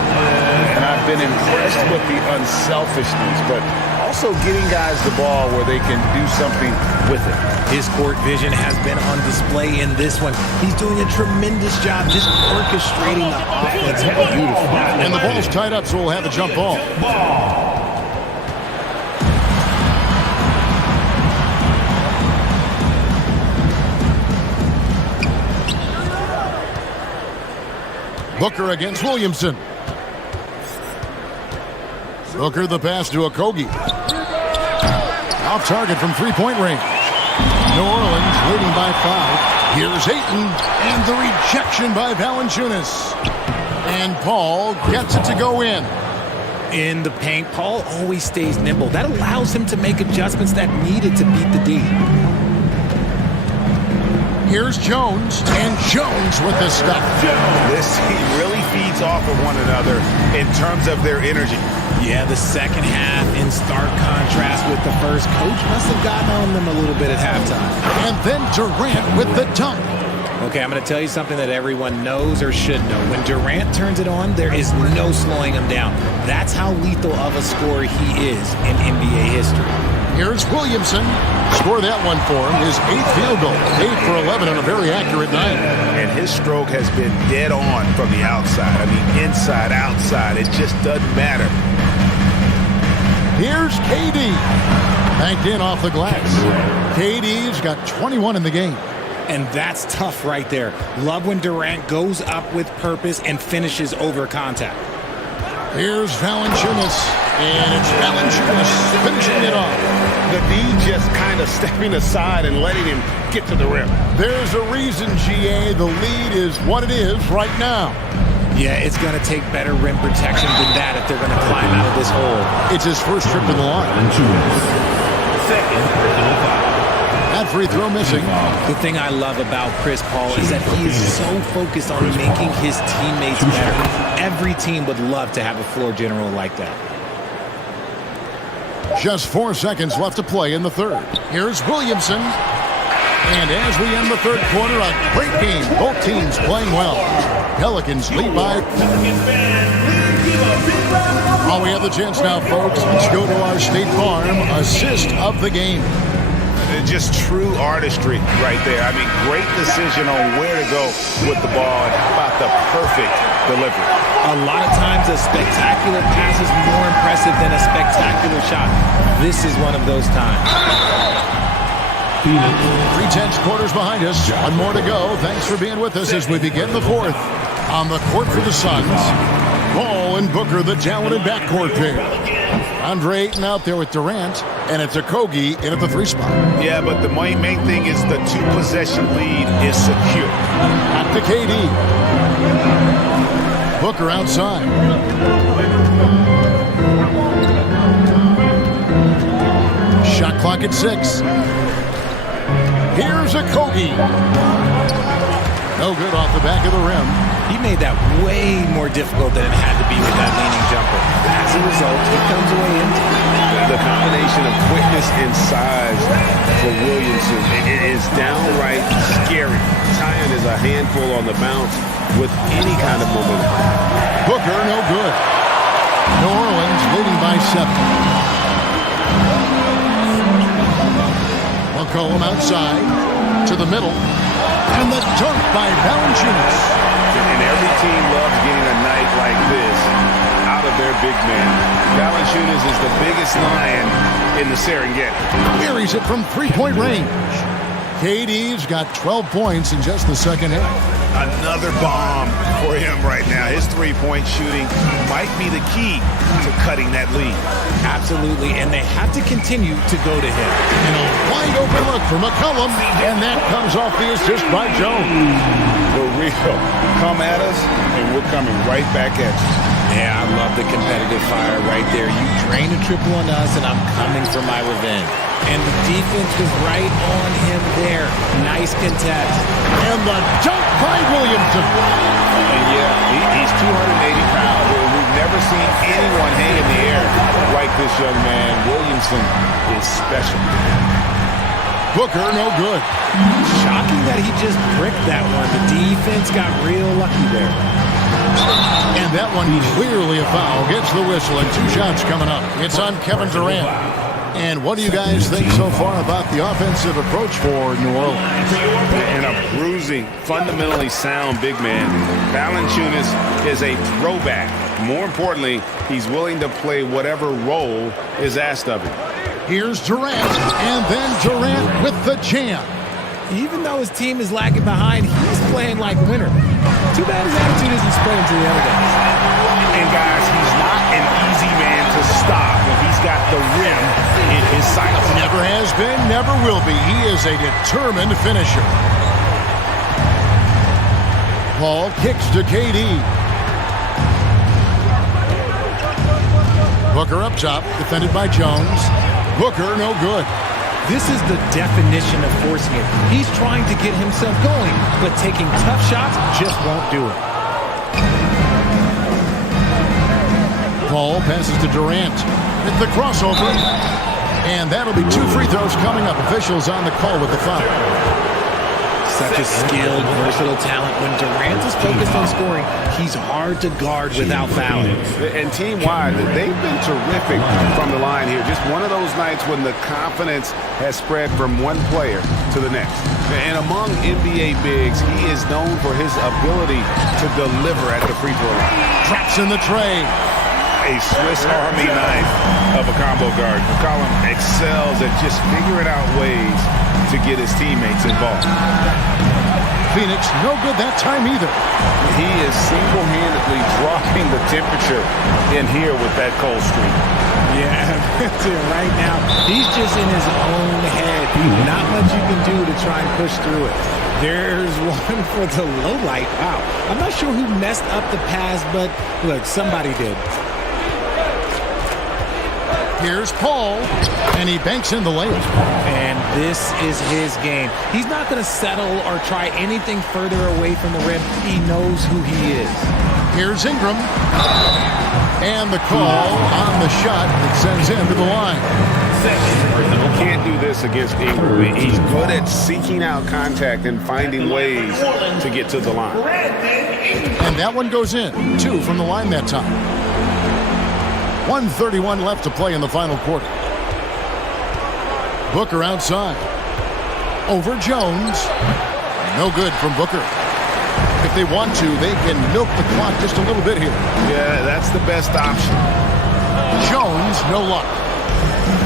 And I've been impressed with the unselfishness, but also getting guys the ball where they can do something with it. His court vision has been on display in this one. He's doing a tremendous job just orchestrating the offense. Beautiful. And the ball's tied up, so we'll have a jump ball. Booker against Williamson. Booker the pass to Okogie. Off target from 3-point range. New Orleans leading by 5. Here's Ayton and the rejection by Valanciunas. And Paul gets it to go in. In the paint, Paul always stays nimble. That allows him to make adjustments that needed to beat the D. Here's Jones, and Jones with the stuff. This team really feeds off of one another in terms of their energy. Yeah, the second half in stark contrast with the first. Coach must have gotten on them a little bit at halftime. And then Durant with the dunk. Okay, I'm going to tell you something that everyone knows or should know. When Durant turns it on, there is no slowing him down. That's how lethal of a scorer he is in NBA history. Here's Williamson. Score that one for him. His 8th field goal. 8 for 11 on a very accurate night. And his stroke has been dead on from the outside. I mean, inside, outside. It just doesn't matter. Here's KD. Banked in off the glass. KD's got 21 in the game. And that's tough right there. Love when Durant goes up with purpose and finishes over contact. Here's Valanciunas. And it's Valanciunas finishing it off. The D just kind of stepping aside and letting him get to the rim. There's a reason, GA. The lead is what it is right now. Yeah, it's going to take better rim protection than that if they're going to climb out of this hole. It's his first trip to the line. Second personal foul. That free throw missing. The thing I love about Chris Paul is that he is so focused on making his teammates better. Every team would love to have a floor general like that. Just 4 seconds left to play in the third. Here's Williamson. And as we end the third quarter, a great game. Both teams playing well. Pelicans lead by. While we have the chance now, folks, let's go to our State Farm assist of the game. Just true artistry right there. I mean, great decision on where to go with the ball. And how about the perfect delivery? A lot of times a spectacular pass is more impressive than a spectacular shot. This is one of those times. 3/10 quarters behind us. One more to go. Thanks for being with us as we begin the fourth. On the court for the Suns, Paul and Booker, the talented backcourt pair. Andre Ayton out there with Durant, and it's a Kogi in at the 3 spot. Yeah, but the main thing is the 2-possession lead is secure. Back to KD. Booker outside. Shot clock at 6. Here's a Kogi. No good off the back of the rim. He made that way more difficult than it had to be with that leaning jumper. As a result, it comes away empty. The combination of quickness and size for Williamson is downright scary. Zion is a handful on the bounce with any kind of momentum. Booker, no good. New Orleans leading by 7. McCollum outside to the middle. And the dunk by Valanciunas. And every team loves getting a night like this out of their big man. Valanciunas is the biggest lion in the Serengeti. Buries it from 3-point range. KD's got 12 points in just the second half. Another bomb for him right now. His 3-point shooting might be the key to cutting that lead. Absolutely, and they have to continue to go to him. And a wide open look for McCollum, and that comes off the assist by Jones. For real. Come at us, and we're coming right back at you. Yeah, I love the competitive fire right there. You drain a triple on us, and I'm coming for my revenge. And the defense was right on him there. Nice contest. And the dunk by Williamson. And yeah, he's 280 pounds. And we've never seen anyone hang in the air like this young man. Williamson is special. Booker, no good. Shocking that he just bricked that one. The defense got real lucky there. And that one clearly a foul. Gets the whistle, and 2 shots coming up. It's on Kevin Durant. And what do you guys think so far about the offensive approach for New Orleans? And a bruising, fundamentally sound big man. Valanciunas is a throwback. More importantly, he's willing to play whatever role is asked of him. Here's Durant, and then Durant with the jam. Even though his team is lagging behind, he's playing like a winner. Too bad his attitude isn't spreading to the other guys. And guys, he's not an easy man to stop when he's got the rim in his sights. Never has been, never will be. He is a determined finisher. Paul kicks to KD. Booker up top, defended by Jones. Booker, no good. This is the definition of forcing it. He's trying to get himself going, but taking tough shots just won't do it. Paul passes to Durant. It's the crossover. And that'll be 2 free throws coming up. Officials on the call with the foul. Such a skilled, versatile talent. When Durant is focused on scoring, he's hard to guard without fouling. And team-wide, they've been terrific from the line here. Just one of those nights when the confidence has spread from one player to the next. And among NBA bigs, he is known for his ability to deliver at the free throw line. Drops in the tray. A Swiss Army knife of a combo guard. McCollum excels at just figuring out ways to get his teammates involved. Phoenix, no good that time either. He is single-handedly dropping the temperature in here with that cold streak. Yeah, right now, he's just in his own head. Not much you can do to try and push through it. There's one for the low light. Wow. I'm not sure who messed up the pass, but look, somebody did. Here's Paul, and he banks in the layup. And this is his game. He's not going to settle or try anything further away from the rim. He knows who he is. Here's Ingram. And the call on the shot that sends him to the line. You can't do this against Ingram. He's good at seeking out contact and finding ways to get to the line. And that one goes in. 2 from the line that time. 1:31 left to play in the final quarter. Booker outside. Over Jones. No good from Booker. If they want to, they can milk the clock just a little bit here. Yeah, that's the best option. Jones, no luck.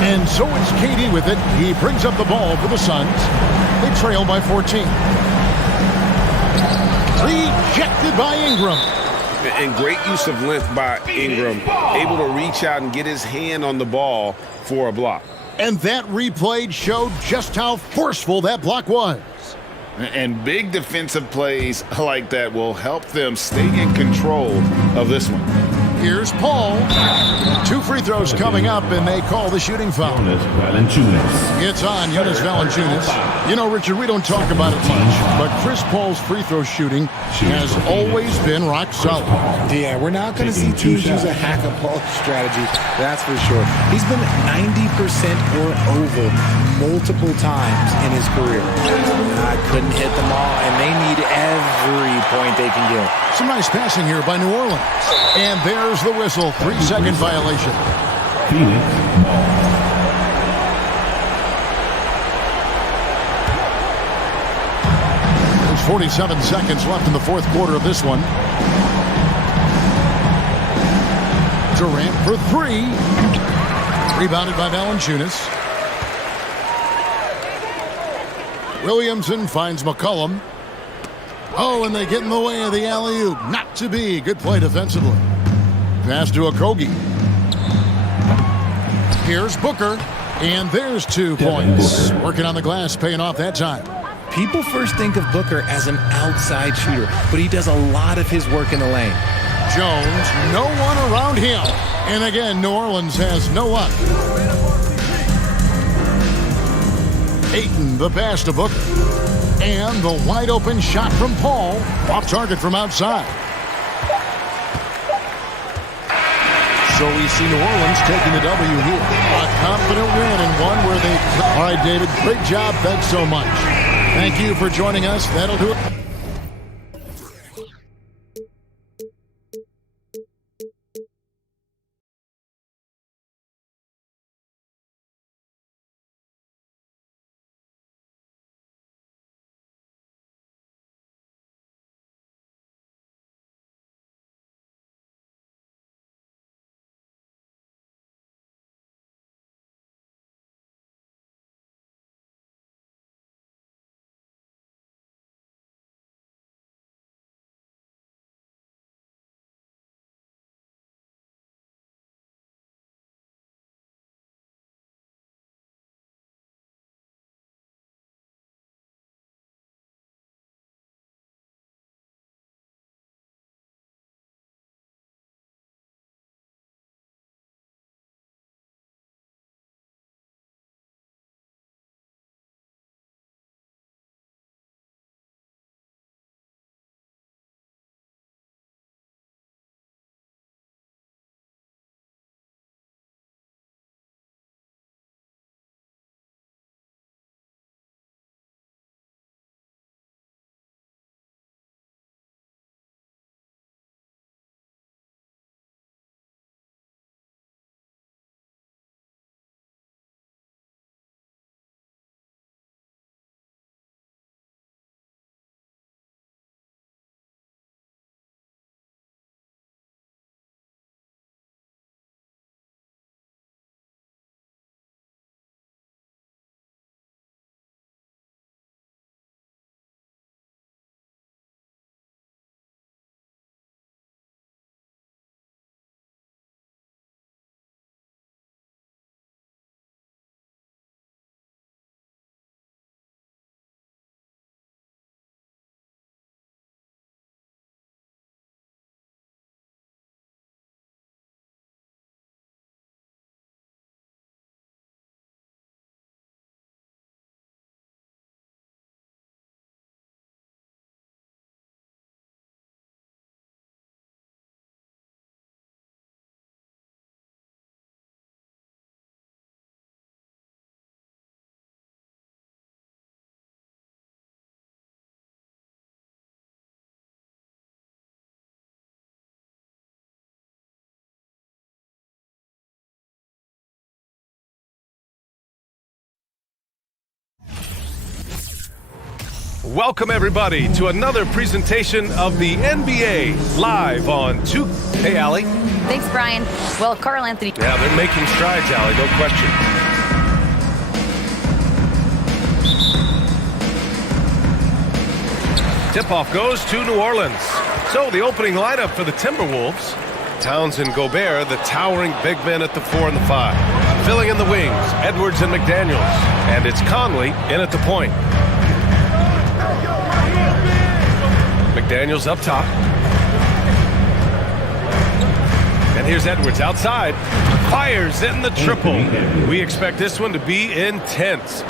And so it's KD with it. He brings up the ball for the Suns. They trail by 14. Rejected by Ingram. And great use of length by Ingram, able to reach out and get his hand on the ball for a block. And that replay showed just how forceful that block was. And big defensive plays like that will help them stay in control of this one. Here's Paul. 2 free throws coming up, and they call the shooting foul. It's on Jonas Valanciunas. You know, Richard, we don't talk about it much, but Chris Paul's free throw shooting has always been rock solid. Yeah, we're not going to see teams use a hack-a-ball strategy, that's for sure. He's been 90% or over multiple times in his career. Couldn't hit them all, and they need every point they can get. Some nice passing here by New Orleans. And there's the whistle. 3-second violation. Phoenix. There's 47 seconds left in the fourth quarter of this one. Durant for 3. Rebounded by Valanciunas. Williamson finds McCollum. Oh, and they get in the way of the alley-oop. Not to be. Good play defensively. Pass to Okogie. Here's Booker. And there's 2 points. Working on the glass, paying off that time. People first think of Booker as an outside shooter, but he does a lot of his work in the lane. Jones, no one around him. And again, New Orleans has no one. Ayton, the pass to Booker. And the wide-open shot from Paul. Off target from outside. So we see New Orleans taking the W here. A confident win and one where they... All right, David, great job. Thanks so much. Thank you for joining us. That'll do it. Welcome, everybody, to another presentation of the NBA live on 2. Hey, Allie. Thanks, Brian. Well, Carl Anthony. Yeah, they're making strides, Allie, no question. Tip-off goes to New Orleans. So the opening lineup for the Timberwolves. Towns and Gobert, the towering big men at the 4 and the 5. Filling in the wings, Edwards and McDaniels. And it's Conley in at the point. McDaniels up top. And here's Edwards outside. Fires in the triple. We expect this one to be intense,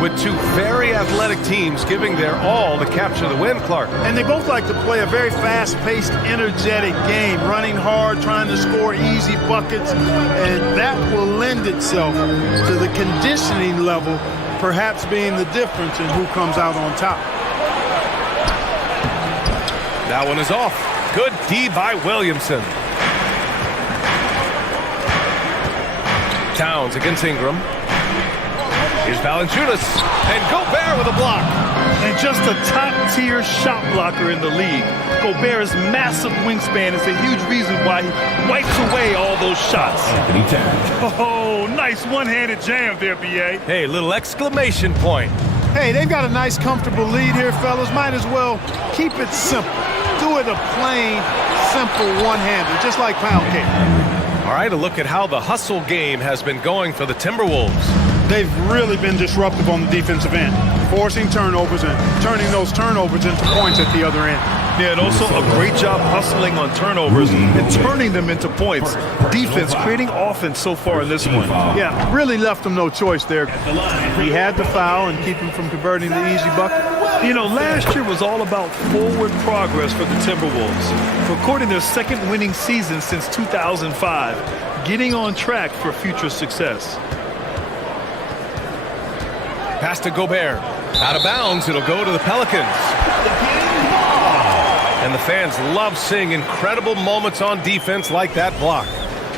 with two very athletic teams giving their all to capture the win, Clark. And they both like to play a very fast-paced, energetic game, running hard, trying to score easy buckets, and that will lend itself to the conditioning level, perhaps being the difference in who comes out on top. That one is off. Good D by Williamson. Towns against Ingram. Here's Valanciunas, and Gobert with a block. And just a top-tier shot blocker in the league. Gobert's massive wingspan is a huge reason why he wipes away all those shots. Oh, nice one-handed jam there, B.A. Hey, little exclamation point. Hey, they've got a nice, comfortable lead here, fellas. Might as well keep it simple. Do it a plain, simple one-hander, just like pound cake. All right, a look at how the hustle game has been going for the Timberwolves. They've really been disruptive on the defensive end, forcing turnovers and turning those turnovers into points at the other end. Yeah, and also a great job hustling on turnovers and turning them into points. Defense creating offense so far in this one. Yeah, really left them no choice there. He had to foul and keep him from converting the easy bucket. You know, last year was all about forward progress for the Timberwolves, recording their second winning season since 2005, getting on track for future success. Pass to Gobert. Out of bounds, it'll go to the Pelicans. And the fans love seeing incredible moments on defense like that block.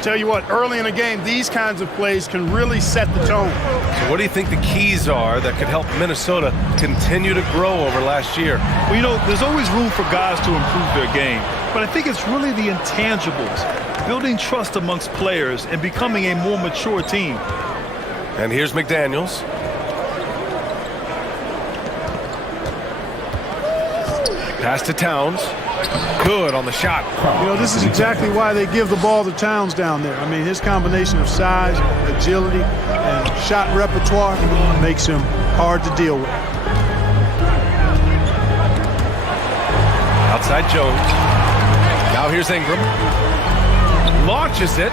Tell you what, early in a game, these kinds of plays can really set the tone. So what do you think the keys are that could help Minnesota continue to grow over last year? Well, you know, there's always room for guys to improve their game. But I think it's really the intangibles, building trust amongst players and becoming a more mature team. And here's McDaniels. Pass to Towns. Good on the shot. You know, this is exactly why they give the ball to Towns down there. I mean, his combination of size, agility, and shot repertoire makes him hard to deal with. Outside Jones. Now here's Ingram. Launches it.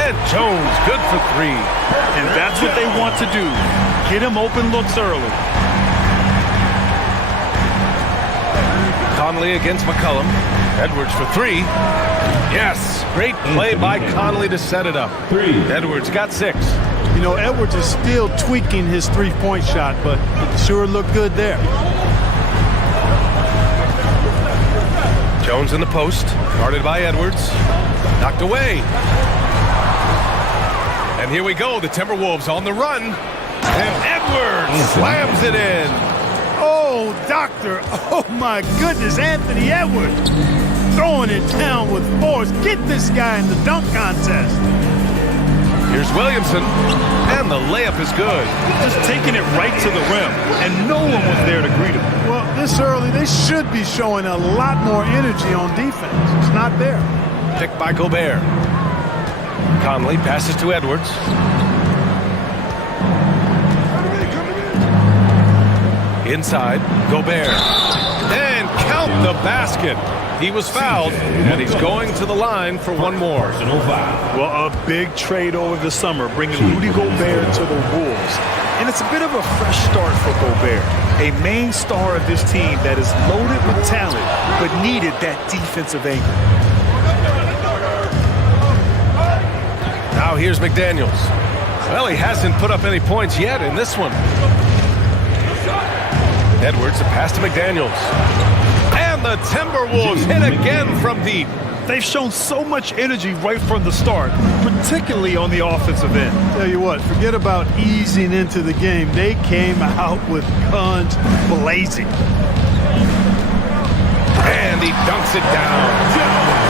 And Jones, good for three. And that's what they want to do. Get him open looks early. Conley against McCollum. Edwards for three. Yes, great play by Conley to set it up. Edwards got 6. You know, Edwards is still tweaking his three-point shot, but it sure looked good there. Jones in the post, guarded by Edwards. Knocked away. And here we go, the Timberwolves on the run. And Edwards slams it in. Oh, doctor. Oh, my goodness. Anthony Edwards throwing it down with force. Get this guy in the dunk contest. Here's Williamson. And the layup is good. Just taking it right to the rim. And no one was there to greet him. Well, this early, they should be showing a lot more energy on defense. It's not there. Picked by Gobert. Conley passes to Edwards. Inside, Gobert. And count the basket. He was fouled, and he's going to the line for one more. Well, a big trade over the summer, bringing Rudy Gobert to the Wolves. And it's a bit of a fresh start for Gobert, a main star of this team that is loaded with talent, but needed that defensive anchor. Now here's McDaniels. Well, he hasn't put up any points yet in this one. Edwards, a pass to McDaniels. And the Timberwolves hit again from deep. They've shown so much energy right from the start, particularly on the offensive end. Tell you what, forget about easing into the game. They came out with guns blazing. And he dunks it down.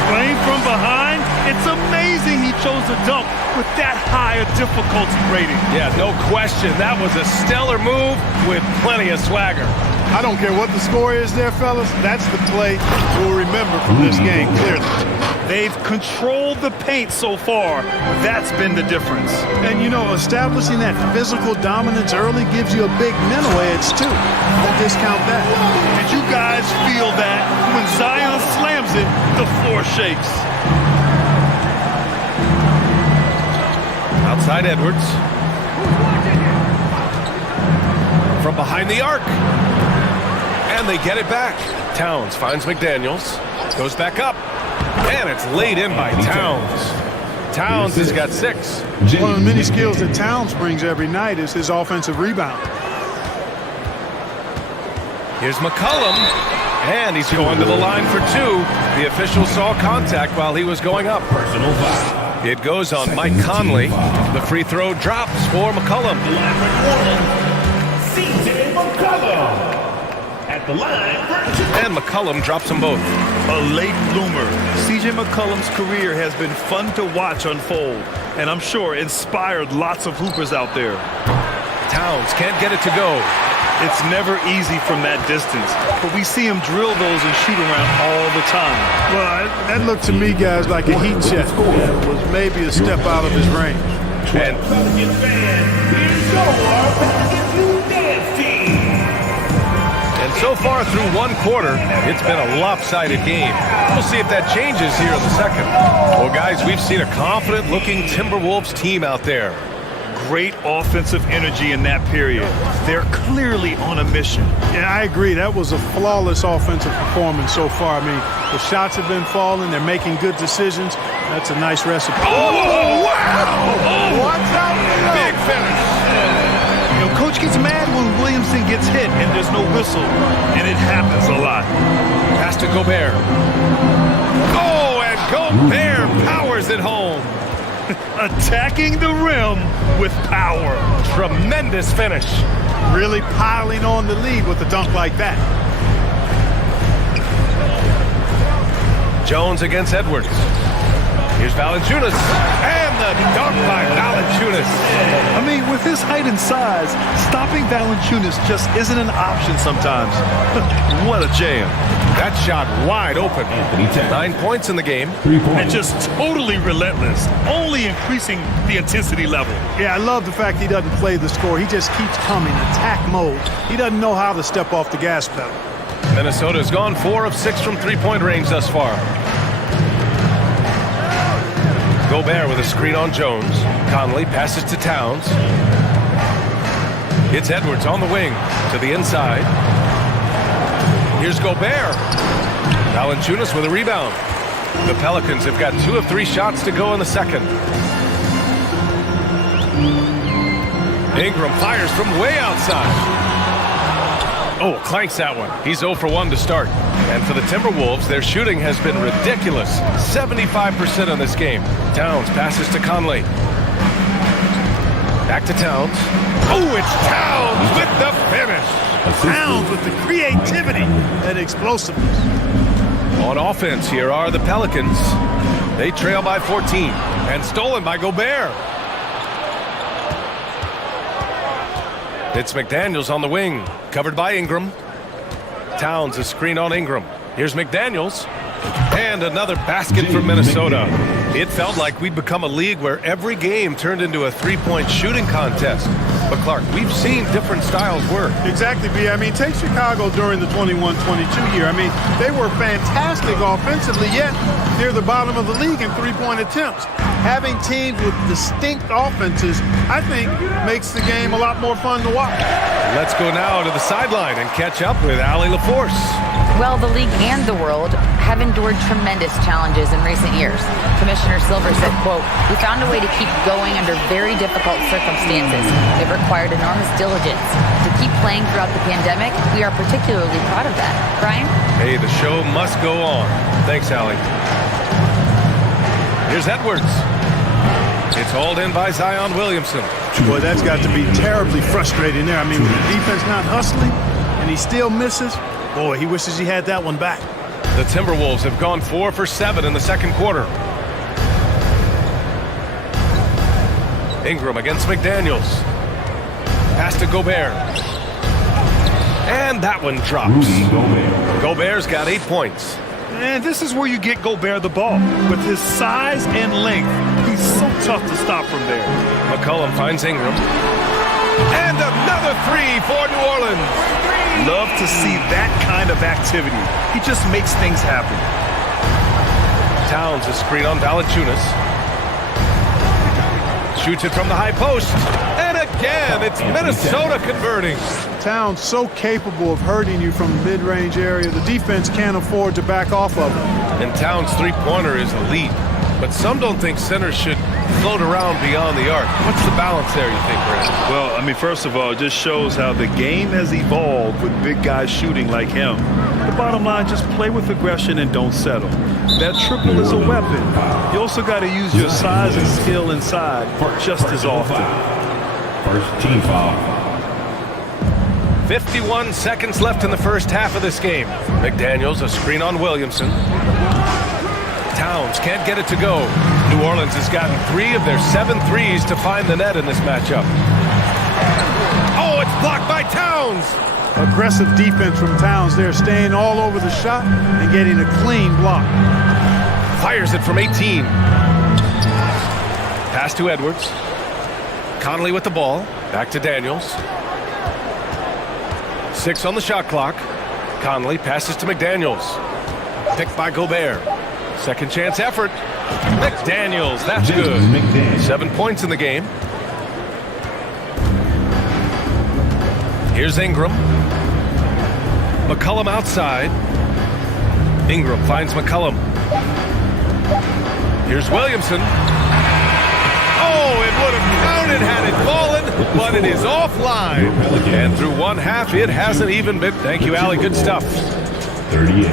Playing from behind, it's amazing he chose to dunk with that high a difficulty rating. Yeah, no question. That was a stellar move with plenty of swagger. I don't care what the score is there, fellas. That's the play we'll remember from this game, clearly. They've controlled the paint so far. That's been the difference. And, you know, establishing that physical dominance early gives you a big mental edge, too. Don't discount that. Did you guys feel that? When Zion slams it, the floor shakes. Outside Edwards. From behind the arc. And they get it back. Towns finds McDaniels. Goes back up. And it's laid in by Towns. Towns has got 6. One of the many skills that Towns brings every night is his offensive rebound. Here's McCollum. And he's going to the line for 2. The official saw contact while he was going up. Personal foul. It goes on Mike Conley. The free throw drops for McCollum. CJ McCollum at the line. And McCollum drops them both. A late bloomer. CJ McCollum's career has been fun to watch unfold, and I'm sure inspired lots of hoopers out there. Towns can't get it to go. It's never easy from that distance, but we see him drill those and shoot around all the time. Well, that looked to me, guys, like a heat check. It was maybe a step out of his range. And Pelicans fan, here's your Pelicans dance team. And so far through one quarter, it's been a lopsided game. We'll see if that changes here in the second. Well, guys, we've seen a confident-looking Timberwolves team out there. Great offensive energy in that period. They're clearly on a mission. Yeah, I agree. That was a flawless offensive performance so far. I mean, the shots have been falling. They're making good decisions. That's a nice recipe. Oh, wow! Oh, watch out! Big finish. You know, Coach gets mad when Williamson gets hit and there's no whistle, and it happens a lot. Pass to Gobert. Oh, and Gobert powers it home. Attacking the rim with power. Tremendous finish. Really piling on the lead with a dunk like that. Jones against Edwards. Here's Valanciunas. And the dunk by Valanciunas. I mean, with his height and size, stopping Valanciunas just isn't an option sometimes. What a jam. That shot wide open. 9 points in the game. And just totally relentless, only increasing the intensity level. Yeah, I love the fact he doesn't play the score. He just keeps coming, attack mode. He doesn't know how to step off the gas pedal. Minnesota's gone 4 of 6 from three-point range thus far. Gobert with a screen on Jones. Conley passes to Towns. It's Edwards on the wing to the inside. Here's Gobert. Valanciunas with a rebound. The Pelicans have got 2 of 3 shots to go in the second. Ingram fires from way outside. Oh, clanks that one. He's 0 for 1 to start. And for the Timberwolves, their shooting has been ridiculous. 75% in this game. Towns passes to Conley. Back to Towns. Oh, it's Towns with the finish. Towns with the creativity and explosiveness. On offense, here are the Pelicans. They trail by 14 and stolen by Gobert. It's McDaniels on the wing, covered by Ingram. Towns a screen on Ingram. Here's McDaniels. And another basket for Minnesota. It felt like we'd become a league where every game turned into a three-point shooting contest. But, Clark, we've seen different styles work. Exactly, B. I mean, take Chicago during the 21-22 year. I mean, they were fantastic offensively, yet near the bottom of the league in three-point attempts. Having teams with distinct offenses, I think, makes the game a lot more fun to watch. Let's go now to the sideline and catch up with Allie LaForce. Well, the league and the world have endured tremendous challenges in recent years. Commissioner Silver said, quote, "We found a way to keep going under very difficult circumstances. It required enormous diligence. To keep playing throughout the pandemic, we are particularly proud of that." Brian? Hey, the show must go on. Thanks, Allie. Here's Edwards. It's hauled in by Zion Williamson. Boy, that's got to be terribly frustrating there. I mean, with the defense not hustling and he still misses, boy, he wishes he had that one back. The Timberwolves have gone 4 for 7 in the second quarter. Ingram against McDaniels. Pass to Gobert. And And that one drops. Gobert's got 8 points. And this is where you get Gobert the ball. With his size and length, he's so tough to stop from there. McCollum finds Ingram. And another three for New Orleans. Love to see that kind of activity. He just makes things happen. Towns a screen on Valanciunas. Shoots it from the high post. And again, it's Minnesota converting. Towns so capable of hurting you from the mid-range area. The defense can't afford to back off of it. And Towns' three-pointer is elite. But some don't think centers should float around beyond the arc. What's the balance there, you think, Brandon? Well, I mean, first of all, it just shows how the game has evolved with big guys shooting like him. The bottom line, just play with aggression and don't settle. That triple is a weapon. You also got to use your size and skill inside just as often. First team foul. 51 seconds left in the first half of this game. McDaniels a screen on Williamson. Towns can't get it to go. New Orleans has gotten 3 of their 7 threes to find the net in this matchup. Oh, it's blocked by Towns. Aggressive defense from Towns there, staying all over the shot and getting a clean block. Fires it from 18. Pass to Edwards. Conley with the ball. Back to Daniels. 6 on the shot clock. Conley passes to McDaniels. Picked by Gobert. Second chance effort. McDaniels, that's good. 7 points in the game. Here's Ingram. McCollum outside. Ingram finds McCollum. Here's Williamson. Oh, it would have counted had it fallen, but it is offline. And through one half, it hasn't even been. Thank you, Allie. Good stuff. 38.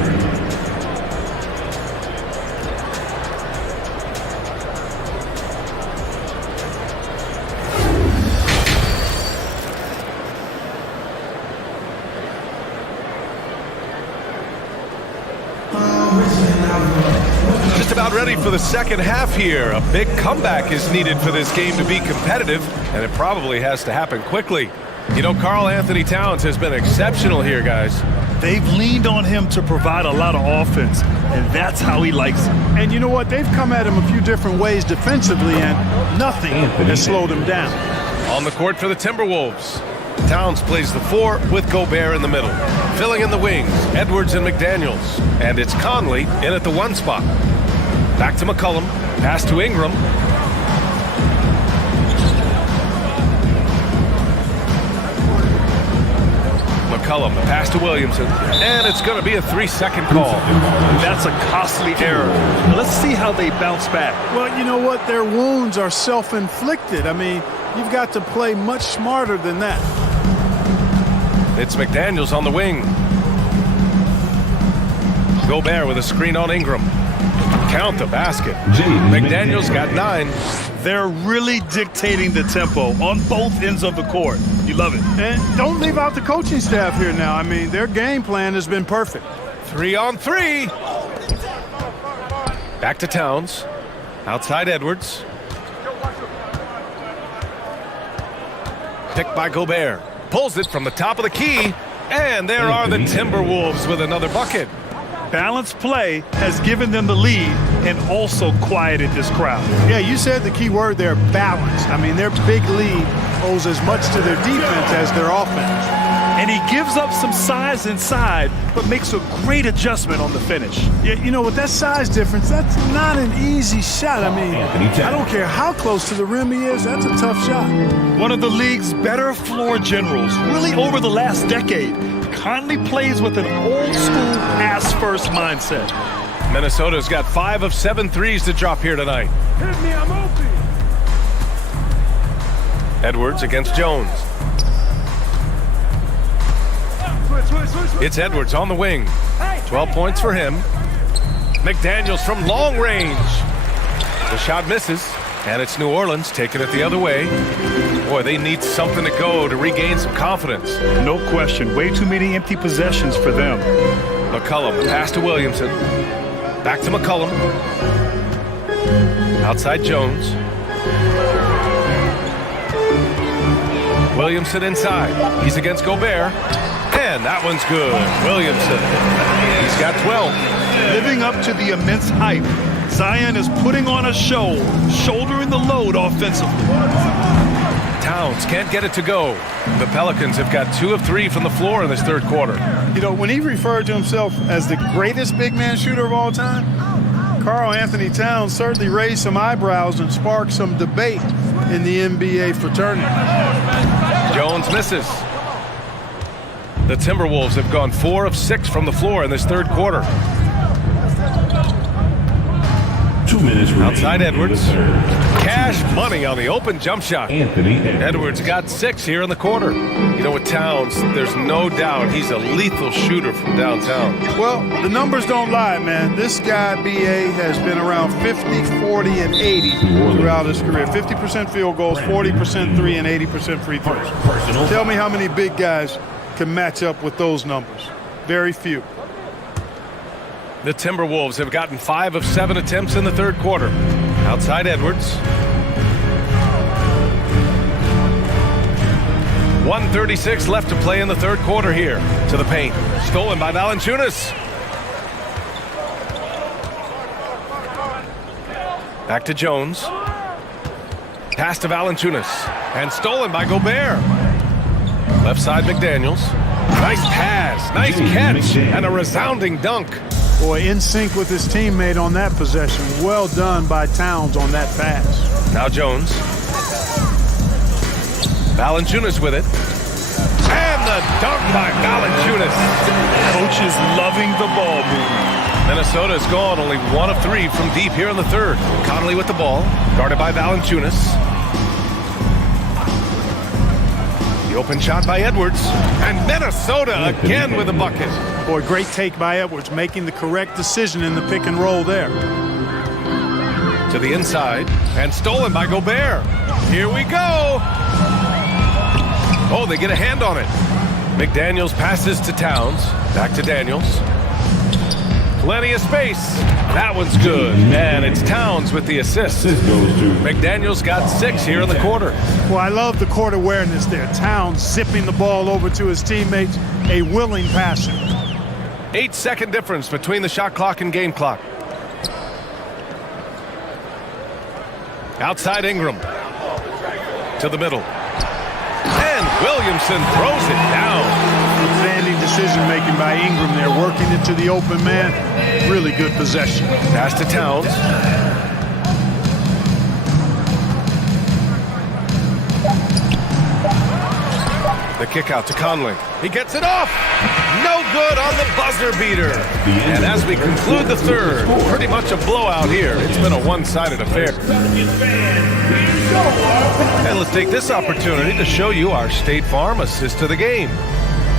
Just about ready for the second half here. A big comeback is needed for this game to be competitive, and it probably has to happen quickly. You know, Karl Anthony Towns has been exceptional here, guys. They've leaned on him to provide a lot of offense, and that's how he likes it. And you know what? They've come at him a few different ways defensively, and nothing has slowed him down. On the court for the Timberwolves. Towns plays the 4 with Gobert in the middle. Filling in the wings, Edwards and McDaniels. And it's Conley in at the 1 spot. Back to McCollum. Pass to Ingram. McCollum, the pass to Williamson. And it's going to be a 3-second call. That's a costly error. Let's see how they bounce back. Well, you know what? Their wounds are self-inflicted. I mean, you've got to play much smarter than that. It's McDaniels on the wing. Gobert with a screen on Ingram. Count the basket. McDaniels got 9. They're really dictating the tempo on both ends of the court. You love it. And don't leave out the coaching staff here now. I mean, their game plan has been perfect. 3 on 3. Back to Towns. Outside Edwards. Picked by Gobert. Pulls it from the top of the key. And there are the Timberwolves with another bucket. Balanced play has given them the lead and also quieted this crowd. Yeah, you said the key word there, balanced. I mean, their big lead owes as much to their defense as their offense. And he gives up some size inside, but makes a great adjustment on the finish. Yeah, you know, with that size difference, that's not an easy shot. I mean, I don't care how close to the rim he is, that's a tough shot. One of the league's better floor generals, really over the last decade. Conley plays with an old-school pass-first mindset. Minnesota's got 5 of 7 threes to drop here tonight. Hit me, I'm open. Edwards against Jones. It's Edwards on the wing. 12 points for him. McDaniels from long range. The shot misses, and it's New Orleans taking it the other way. Boy, they need something to go to regain some confidence. No question. Way too many empty possessions for them. McCollum, pass to Williamson. Back to McCollum. Outside Jones. Williamson inside. He's against Gobert. And that one's good. Williamson, he's got 12. Living up to the immense hype, Zion is putting on a show, shouldering the load offensively. Towns can't get it to go. The Pelicans have got 2 of 3 from the floor in this third quarter. You know, when he referred to himself as the greatest big man shooter of all time, Karl Anthony Towns certainly raised some eyebrows and sparked some debate in the NBA fraternity. Jones misses. The Timberwolves have gone 4 of 6 from the floor in this third quarter. 2 minutes remaining. Outside Edwards. Cash money on the open jump shot. Anthony Edwards got 6 here in the quarter. You know, with Towns, there's no doubt he's a lethal shooter from downtown. Well, the numbers don't lie, man. This guy, B.A., has been around 50, 40, and 80 throughout his career. 50% field goals, 40% three, and 80% free throws. Tell me how many big guys can match up with those numbers. Very few. The Timberwolves have gotten 5 of 7 attempts in the third quarter. Outside Edwards. 1:36 left to play in the third quarter here. To the paint. Stolen by Valanciunas. Back to Jones. Pass to Valanciunas. And stolen by Gobert. Left side McDaniels. Nice pass. Nice catch. And a resounding dunk. Boy, in sync with his teammate on that possession. Well done by Towns on that pass. Now Jones. Valanciunas with it. And the dunk by Valanciunas. Coach is loving the ball movement. Minnesota is gone only 1 of 3 from deep here in the third. Conley with the ball. Guarded by Valanciunas. The open shot by Edwards. And Minnesota again with a bucket. Boy, great take by Edwards, making the correct decision in the pick and roll there. To the inside. And stolen by Gobert. Here we go. Oh, they get a hand on it. McDaniels passes to Towns. Back to Daniels. Plenty of space. That one's good. And it's Towns with the assist. McDaniels got 6 here in the quarter. Well, I love the court awareness there. Towns zipping the ball over to his teammates. A willing passer. 8-second difference between the shot clock and game clock. Outside Ingram. To the middle. And Williamson throws it down. Outstanding decision-making by Ingram there, working it to the open man. Really good possession. Pass to Towns. The kick out to Conley. He gets it off. No good on the buzzer beater. And as we conclude the third, pretty much a blowout here. It's been a one-sided affair. And let's take this opportunity to show you our State Farm assist of the game.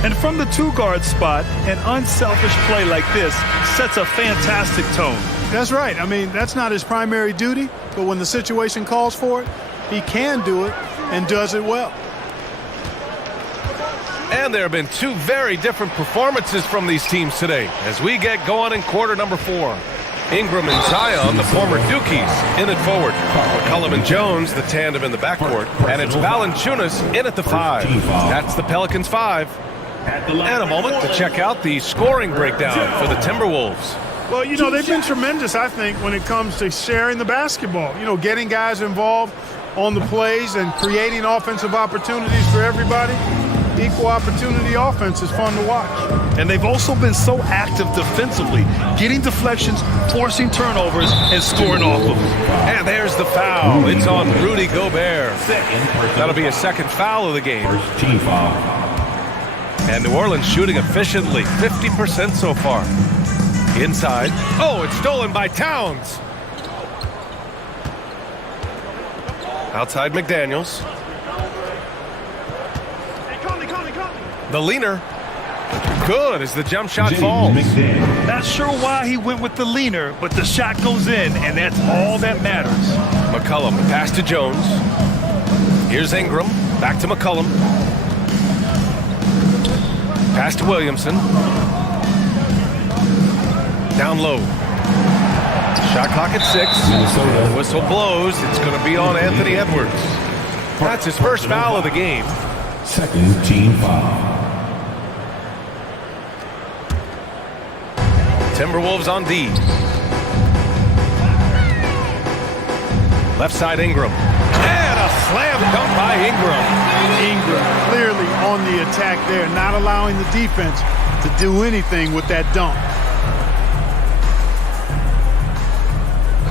And from the 2-guard spot, an unselfish play like this sets a fantastic tone. That's right. I mean, that's not his primary duty, but when the situation calls for it, he can do it and does it well. And there have been 2 very different performances from these teams today as we get going in quarter number 4. Ingram and Zion, the former Dukies, in it forward. McCollum and Jones, the tandem in the backcourt. And it's Valanciunas in at the 5. That's the Pelicans 5. And a moment to check out the scoring breakdown for the Timberwolves. Well, you know, they've been tremendous, I think, when it comes to sharing the basketball. You know, getting guys involved on the plays and creating offensive opportunities for everybody. Equal opportunity offense is fun to watch. And they've also been so active defensively, getting deflections, forcing turnovers, and scoring off of them. And there's the foul. It's on Rudy Gobert. That'll be a second foul of the game. First team foul. And New Orleans shooting efficiently, 50% so far. Inside. Oh, it's stolen by Towns. Outside McDaniels. The leaner. Good as the jump shot falls. Not sure why he went with the leaner, but the shot goes in, and that's all that matters. McCollum, pass to Jones. Here's Ingram. Back to McCollum. Pass to Williamson. Down low. Shot clock at 6. The whistle blows. It's going to be on Anthony Edwards. That's his first foul of the game. Second team foul. Timberwolves on D. Left side Ingram. And a slam dunk by Ingram. Ingram clearly on the attack there, not allowing the defense to do anything with that dunk.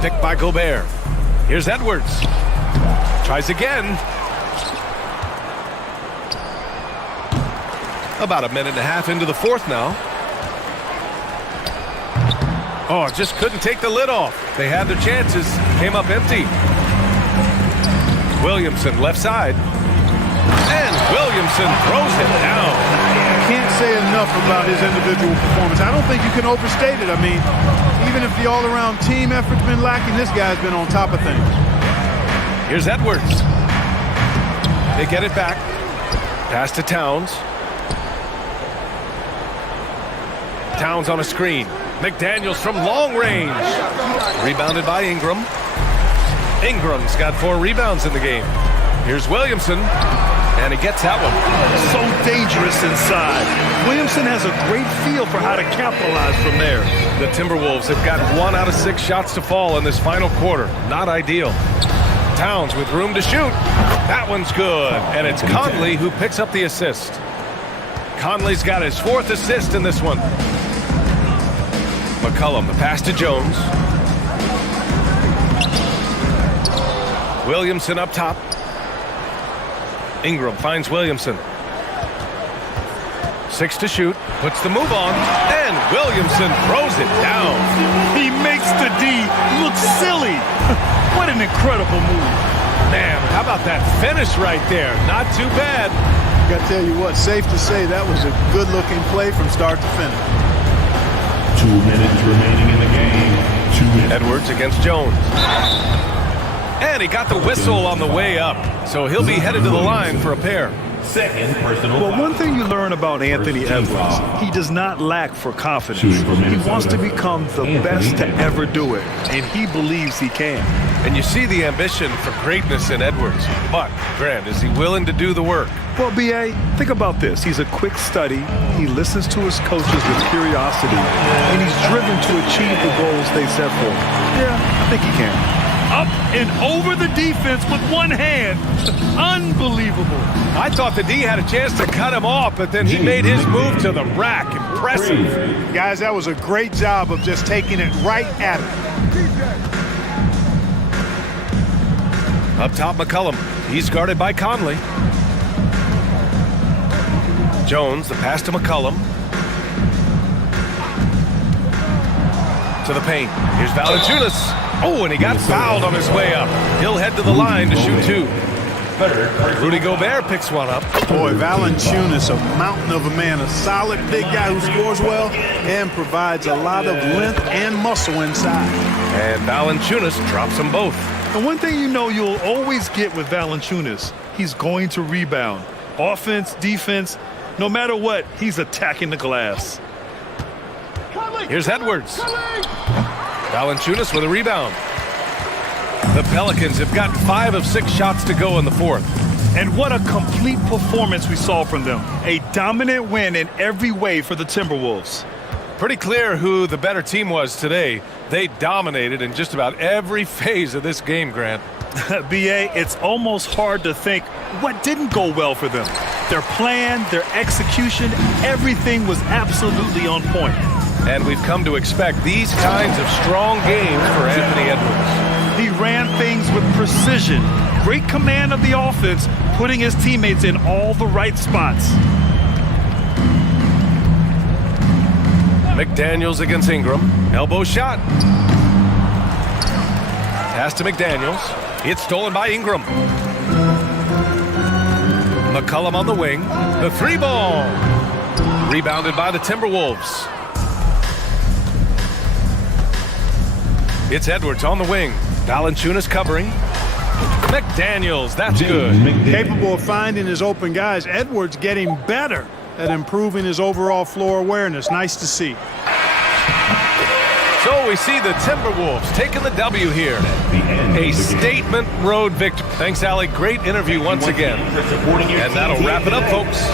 Picked by Gobert. Here's Edwards. Tries again. About a minute and a half into the fourth now. Oh, just couldn't take the lid off. They had their chances. Came up empty. Williamson left side. And Williamson throws it down. Can't say enough about his individual performance. I don't think you can overstate it. I mean, even if the all-around team effort's been lacking, this guy's been on top of things. Here's Edwards. They get it back. Pass to Towns. Towns on a screen. McDaniels from long range. Rebounded by Ingram. Ingram's got 4 rebounds in the game. Here's Williamson. And he gets that one. So dangerous inside. Williamson has a great feel for how to capitalize from there. The Timberwolves have got 1 out of 6 shots to fall in this final quarter. Not ideal. Towns with room to shoot. That one's good. And it's Conley who picks up the assist. Conley's got his 4th assist in this one. McCollum, the pass to Jones. Williamson up top. Ingram finds Williamson. 6 to shoot. Puts the move on. And Williamson throws it down. He makes the D look silly. What an incredible move. Man, how about that finish right there? Not too bad. I gotta tell you what, safe to say that was a good-looking play from start to finish. 2 minutes remaining in the game. 2 minutes. Edwards against Jones. And he got the whistle on the way up. So he'll be headed to the line for a pair. Second personal Well, foul. one thing you learn about Anthony Edwards, he does not lack for confidence. He wants to become the best to ever do it, and he believes he can. And you see the ambition for greatness in Edwards. But, Grant, is he willing to do the work? Well, B.A., think about this. He's a quick study. He listens to his coaches with curiosity, and he's driven to achieve the goals they set for him. Yeah, I think he can. Up and over the defense with one hand. Unbelievable. I thought the D had a chance to cut him off, but then he made his move to the rack. Impressive. Guys, that was a great job of just taking it right at him. Up top, McCollum. He's guarded by Conley. Jones, the pass to McCollum. To the paint. Here's Valanciunas. Oh, and he got fouled on his way up. He'll head to the line to shoot 2. Rudy Gobert picks one up. Boy, Valanciunas, a mountain of a man, a solid big guy who scores well and provides a lot of length and muscle inside. And Valanciunas drops them both. And one thing you know you'll always get with Valanciunas, he's going to rebound. Offense, defense, no matter what, he's attacking the glass. Here's Edwards. Valanciunas with a rebound. The Pelicans have got 5 of 6 shots to go in the fourth. And what a complete performance we saw from them. A dominant win in every way for the Timberwolves. Pretty clear who the better team was today. They dominated in just about every phase of this game, Grant. B.A., it's almost hard to think what didn't go well for them. Their plan, their execution, everything was absolutely on point. And we've come to expect these kinds of strong games for Anthony Edwards. He ran things with precision, great command of the offense, putting his teammates in all the right spots. McDaniels against Ingram. Elbow shot. Pass to McDaniels. It's stolen by Ingram. McCollum on the wing. The 3-ball. Rebounded by the Timberwolves. It's Edwards on the wing. Valanciunas covering. McDaniels, that's good. Capable of finding his open guys. Edwards getting better at improving his overall floor awareness. Nice to see. So we see the Timberwolves taking the W here. A statement road victory. Thanks, Allie. Great interview once again. And that'll wrap it up, folks.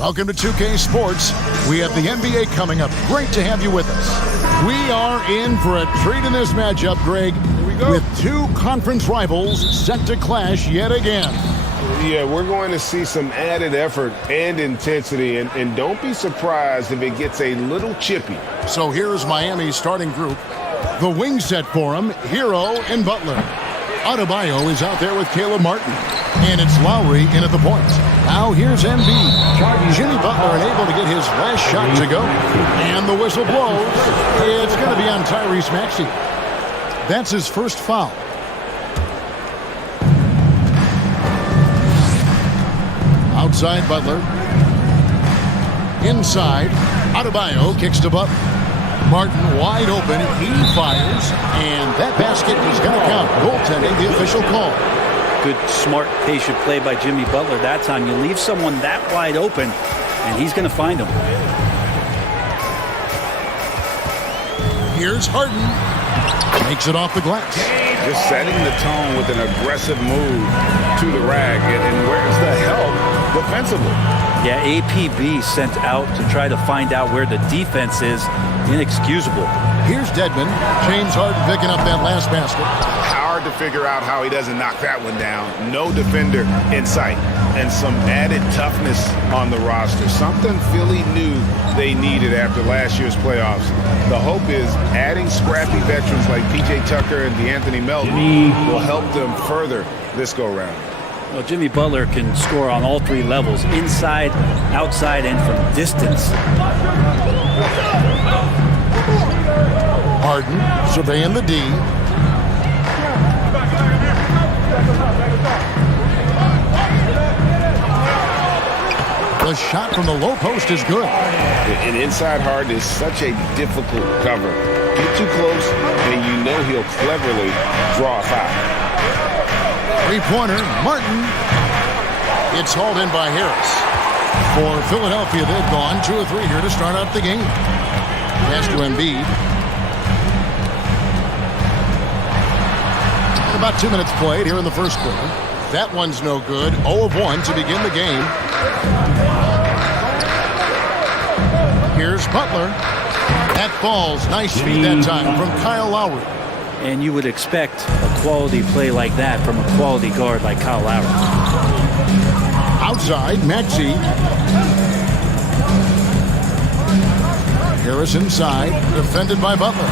Welcome to 2K Sports. We have the NBA coming up. Great to have you with us. We are in for a treat in this matchup, Greg, with two conference rivals set to clash yet again. Yeah, we're going to see some added effort and intensity, and don't be surprised if it gets a little chippy. So here's Miami's starting group. The wing set for him, Hero and Butler. Adebayo is out there with Caleb Martin. And it's Lowry in at the point. Now here's Embiid. Jimmy Butler unable to get his last shot to go. And the whistle blows. It's going to be on Tyrese Maxey. That's his first foul. Outside Butler. Inside. Adebayo kicks to Butler. Martin wide open. He fires. And that basket is going to count. Goaltending, the official call. Good, smart, patient play by Jimmy Butler that time. You leave someone that wide open, and he's going to find him. Here's Harden. Makes it off the glass. Just setting the tone with an aggressive move to the rack. And where's the help defensively? Yeah, APB sent out to try to find out where the defense is. Inexcusable. Here's Dedmon. James Harden picking up that last basket. Hard to figure out how he doesn't knock that one down. No defender in sight. And some added toughness on the roster. Something Philly knew they needed after last year's playoffs. The hope is adding scrappy veterans like P.J. Tucker and DeAnthony Melton will help them further this go-round. Well, Jimmy Butler can score on all three levels, inside, outside, and from distance. Harden surveying the D. The shot from the low post is good. An inside Harden is such a difficult cover. Get too close, and you know he'll cleverly draw a foul. Three-pointer, Martin. It's hauled in by Harris. For Philadelphia, they've gone 2 of 3 here to start out the game. Pass to Embiid. About 2 minutes played here in the first quarter. That one's no good. 0 of 1 to begin the game. Here's Butler. That falls. Nice feed that time from Kyle Lowry. And you would expect a quality play like that from a quality guard like Kyle Lowry. Outside, Maxey. Harris inside, defended by Butler.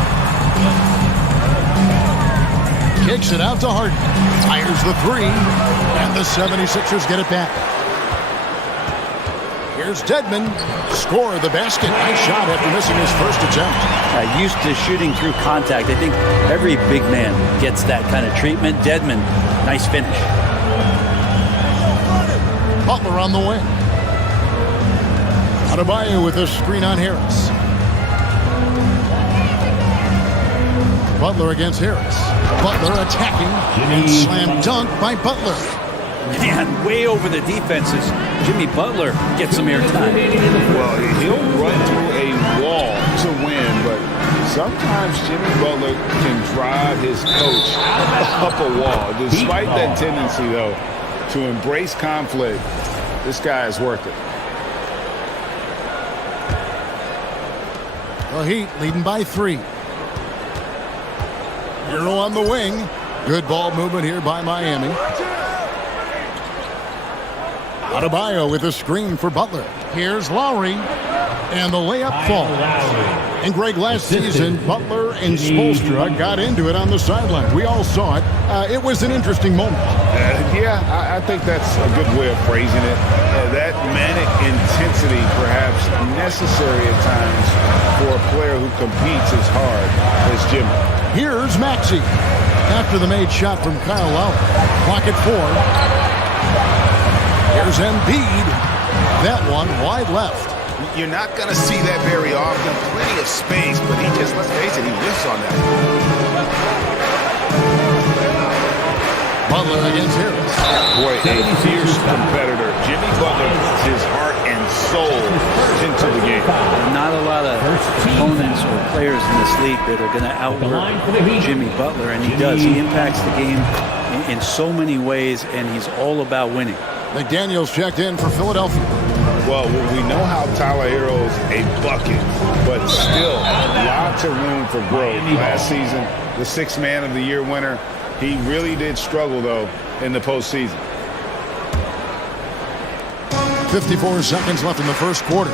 Kicks it out to Harden. Fires the three, and the 76ers get it back. Here's Dedmon. Score the basket. Nice shot after missing his first attempt. Used to shooting through contact. I think every big man gets that kind of treatment. Dedmon, nice finish. Butler on the wing. Adebayo with a screen on Harris. Butler against Harris. Butler attacking. And slam dunk by Butler. Man, way over the defenses. Jimmy Butler gets some airtime. Well, he'll run through a wall to win, but sometimes Jimmy Butler can drive his coach up a wall. Despite that tendency, though, to embrace conflict, this guy is worth it. The Heat leading by 3. Hero on the wing. Good ball movement here by Miami. Adebayo with a screen for Butler. Here's Lowry. And the layup falls. And Greg, last season, Butler and Spoelstra got into it on the sideline. We all saw it. It was an interesting moment. Yeah, I think that's a good way of phrasing it. That manic intensity perhaps necessary at times for a player who competes as hard as Jimmy. Here's Maxey. After the made shot from Kyle Lowry. Clock at 4. Here's Embiid. That one wide left. You're not going to see that very often. Plenty of space, but he just, let's face it, he whiffs on that. Butler against Harris. Boy, a fierce competitor. Jimmy Butler puts his heart and soul into the game. Not a lot of opponents or players in this league that are going to outwork Jimmy Butler, and he does. He impacts the game in so many ways, and he's all about winning. McDaniels checked in for Philadelphia. Well, we know how Tyler Hero's a bucket, but still lots of room for growth. Last season, the 6th Man of the Year winner, he really did struggle, though, in the postseason. 54 seconds left in the first quarter.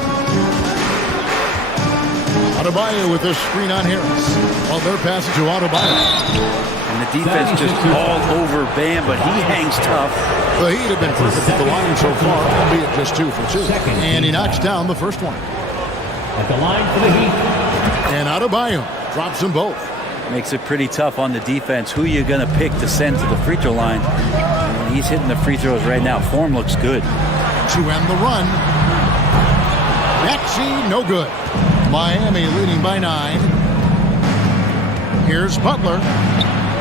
Adebayo with this screen on Harris. Well, their pass to Adebayo. And the defense just all over Bam, but he hangs tough. The Heat have been perfect at the line so far, albeit just 2 for 2. And he knocks down the first one. At the line for the Heat. And Adebayo drops them both. Makes it pretty tough on the defense. Who you going to pick to send to the free throw line? And he's hitting the free throws right now. Form looks good. To end the run. Maxey, no good. Miami leading by 9. Here's Butler.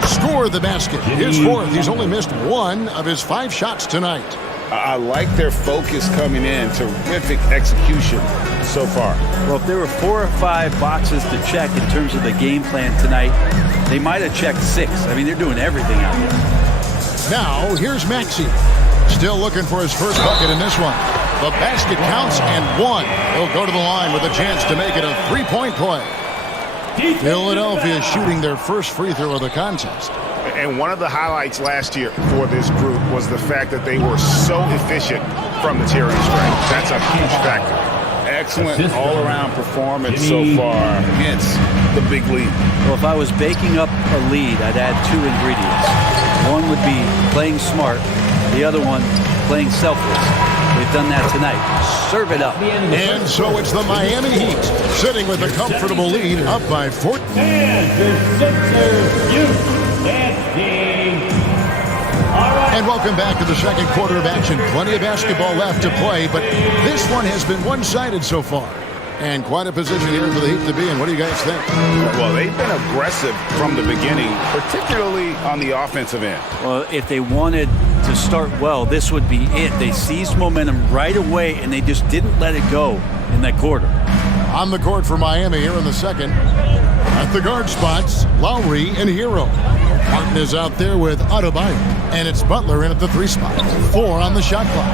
Score the basket. His 4th. He's only missed 1 of his 5 shots tonight. I like their focus coming in. Terrific execution so far. Well, if there were 4 or 5 boxes to check in terms of the game plan tonight, they might have checked 6. I mean, they're doing everything out there. Now, here's Maxey. Still looking for his first bucket in this one. The basket counts and 1. He'll go to the line with a chance to make it a 3-point play. Philadelphia shooting their first free throw of the contest. And one of the highlights last year for this group was the fact that they were so efficient from the tearing stretch. That's a huge factor. Excellent all-around performance so far against the big lead. Well, if I was baking up a lead, I'd add 2 ingredients. One would be playing smart. The other one, playing selfless. They've done that tonight. Serve it up. And so it's the Miami Heat sitting with a comfortable lead up by 14. And welcome back to the second quarter of action. Plenty of basketball left to play, but this one has been one-sided so far. And quite a position here for the Heat to be in. What do you guys think? Well, they've been aggressive from the beginning, particularly on the offensive end. Well, if they wanted to start well, this would be it. They seized momentum right away, and they just didn't let it go in that quarter. On the court for Miami here in the second. At the guard spots, Lowry and Hero. Martin is out there with Adebayo. And it's Butler in at the 3 spot. 4 on the shot clock.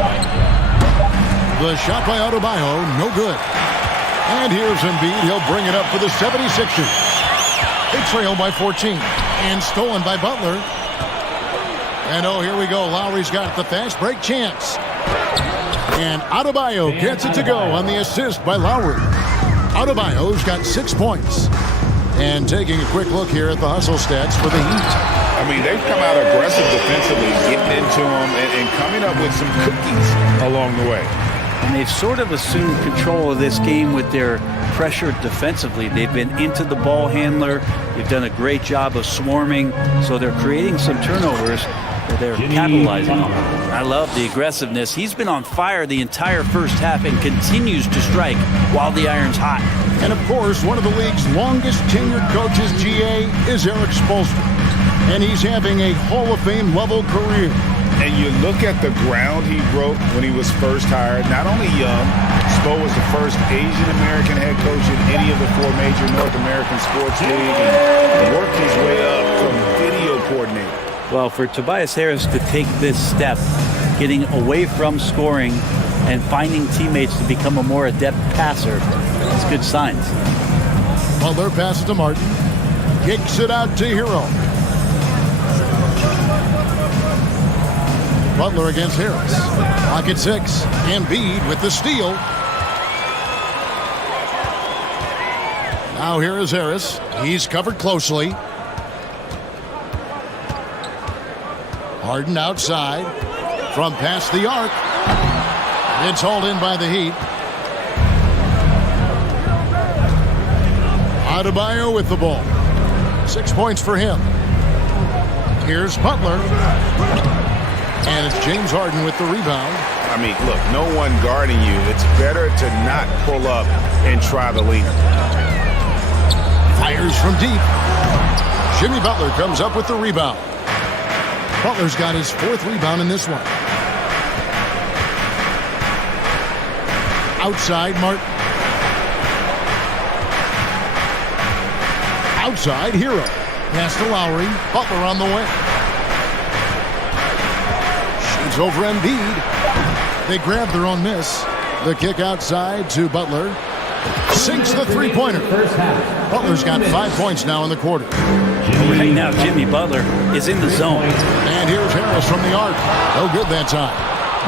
The shot by Adebayo, no good. And here's Embiid. He'll bring it up for the 76ers. They trail by 14. And stolen by Butler. And oh, here we go. Lowry's got the fast break chance. And Adebayo gets it to go on the assist by Lowry. Adebayo's got 6 points. And taking a quick look here at the hustle stats for the Heat. I mean, they've come out aggressive defensively, getting into them and coming up with some cookies along the way. And they've sort of assumed control of this game with their pressure defensively. They've been into the ball handler. They've done a great job of swarming. So they're creating some turnovers that they're capitalizing on. I love the aggressiveness. He's been on fire the entire first half and continues to strike while the iron's hot. And, of course, one of the league's longest tenured coaches, GA, is Eric Spoelstra. And he's having a Hall of Fame level career. And you look at the ground he broke when he was first hired. Not only young, Spo was the first Asian-American head coach in any of the 4 major North American sports leagues and worked his way up from video coordinator. Well, for Tobias Harris to take this step, getting away from scoring and finding teammates to become a more adept passer, it's good signs. Butler passes to Martin. Kicks it out to Hero. Butler against Harris. Pocket 6. Embiid with the steal. Now here is Harris. He's covered closely. Harden outside. From past the arc. It's hauled in by the Heat. Adebayo with the ball. 6 points for him. Here's Butler. And it's James Harden with the rebound. I mean, look, no one guarding you. It's better to not pull up and try the leaner. Fires from deep. Jimmy Butler comes up with the rebound. Butler's got his 4th rebound in this one. Outside, Martin. Outside, Hero. Pass to Lowry. Butler on the wing. Shoots over Embiid. They grab their own miss. The kick outside to Butler. Sinks the three-pointer. Butler's got 5 points now in the quarter. Right now, Jimmy Butler is in the zone. And here's Harris from the arc. No good that time.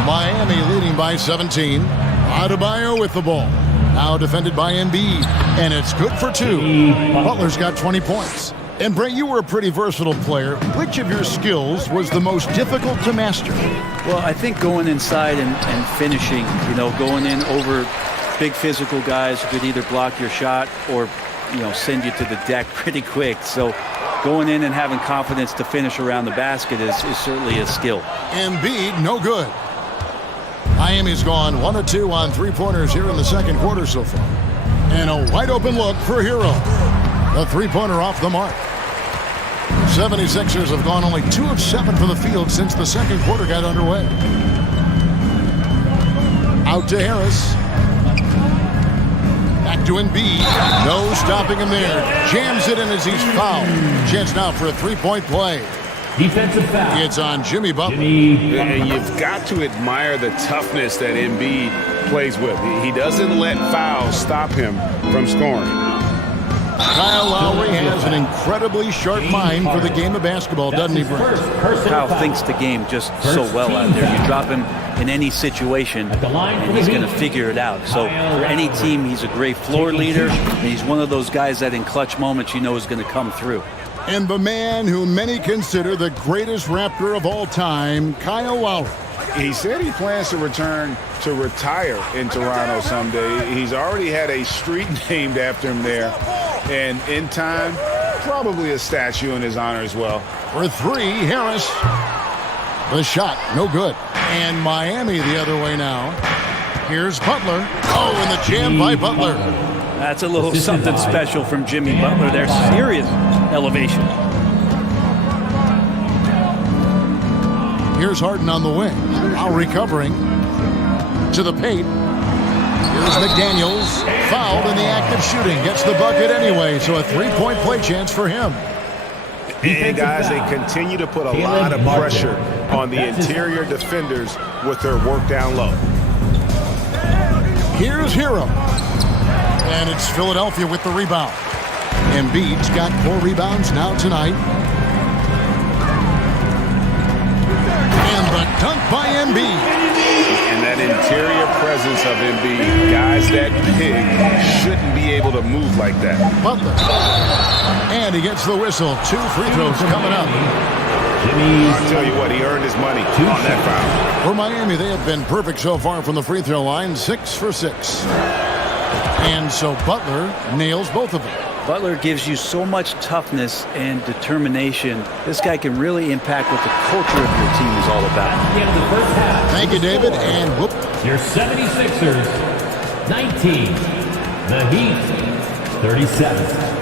Miami leading by 17. Adebayo with the ball. Now defended by Embiid. And it's good for 2. Butler's got 20 points. And Brett, you were a pretty versatile player. Which of your skills was the most difficult to master? Well, I think going inside and finishing, going in over big physical guys who could either block your shot or, send you to the deck pretty quick. So going in and having confidence to finish around the basket is certainly a skill. Embiid, no good. Miami's gone 1 of 2 on three-pointers here in the second quarter so far. And a wide-open look for Hero. The three-pointer off the mark. 76ers have gone only 2 of 7 from the field since the second quarter got underway. Out to Harris. Back to Embiid. No stopping him there. Jams it in as he's fouled. Chance now for a three-point play. Defensive foul. It's on Jimmy Butler. And you've got to admire the toughness that Embiid plays with. He doesn't let fouls stop him from scoring. Kyle Lowry has an incredibly sharp mind for the game of basketball, doesn't he, Brent? Kyle thinks the game just so well out there. You drop him in any situation, and he's going to figure it out. So for any team, he's a great floor leader, and he's one of those guys that in clutch moments is going to come through. And the man who many consider the greatest Raptor of all time, Kyle Lowry. He said he plans to return to retire in Toronto someday. He's already had a street named after him there. And in time, probably a statue in his honor as well. For 3, Harris. The shot, no good. And Miami the other way now. Here's Butler. Oh, and the jam by Butler. That's a little something special from Jimmy Butler there. Serious elevation. Here's Harden on the wing. Now recovering to the paint. Here's McDaniels. Fouled in the act of shooting. Gets the bucket anyway, so a three-point play chance for him. And guys, they continue to put a lot of pressure on the interior defenders with their work down low. Here's Hero. And it's Philadelphia with the rebound. Embiid's got 4 rebounds now tonight. And the dunk by Embiid. And that interior presence of Embiid, guys that big shouldn't be able to move like that. Butler. And he gets the whistle. 2 free throws coming up. I'll tell you what, he earned his money on that foul. For Miami, they have been perfect so far from the free throw line. 6 for 6. And so Butler nails both of them. Butler gives you so much toughness and determination. This guy can really impact what the culture of your team is all about. At the end of the first half. Thank you, David. And whoop. Your 76ers, 19. The Heat, 37.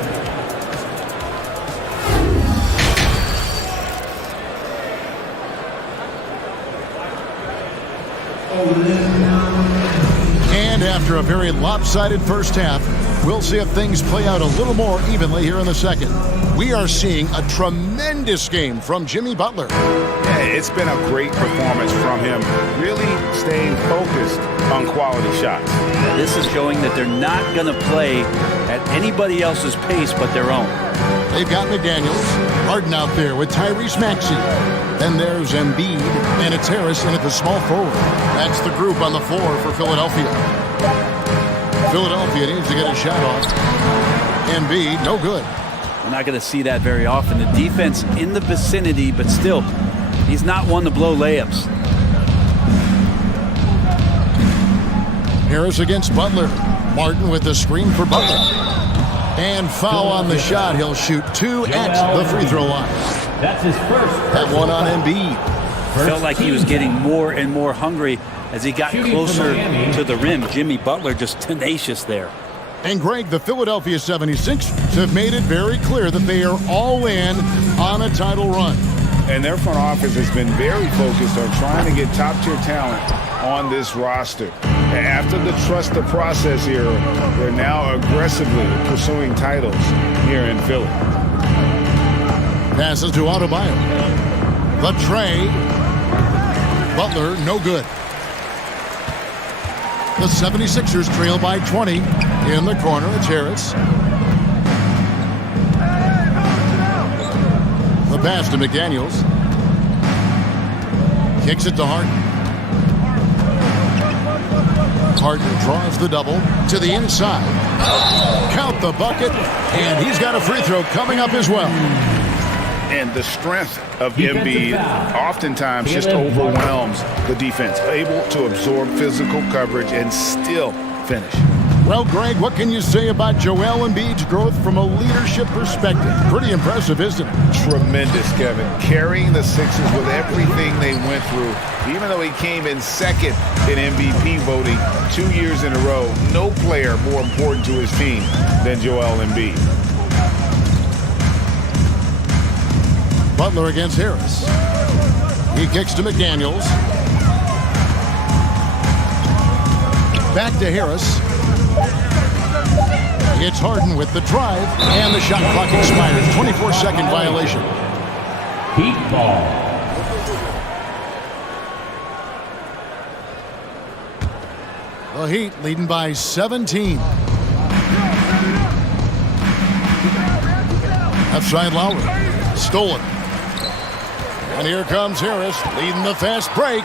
And after a very lopsided first half, we'll see if things play out a little more evenly here in the second. We are seeing a tremendous game from Jimmy Butler. Yeah, it's been a great performance from him, really staying focused on quality shots. This is showing that they're not going to play at anybody else's pace but their own. They've got McDaniels. Harden out there with Tyrese Maxey. Then there's Embiid, and it's Harris in at the small forward. That's the group on the floor for Philadelphia. Philadelphia needs to get a shot off. Embiid, no good. We're not going to see that very often. The defense in the vicinity, but still, he's not one to blow layups. Harris against Butler. Martin with the screen for Butler. And foul on the shot. He'll shoot 2 at the free throw line. That's his first. That one on Embiid. Felt like he was getting more and more hungry as he got closer to the rim. Jimmy Butler just tenacious there. And Greg, the Philadelphia 76ers have made it very clear that they are all in on a title run. And their front office has been very focused on trying to get top-tier talent on this roster. After the trust the process era, they're now aggressively pursuing titles here in Philly. Passes to Adebayo. The tray. Butler, no good. The 76ers trail by 20. In the corner, it's Harris. The pass to McDaniels. Kicks it to Harden. Harden draws the double to the inside. Count the bucket, and he's got a free throw coming up as well. And the strength of Embiid oftentimes just overwhelms the defense, able to absorb physical coverage and still finish. Well, Greg, what can you say about Joel Embiid's growth from a leadership perspective? Pretty impressive, isn't it? Tremendous, Kevin. Carrying the Sixers with everything they went through, even though he came in second in MVP voting 2 years in a row, no player more important to his team than Joel Embiid. Butler against Harris. He kicks to McDaniels. Back to Harris. It's Harden with the drive, and the shot clock expires. 24-second violation. Heat ball. The Heat leading by 17. Outside Lowry. Stolen. And here comes Harris leading the fast break.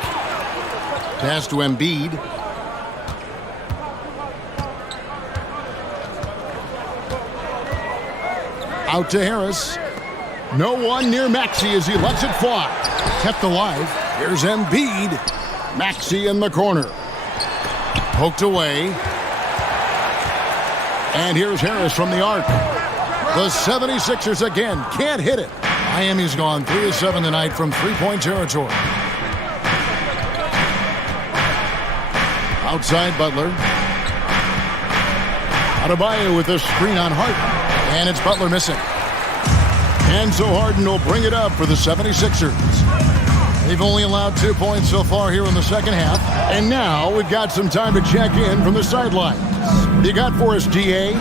Pass to Embiid. Out to Harris. No one near Maxey as he lets it fly. Kept alive. Here's Embiid. Maxey in the corner. Poked away. And here's Harris from the arc. The 76ers again can't hit it. Miami's gone 3 of 7 tonight from three-point territory. Outside Butler. Adebayo with a screen on Harden. And it's Butler missing. And so Harden will bring it up for the 76ers. They've only allowed 2 points so far here in the second half. And now we've got some time to check in from the sidelines. You got for us, DA?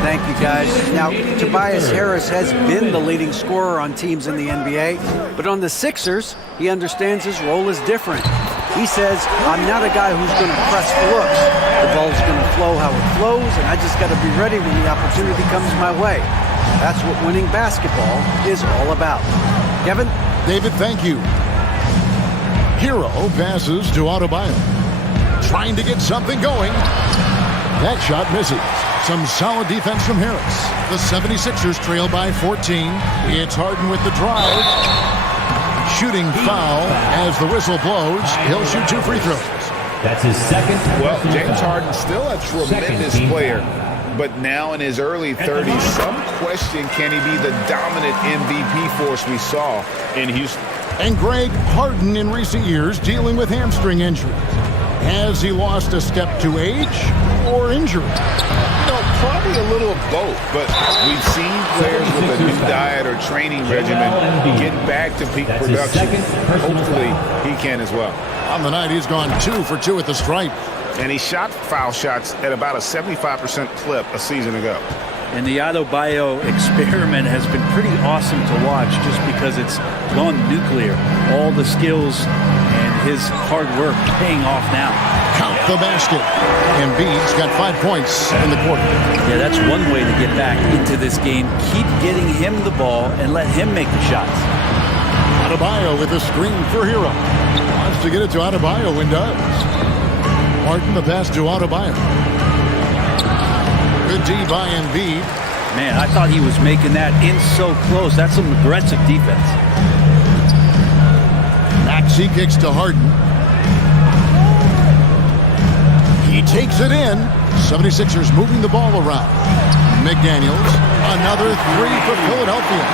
Thank you, guys. Now, Tobias Harris has been the leading scorer on teams in the NBA, but on the Sixers, he understands his role is different. He says, I'm not a guy who's going to press for looks. The ball's going to flow how it flows, and I just got to be ready when the opportunity comes my way. That's what winning basketball is all about. Kevin? David, thank you. Hero passes to Adebayo. Trying to get something going. That shot misses. Some solid defense from Harris. The 76ers trail by 14. It's Harden with the drive. Shooting foul as the whistle blows. He'll shoot 2 free throws. That's his second. Well, James Harden still a tremendous player, but now in his early 30s, some question, can he be the dominant MVP force we saw in Houston? And Greg, Harden in recent years dealing with hamstring injuries. Has he lost a step to age or injury? No, probably a little of both, but we've seen players with a new diet or training regimen get back to peak production. Hopefully, he can as well. On the night, he's gone 2 for 2 at the stripe. And he shot foul shots at about a 75% clip a season ago. And the Adebayo experiment has been pretty awesome to watch just because it's gone nuclear. All the skills and his hard work paying off now. Count the basket. Embiid's got 5 points in the quarter. Yeah, that's one way to get back into this game. Keep getting him the ball and let him make the shots. Adebayo with a screen for Hero. Wants to get it to Adebayo and does. Martin the pass to Adebayo. Good D by Embiid. Man, I thought he was making that in so close. That's some aggressive defense. Maxey kicks to Harden. He takes it in. 76ers moving the ball around. McDaniels, another 3 for Philadelphia.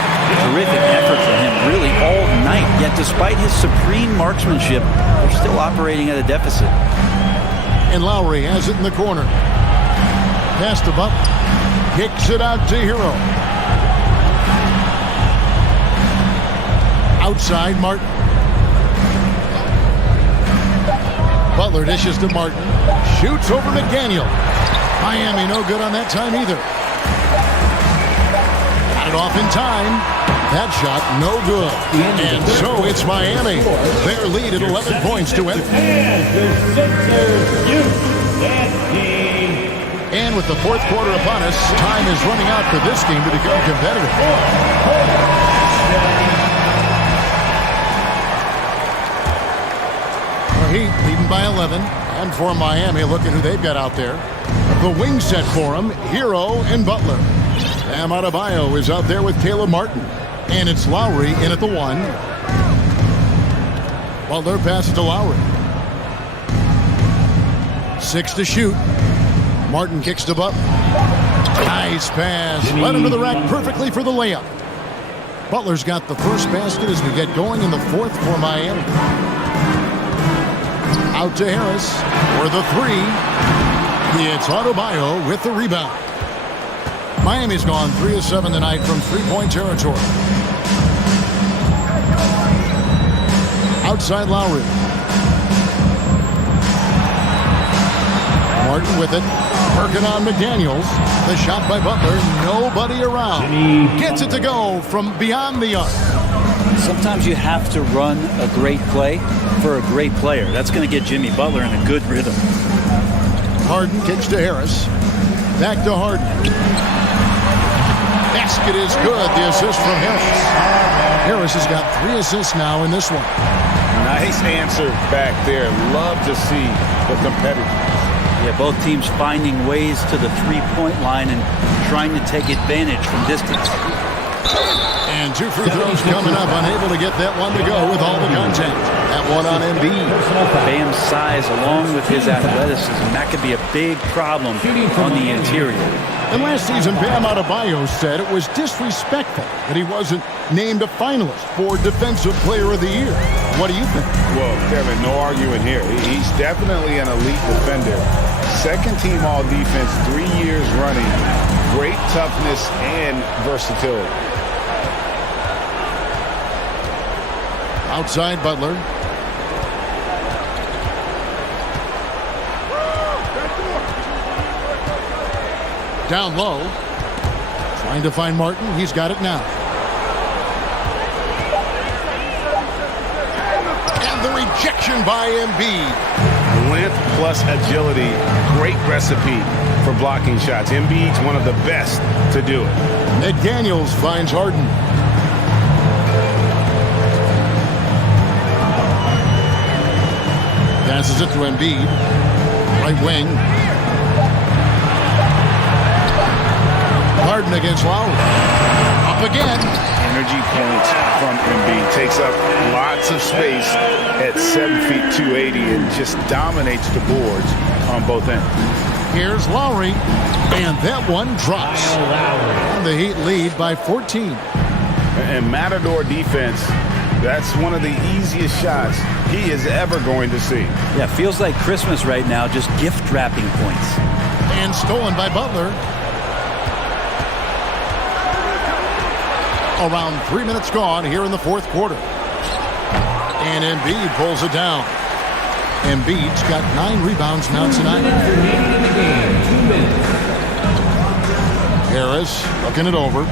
Terrific effort from him, really, all night. Yet despite his supreme marksmanship, they're still operating at a deficit. And Lowry has it in the corner. Pass to Butler. Kicks it out to Hero. Outside Martin. Butler dishes to Martin. Shoots over McDaniel. Miami no good on that time either. Got it off in time. That shot no good. And so it's Miami. Their lead at 11 points to end. And with the fourth quarter upon us, time is running out for this game to become competitive. The Heat leading by 11. And for Miami, look at who they've got out there. The wing set for them, Hero and Butler. Bam Adebayo is out there with Caleb Martin. And it's Lowry in at the 1. Butler passes to Lowry. 6 to shoot. Martin kicks to Butler. Nice pass. Led him to the rack perfectly for the layup. Butler's got the first basket as we get going in the fourth for Miami. Out to Harris for the 3. It's Adebayo with the rebound. Miami's gone 3 of 7 tonight from three-point territory. Outside Lowry. Martin with it. Working on McDaniels. The shot by Butler. Nobody around. Gets it to go from beyond the arc. Sometimes you have to run a great play for a great player. That's going to get Jimmy Butler in a good rhythm. Harden kicks to Harris. Back to Harden. Basket is good. The assist from Harris. Harris has got 3 assists now in this one. Nice answer back there. Love to see the competitors. Yeah, both teams finding ways to the three-point line and trying to take advantage from distance. And 2 free throws coming up. Unable to get that one to go with all the contact. That one on Embiid. Bam's size along with his athleticism, that could be a big problem on the interior. And last season, Bam Adebayo said it was disrespectful that he wasn't named a finalist for Defensive Player of the Year. What do you think? Well, Kevin, no arguing here. He's definitely an elite defender. Second team all defense, 3 years running. Great toughness and versatility. Outside Butler. Down low. Trying to find Martin. He's got it now. And the rejection by Embiid. Length plus agility. Great recipe for blocking shots. Embiid's one of the best to do it. McDaniels finds Harden. Passes it to Embiid. Right wing. Harden against Lowry. Up again. Energy points from Embiid. Takes up lots of space at 7 feet 280 and just dominates the boards on both ends. Here's Lowry. And that one drops. And the Heat lead by 14. And Matador defense, that's one of the easiest shots he is ever going to see. Yeah, feels like Christmas right now, just gift wrapping points. And stolen by Butler. Around 3 minutes gone here in the fourth quarter. And Embiid pulls it down. Embiid's got 9 rebounds now tonight. Harris looking it over.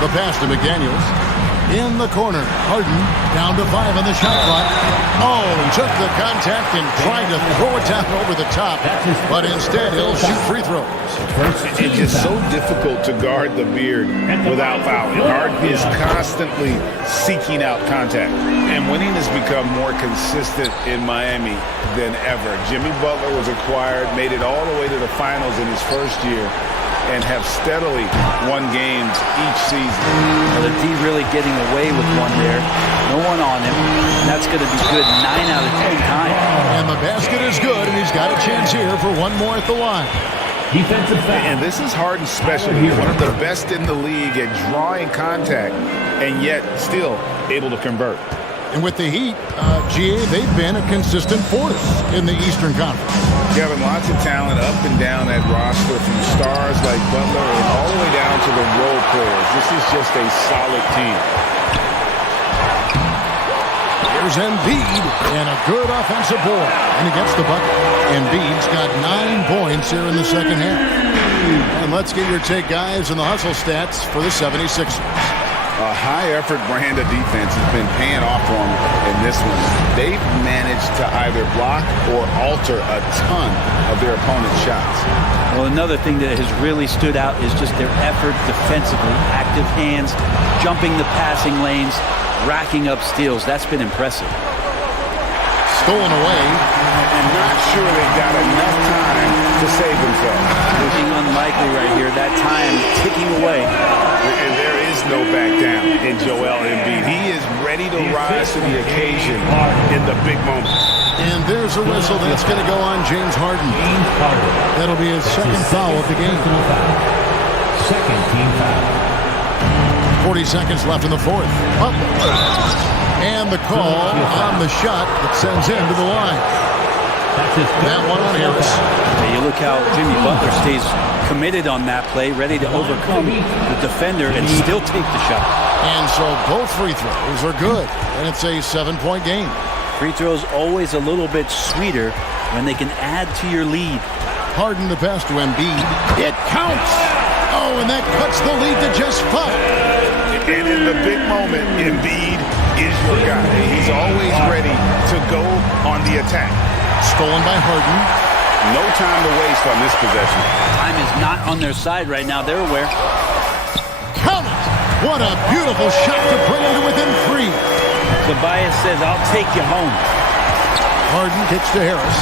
The pass to McDaniels. In the corner. Harden down to 5 on the shot clock. Oh, he took the contact and tried to throw it down over the top. But instead, he'll shoot free throws. It's just so difficult to guard the beard without fouling. Harden is constantly seeking out contact. And winning has become more consistent in Miami than ever. Jimmy Butler was acquired, made it all the way to the finals in his first year, and have steadily won games each season. The D really getting away with one there. No one on him. And that's going to be good 9 out of 10 times. And the basket is good, and he's got a chance here for one more at the line. Defensive foul. And this is Harden's specialty. One of the best in the league at drawing contact, and yet still able to convert. And with the Heat, GA, they've been a consistent force in the Eastern Conference. Kevin, lots of talent up and down that roster, from stars like Butler and all the way down to the role players. This is just a solid team. Here's Embiid, and a good offensive board. And he gets the bucket. Embiid's got 9 points here in the second half. And let's get your take, guys, on the hustle stats for the 76ers. A high-effort brand of defense has been paying off for them in this one. They've managed to either block or alter a ton of their opponent's shots. Well, another thing that has really stood out is just their effort defensively. Active hands, jumping the passing lanes, racking up steals. That's been impressive. Stolen away. And not sure they've got enough time to save themselves. Looking unlikely right here. That time ticking away. And there is no back down in Joel Embiid. He is ready to rise to the occasion in the big moment. And there's a whistle that's going to go on James Harden. That'll be his second foul of the game. Second team foul. 40 seconds left in the fourth. Up. And the call on the shot that sends him to the line. That one on Harris. You look how Jimmy Butler stays committed on that play, ready to overcome the defender and still take the shot. And so both free throws are good, and it's a 7-point game. Free throws always a little bit sweeter when they can add to your lead. Harden the pass to Embiid. It counts! Oh, and that cuts the lead to just 5. And in the big moment, Embiid is your guy. He's always ready to go on the attack. Stolen by Harden. No time to waste on this possession. Time is not on their side right now. They're aware. Count it! What a beautiful shot to bring him to within 3. Tobias says, I'll take you home. Harden kicks to Harris.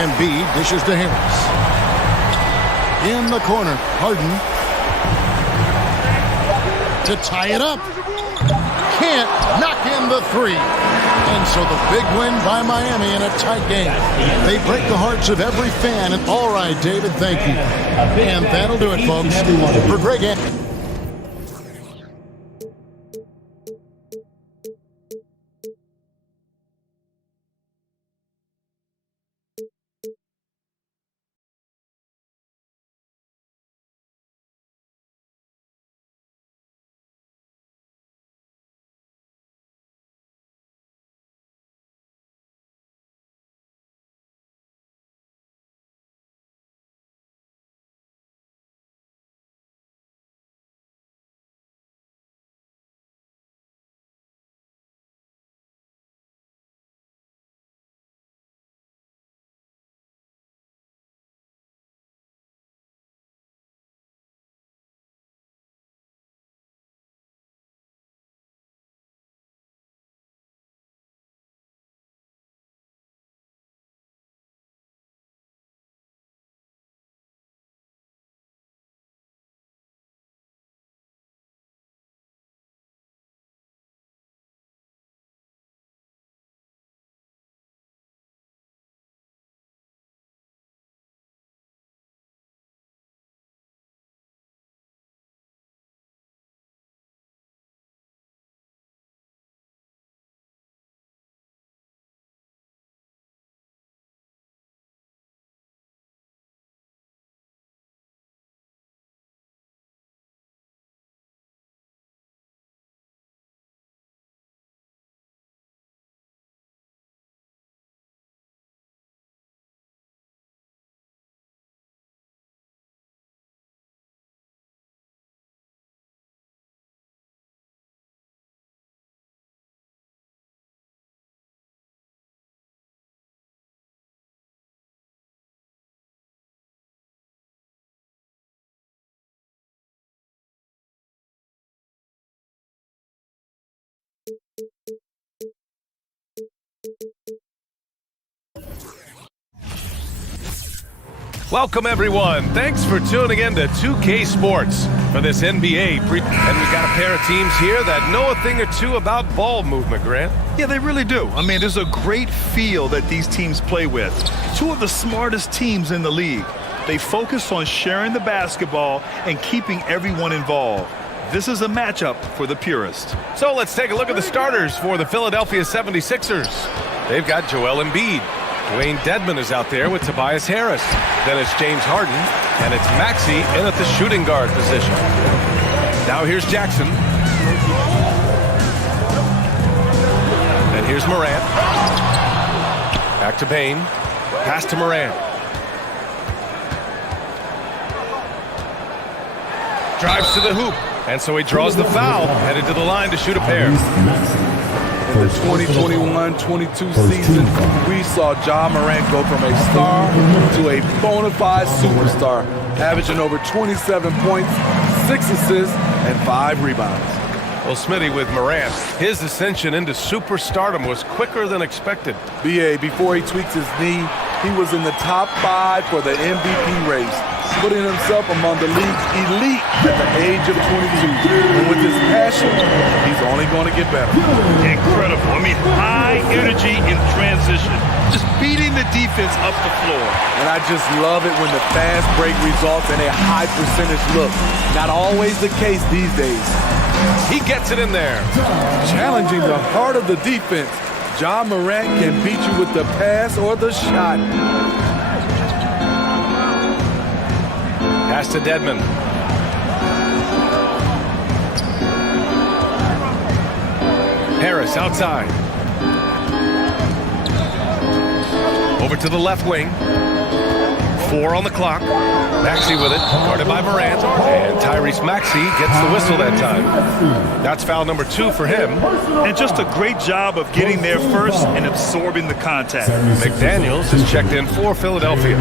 Embiid dishes to Harris. In the corner, Harden. To tie it up. Can't knock in the 3. And so the big win by Miami in a tight game. They break the hearts of every fan. And all right, David, thank you. And that'll do it, folks. For Greg Anthony. Welcome, everyone. Thanks for tuning in to 2K Sports for this NBA. And we've got a pair of teams here that know a thing or two about ball movement, Grant. Yeah, they really do. I mean, there's a great feel that these teams play with. Two of the smartest teams in the league. They focus on sharing the basketball and keeping everyone involved. This is a matchup for the purist. So let's take a look at the starters for the Philadelphia 76ers. They've got Joel Embiid. Dwayne Dedmon is out there with Tobias Harris. Then it's James Harden, and it's Maxey in at the shooting guard position. Now here's Jackson. And here's Morant. Back to Bane. Pass to Morant. Drives to the hoop, and so he draws the foul, headed to the line to shoot a pair. In the 2021-22 season, we saw Ja Morant go from a star to a bona fide superstar, averaging over 27 points, 6 assists, and 5 rebounds. Well, Smitty, with Morant, his ascension into superstardom was quicker than expected. B.A., before he tweaked his knee, he was in the top 5 for the MVP race, putting himself among the league's elite at the age of 22. And with his passion, he's only going to get better. Incredible. I mean, high energy in transition. Just beating the defense up the floor. And I just love it when the fast break results in a high percentage look. Not always the case these days. He gets it in there. Challenging the heart of the defense. Ja Morant can beat you with the pass or the shot. Pass to Dedmon. Harris outside. Over to the left wing. 4 on the clock. Maxey with it, guarded by Morant. And Tyrese Maxey gets the whistle that time. That's foul number 2 for him. And just a great job of getting there first and absorbing the contact. McDaniels is checked in for Philadelphia.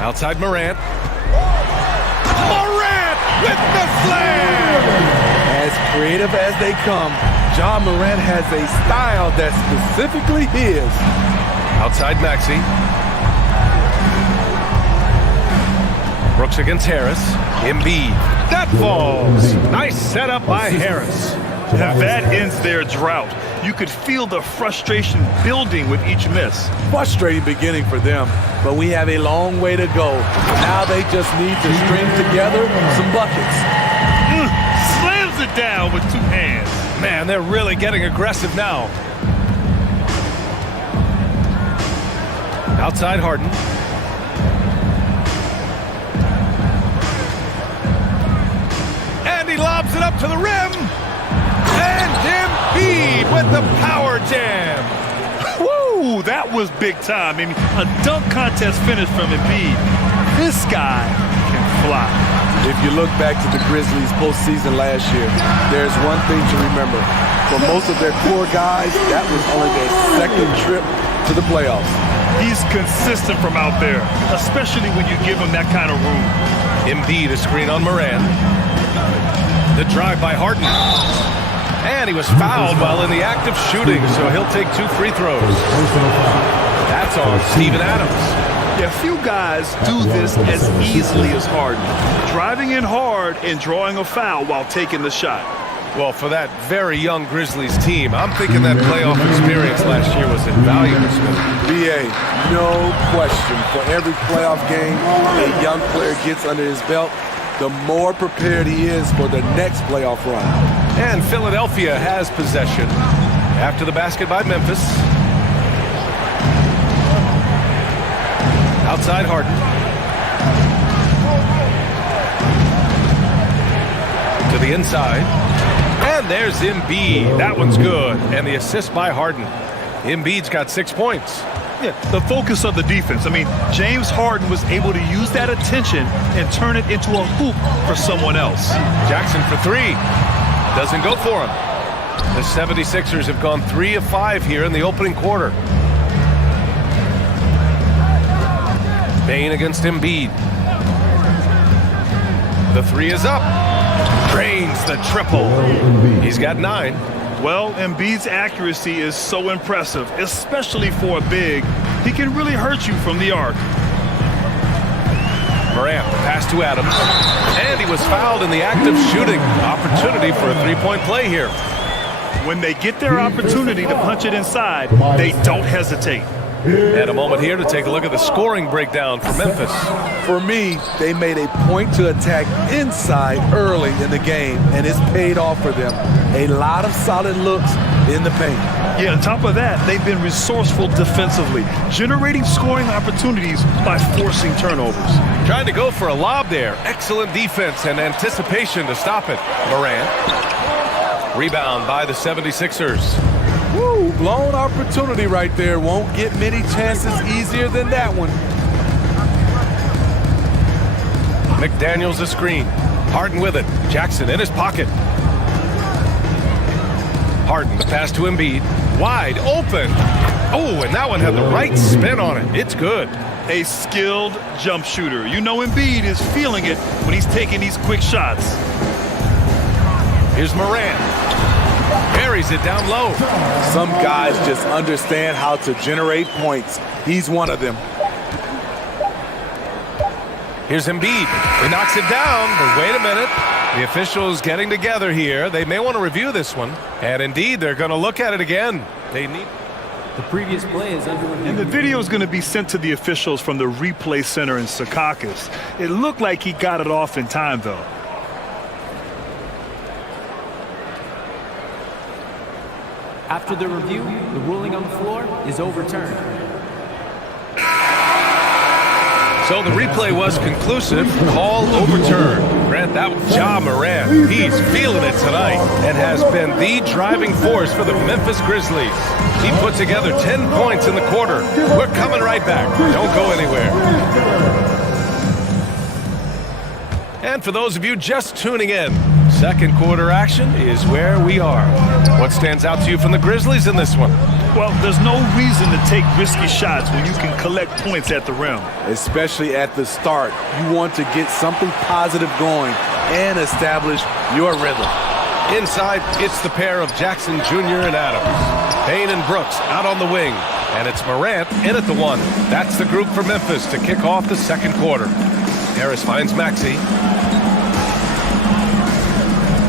Outside Morant. Morant with the slam! As creative as they come, Ja Morant has a style that's specifically his. Outside Maxey. Brooks against Harris. Embiid. That falls. Nice setup by Harris. And that ends their drought. You could feel the frustration building with each miss. Frustrating beginning for them, but we have a long way to go. Now they just need to string together some buckets. Slams it down with 2 hands. Man, they're really getting aggressive now. Outside Harden. And he lobs it up to the rim. And Embiid with the power jam. Woo, that was big time. I mean, a dunk contest finish from Embiid. This guy can fly. If you look back to the Grizzlies postseason last year, there's one thing to remember. For most of their core guys, that was only their second trip to the playoffs. He's consistent from out there, especially when you give him that kind of room. Embiid, a screen on Moran. The drive by Harden. And he was fouled while in the act of shooting, so he'll take 2 free throws. That's on Steven Adams. Yeah, few guys do this as easily as Harden. Driving in hard and drawing a foul while taking the shot. Well, for that very young Grizzlies team, I'm thinking that playoff experience last year was invaluable. BA, no question. For every playoff game a young player gets under his belt, the more prepared he is for the next playoff run. And Philadelphia has possession after the basket by Memphis. Outside Harden. To the inside. And there's Embiid. That one's good. And the assist by Harden. Embiid's got 6 points. Yeah, the focus of the defense. I mean, James Harden was able to use that attention and turn it into a hoop for someone else. Jackson for 3. Doesn't go for him. The 76ers have gone 3 of 5 here in the opening quarter. Bain against Embiid. The 3 is up. Drains the triple. He's got 9. Well, Embiid's accuracy is so impressive, especially for a big. He can really hurt you from the arc. Morant, pass to Adams. And he was fouled in the act of shooting. Opportunity for a 3-point play here. When they get their opportunity to punch it inside, they don't hesitate. And a moment here to take a look at the scoring breakdown for Memphis. For me, they made a point to attack inside early in the game, and it's paid off for them. A lot of solid looks in the paint. Yeah, on top of that, they've been resourceful defensively, generating scoring opportunities by forcing turnovers. Trying to go for a lob there. Excellent defense and anticipation to stop it. Morant. Rebound by the 76ers. Woo, blown opportunity right there. Won't get many chances easier than that one. McDaniels a screen. Harden with it. Jackson in his pocket. Harden, the pass to Embiid. Wide open. Oh, and that one had the right spin on it. It's good. A skilled jump shooter. You know Embiid is feeling it when he's taking these quick shots. Here's Morant. Buries it down low. Some guys just understand how to generate points. He's one of them. Here's Embiid. He knocks it down, but wait a minute. The officials getting together here. They may want to review this one. And indeed, they're going to look at it again. They need... The previous play is under review. And the video is going to be sent to the officials from the replay center in Secaucus. It looked like he got it off in time, though. After the review, the ruling on the floor is overturned. So the replay was conclusive. Call overturned. Grant, that was Ja Morant. He's feeling it tonight and has been the driving force for the Memphis Grizzlies. He put together 10 points in the quarter. We're coming right back. Don't go anywhere. And for those of you just tuning in, second quarter action is where we are. What stands out to you from the Grizzlies in this one? Well, there's no reason to take risky shots when you can collect points at the rim. Especially at the start. You want to get something positive going and establish your rhythm. Inside, it's the pair of Jackson Jr. and Adams. Payne and Brooks out on the wing. And it's Morant in at the 1. That's the group for Memphis to kick off the second quarter. Harris finds Maxey.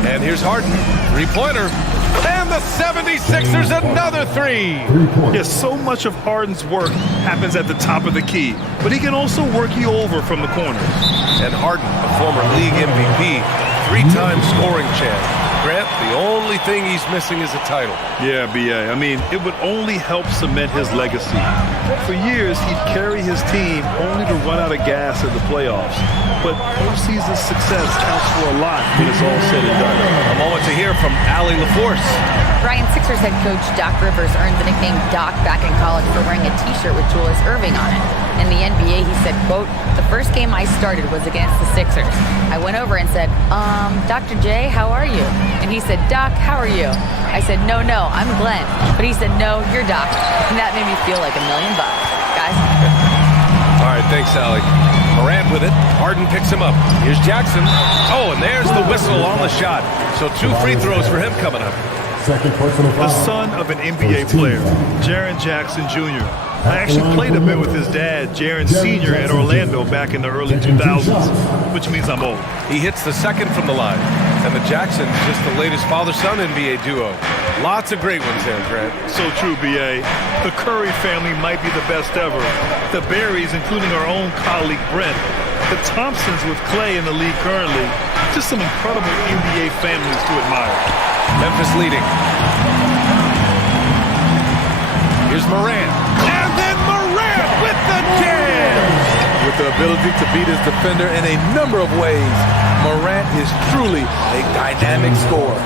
And here's Harden. 3-pointer. And the 76ers another 3. Yes, so much of Harden's work happens at the top of the key, but he can also work you over from the corner. And Harden, a former league MVP, 3-time scoring champ. Grant, the only thing he's missing is a title. Yeah, B.A. I mean, it would only help cement his legacy. For years, he'd carry his team only to run out of gas in the playoffs. But postseason success counts for a lot when it's all said and done. A moment to hear from Allie LaForce. Brian Sixers head coach Doc Rivers earned the nickname Doc back in college for wearing a t-shirt with Julius Erving on it. In the NBA, he said, quote, "The first game I started was against the Sixers. I went over and said, Dr. J, how are you?" And he said, "Doc, how are you?" I said, no, I'm Glenn. But he said, "No, you're Doc." And that made me feel like $1 million. Guys, guys. All right, thanks, Sally. Morant with it. Harden picks him up. Here's Jackson. Oh, and there's the whistle on the shot. So 2 free throws for him coming up. The son of an NBA player, Jaren Jackson Jr. I actually played a bit with his dad, Jaren Sr. in Orlando back in the early 2000s, which means I'm old. He hits the second from the line. And the Jacksons, just the latest father-son NBA duo. Lots of great ones there, Grant. So true, B.A. The Curry family might be the best ever. The Berrys, including our own colleague Brent. The Thompsons with Clay in the league currently. Just some incredible NBA families to admire. Memphis leading. Here's Morant. And then Morant with the jam! With the ability to beat his defender in a number of ways, Morant is truly a dynamic scorer.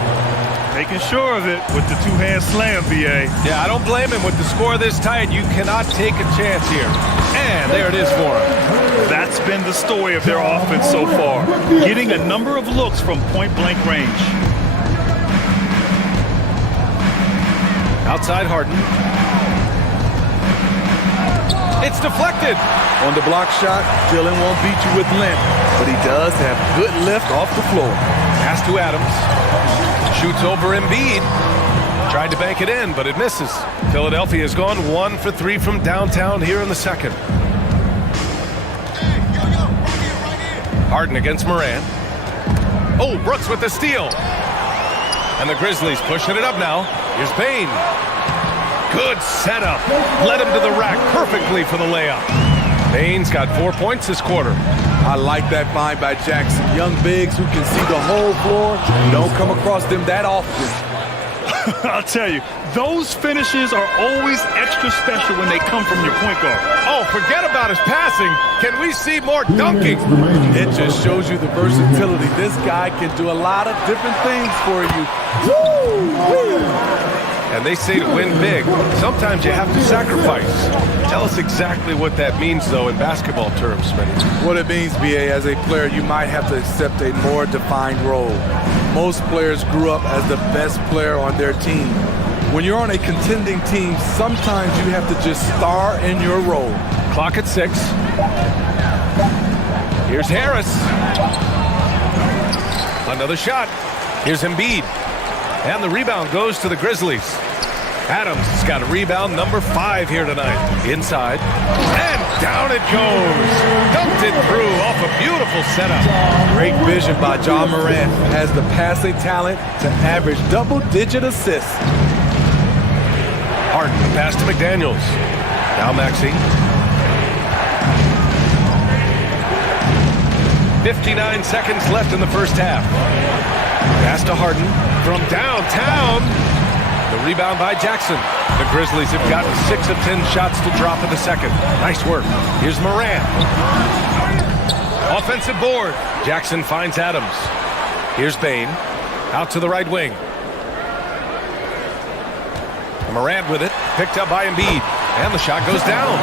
Making sure of it with the two-hand slam, B.A. Yeah, I don't blame him. With the score this tight, you cannot take a chance here. And there it is for him. That's been the story of their offense so far. Getting a number of looks from point-blank range. Outside Harden. It's deflected. On the block shot, Dillon won't beat you with length, but he does have good lift off the floor. Pass to Adams. Shoots over Embiid. Tried to bank it in, but it misses. Philadelphia has gone 1 for 3 from downtown here in the second. Harden against Morant. Oh, Brooks with the steal. And the Grizzlies pushing it up now. Here's Bane. Good setup. Led him to the rack perfectly for the layup. Bane's got 4 points this quarter. I like that find by Jackson. Young bigs who can see the whole floor. Don't come across them that often. I'll tell you, those finishes are always extra special when they come from your point guard. Oh, forget about his passing. Can we see more dunking? It just shows you the versatility. This guy can do a lot of different things for you. Woo! And they say to win big, sometimes you have to sacrifice. Tell us exactly what that means, though, in basketball terms, Smitty. What it means, B.A., as a player, you might have to accept a more defined role. Most players grew up as the best player on their team. When you're on a contending team, sometimes you have to just star in your role. Clock at 6. Here's Harris. Another shot. Here's Embiid. And the rebound goes to the Grizzlies. Adams has got a rebound number 5 here tonight. Inside. And down it goes. Dumped it through off a beautiful setup. Great vision by Ja Morant. Has the passing talent to average double-digit assists. Harden, pass to McDaniels. Now Maxey. 59 seconds left in the first half. Pass to Harden from downtown. The rebound by Jackson. The Grizzlies have gotten 6 of 10 shots to drop in the second. Nice work. Here's Morant. Offensive board. Jackson finds Adams. Here's Bane. Out to the right wing. Morant with it. Picked up by Embiid. And the shot goes down.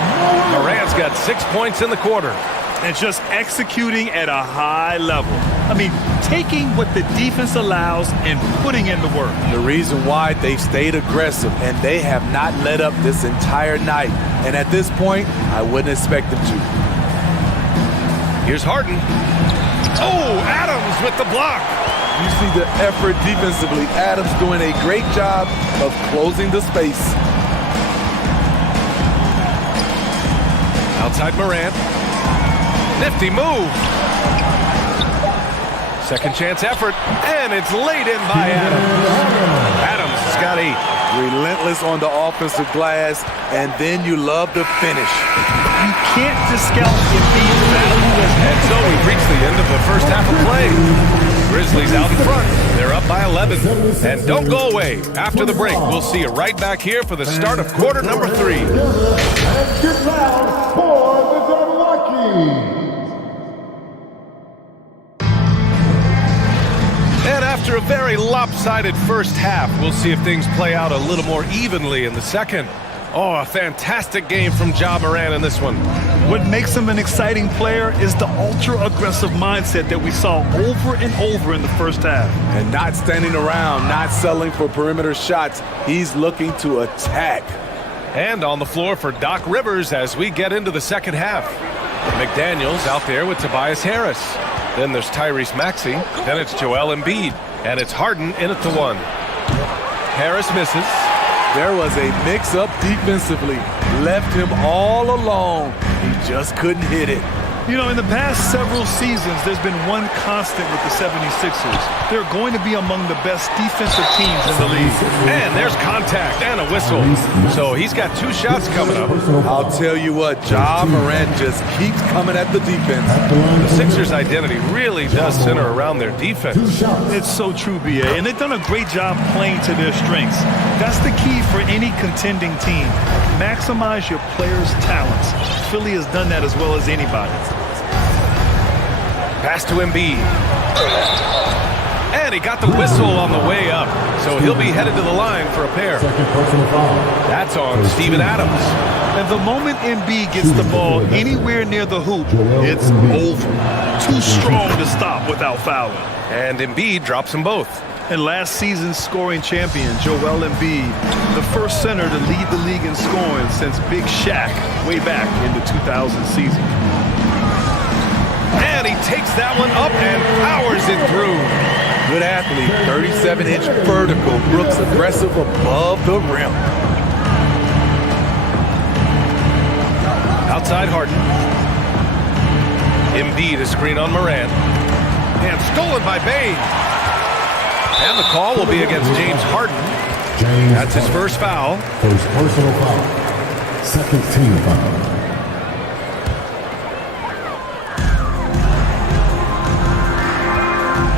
Morant's got 6 points in the quarter. And just executing at a high level. I mean, taking what the defense allows and putting in the work. The reason why they've stayed aggressive and they have not let up this entire night. And at this point, I wouldn't expect them to. Here's Harden. Oh, Adams with the block. You see the effort defensively. Adams doing a great job of closing the space. Outside Morant. Nifty move. Second chance effort, and it's laid in by Adams. Adams has got 8. Relentless on the offensive glass, and then you love the finish. You can't discount Embiid's value. And so we've reached the end of the first half of play. Grizzlies out in front. They're up by 11. And don't go away. After the break, we'll see you right back here for the start of quarter number 3. And get loud for the Milwaukee. And after a very lopsided first half, we'll see if things play out a little more evenly in the second. Oh, a fantastic game from Ja Morant in this one. What makes him an exciting player is the ultra-aggressive mindset that we saw over and over in the first half. And not standing around, not settling for perimeter shots. He's looking to attack. And on the floor for Doc Rivers as we get into the second half. McDaniels out there with Tobias Harris. Then there's Tyrese Maxey. Then it's Joel Embiid. And it's Harden in at the 1. Harris misses. There was a mix-up defensively. Left him all alone. He just couldn't hit it. You know, in the past several seasons, there's been one constant with the 76ers. They're going to be among the best defensive teams in the league. And there's contact and a whistle. So he's got 2 shots coming up. I'll tell you what, Ja Morant just keeps coming at the defense. The Sixers' identity really does center around their defense. It's so true, B.A., and they've done a great job playing to their strengths. That's the key for any contending team. Maximize your players' talents. Philly has done that as well as anybody. Pass to Embiid. And he got the whistle on the way up. So he'll be headed to the line for a pair. That's on Steven Adams. And the moment Embiid gets the ball anywhere near the hoop, it's over. Too strong to stop without fouling. And Embiid drops them both. And last season's scoring champion, Joel Embiid, the first center to lead the league in scoring since Big Shaq way back in the 2000 season. And he takes that one up and powers it through. Good athlete, 37-inch vertical. Brooks aggressive above the rim. Outside Harden. Embiid is screen on Morant. And stolen by Bane. And the call will be against James Harden. That's his first foul. First personal foul. Second team foul.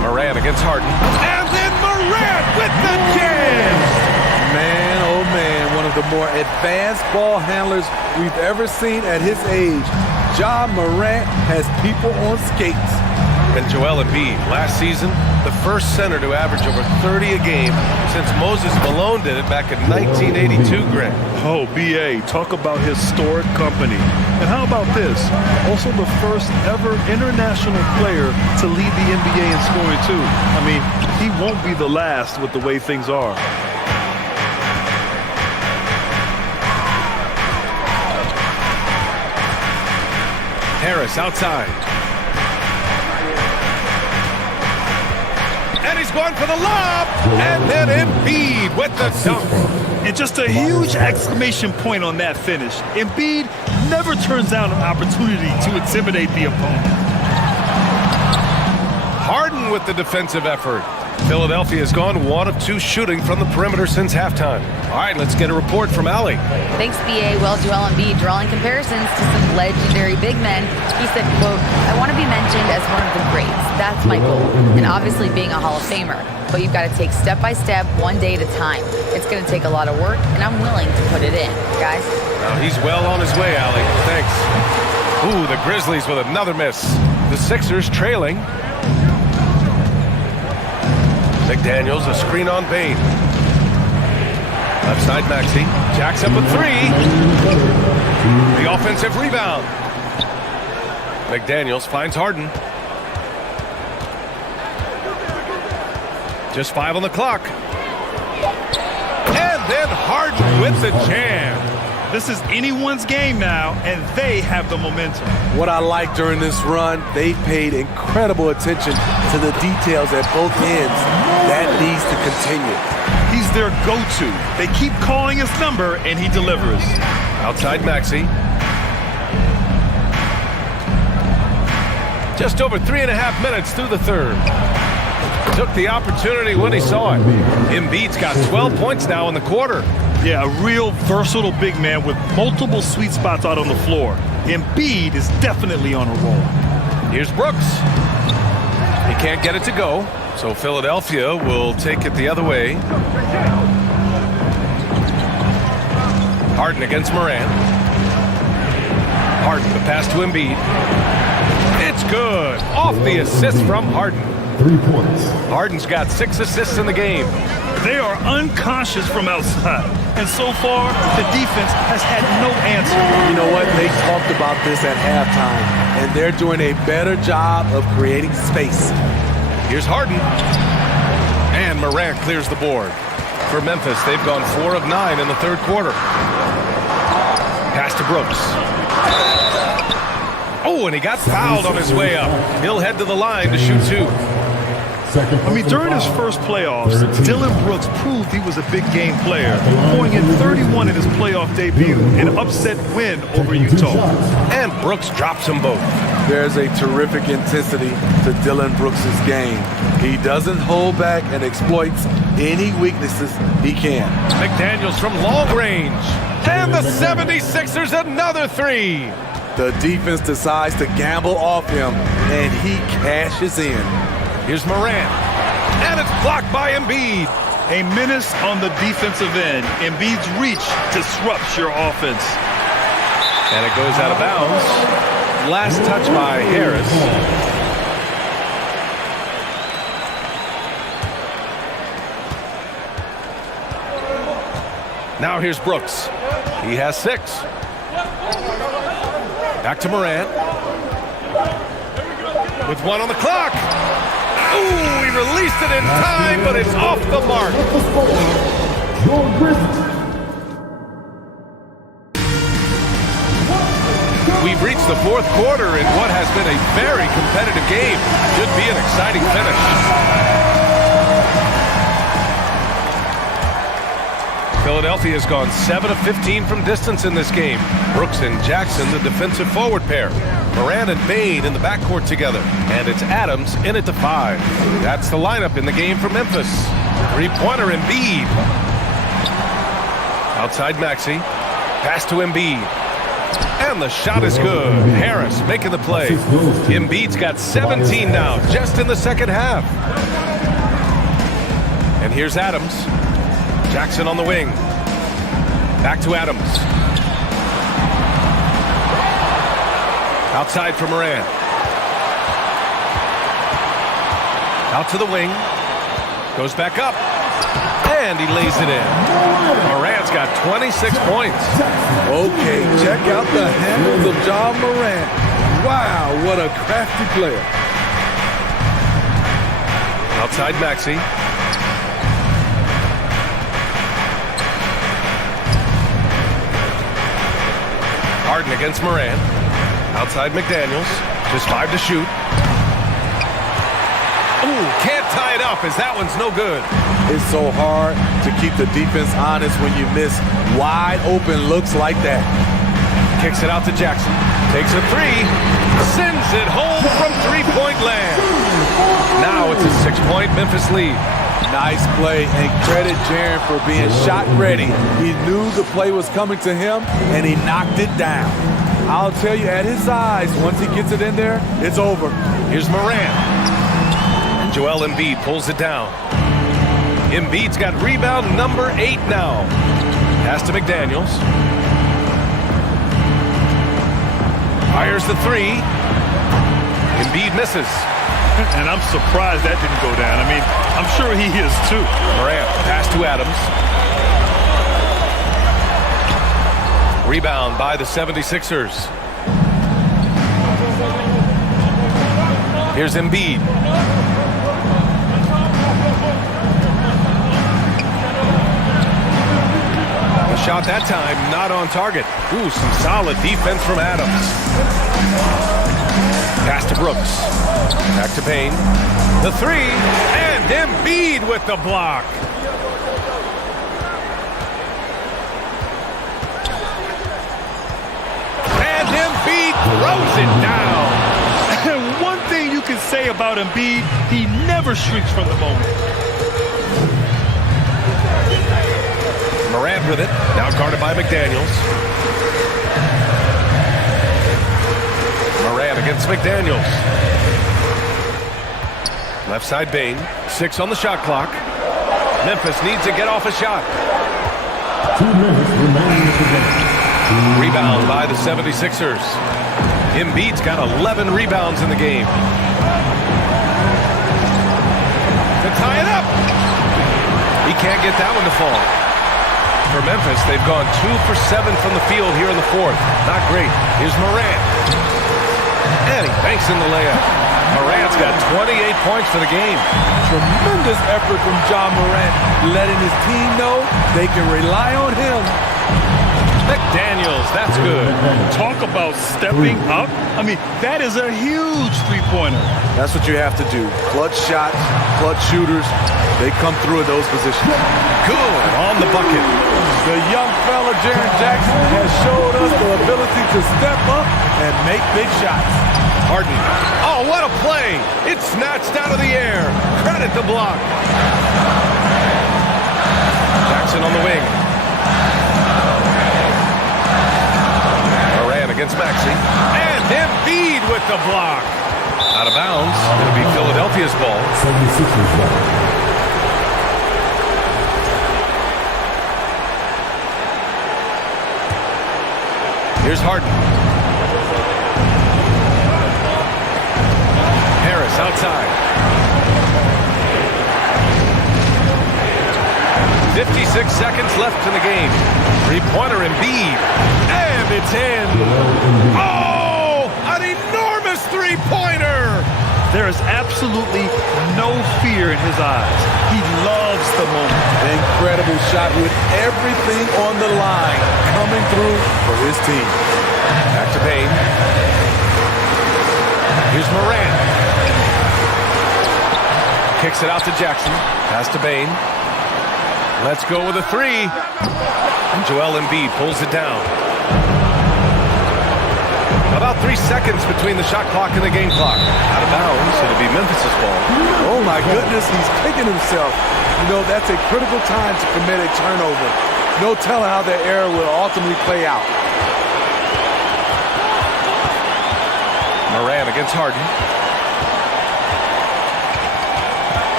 Morant against Harden. And then Morant with the jam! Man, oh man, one of the more advanced ball handlers we've ever seen at his age. Ja Morant has people on skates. And Joel Embiid, last season, the first center to average over 30 a game since Moses Malone did it back in 1982, Grant. Oh, B.A., talk about historic company. And how about this? Also the first ever international player to lead the NBA in scoring, too. I mean, he won't be the last with the way things are. Harris outside. And he's going for the lob. And then Embiid with the dunk. And just a huge exclamation point on that finish. Embiid never turns down an opportunity to intimidate the opponent. Harden with the defensive effort. Philadelphia has gone 1 of 2 shooting from the perimeter since halftime. All right, let's get a report from Allie. Thanks, B.A. Well, Joel Embiid drawing comparisons to some legendary big men. He said, quote, "I want to be mentioned as one of the greats. That's my goal. And obviously being a Hall of Famer. But you've got to take step by step, one day at a time. It's going to take a lot of work, and I'm willing to put it in, guys." He's well on his way, Allie. Thanks. Ooh, the Grizzlies with another miss. The Sixers trailing. McDaniels, a screen on Bane. Left side Maxey. Jacks up a 3. The offensive rebound. McDaniels finds Harden. Just 5 on the clock. And then Harden with the jam. This is anyone's game now, and they have the momentum. What I like during this run, they paid incredible attention to the details at both ends. That needs to continue. He's their go-to. They keep calling his number, and he delivers. Outside Maxey. Just over 3.5 minutes through the third. Took the opportunity when he saw it. Embiid's got 12 points now in the quarter. Yeah, a real versatile big man with multiple sweet spots out on the floor. Embiid is definitely on a roll. Here's Brooks. He can't get it to go, so Philadelphia will take it the other way. Harden against Morant. Harden, the pass to Embiid. It's good. Off the assist from Harden. 3 points. Harden's got 6 assists in the game. They are unconscious from outside. And so far, the defense has had no answer. You know what? They talked about this at halftime, and they're doing a better job of creating space. Here's Harden. And Morant clears the board. For Memphis, they've gone 4 of 9 in the third quarter. Pass to Brooks. Oh, and he got fouled on his way up. He'll head to the line to shoot 2. I mean, during his first playoffs, Dillon Brooks proved he was a big game player, pouring in 31 in his playoff debut, an upset win over Utah. And Brooks drops them both. There's a terrific intensity to Dillon Brooks' game. He doesn't hold back and exploits any weaknesses he can. McDaniels from long range. And the 76ers another 3. The defense decides to gamble off him, and he cashes in. Here's Morant. And it's blocked by Embiid. A menace on the defensive end. Embiid's reach disrupts your offense. And it goes out of bounds. Last touch by Harris. Now here's Brooks. He has 6. Back to Morant. With 1 on the clock. Ooh, he released it in time, but it's off the mark. We've reached the 4th quarter in what has been a very competitive game. Should be an exciting finish. Philadelphia has gone 7 of 15 from distance in this game. Brooks and Jackson, the defensive forward pair. Morant and Bane in the backcourt together. And it's Adams in at the 5. That's the lineup in the game for Memphis. 3-pointer Embiid. Outside Maxey. Pass to Embiid. And the shot is good. Harris making the play. Embiid's got 17 now, just in the second half. And here's Adams. Jackson on the wing. Back to Adams. Outside for Morant. Out to the wing. Goes back up. And he lays it in. Morant's got 26 points. Okay, check out the handles of John Morant. Wow, what a crafty player. Outside Maxey. Harden against Morant. Outside McDaniels. Just 5 to shoot. Ooh, can't tie it up as that one's no good. It's so hard to keep the defense honest when you miss wide open looks like that. Kicks it out to Jackson. Takes a 3. Sends it home from 3-point land. Now it's a 6-point Memphis lead. Nice play, and credit Jaren for being shot ready. He knew the play was coming to him, and he knocked it down. I'll tell you, at his size, once he gets it in there, it's over. Here's Morant. Joel Embiid pulls it down. Embiid's got rebound number 8 now. Pass to McDaniels. Fires the 3. Embiid misses. And I'm surprised that didn't go down. I mean, I'm sure he is too. Morant, pass to Adams. Rebound by the 76ers. Here's Embiid. The shot that time not on target. Ooh, some solid defense from Adams. Pass to Brooks. Back to Payne. The 3. And Embiid with the block. And Embiid throws it down. And one thing you can say about Embiid, he never shrinks from the moment. Morant with it. Now guarded by McDaniels. Morant against McDaniels. Left side Bane. 6 on the shot clock. Memphis needs to get off a shot. 2 minutes remaining in the game. Rebound by the 76ers. Embiid's got 11 rebounds in the game. To tie it up. He can't get that one to fall. For Memphis, they've gone 2 for 7 from the field here in the 4th. Not great. Here's Morant. And he banks in the layup. Morant's got 28 points for the game. Tremendous effort from John Morant, letting his team know they can rely on him. McDaniels, that's good. Talk about stepping up. I mean, that is a huge three-pointer. That's what you have to do. Clutch shots, clutch shooters, they come through in those positions. Good on the bucket. The young fella, Jaren Jackson, has showed us the ability to step up and make big shots. Harden. Oh, what a play. It's snatched out of the air. Credit the block. Jackson on the wing. Moran against Maxey. And Embiid with the block. Out of bounds. It'll be Philadelphia's ball. 76ers ball. Here's Harden. Harris outside. 56 seconds left in the game. Three-pointer Embiid. And it's in. Oh, an enormous three-pointer. There is absolutely no fear in his eyes. He loves the moment. Incredible shot with everything on the line coming through for his team. Back to Payne. Here's Moran. Kicks it out to Jackson. Pass to Payne. Let's go with a three. And Joel Embiid pulls it down. About 3 seconds between the shot clock and the game clock. Out of bounds, it'll be Memphis' ball. Oh my goodness, he's kicking himself. You know, that's a critical time to commit a turnover. No telling how that error will ultimately play out. Moran against Harden.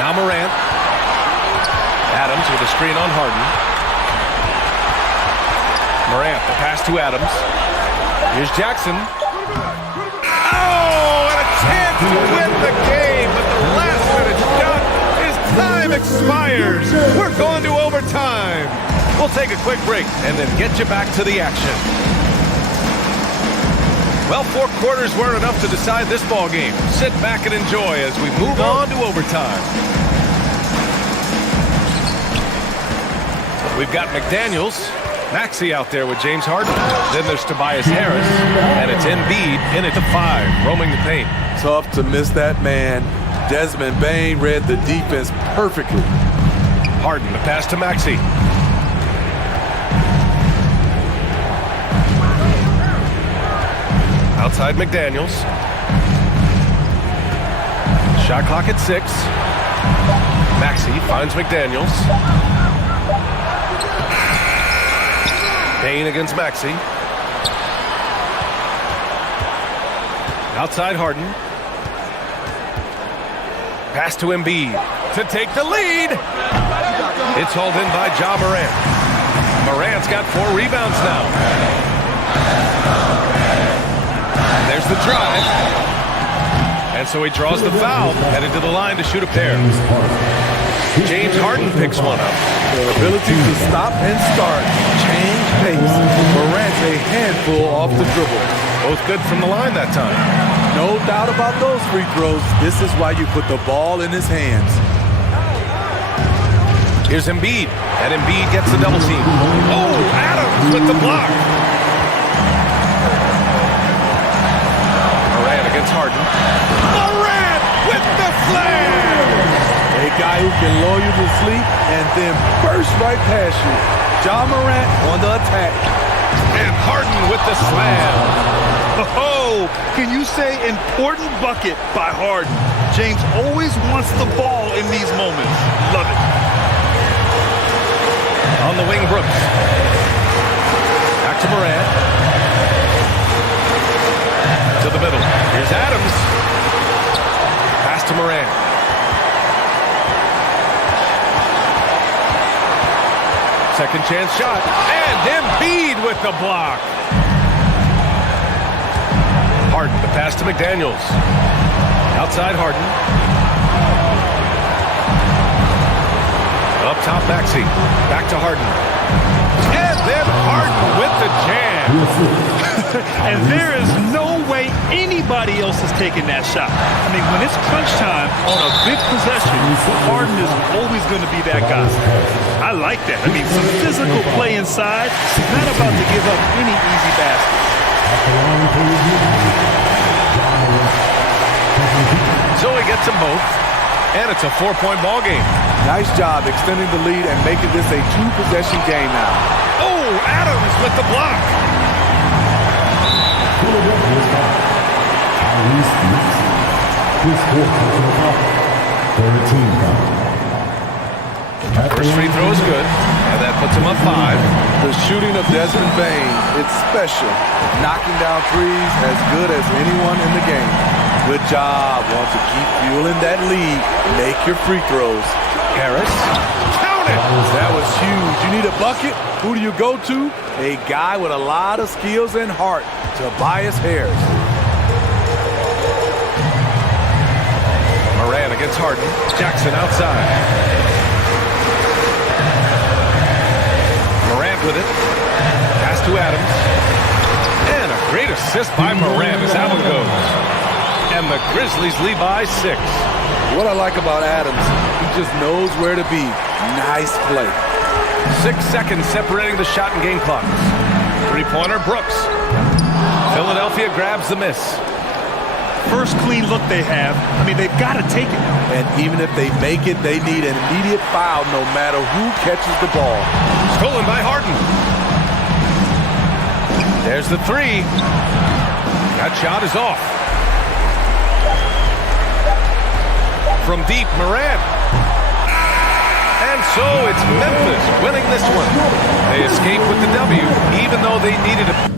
Now Moran. Adams with a screen on Harden. Morant, the pass to Adams. Here's Jackson. Oh, and a chance to win the game, but the last-minute shot, his time expires. We're going to overtime. We'll take a quick break and then get you back to the action. Well, 4 quarters weren't enough to decide this ball game. Sit back and enjoy as we move on to overtime. We've got McDaniels, Maxey out there with James Harden. Then there's Tobias Harris, and it's Embiid in at the 5, roaming the paint. Tough to miss that man. Desmond Bane read the defense perfectly. Harden, the pass to Maxey. Outside McDaniels. Shot clock at 6. Maxey finds McDaniels. Payne against Maxey. Outside Harden. Pass to Embiid to take the lead. It's hauled in by Ja Morant. Morant's got 4 rebounds now. There's the drive. And so he draws the foul, headed to the line to shoot a pair. James Harden picks one up. The ability to stop and start, change pace. Morant's a handful off the dribble. Both good from the line that time. No doubt about those free throws. This is why you put the ball in his hands. Here's Embiid, and Embiid gets the double team. Oh, Adams with the block. Morant against Harden. Morant with the slam. A guy who can lull you to sleep and then burst right past you. Ja Morant on the attack. And Harden with the slam. Oh, can you say important bucket by Harden? James always wants the ball in these moments. Love it. On the wing, Brooks. Back to Morant. To the middle. Here's Adams. Pass to Morant. Second chance shot. And Embiid with the block. Harden, the pass to McDaniels. Outside Harden. Up top, Maxey. Back to Harden. And then Harden with the jam. And there is no way anybody else is taking that shot. I mean, when it's crunch time on a big possession, Harden is always going to be that guy. I like that. I mean, some physical play inside. He's not about to give up any easy basket. Zoe gets them both, and it's a 4-point ball game. Nice job extending the lead and making this a 2-possession game now. Oh, Adams with the block. First free throw is good, and that puts him up 5. The shooting of Desmond Bain, it's special. Knocking down threes as good as anyone in the game. Good job. Want to keep fueling that lead. Make your free throws. Harris. Count it! That was huge. You need a bucket? Who do you go to? A guy with a lot of skills and heart, Tobias Harris. Moran against Harden. Jackson outside. Morant with it. Pass to Adams. And a great assist by Morant as that one goes. And the Grizzlies lead by 6. What I like about Adams, he just knows where to be. Nice play. 6 seconds separating the shot and game clocks. Three-pointer, Brooks. Philadelphia grabs the miss. First clean look they have. I mean, they've got to take it. And even if they make it, they need an immediate foul no matter who catches the ball. Stolen by Harden. There's the 3. That shot is off. From deep, Morant. And so it's Memphis winning this one. They escape with the W, even though they needed a...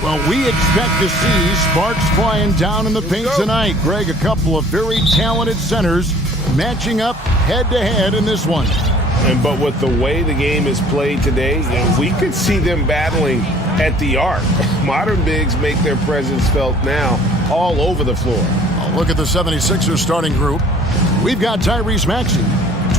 Well, we expect to see sparks flying down in the paint tonight. Greg, a couple of very talented centers matching up head-to-head in this one. But with the way the game is played today, we could see them battling at the arc. Modern bigs make their presence felt now all over the floor. Look at the 76ers starting group. We've got Tyrese Maxey.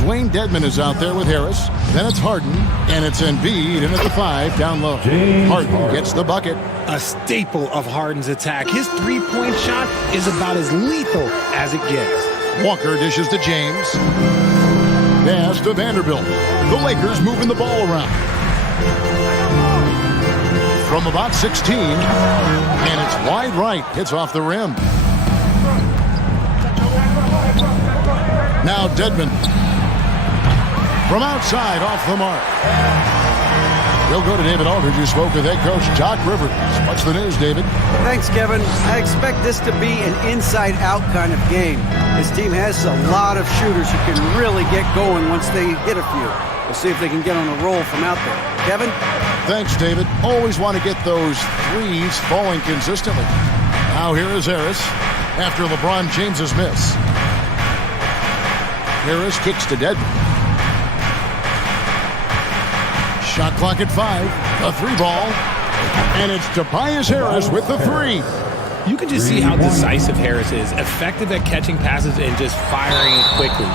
Dwayne Dedmon is out there with Harris. Then it's Harden, and it's Embiid in at the 5 down low. Harden gets the bucket. A staple of Harden's attack. His three-point shot is about as lethal as it gets. Walker dishes to James. Pass to Vanderbilt. The Lakers moving the ball around. From about 16, and it's wide right. Hits off the rim. Now Dedmon. From outside, off the mark. We'll go to David Aldridge, who spoke with head coach Doc Rivers. What's the news, David? Thanks, Kevin. I expect this to be an inside-out kind of game. His team has a lot of shooters who can really get going once they hit a few. We'll see if they can get on a roll from out there. Kevin? Thanks, David. Always want to get those threes falling consistently. Now here is Harris. after LeBron James's miss. Harris kicks to Dedmon. Shot clock at 5. A 3-ball. And it's Tobias Harris with the 3. You can just see how decisive Harris is. Effective at catching passes and just firing it quickly.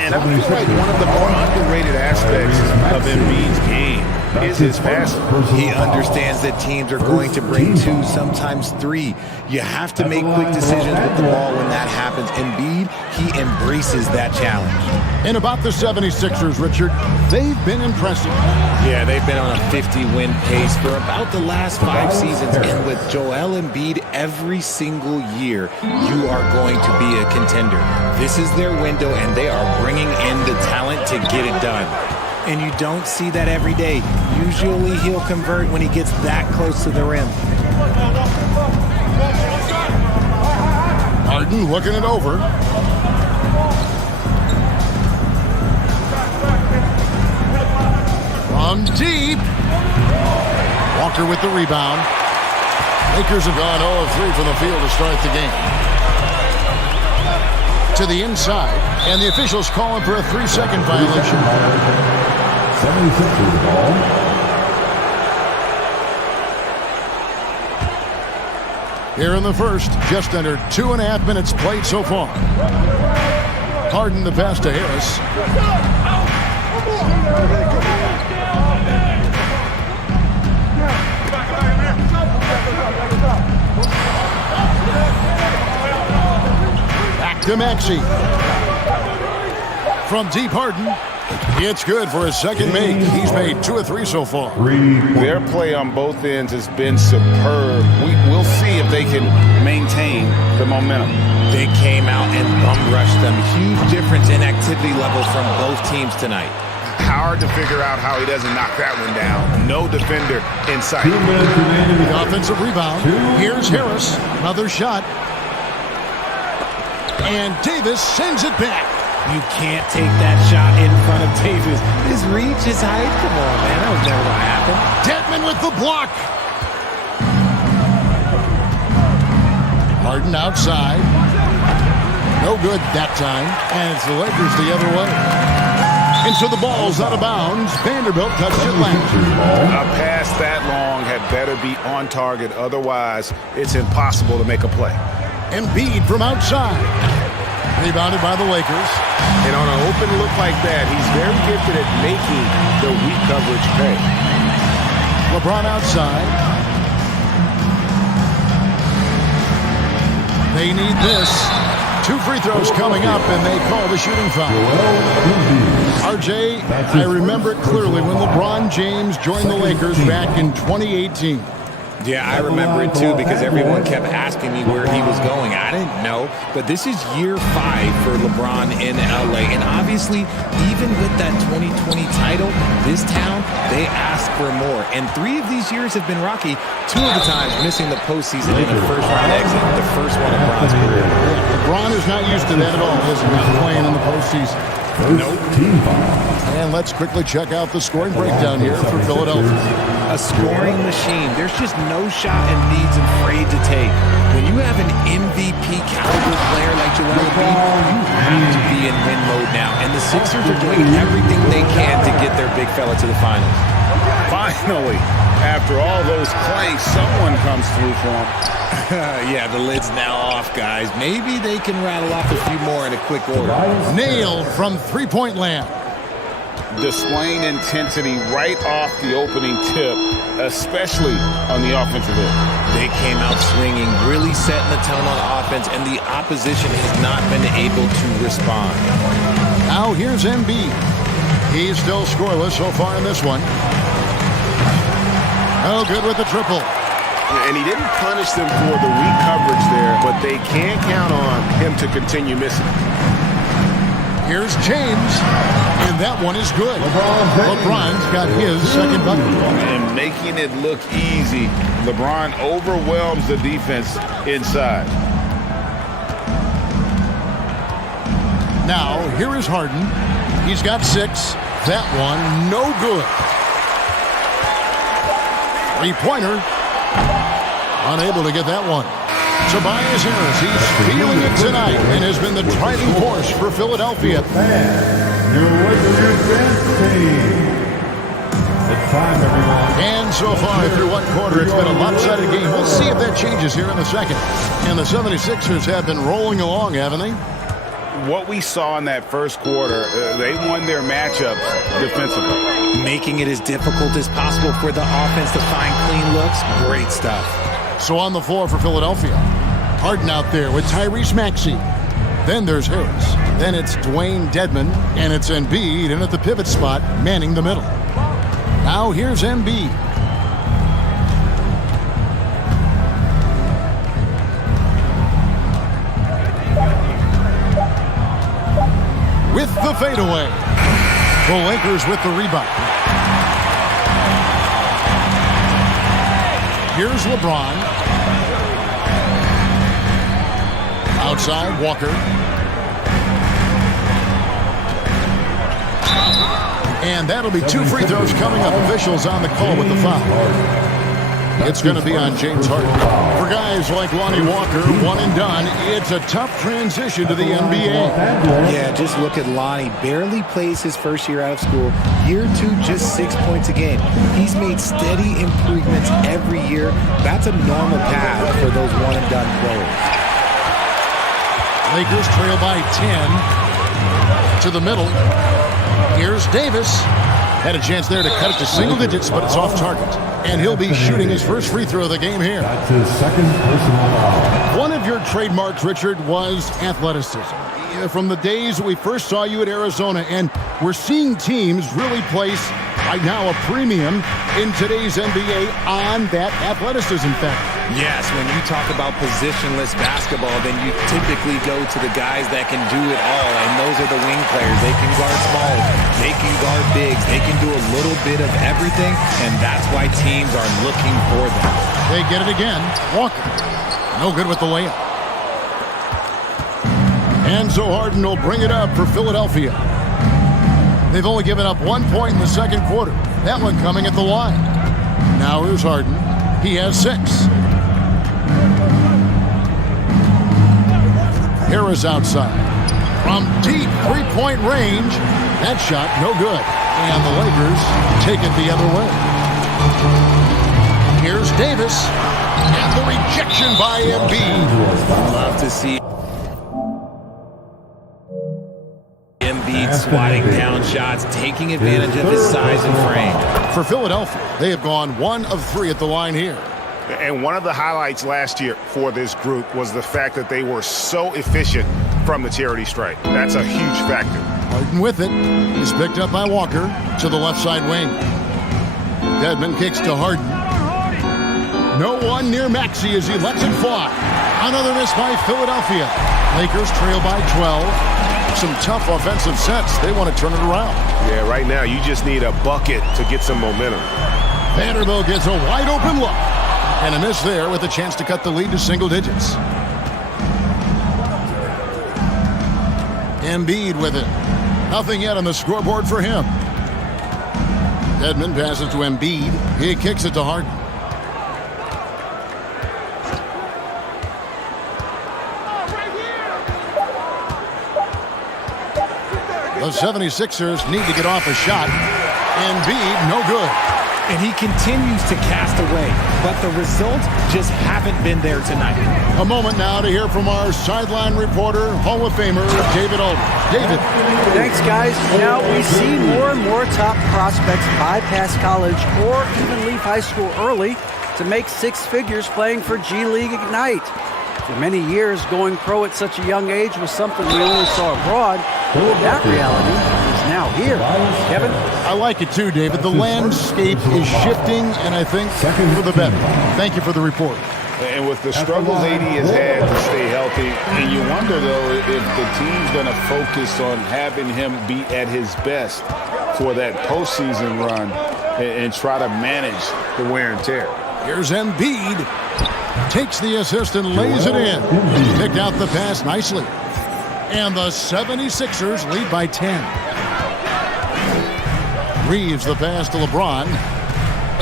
And I feel like one of the more underrated aspects of Embiid's game is his passing. He understands that teams are going to bring 2, sometimes 3. You have to make quick decisions with the ball when that happens. Embiid, he embraces that challenge. And about the 76ers, Richard, they've been impressive. Yeah, they've been on a 50-win pace for about the last 5 seasons. And with Joel Embiid every single year, you are going to be a contender. This is their window, and they are bringing in the talent to get it done. And you don't see that every day. Usually he'll convert when he gets that close to the rim. Harden looking it over. From deep. Walker with the rebound. Lakers have gone 0 of 3 from the field to start the game. To the inside, and the officials calling for a 3-second violation. 76ers ball. Here in the first, just under 2.5 minutes played so far. Harden the pass to Harris. Back to Maxey. From deep, Harden. It's good for his second make. He's made 2 of 3 so far. Their play on both ends has been superb. We'll see if they can maintain the momentum. They came out and bum-rushed them. Huge difference in activity level from both teams tonight. Hard to figure out how he doesn't knock that one down. No defender in sight. The offensive rebound. Here's Harris. Another shot. And Davis sends it back. You can't take that shot in front of Davis. His reach, his height. Come on, man. That was never going to happen. Dedmon with the block. Harden outside. No good that time. And it's the Lakers the other way. And so the ball's out of bounds. Vanderbilt touched it last. A pass that long had better be on target. Otherwise, it's impossible to make a play. Embiid from outside. Rebounded by the Lakers. And on an open look like that, he's very gifted at making the weak coverage pay. LeBron outside. They need this. 2 free throws coming up, and they call the shooting foul. RJ, I remember it clearly when LeBron James joined the Lakers back in 2018. Yeah, I remember it too because everyone kept asking me where he was going. I didn't know, but this is year 5 for LeBron in LA. And obviously, even with that 2020 title, this town, they ask for more. And 3 of these years have been rocky. 2 of the times missing the postseason in a first-round exit. The first one of LeBron's career. LeBron is not used to that at all, is he? Not playing in the postseason. Nope. And let's quickly check out the scoring breakdown here for Philadelphia. A scoring machine. There's just no shot Embiid's afraid to take. When you have an MVP caliber player like Joel Embiid, you have to be in win mode now. And the Sixers are doing everything they can to get their big fella to the finals. Finally, after all those claims, someone comes through for him. Yeah, the lid's now off, guys. Maybe they can rattle off a few more in a quick order. Nailed from three-point land. Displaying intensity right off the opening tip, especially on the offensive end. They came out swinging, really setting the tone on offense, and the opposition has not been able to respond. Now here's Embiid. He's still scoreless so far in this one. Oh, good with the triple. And he didn't punish them for the weak coverage there, but they can't count on him to continue missing. Here's James, and that one is good. LeBron's got his second bucket. And making it look easy, LeBron overwhelms the defense inside. Now, here is Harden. He's got 6. That one, no good. Three-pointer. Unable to get that one. Tobias Harris, he's feeling it tonight and has been the driving force for Philadelphia. It's time, everyone. And so far through one quarter, it's been a lopsided game. We'll see if that changes here in the second. And the 76ers have been rolling along, haven't they? What we saw in that first quarter, they won their matchups defensively. Making it as difficult as possible for the offense to find clean looks. Great stuff. So on the floor for Philadelphia, Harden out there with Tyrese Maxey. Then there's Harris. Then it's Dwayne Dedmon, and it's Embiid in at the pivot spot, manning the middle. Now here's Embiid. With the fadeaway. The Lakers with the rebound. Here's LeBron. Outside, Walker. And that'll be 2 free throws coming up. Officials on the call with the foul. It's going to be on James Harden. For guys like Lonnie Walker, one and done, it's a tough transition to the NBA. Yeah, just look at Lonnie. Barely plays his first year out of school. Year 2, just 6 points a game. He's made steady improvements every year. That's a normal path for those one and done players. Lakers trail by 10 to the middle. Here's Davis. Had a chance there to cut it to single digits, but it's off target. And he'll be shooting his first free throw of the game here. That's his second personal foul. One of your trademarks, Richard, was athleticism. From the days we first saw you at Arizona, and we're seeing teams really place, right now, a premium in today's NBA on that athleticism factor. Yes, when you talk about positionless basketball, then you typically go to the guys that can do it all, and those are the wing players. They can guard small, they can guard bigs, they can do a little bit of everything, and that's why teams are looking for them. They get it again. Walker. No good with the layup. And so Harden will bring it up for Philadelphia. They've only given up 1 point in the second quarter. That one coming at the line. Now here's Harden. He has 6. Harris outside. From deep three-point range. That shot no good. And the Lakers take it the other way. Here's Davis. And the rejection by Embiid. Love to see Embiid swatting down shots, taking advantage of his size and frame. For Philadelphia, they have gone 1 of 3 at the line here. And one of the highlights last year for this group was the fact that they were so efficient from the charity stripe. That's a huge factor. Harden with it. He's picked up by Walker to the left side wing. Dedmon kicks to Harden. No one near Maxey as he lets it fly. Another miss by Philadelphia. Lakers trail by 12. Some tough offensive sets. They want to turn it around. Yeah, right now you just need a bucket to get some momentum. Vanderbilt gets a wide open look. And a miss there with a chance to cut the lead to single digits. Embiid with it. Nothing yet on the scoreboard for him. Dedmon passes to Embiid. He kicks it to Harden. The 76ers need to get off a shot. Embiid, no good. And he continues to cast away, but the results just haven't been there tonight. A moment now to hear from our sideline reporter, Hall of Famer David Aldridge. David. Thanks, guys. Now we see more and more top prospects bypass college or even leave high school early to make 6 figures playing for G League Ignite. For many years, going pro at such a young age was something we only saw abroad. That reality is now here. Kevin? I like it too, David. The landscape is shifting, and I think for the better. Thank you for the report. And with the struggles AD has had to stay healthy, and you wonder, though, if the team's going to focus on having him be at his best for that postseason run and try to manage the wear and tear. Here's Embiid. Takes the assist and lays it in. Picked out the pass nicely. And the 76ers lead by 10. Reeves the pass to LeBron.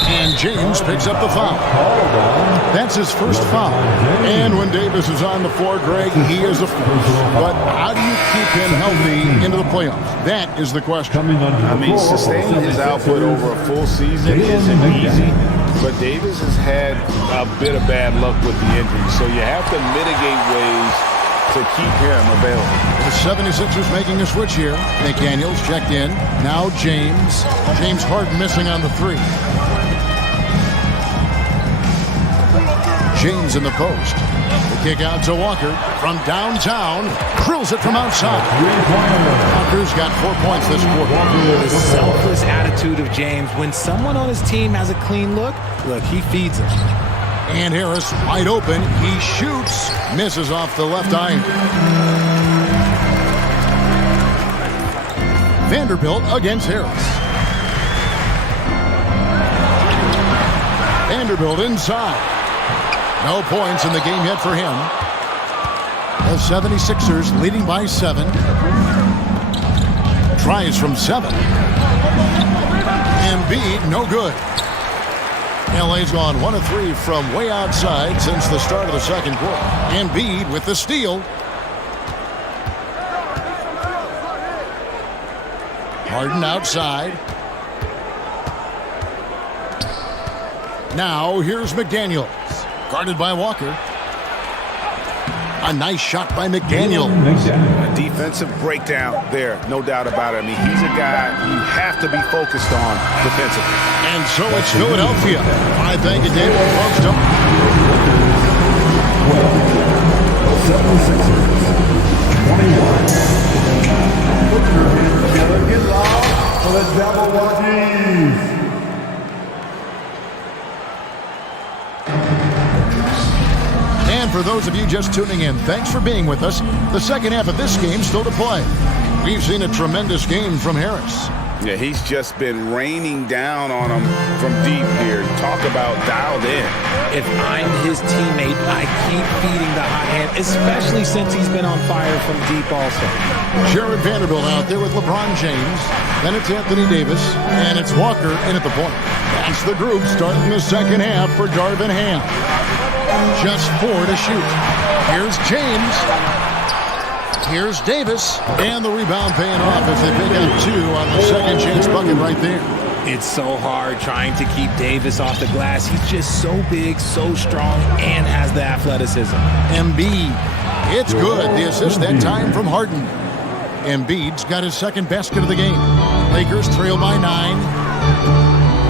And James picks up the foul. That's his first foul. And when Davis is on the floor, Greg, he is a force. But how do you keep him healthy into the playoffs? That is the question. I mean, sustaining his output over a full season isn't easy. But Davis has had a bit of bad luck with the injury. So you have to mitigate ways to keep him available. The 76ers making a switch here. McDaniels checked in. Now James. James Harden missing on the three. James in the post. The kick out to Walker from downtown. Drills it from outside. Walker's got 4 points this quarter. The selfless attitude of James. When someone on his team has a clean look, he feeds him. And Harris wide open. He shoots. Misses off the left iron. Vanderbilt against Harris. Vanderbilt inside. No points in the game yet for him. The 76ers leading by 7. Tries from 7. Embiid, no good. LA's gone 1 of 3 from way outside since the start of the second quarter. Embiid with the steal. Harden outside. Now here's McDaniels. Guarded by Walker. A nice shot by McDaniel. A defensive breakdown there, no doubt about it. I mean, he's a guy you have to be focused on defensively. And so it's Philadelphia. I thank you, David. Folks, don't. 76ers, 21. Put your hands together. Get loud for the Devil Watties. And for those of you just tuning in, thanks for being with us. The second half of this game still to play. We've seen a tremendous game from Harris. Yeah, he's just been raining down on him from deep here. Talk about dialed in. If I'm his teammate, I keep feeding the hot hand, especially since he's been on fire from deep also. Jared Vanderbilt out there with LeBron James. Then it's Anthony Davis. And it's Walker in at the point. That's the group starting the second half for Darvin Ham. Just 4 to shoot. Here's James. Here's Davis. And the rebound paying off as they pick up 2 on the second chance bucket right there. It's so hard trying to keep Davis off the glass. He's just so big, so strong, and has the athleticism. Embiid. It's good. The assist that time from Harden. Embiid's got his second basket of the game. Lakers trail by 9.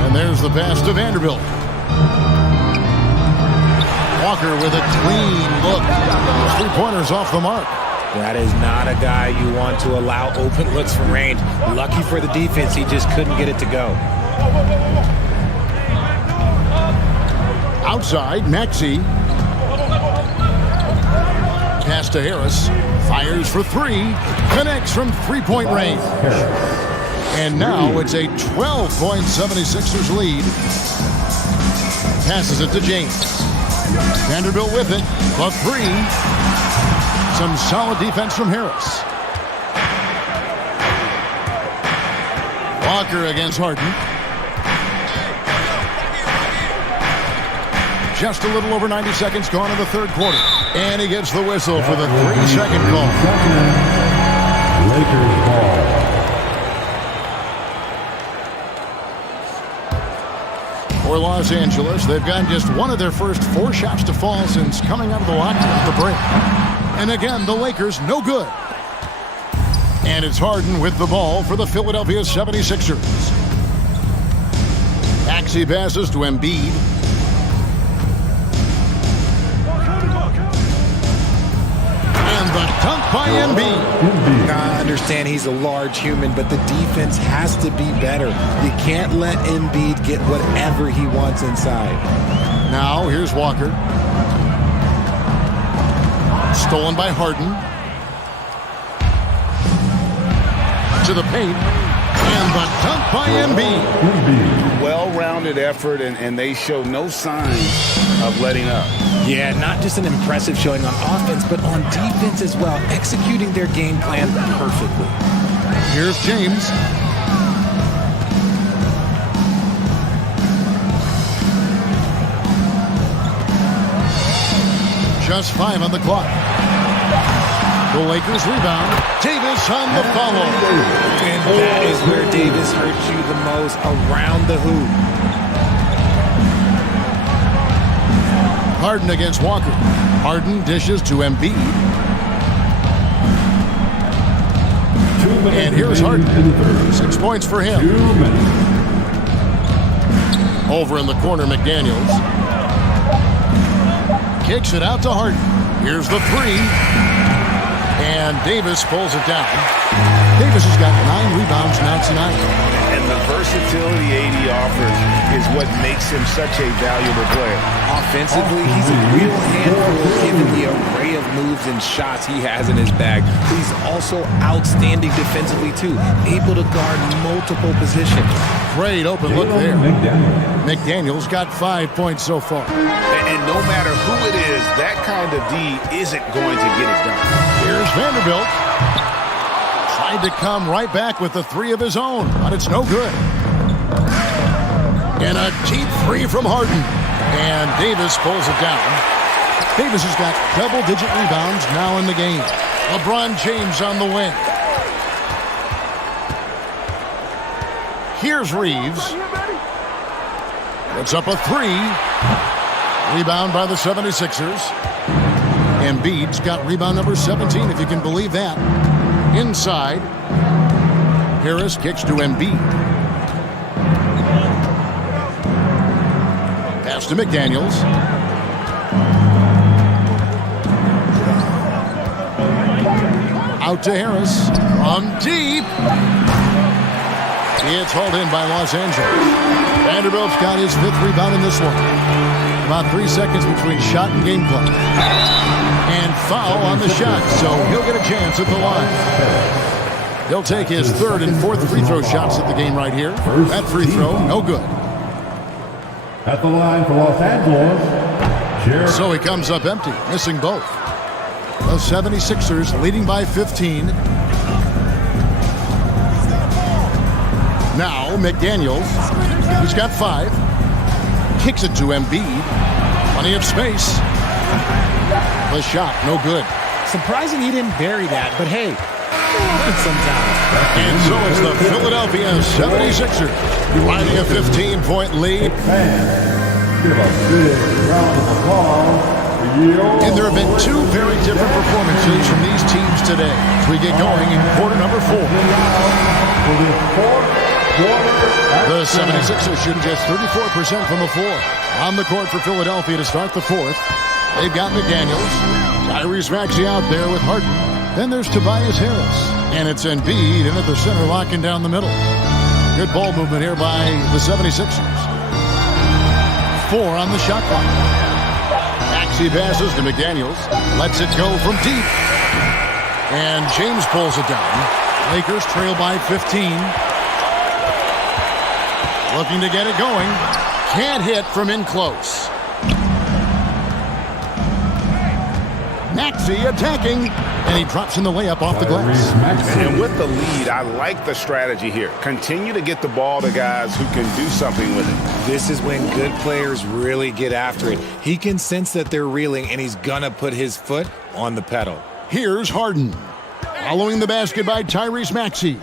And there's the pass to Vanderbilt. Walker with a clean look. 3-pointers off the mark. That is not a guy you want to allow open looks from range. Lucky for the defense, he just couldn't get it to go. Outside, Maxey. Pass to Harris. Fires for 3. Connects from 3-point range. And now it's a 12-point 76ers lead. Passes it to James. Vanderbilt with it. The 3. Some solid defense from Harris. Walker against Harden. Just a little over 90 seconds gone in the third quarter. And he gets the whistle for the 3-second call. Lakers ball. For Los Angeles, they've gotten just one of their first 4 shots to fall since coming out of the locker at the break. And again, the Lakers no good. And it's Harden with the ball for the Philadelphia 76ers. Maxey passes to Embiid. And the dunk by Embiid. I understand he's a large human, but the defense has to be better. You can't let Embiid get whatever he wants inside. Now, here's Walker. Stolen by Harden. To the paint. And the dunk by Embiid. Well-rounded effort, and they show no signs of letting up. Yeah, not just an impressive showing on offense, but on defense as well, executing their game plan perfectly. Here's James. Just 5 on the clock. The Lakers rebound. Davis on the follow. And that is where Davis hurts you the most, around the hoop. Harden against Walker. Harden dishes to Embiid. And here's Harden. 6 points for him. Over in the corner, McDaniels. Kicks it out to Harden. Here's the three. And Davis pulls it down. Davis has got 9 rebounds now tonight. And the versatility AD offers is what makes him such a valuable player. Offensively, he's a real handful given the array of moves and shots he has in his bag. He's also outstanding defensively, too, able to guard multiple positions. Great open look there. McDaniels got 5 points so far. And no matter who it is, that kind of D isn't going to get it done. Here's Vanderbilt. Tried to come right back with the three of his own, but it's no good. And a deep three from Harden. And Davis pulls it down. Davis has got double-digit rebounds now in the game. LeBron James on the wing. Here's Reeves. Puts up a three. Rebound by the 76ers. Embiid's got rebound number 17, if you can believe that. Inside. Harris kicks to Embiid. Pass to McDaniels. Out to Harris. On deep. It's hauled in by Los Angeles. Vanderbilt's got his 5th rebound in this one. About 3 seconds between shot and game clock. And foul on the shot, so he'll get a chance at the line. He'll take his 3rd and 4th free throw shots at the game right here. That free throw, no good. At the line for Los Angeles. So he comes up empty, missing both. The 76ers leading by 15. Now McDaniels, he's got 5. Kicks it to Embiid. Plenty of space. The shot, no good. Surprising he didn't bury that, but hey, sometimes. And so it's the Philadelphia 76ers riding a 15-point lead. And there have been 2 very different performances from these teams today as we get going in quarter number 4. The 76ers shooting just 34% from the floor. On the court for Philadelphia to start the 4th. They've got McDaniels. Tyrese Maxey out there with Harden. Then there's Tobias Harris. And it's Embiid in at the center, locking down the middle. Good ball movement here by the 76ers. 4 on the shot clock. Maxey passes to McDaniels. Lets it go from deep. And James pulls it down. Lakers trail by 15. Looking to get it going. Can't hit from in close. Maxey attacking. And he drops in the layup off the glass. And with the lead, I like the strategy here. Continue to get the ball to guys who can do something with it. This is when good players really get after it. He can sense that they're reeling, and he's going to put his foot on the pedal. Here's Harden. Following the basket by Tyrese Maxey.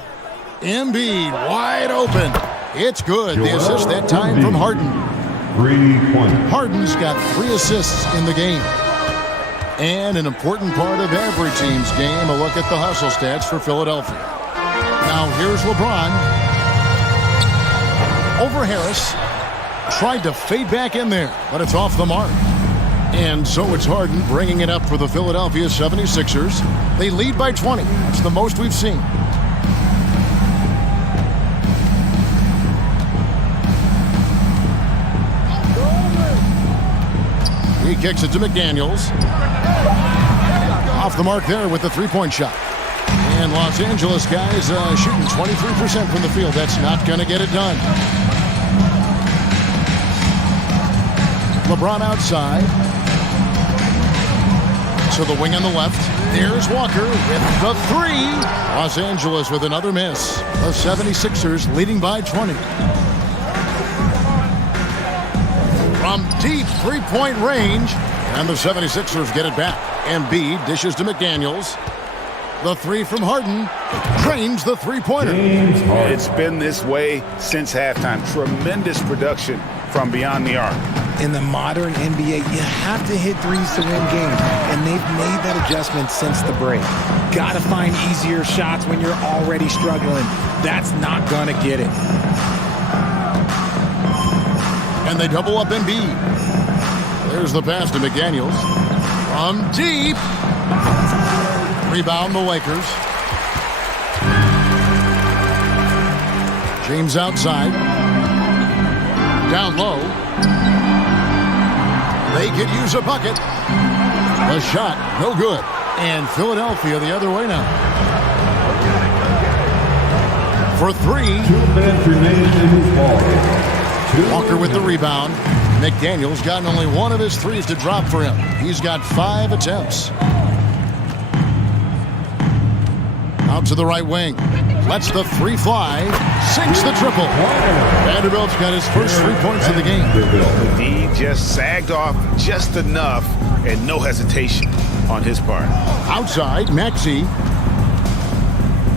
Embiid wide open. It's good. The assist that time from Harden. 3 points. Harden's got 3 assists in the game. And an important part of every team's game, a look at the hustle stats for Philadelphia. Now here's LeBron. Over Harris. Tried to fade back in there, but it's off the mark. And so it's Harden bringing it up for the Philadelphia 76ers. They lead by 20. That's the most we've seen. He kicks it to McDaniels. Off the mark there with the 3-point shot. And Los Angeles guys shooting 23% from the field. That's not going to get it done. LeBron outside. To the wing on the left. There's Walker with the 3. Los Angeles with another miss. The 76ers leading by 20. From deep 3-point range, And the 76ers get it back. Embiid dishes to McDaniels. The three from Harden drains the three-pointer. It's been this way since halftime. Tremendous production from beyond the arc. In the modern NBA, you have to hit threes to win games, and they've made that adjustment since the break. Gotta find easier shots when you're already struggling. That's not gonna get it. And they double up Embiid. There's the pass to McDaniels. From deep. Rebound the Lakers. James outside. Down low. They could use a bucket. The shot, no good. And Philadelphia the other way now. For three. 2 minutes remaining in this ball. Walker with the rebound. McDaniels gotten only one of his threes to drop for him. He's got 5 attempts. Out to the right wing. Lets the three fly. Sinks the triple. Vanderbilt's got his first 3 points of the game. He just sagged off just enough and no hesitation on his part. Outside, Maxey.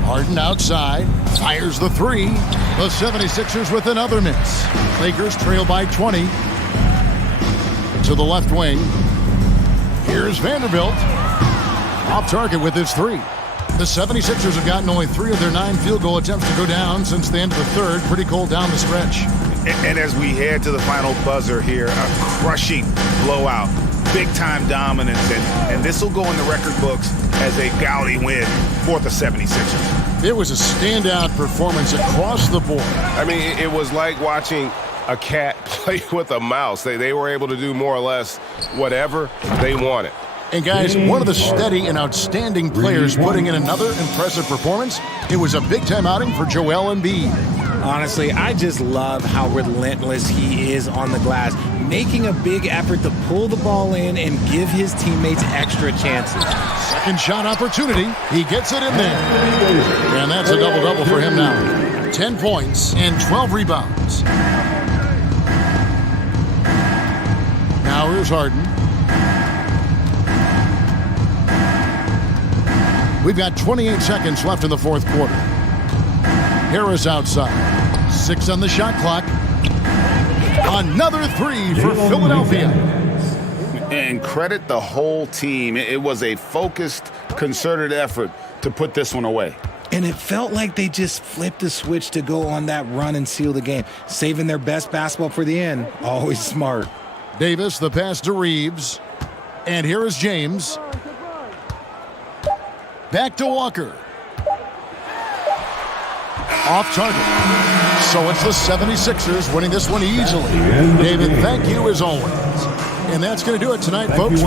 Harden outside. Fires the three. The 76ers with another miss. Lakers trail by 20. To the left wing. Here's Vanderbilt. Off target with his three. The 76ers have gotten only 3 of their 9 field goal attempts to go down since the end of the third. Pretty cold down the stretch. And as we head to the final buzzer here, a crushing blowout, big-time dominance, and this will go in the record books as a gaudy win for the 76ers. It was a standout performance across the board. I mean, it was like watching a cat play with a mouse. They were able to do more or less whatever they wanted. And guys, one of the steady and outstanding players putting in another impressive performance. It was a big-time outing for Joel Embiid. Honestly, I just love how relentless he is on the glass, making a big effort to pull the ball in and give his teammates extra chances. Second shot opportunity. He gets it in there. And that's a double-double for him now. 10 points and 12 rebounds. Now here's Harden. We've got 28 seconds left in the fourth quarter. Harris outside. 6 on the shot clock. Another three for Philadelphia. And credit the whole team. It was a focused, concerted effort to put this one away. And it felt like they just flipped the switch to go on that run and seal the game, saving their best basketball for the end. Always smart. Davis, the pass to Reeves. And here is James. Back to Walker. Off target. So it's the 76ers winning this one easily. David, thank you as always. And that's going to do it tonight, folks.